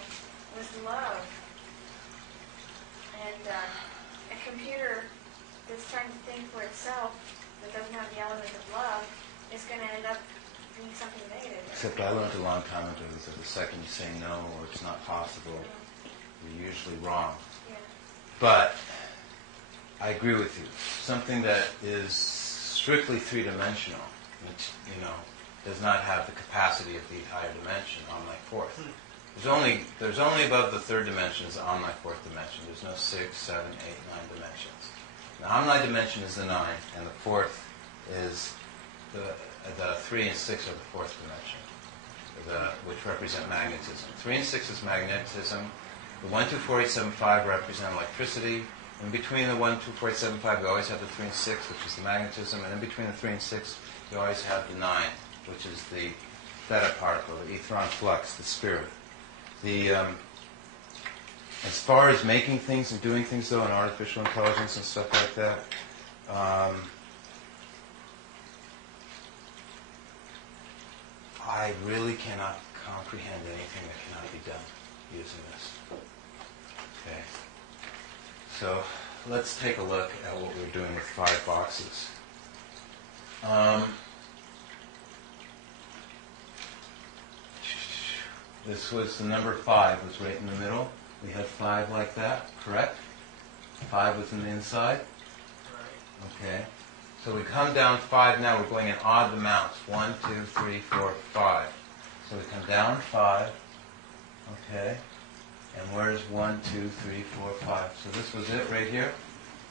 was love. And a computer that's trying to think for itself, that doesn't have the element of love, is going to end up being something negative. Except I learned a long time ago that the second you say no or it's not possible, you're usually wrong. Yeah. But I agree with you. Something that is strictly three-dimensional, which, does not have the capacity of the entire dimension on my fourth. There's only above the third dimension is on my fourth dimension. There's no 6, 7, 8, 9 dimensions. The on-line dimension is the 9, and the fourth is the 3 and 6 are the fourth dimension, which represent magnetism. 3 and 6 is magnetism. The 1, 2, 4, 8, 7, 5 represent electricity. In between the 1, 2, 4, 8, 7, 5, you always have the 3 and 6, which is the magnetism. And in between the 3 and 6, you always have the 9, which is the theta particle, the electron flux, the spirit. As far as making things and doing things, though, in artificial intelligence and stuff like that, I really cannot comprehend anything that cannot be done using this. Okay. So let's take a look at what we're doing with 5 boxes. This was the number 5, was right in the middle. We had 5 like that, correct? 5 was in the inside. Okay. So we come down 5 now. We're going in odd amounts. 1, 2, 3, 4, 5. So we come down 5. Okay. And where's 1, 2, 3, 4, 5? So this was it right here?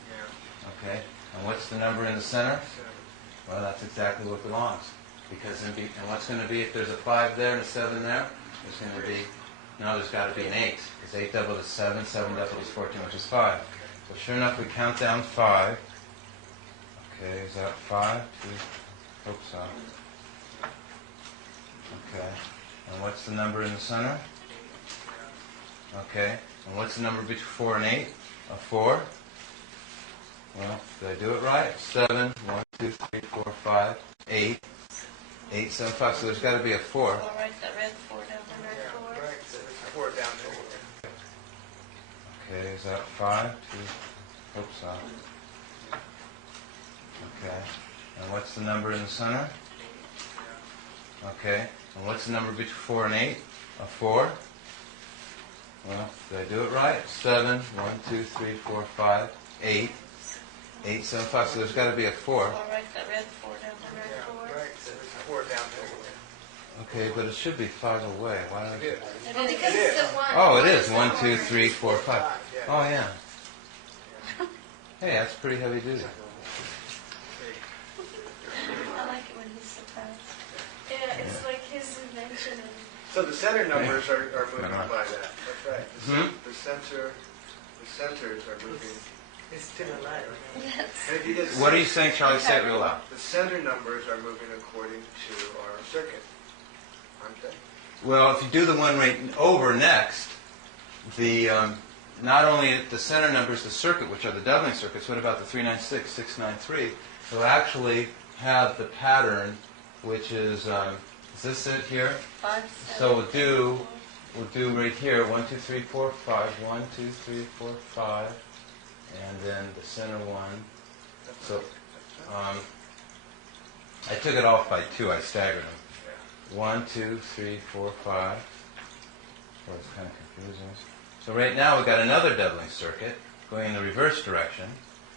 Yeah. Okay. And what's the number in the center? 7. Well, that's exactly what belongs. Because and what's going to be if there's a 5 there and a 7 there? There's going to be, there's got to be an 8. Because 8 doubled is 7, 7 doubled is 14, which is 5. So sure enough, we count down 5. Okay, is that 5? 2, hope so. Okay. And what's the number in the center? Okay. And what's the number between 4 and 8? A 4? Well, did I do it right? 7, 1, 2, 3, 4, 5, 8. 8, 7, 5. So there's got to be a 4. All right, that red 4 down there. Yeah, right. So there's 4 down there. Okay, is that 5? 2, hope so. Okay. And what's the number in the center? Okay. And what's the number between 4 and 8? A 4? Well, did I do it right? 7, 1, 2, 3, 4, 5, 8. 8, 7, 5. So there's got to be a 4. All right, that red 4 down there. Yeah, right. So there's 4 down there. Okay, but it should be 5 away. Why don't I... It is. Well, because it's the 1. Oh, it One is. the 1, 2, lower. 3, 4, 5. Yeah. Oh, yeah. Hey, that's pretty heavy duty. I like it when he's surprised. Yeah, it's like his invention. And So the center numbers are moving Uh-huh. by that. That's right. The centers are moving. It's still alive. Yes. And if you just What are you saying, Charlie? Say it real loud. the center numbers are moving according to our circuit, aren't they? Well, if you do the one right over next, the not only the center numbers, the circuit, which are the doubling circuits, what about the 396, 693? They'll actually have the pattern, which is this it here? 5, 7. So we'll do right here, 1, 2, 3, 4, 5, 1, 2, 3, 4, 5, and then the center one. So I took it off by 2. I staggered them. 1, 2, 3, 4, 5. So it's kind of confusing. So right now we've got another doubling circuit going in the reverse direction.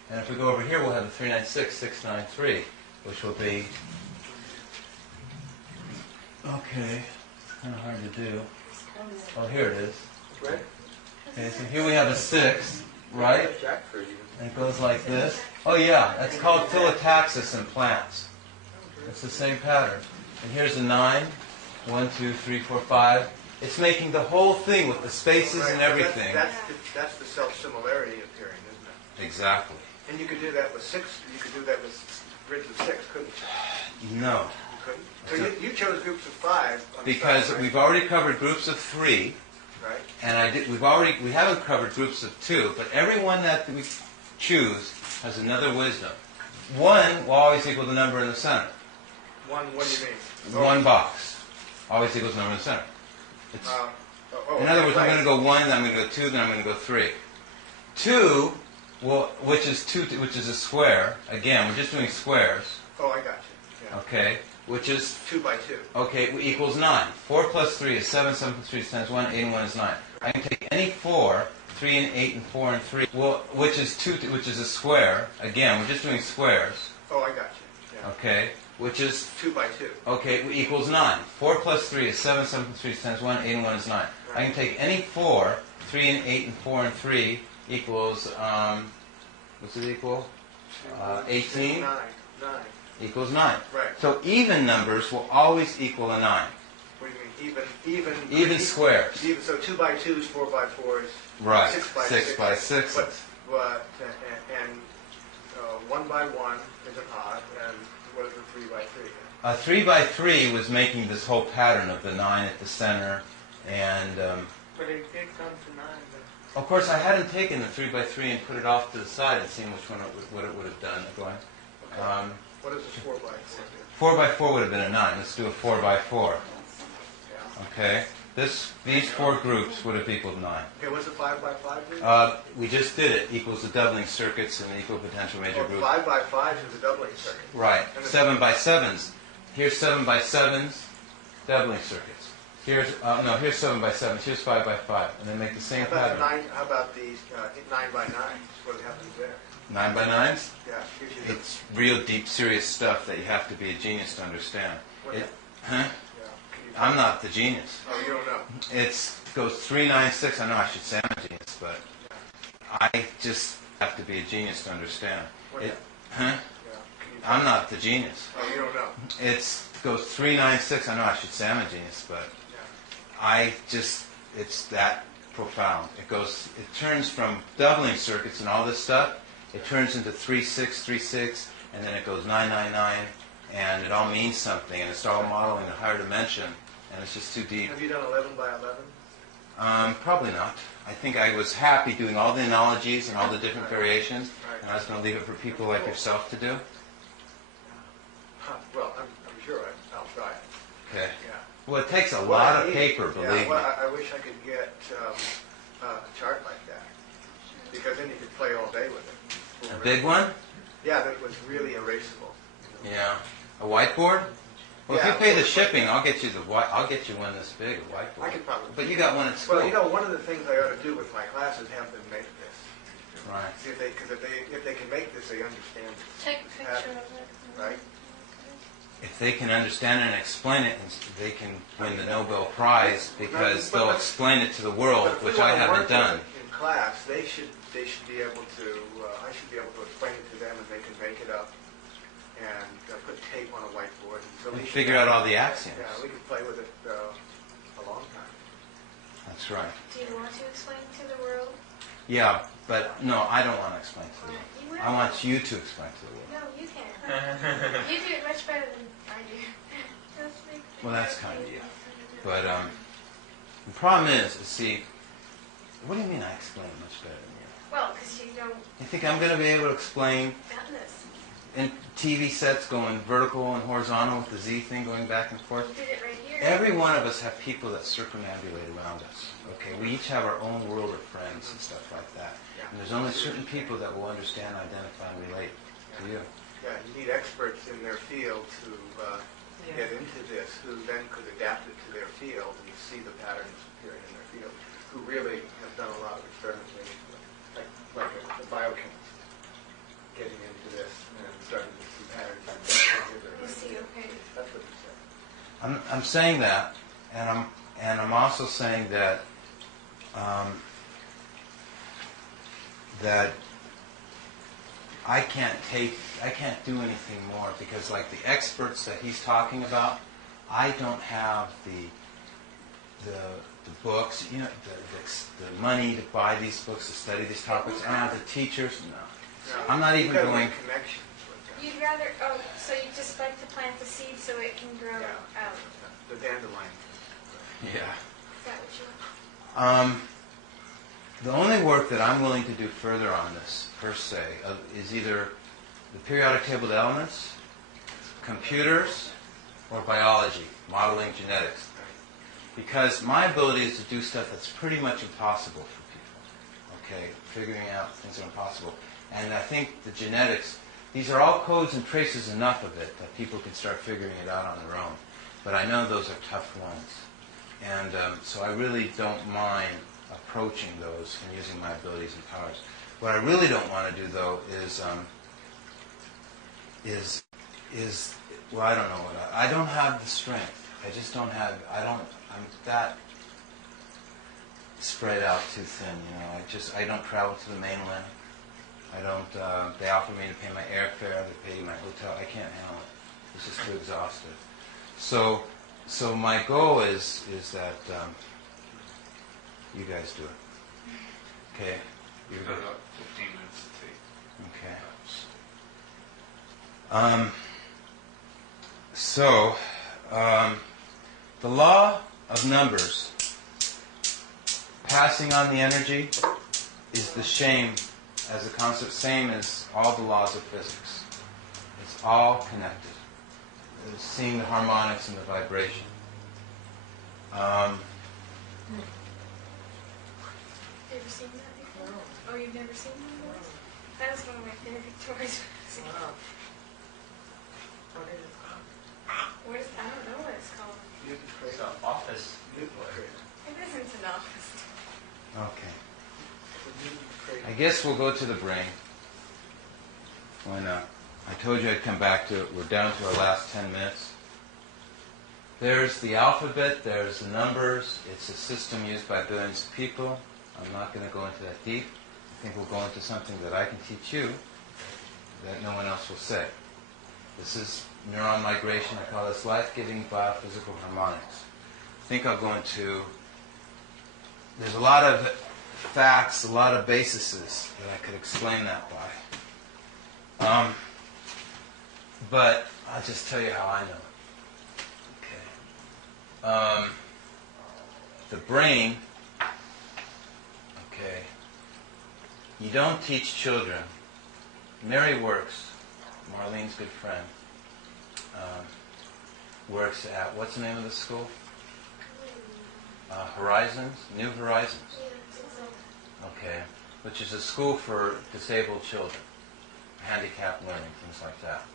And if we go over here, we'll have the 396, 693, which will be, okay, kind of hard to do. Oh, here it is. Right? Okay, so here we have a 6, right? And it goes like this. Oh yeah, that's called phyllotaxis in plants. It's the same pattern. And here's a 9. 1, 2, 3, 4, 5. It's making the whole thing with the spaces and everything. That's the self-similarity appearing, isn't it? Exactly. And you could do that with 6. You could do that with grids of 6, couldn't you? No. You couldn't. So you chose groups of 5 on the Because side, right? we've already covered groups of 3, Right. and we haven't covered groups of 2, but every one that we choose has another wisdom. 1 will always equal the number in the center. 1, what do you mean? One box always equals the number in the center. It's, in other words, right. I'm going to go 1, then I'm going to go 2, then I'm going to go 3. 2, which is a square. Again, we're just doing squares. Oh, I got you. Yeah. Okay, which is 2 by 2. okay equals 9. 4 plus 3 is 7. 7 plus 3 is 10 is 1. 8 and 1 is 9. I can take any 4, 3 and 8 and 4 and 3, which is a square. Again, we're just doing squares. Oh, I got you. Yeah. Okay, which is 2 by 2. okay equals 9. 4 plus 3 is 7. 7 plus 3 is 10 is 1. 8 and 1 is 9. I can take any 4, 3 and 8 and 4 and 3 equals, what's it equal? 18 9. equals 9. Right. So even numbers will always equal a 9. What do you mean? Even squares. Even, so 2 by 2s, 4 by 4s. Right. 6 by 6 by 6. But 1 by 1 is an odd, and what is a 3 by 3? A 3 by 3 was making this whole pattern of the 9 at the center, and But it did come to 9. But of course I hadn't taken the 3 by 3 and put it off to the side and seen what it would have done. Going. What is a 4 by 4 do? 4 by 4 would have been a 9. Let's do a 4 by 4. Yeah. Okay. These 4 groups would have equaled 9. Okay, what's a 5 by 5 do? We just did it. Equals the doubling circuits and the equal potential major group. 5 by 5 is a doubling circuit. Right. And the 7 by 7s. Here's 7 by 7s, doubling circuits. Here's 7 by 7s. Here's 5 by 5, and they make the same pattern. How about these 9 by 9s? What happens there? 9 by 9s. Yeah. Gives you the- It's real deep, serious stuff that you have to be a genius to understand. What- Huh? Yeah. Can you tell I'm me? not the genius. Oh, you don't know. It goes 3, 9, 6. I know I should say I'm a genius, but I just have to be a genius to understand. What- Huh? Yeah. Can you tell I'm me? not the genius. Oh, you don't know. It goes 3, 9, 6. I know I should say I'm a genius, but it's that profound. It turns from doubling circuits and all this stuff, it turns into 3, 6, 3, 6, and then it goes 9, 9, 9, and it all means something, and it's all modeling a higher dimension, and it's just too deep. Have you done 11 by 11? Probably not. I think I was happy doing all the analogies and all the different variations, Right. and I was going to leave it for people like yourself to do. Huh. Well, I'm sure I'll try it. Okay. Yeah. Well, it takes a Well, lot I of need- paper, believe yeah, me. well, I wish I could get a chart like that, because then you could play all day with it. A big one? Yeah, that was really erasable. Yeah. A whiteboard? Well, if Yeah. you pay the shipping, I'll get you one this big, a whiteboard. I could probably. But you got one at school. Well, you know, one of the things I ought to do with my classes, have them make this. Right. See because if they can make this, they understand it, Take a picture of it. right? If they can understand it and explain it, they can win the Nobel Prize because they'll explain it to the world, But if we which I wanna haven't work with done. it in class, they should be able to. I should be able to explain it to them, and they can make it up and put tape on a whiteboard. And so And we should- figure out all the axioms. Yeah, we could play with it a long time. That's right. Do you want to explain to the world? Yeah, but no, I don't want to explain to the world. You will. I want you to explain to the world. No, you can. You do it much better than I do. Just make Well, that's kind of you. But the problem is, see, what do you mean I explain it much better than you? Well, because you don't You think I'm going to be able to explain done this. in TV sets going vertical and horizontal with the Z thing going back and forth? You did it right here. every one of us have people that circumambulate around us. Okay, we each have our own world of friends and stuff like that. And there's only certain people that will understand, identify, and relate to you. Yeah, you need experts in their field to get into this, who then could adapt it to their field, and you see the patterns appearing in their field, who really have done a lot of experimentation, like a biochemist, getting into this and starting to see patterns. You see, okay. That's what you said. I'm saying that, and I'm also saying that that I can't do anything more, because like the experts that he's talking about, I don't have the books, you know, the money to buy these books, to study these topics. I don't have the teachers. No, I'm not even going. Connections with them. You'd rather, so you just like to plant the seed so it can grow out. The dandelion. Yeah. Is that what you want? The only work that I'm willing to do further on this, per se, is either the periodic table of elements, computers, or biology, modeling genetics. Because my ability is to do stuff that's pretty much impossible for people. Okay, figuring out things that are impossible. And I think the genetics, these are all codes and traces enough of it that people can start figuring it out on their own. But I know those are tough ones. And so I really don't mind approaching those and using my abilities and powers. What I really don't want to do, though, is well, I don't know what I don't have the strength. I just don't have. I'm that spread out too thin. You know, I don't travel to the mainland. I don't. They offer me to pay my airfare. They pay my hotel. I can't handle it. It's just too exhausted. So my goal is that you guys do it. Okay? We've got about 15 minutes to take. Okay. The law of numbers passing on the energy is the same as the concept, same as all the laws of physics. It's all connected. It's seeing the harmonics and the vibration. You ever seen that before? Oh, you've never seen one of those? That was one of my favorite toys. Wow. What is it called? I don't know what it's called. It's an office. It isn't an office. Okay. I guess we'll go to the brain. Why not? I told you I'd come back to it. We're down to our last 10 minutes. There's the alphabet, there's the numbers. It's a system used by billions of people. I'm not going to go into that deep. I think we'll go into something that I can teach you that no one else will say. This is neuron migration. I call this life-giving biophysical harmonics. I think I'll go into... There's a lot of facts, a lot of bases that I could explain that by. But I'll just tell you how I know it. Okay. The brain, okay, you don't teach children. Mary Works, Marlene's good friend, works at, what's the name of the school? Horizons? New Horizons. Okay. Which is a school for disabled children, handicapped learning, things like that.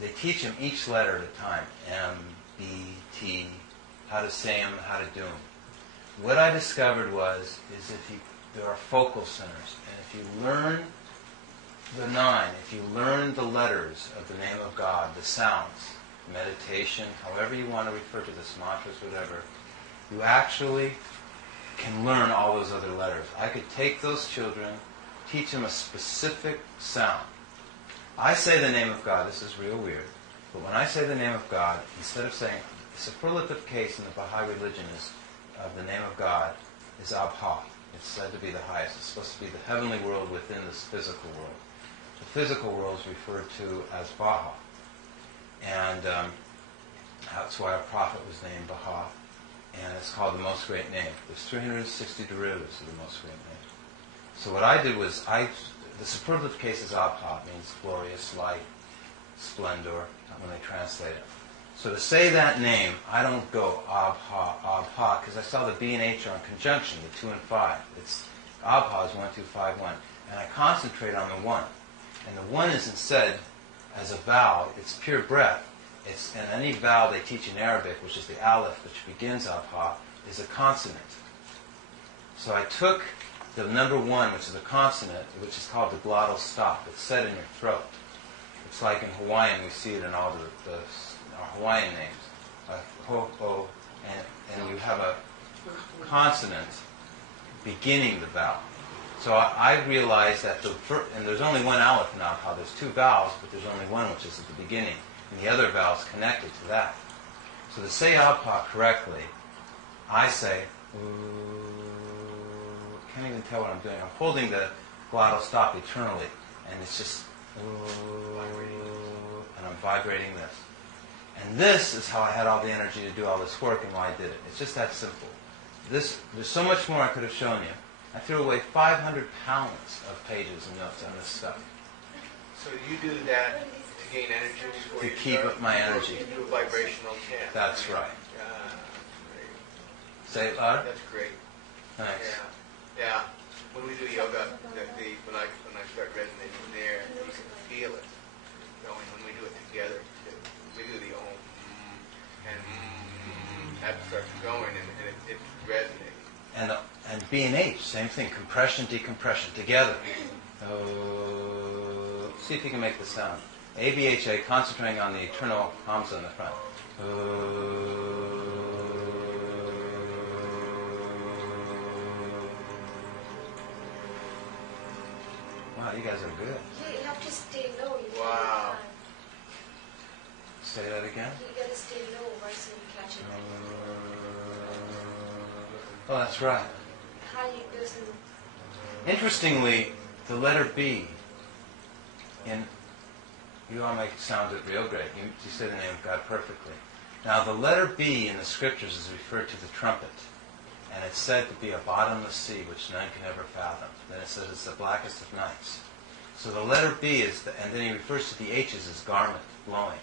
They teach them each letter at a time. M, B, T, how to say them, how to do them. What I discovered is there are focal centers. And if you learn the 9, if you learn the letters of the name of God, the sounds, meditation, however you want to refer to this, mantras, whatever, you actually can learn all those other letters. I could take those children, teach them a specific sound. I say the name of God, this is real weird, but when I say the name of God, instead of saying, the superlative case in the Baha'i religion is of the name of God is Abha. It's said to be the highest. It's supposed to be the heavenly world within this physical world. The physical world is referred to as Baha. And that's why our prophet was named Baha. And it's called the Most Great Name. There's 360 derivatives of the Most Great Name. So what I did was, the superlative case is Abha, means glorious, light, splendor, when they translate it. So to say that name, I don't go Abha, because I saw the B and H are in conjunction, the 2 and 5. It's Abha is 1, 2, 5, 1. And I concentrate on the 1. And the 1 isn't said as a vowel, it's pure breath. And any vowel they teach in Arabic, which is the aleph, which begins Abha, is a consonant. So I took the number 1, which is a consonant, which is called the glottal stop. It's set in your throat. It's like in Hawaiian, we see it in all the Hawaiian names. Ho, ho, and you have a consonant beginning the vowel. So I realized that and there's only one aleph in Abha. There's 2 vowels, but there's only one which is at the beginning. And the other vowel is connected to that. So to say Abha correctly, I say, can't even tell what I'm doing. I'm holding the glottal stop eternally, and it's just, and I'm vibrating this. And this is how I had all the energy to do all this work and why I did it. It's just that simple. There's so much more I could have shown you. I threw away 500 pounds of pages and notes on this stuff. So you do that to gain energy before To you keep start? up my energy. You do a vibrational chant. That's right. Great. Say it louder. That's great. Thanks. Yeah. When we do yoga, when I start resonating there, you can feel it going. When we do it together, we do the Om and that starts going, and it resonates. And B and H, same thing. Compression, decompression, together. See if you can make the sound. A, B, H, A, concentrating on the eternal Hamza in the front. Wow, you guys are good. Yeah, you have to stay low. You Wow. Say that again. You gotta stay low or else you catch it. Oh, that's right. How you doesn't. Interestingly, the letter B you all make it sound it real great. You say the name of God perfectly. Now, the letter B in the scriptures is referred to the trumpet, and it's said to be a bottomless sea which none can ever fathom. Then it says it's the blackest of nights. So the letter B is, and then he refers to the H's as garment, blowing,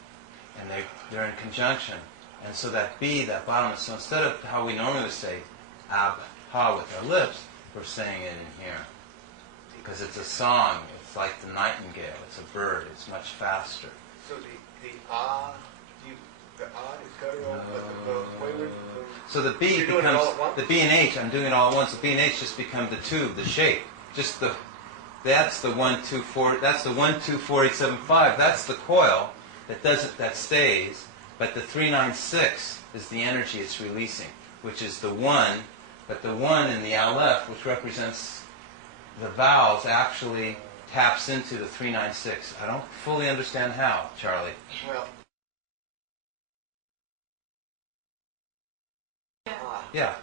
and they're in conjunction. And so that B, that bottomless, so instead of how we normally would say Abha with our lips, we're saying it in here. Because it's a song. It's like the nightingale. It's a bird. It's much faster. So the is guttural, but the So the B you're doing it all becomes at once? the B and H. I'm doing it all at once. The B and H just become the tube, the shape. Just that's the 1, 2, 4. That's the 1, 2, 4, 8, 7, 5. That's the coil that stays. But the 3, 9, 6 is the energy it's releasing, which is the 1. But the 1 in the aleph, which represents the vowels, actually taps into the 3, 9, 6. I don't fully understand how, Charlie. Well. Yeah.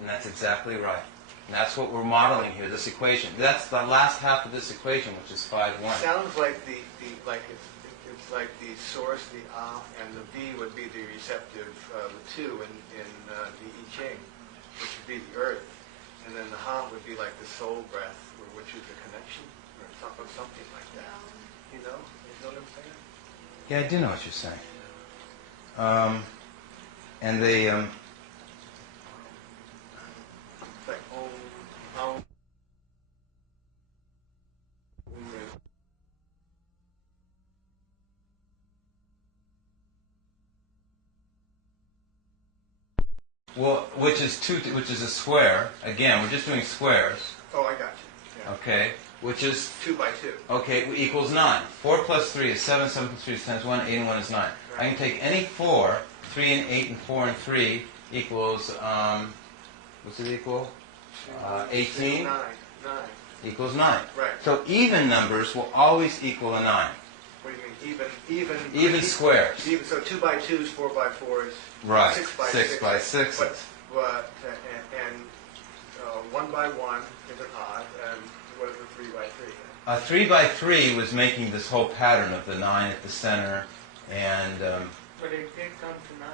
And that's exactly right. And that's what we're modeling here, this equation. That's the last half of this equation, which is 5, 1. Sounds like it's like the source, the and the B would be the receptive, the 2 in the I Ching, which would be the earth, and then the Ha would be like the soul breath, which is the connection, or something like that. You know what I'm saying? Yeah, I do know what you're saying. And they. It's like Om. Well, which is a square. Again, we're just doing squares. Oh, I got you. Yeah. Okay, which is 2 by 2. okay equals 9. 4 plus 3 is 7. 7 plus 3 is 10 is 1. 8 and 1 is 9. I can take any 4. 3 and 8 and 4 and 3 equals what's it equal? 18 9. equals 9. Right. So even numbers will always equal a 9. What do you mean? Even squares. So 2 by 2s, 4 by 4s. Right. 6 by 6 by 6. But 1 by 1 is an odd, and what is a 3 by 3? A 3 by 3 was making this whole pattern of the 9 at the center, and But it did come to 9.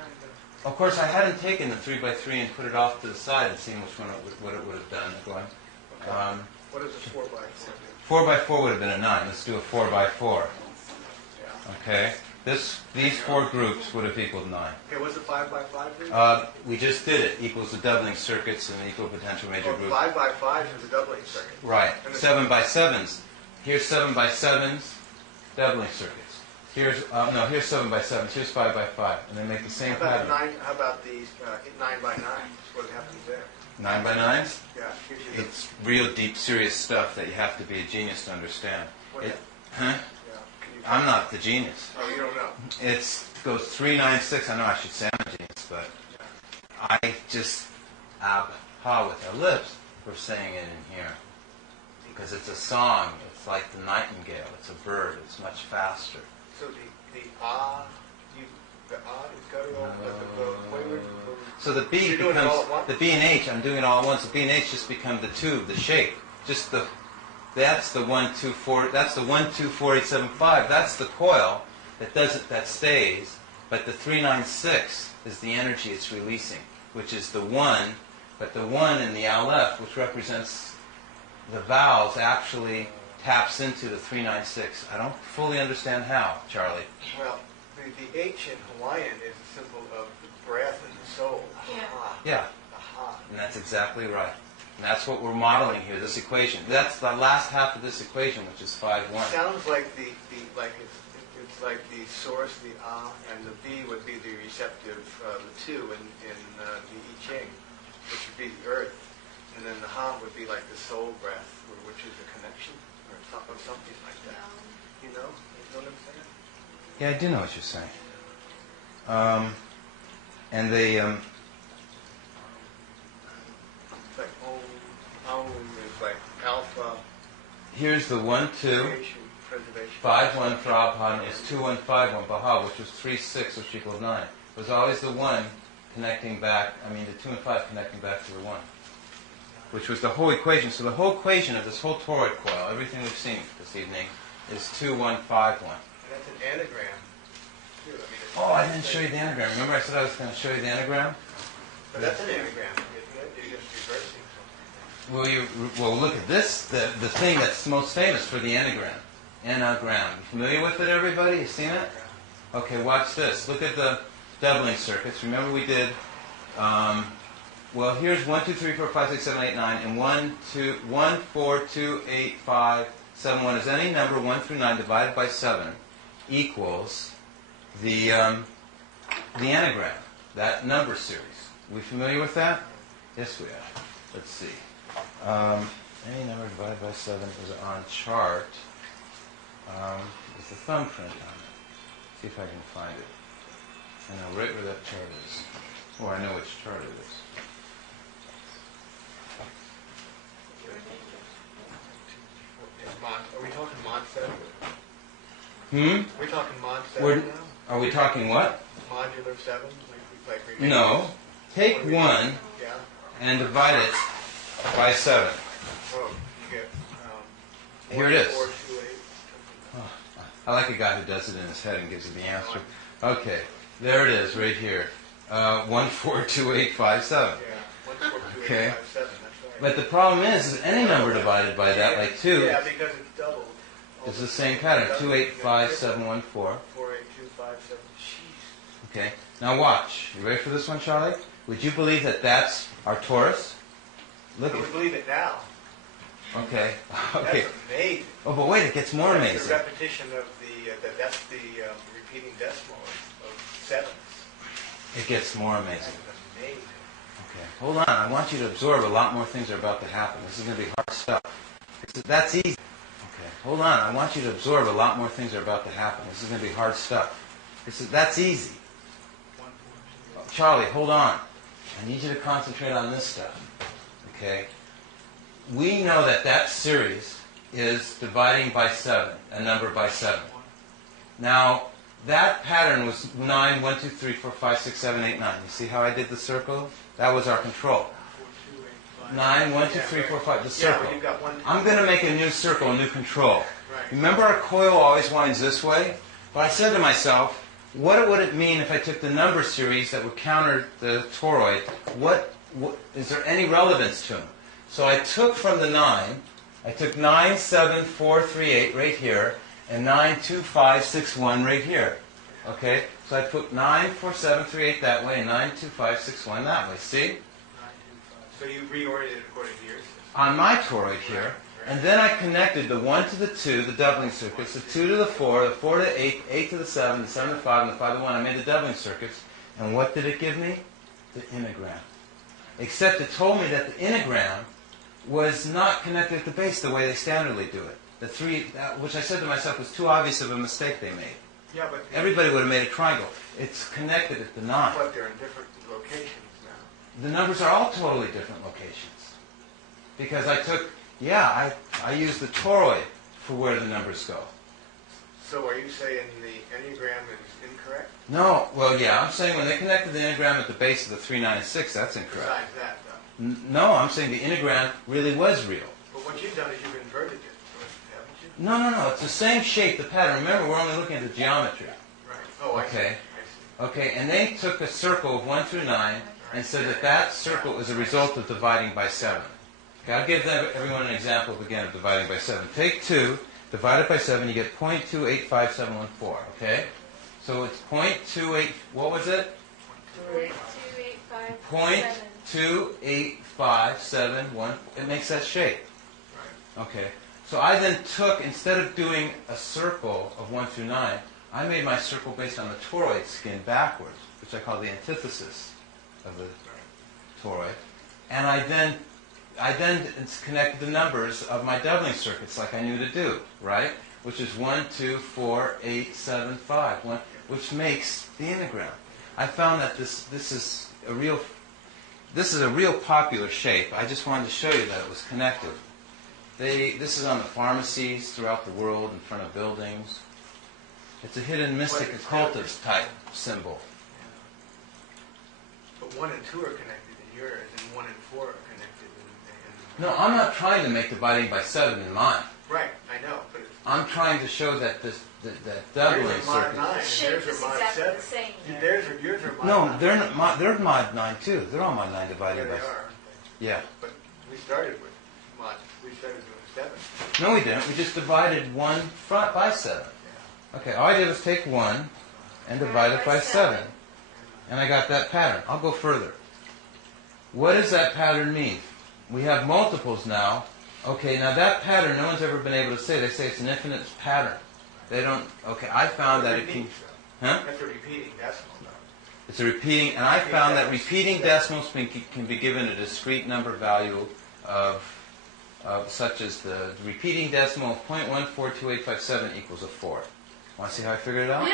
of course I hadn't taken the 3 by 3 and put it off to the side and seen what it would have done. Going, What is a 4 by 4? 4 by 4 would have been a 9. Let's do a 4 by 4. Yeah. Okay, These four groups would have equaled 9. Okay, what's the 5 by 5 do? We just did it. Equals the doubling circuits and the equal potential major Well, group. 5 by 5 is a doubling circuit. Right. And the- 7 by 7s. Here's 7 by 7s, doubling circuits. Here's 7 by 7s. Here's 5 by 5. And they make the same pattern. How about these 9 by 9? What happens there? 9 by 9s? Yeah, gives you the, It's real deep, serious stuff that you have to be a genius to understand. what, Huh? yeah. Can you, I'm not the genius. oh, you don't know. It goes 3, 9, 6. I know I should say I'm a genius, but I just ha with our lips for saying it in here. Because it's a song. It's like the nightingale. It's a bird. It's much faster. So the is guttural, but the quaver, So the B You're doing it all becomes at once? the B and H. I'm doing it all at once. The B and H just become the tube, the shape. Just the that's the 1, 2, 4. That's the 1, 2, 4, 8, 7, 5. That's the coil that doesn't that stays. But the 3, 9, 6 is the energy it's releasing, which is the 1. But the 1 in the Aleph, which represents the vowels, actually taps into the 3, 9, 6. I don't fully understand how, Charlie. well, the H in Hawaiian is a symbol of the breath and the soul. Yeah. Aha. Yeah. Aha. And that's exactly right. And that's what we're modeling here, this equation. That's the last half of this equation, which is 5, 1. Sounds like it's like the source, the and the B would be the receptive, the 2 in the I Ching, which would be the earth, and then the Ha would be like the soul breath, which is a connection or something like that. You know what I'm saying? Yeah, I do know what you're saying. And they, It's like Om is like alpha, here's the 1, 2, creation, preservation. 5, 1 for Abha, and it was 2, 1, 5, 1 Baha, which was 3, 6, which equaled 9. It was always the 1 connecting back, the 2 and 5 connecting back to the 1, which was the whole equation. So the whole equation of this whole toroid coil, everything we've seen this evening, is 2, 1, 5, 1. And that's an anagram, too. It's Oh, I didn't show you the anagram. Remember I said I was going to show you the anagram? But that's an anagram, isn't it? You're just reversing something. Well, look at this, the thing that's most famous for the anagram. Anagram. You familiar with it, everybody? You seen it? Okay, watch this. Look at the doubling circuits. Remember we did, well, here's 1, 2, 3, 4, 5, 6, 7, 8, 9, and 1, 4, 2, 8, 5, 7, 1 is any number 1 through 9 divided by 7 equals the anagram, that number series. We familiar with that? Yes, we are. Let's see. Any number divided by 7 is on chart. There's the thumbprint on it. See if I can find it. I know right where that chart is. Or I know which chart it is. Are we talking mod 7? Hmm? Are we talking mod 7 We're- now? Are we talking what? Modular 7? Like No. Take 1 Yeah. and divide it by 7. Oh, you get... Here it is. 4, 2, 8. I like a guy who does it in his head and gives you the answer. Okay, there it is, right here. 1, 4, 2, 8, 5, 7. Yeah. 1, 4, 2, 8, Okay. 5, 7. That's right. But the problem is any number divided by that, like 2, Yeah, because it's doubled. is the same pattern. 2, 8, 5, 7, 1, 4. 4, 8, 2, 5, 7. Jeez. Okay, now watch. You ready for this one, Charlie? Would you believe that that's our torus? Look I at would believe it now. Okay, okay. That's amazing. Oh, but wait, it gets more That's amazing. the repetition of that's the repeating decimal of 7. It gets more amazing. That's amazing. Okay, hold on. I want you to absorb a lot more things are about to happen. This is going to be hard stuff. That's easy. Okay, hold on. I want you to absorb a lot more things are about to happen. This is going to be hard stuff. That's easy. Charlie, hold on. I need you to concentrate on this stuff. Okay? We know that that series is dividing by 7, a number by 7. Now, that pattern was 9, 1, 2, 3, 4, 5, 6, 7, 8, 9. You see how I did the circle? That was our control. 9, 1, 2, 3, 4, 5, the circle. But you've got one. I'm going to make a new circle, a new control. Right. Remember our coil always winds this way? But I said to myself, what would it mean if I took the number series that would counter the toroid? What is there any relevance to them? So I took from the 9, I took 9, 7, 4, 3, 8 right here, and 9, 2, 5, 6, 1 right here. Okay, so I put 9, 4, 7, 3, 8 that way, and 9, 2, 5, 6, 1 that way. See? So you reoriented according to your system. On my toroid here. And then I connected the 1 to the 2, the doubling circuits, the 2 to the 4, the 4 to 8, 8 to the 7, the 7 to 5, and the 5 to 1. I made the doubling circuits. And what did it give me? The integram. Except it told me that the integram was not connected at the base the way they standardly do it. The 3, which I said to myself was too obvious of a mistake they made. Yeah, but Everybody would have made a triangle. It's connected at the 9. but they're in different locations now. The numbers are all totally different locations. Because I took, I used the toroid for where the numbers go. So are you saying the enneagram is incorrect? No, well, yeah, I'm saying when they connected the enneagram at the base of the 3, 9, and 6, that's incorrect. Besides that, though. No, I'm saying the enneagram really was real. But what you've done is you've inverted it, haven't you? No, it's the same shape, the pattern. Remember, we're only looking at the geometry. Right. Oh, I see. Okay. I see. Okay, and they took a circle of 1 through 9 and said that that circle is a result of dividing by 7. Okay, I'll give everyone an example again of dividing by 7. Take 2, divide it by 7, you get 0.285714, okay? So it's 0.28, what was it? 0.28571. It makes that shape. Okay. So I then took, instead of doing a circle of 1 through 9, I made my circle based on the toroid skin backwards, which I call the antithesis of the toroid. And I then connected the numbers of my doubling circuits like I knew to do, right? Which is 1, 2, 4, 8, 7, 5, which makes the enneagram. I found that this is a real popular shape. I just wanted to show you that it was connected. This is on the pharmacies throughout the world, in front of buildings. It's a hidden mystic occultist type symbol. But 1 and 2 are connected in yours, and 1 and 4 are connected in No, I'm not trying to make dividing by 7 in mine. Right, I know. But I'm trying to show that that doubling yours are mod circuit. 9, The and shape yours is are mod exactly 7. the same. Yours are mod No, 9. they're mod 9 too. They're all mod 9 dividing Yeah, by they 7. are. Yeah. But we started with mod. We started doing 7. No, we didn't. We just divided 1 front by 7. Okay, all I did was take 1 and divide it by 7. And I got that pattern. I'll go further. What does that pattern mean? We have multiples now. Okay, now that pattern, no one's ever been able to say. They say it's an infinite pattern. They don't, okay, I found that it can, huh? That's a repeating decimal, though. It's a repeating, and I found that repeating decimals can be given a discrete number value of such as the repeating decimal of 0.142857 equals a 4. Want to see how I figured it out?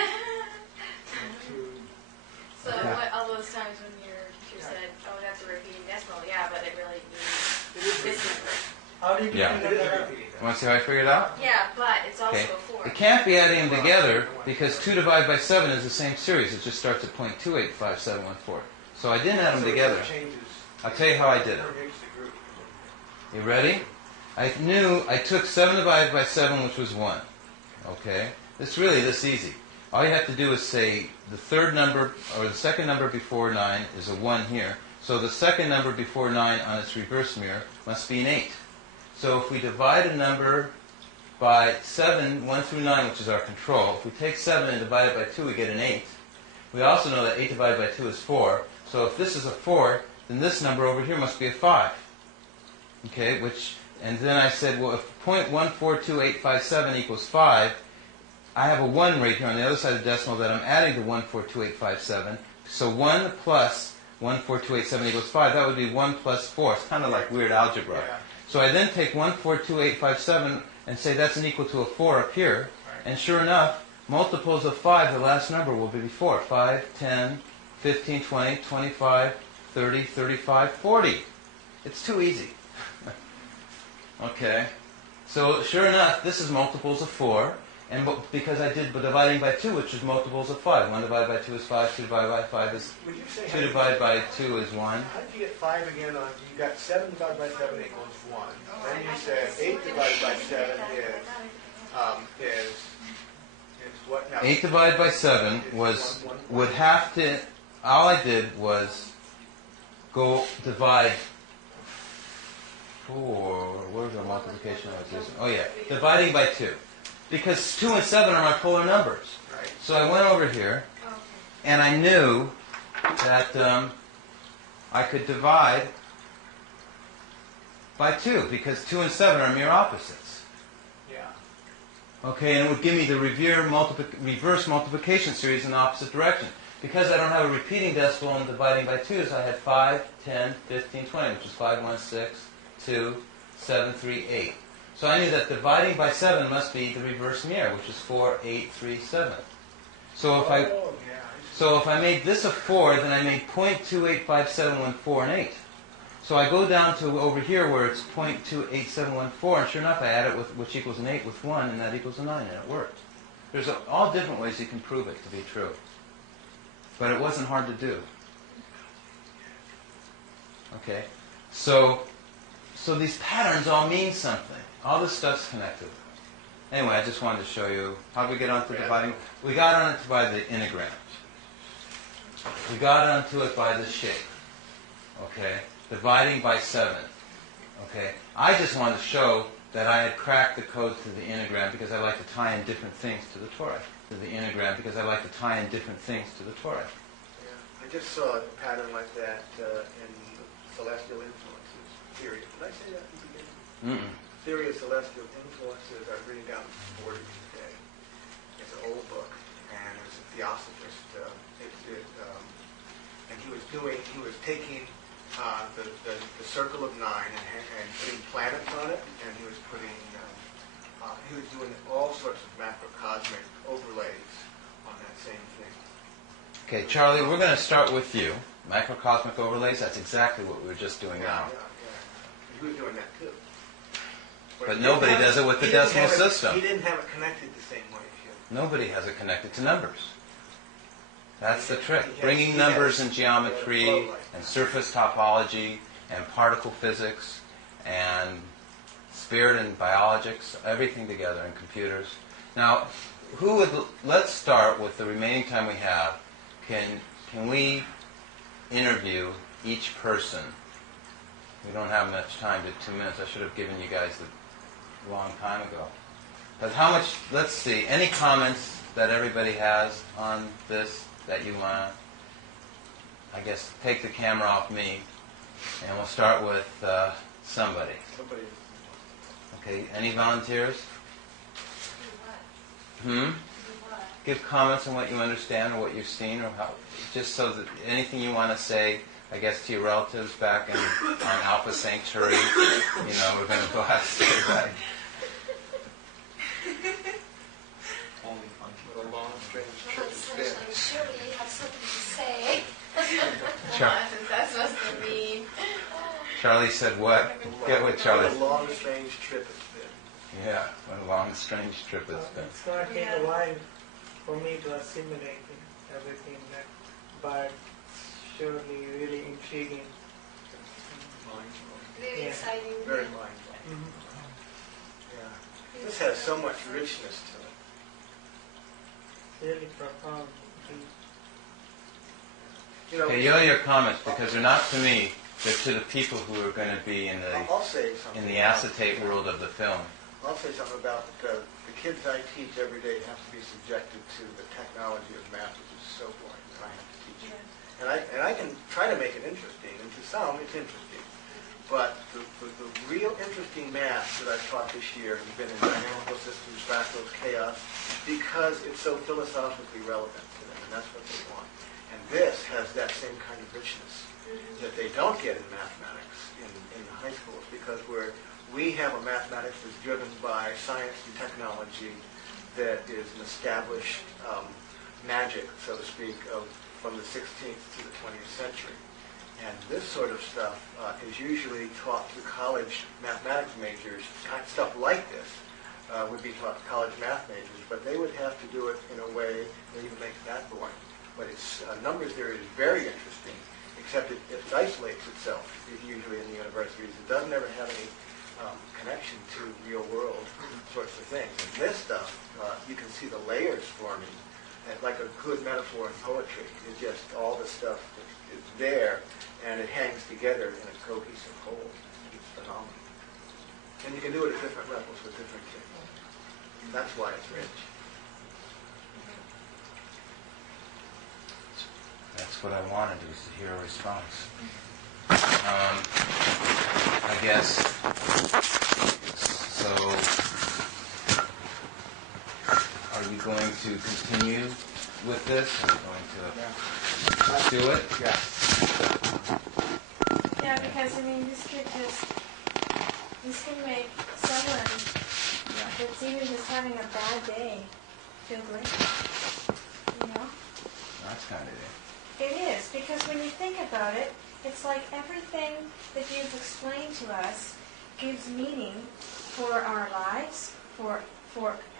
So Okay. all those times when your teacher said, "Oh, that's a repeating decimal," yeah, but it really means this number. How do you Yeah. It is a repeating decimal. Want to see how I figured it out? Yeah, but it's also Okay. a 4. It can't be adding them together because 2 divided by 7 is the same series. It just starts at 0.285714. So I didn't add them So it together. changes. I'll tell you how I did it. Permeates the group. You ready? I knew I took 7 divided by 7, which was 1. Okay? It's really this easy. All you have to do is say the third number, or the second number before 9 is a 1 here. So the second number before 9 on its reverse mirror must be an 8. So if we divide a number by 7, 1 through 9, which is our control, if we take 7 and divide it by 2, we get an 8. We also know that 8 divided by 2 is 4. So if this is a 4, then this number over here must be a 5. Okay, and then I said, well, if 0.142857 equals 5, I have a 1 right here on the other side of the decimal that I'm adding to 1.42857. So 1 plus 1.4287 equals 5. That would be 1 plus 4. It's kind of like weird algebra. Yeah. So I then take 1.42857 and say that's an equal to a 4 up here. And sure enough, multiples of 5, the last number will be 4. 5, 10, 15, 20, 25, 30, 35, 40. It's too easy. Okay. So sure enough, this is multiples of 4. And because I did dividing by 2, which is multiples of 5. 1 divided by 2 is 5. 2 divided by 5 is... Would you say 2 divided by 2 is 1. How did you get 5 again on, you got 7 divided by 7 equals 1. Then you said 8 divided by 7 is what now? 8 divided by 7 would have to... All I did was go divide 4... Where's the multiplication I was using? Oh yeah, dividing by 2. Because 2 and 7 are my polar numbers. Right. So I went over here, Okay. and I knew that I could divide by 2, because 2 and 7 are mere opposites. Yeah. Okay, and it would give me the reverse multiplication series in the opposite direction. Because I don't have a repeating decimal and dividing by 2s, I had 5, 10, 15, 20, which is 5, 1, 6, 2, 7, 3, 8. So I knew that dividing by 7 must be the reverse mirror, which is 4, 8, 3, 7. So if I made this a 4, then I made 0.285714 and 8. So I go down to over here where it's 0.28714, and sure enough, I add it with, which equals an 8 with 1, and that equals a 9, and it worked. There's all different ways you can prove it to be true. But it wasn't hard to do. Okay? So these patterns all mean something. All this stuff's connected. Anyway, I just wanted to show you how we get onto dividing. We got on it by the integram. We got onto it by the shape. Okay? Dividing by 7. Okay? I just wanted to show that I had cracked the code to the integram because I like to tie in different things to the toroid. To the integram because I like to tie in different things to the toroid. Yeah, I just saw a pattern like that in celestial influences theory. Did I say that in the beginning? Theory of celestial influences. I was reading down the 40s today. It's an old book, and it was a theosophist. And he was taking the circle of 9 and putting planets on it, and he was doing all sorts of macrocosmic overlays on that same thing. Okay, Charlie, we're going to start with you. Macrocosmic overlays, that's exactly what we were just doing now. Yeah. He was doing that too. But nobody does it with the decimal system. He didn't have it connected the same way as you. Nobody has it connected to numbers. That's the trick. Bringing numbers and geometry and surface topology and particle physics and spirit and biologics, everything together in computers. Now, let's start with the remaining time we have. Can we interview each person? We don't have much time to 2 minutes. I should have given you guys a long time ago. But how much, let's see, any comments that everybody has on this that you want to, I guess, take the camera off me, and we'll start with somebody. Okay, any volunteers? Give comments on what you understand or what you've seen, or how, just so that anything you want to say, I guess, to your relatives back on Alpha Sanctuary. We're going to go out and say that. Surely you have something to say. That's supposed to mean. Charlie said what? Get what Charlie said. What a long, strange trip it's been. Yeah, what a long, strange trip it's been. It's going to take a while for me to assimilate everything, but surely really intriguing. Very Yeah. exciting. Very mindful. Yeah. This has so much richness to it. Really profound. Okay, yell your comments, because they're not to me, they're to the people who are going to be in I'll say something. the acetate world of the film. I'll say something about the kids I teach every day have to be subjected to the technology of math, which is so boring that I have to teach it. And I can try to make it interesting, and to some it's interesting. But the real interesting math that I've taught this year has been in dynamical systems, fractals, chaos, because it's so philosophically relevant to them, and that's what they want. And this has that same kind of richness that they don't get in mathematics in the high schools, because we have a mathematics that's driven by science and technology that is an established magic, so to speak, from the 16th to the 20th century. And this sort of stuff is usually taught to college mathematics majors. Stuff like this would be taught to college math majors, but they would have to do it in a way that even makes that boring. But its number theory is very interesting, except it isolates itself usually in the universities. It doesn't ever have any connection to real world sorts of things. And this stuff, you can see the layers forming, and like a good metaphor in poetry. It's just all the stuff is there, and it hangs together in a cohesive whole. It's phenomenal. And you can do it at different levels with different things. That's why it's rich. That's what I wanted, was to hear a response. I guess, so, are you going to continue with this? Are you going to do it? Yeah. Yeah, because I mean, this can make someone that's even just having a bad day feel great. You know? That's kind of it. It is, because when you think about it, it's like everything that you've explained to us gives meaning for our lives, for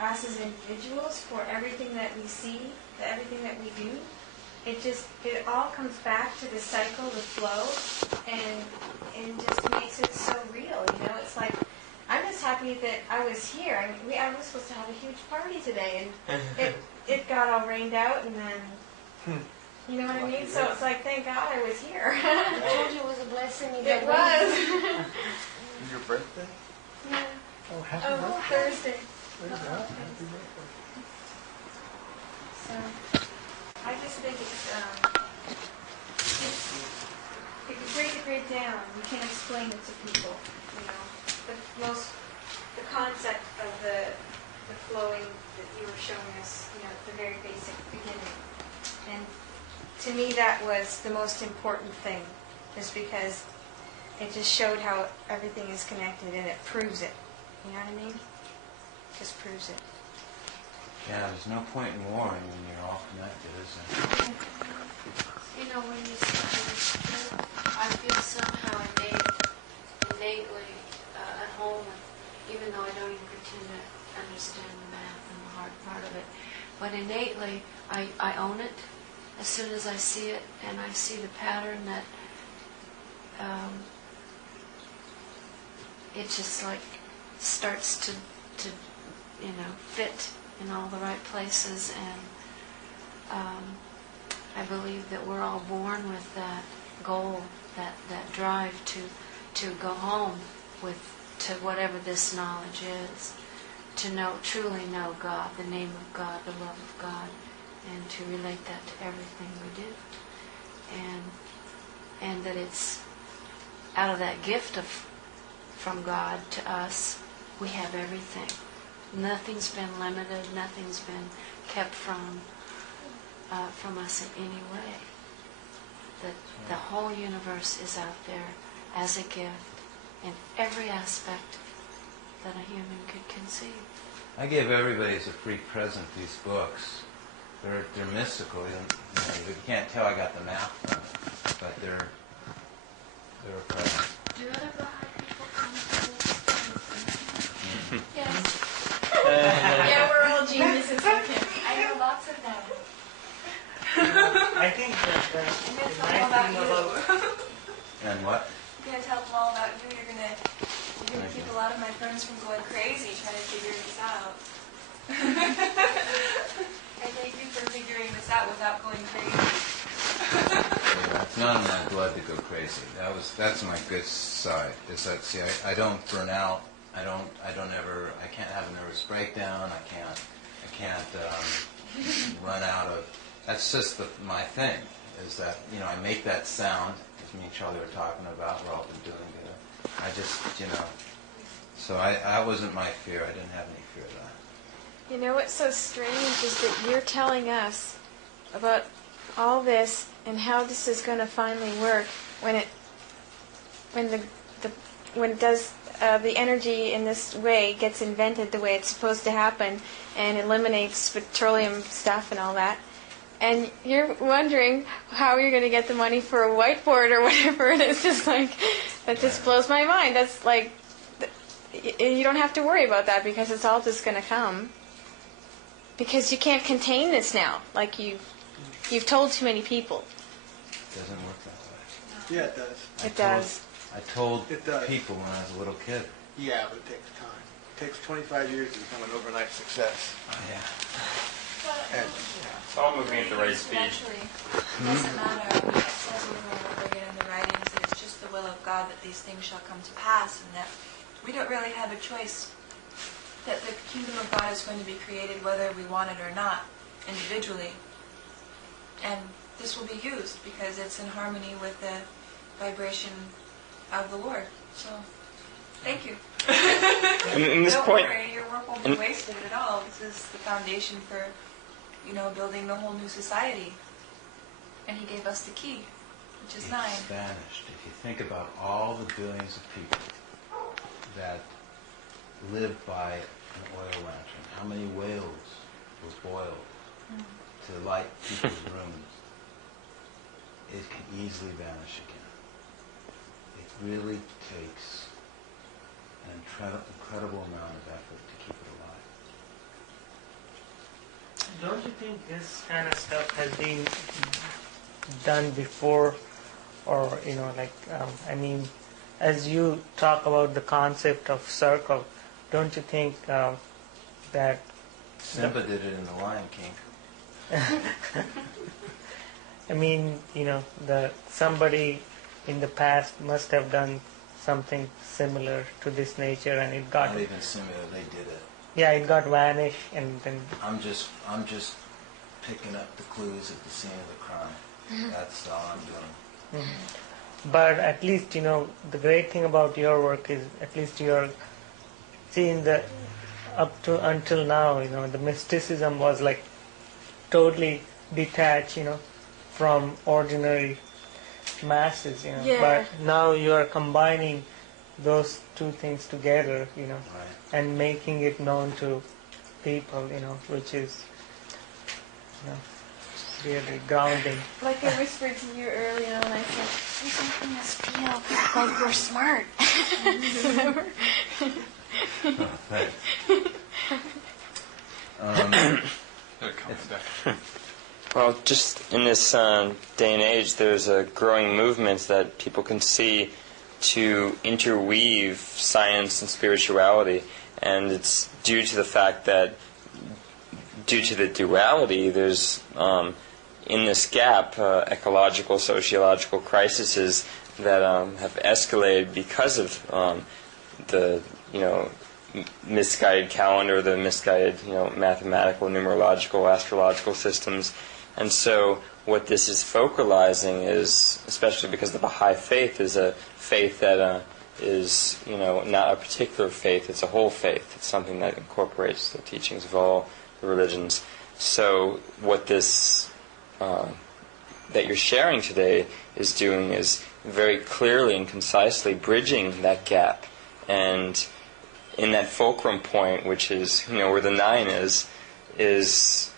us as individuals, for everything that we see, everything that we do. It all comes back to the cycle, the flow, and just makes it so real, you know? It's like, I'm just happy that I was here. I mean, I was supposed to have a huge party today, and it got all rained out, and then, you know what I mean? So it's like, thank God I was here. I told you it was a blessing. It was. Your birthday? Yeah. Oh, happy birthday. Thursday. Happy birthday. So, I just think it's great to break down. You can't explain it to people, you know. The concept of the flowing that you were showing us, you know, at the very basic beginning. And to me, that was the most important thing, just because it just showed how everything is connected, and it proves it. You know what I mean? Just proves it. Yeah, there's no point in warring when you're all connected, is there? You know, when you say this, I feel somehow innately at home, even though I don't even pretend to understand the math and the hard part of it. But innately, I own it as soon as I see it, and I see the pattern that it just like starts to fit in all the right places, and I believe that we're all born with that goal, that drive to go home to whatever this knowledge is, to truly know God, the name of God, the love of God, and to relate that to everything we do, and that it's out of that gift from God to us, we have everything. Nothing's been limited. Nothing's been kept from us in any way. That the whole universe is out there as a gift in every aspect that a human could conceive. I give everybody as a free present these books. They're mystical. You can't tell I got the math from it, but they're a present. Do other Baha'i people come to this? Yes. Yeah, we're all geniuses. Okay. I know lots of them. I think that the nice thing about And what? I'm going to tell them all about you. You're going to keep a lot of my friends from going crazy trying to figure this out. And thank you for figuring this out without going crazy. Yeah, it's not in my blood to go crazy. That's my good side. Is that I don't burn out. I can't have a nervous breakdown. I can't run out of. That's just my thing. Is that I make that sound, as me and Charlie were talking about. We're all been doing it. I just So I wasn't my fear. I didn't have any fear of that. You know what's so strange is that you're telling us about all this and how this is going to finally work when the energy in this way gets invented the way it's supposed to happen and eliminates petroleum stuff and all that. And you're wondering how you're going to get the money for a whiteboard or whatever. And it's just like, that just blows my mind. That's like, you don't have to worry about that because it's all just going to come. Because you can't contain this now. Like you've told too many people. It doesn't work that way. Yeah, it does. It does. I told It does. people when I was a little kid. Yeah, but it takes time. It takes 25 years to become an overnight success. Oh, yeah. And It's all moving at the right speed. Eventually, it doesn't matter. It says over and over again in the writings that it's just the will of God that these things shall come to pass, and that we don't really have a choice. That the kingdom of God is going to be created whether we want it or not, individually. And this will be used because it's in harmony with the vibration of the Lord. So, thank you. In this Don't point, worry, your work won't be wasted at all. This is the foundation for, building the whole new society. And He gave us the key, which is 9. It's vanished. If you think about all the billions of people that live by an oil lantern, how many whales were boiled to light people's rooms, it can easily vanish again. It really takes an incredible amount of effort to keep it alive. Don't you think this kind of stuff has been done before, or as you talk about the concept of circle, don't you think that Simba did it in The Lion King. somebody in the past must have done something similar to this nature, and it got Not even similar, they did it. Yeah, it got vanished, and then I'm just picking up the clues at the scene of the crime. That's all I'm doing. But at least, the great thing about your work is at least you're seeing until now, the mysticism was like totally detached, from ordinary masses, Yeah. But now you are combining those two things together, Right. and making it known to people, which is, really grounding. Like I whispered to you early on, I said, You're making us feel like we're smart. Oh, thanks. well, just in this day and age, there's a growing movement that people can see to interweave science and spirituality, and it's due to the fact that, due to the duality, there's in this gap ecological, sociological crises that have escalated because of the misguided calendar, the misguided mathematical, numerological, astrological systems. And so what this is focalizing is, especially because the Baha'i faith is a faith that is not a particular faith, it's a whole faith. It's something that incorporates the teachings of all the religions. So what this that you're sharing today is doing is very clearly and concisely bridging that gap. And in that fulcrum point, which is where the 9 is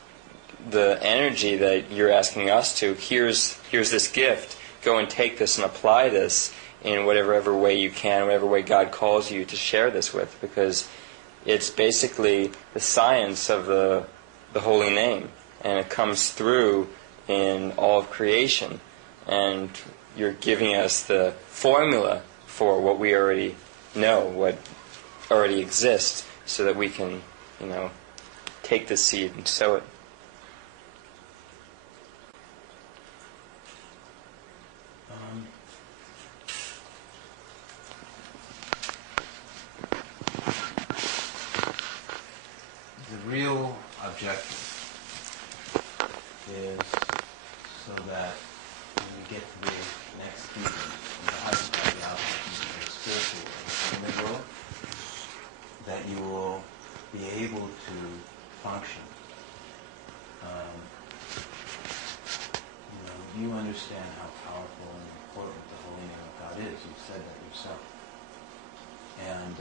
the energy that you're asking us to, here's this gift, go and take this and apply this in whatever way you can, whatever way God calls you to share this with, because it's basically the science of the holy name, and it comes through in all of creation, and you're giving us the formula for what we already know, what already exists, so that we can, take the seed and sow it. The real objective is so that when we get to the next kingdom, the highest of the outcomes of the spiritual in the world, that you will be able to function. You understand how powerful and important the holy name of God is. You've said that yourself. And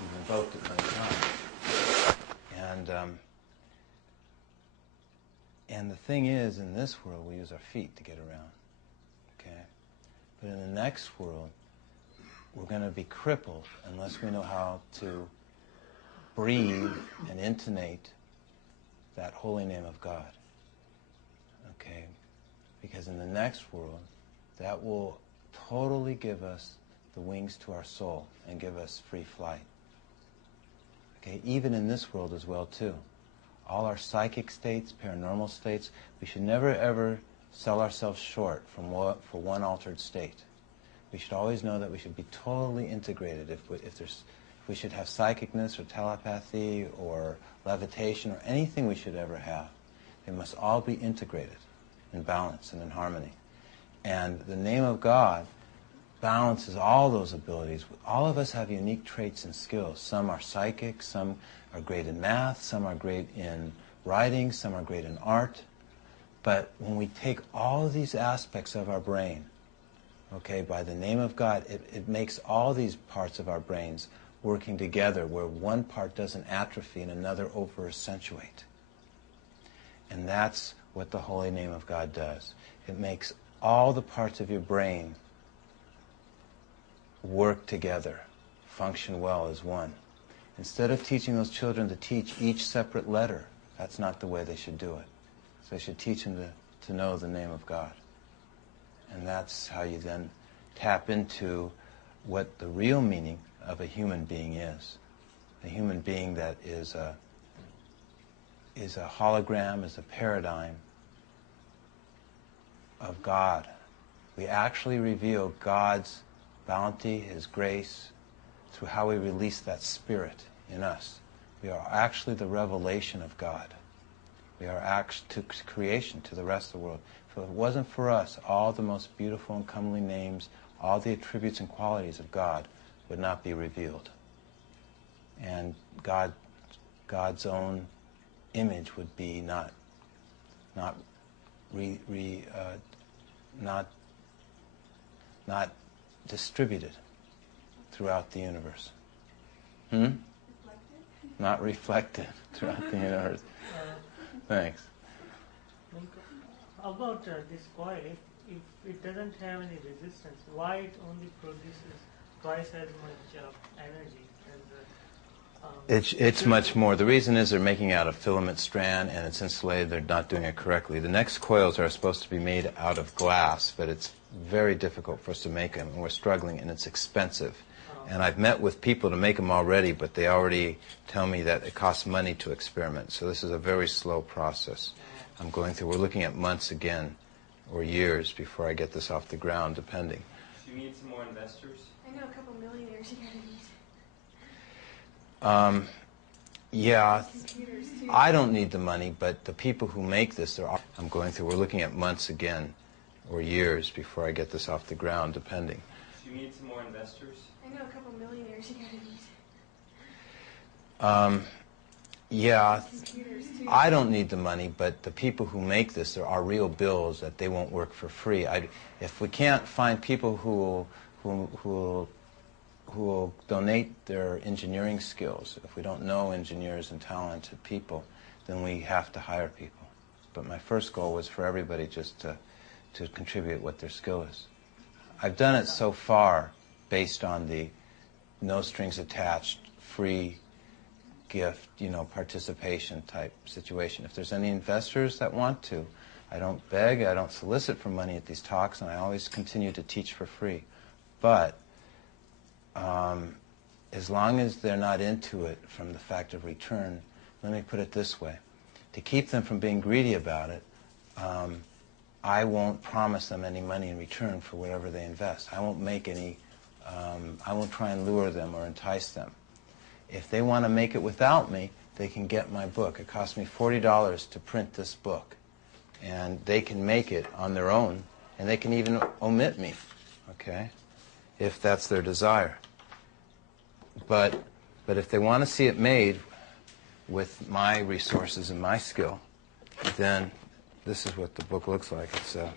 you've invoked it many times. And the thing is, in this world, we use our feet to get around. Okay? But in the next world, we're going to be crippled unless we know how to breathe and intonate that holy name of God. Okay? Because in the next world, that will totally give us the wings to our soul and give us free flight. Okay? Even in this world as well, too. All our psychic states, paranormal states, we should never ever sell ourselves short for one altered state. We should always know that we should be totally integrated. If we should have psychicness or telepathy or levitation or anything we should ever have, they must all be integrated. in balance and in harmony. And the name of God balances all those abilities. All of us have unique traits and skills. Some are psychic, some are great in math, some are great in writing, some are great in art. But when we take all of these aspects of our brain, okay, by the name of God, it makes all these parts of our brains working together where one part doesn't atrophy and another over-accentuate. And that's what the holy name of God does. It makes all the parts of your brain work together, function well as one. Instead of teaching those children to teach each separate letter, that's not the way they should do it. So they should teach them to know the name of God. And that's how you then tap into what the real meaning of a human being is. A human being that is a hologram, is a paradigm of God. We actually reveal God's bounty, His grace, through how we release that spirit in us. We are actually the revelation of God. We are to creation to the rest of the world. If it wasn't for us, all the most beautiful and comely names, all the attributes and qualities of God would not be revealed. And God's own image would be not distributed throughout the universe. Not reflected throughout the universe. Thanks. About this coil, if it doesn't have any resistance, why it only produces twice as much energy as It's much more. The reason is they're making out a filament strand and it's insulated. They're not doing it correctly. The next coils are supposed to be made out of glass, but it's very difficult for us to make them, and we're struggling, and it's expensive. And I've met with people to make them already, but they already tell me that it costs money to experiment. So this is a very slow process I'm going through. We're looking at months again, or years, before I get this off the ground, depending. Do you need some more investors? I know a couple millionaires you gotta meet. Yeah, I don't need the money, but the people who make this, I'm going through. We're looking at months again, or years, before I get this off the ground, depending. Do you need some more investors? I know a couple millionaires you gotta meet. Yeah, I don't need the money, but the people who make this, there are real bills that they won't work for free. If we can't find people who will donate their engineering skills, if we don't know engineers and talented people, then we have to hire people. But my first goal was for everybody just to contribute what their skill is. I've done it so far based on the no strings attached, free gift, participation type situation. If there's any investors that want to, I don't beg, I don't solicit for money at these talks, and I always continue to teach for free. But as long as they're not into it from the fact of return, let me put it this way. To keep them from being greedy about it, I won't promise them any money in return for whatever they invest. I won't make any, I won't try and lure them or entice them. If they want to make it without me, they can get my book. It cost me $40 to print this book. And they can make it on their own, and they can even omit me, okay, if that's their desire. But if they want to see it made with my resources and my skill, then this is what the book looks like. It's a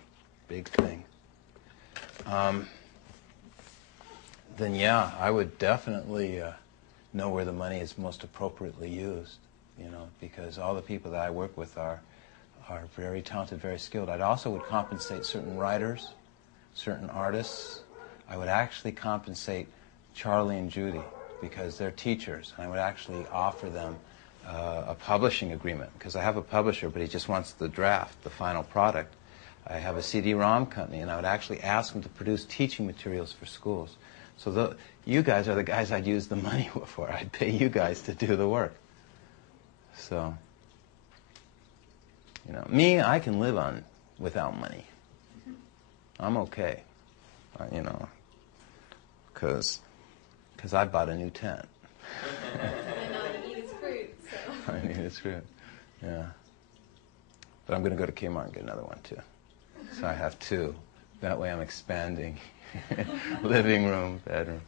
big thing. Then yeah, I would definitely know where the money is most appropriately used, because all the people that I work with are very talented, very skilled. I also would compensate certain writers, certain artists. I would actually compensate Charlie and Judy because they're teachers. And I would actually offer them a publishing agreement, because I have a publisher, but he just wants the draft, the final product. I have a CD-ROM company, and I would actually ask them to produce teaching materials for schools. So you guys are the guys I'd use the money for. I'd pay you guys to do the work. So, me, I can live on without money. I'm okay, because I bought a new tent. And all you eat is fruit, so. I need its fruit, yeah. But I'm going to go to Kmart and get another one, too. So I have two. That way I'm expanding. Living room, bedroom.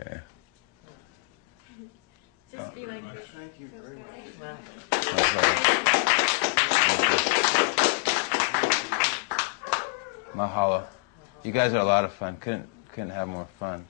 Okay. Just be like this. Thank you very much. Mahalo. You guys are a lot of fun. Couldn't have more fun.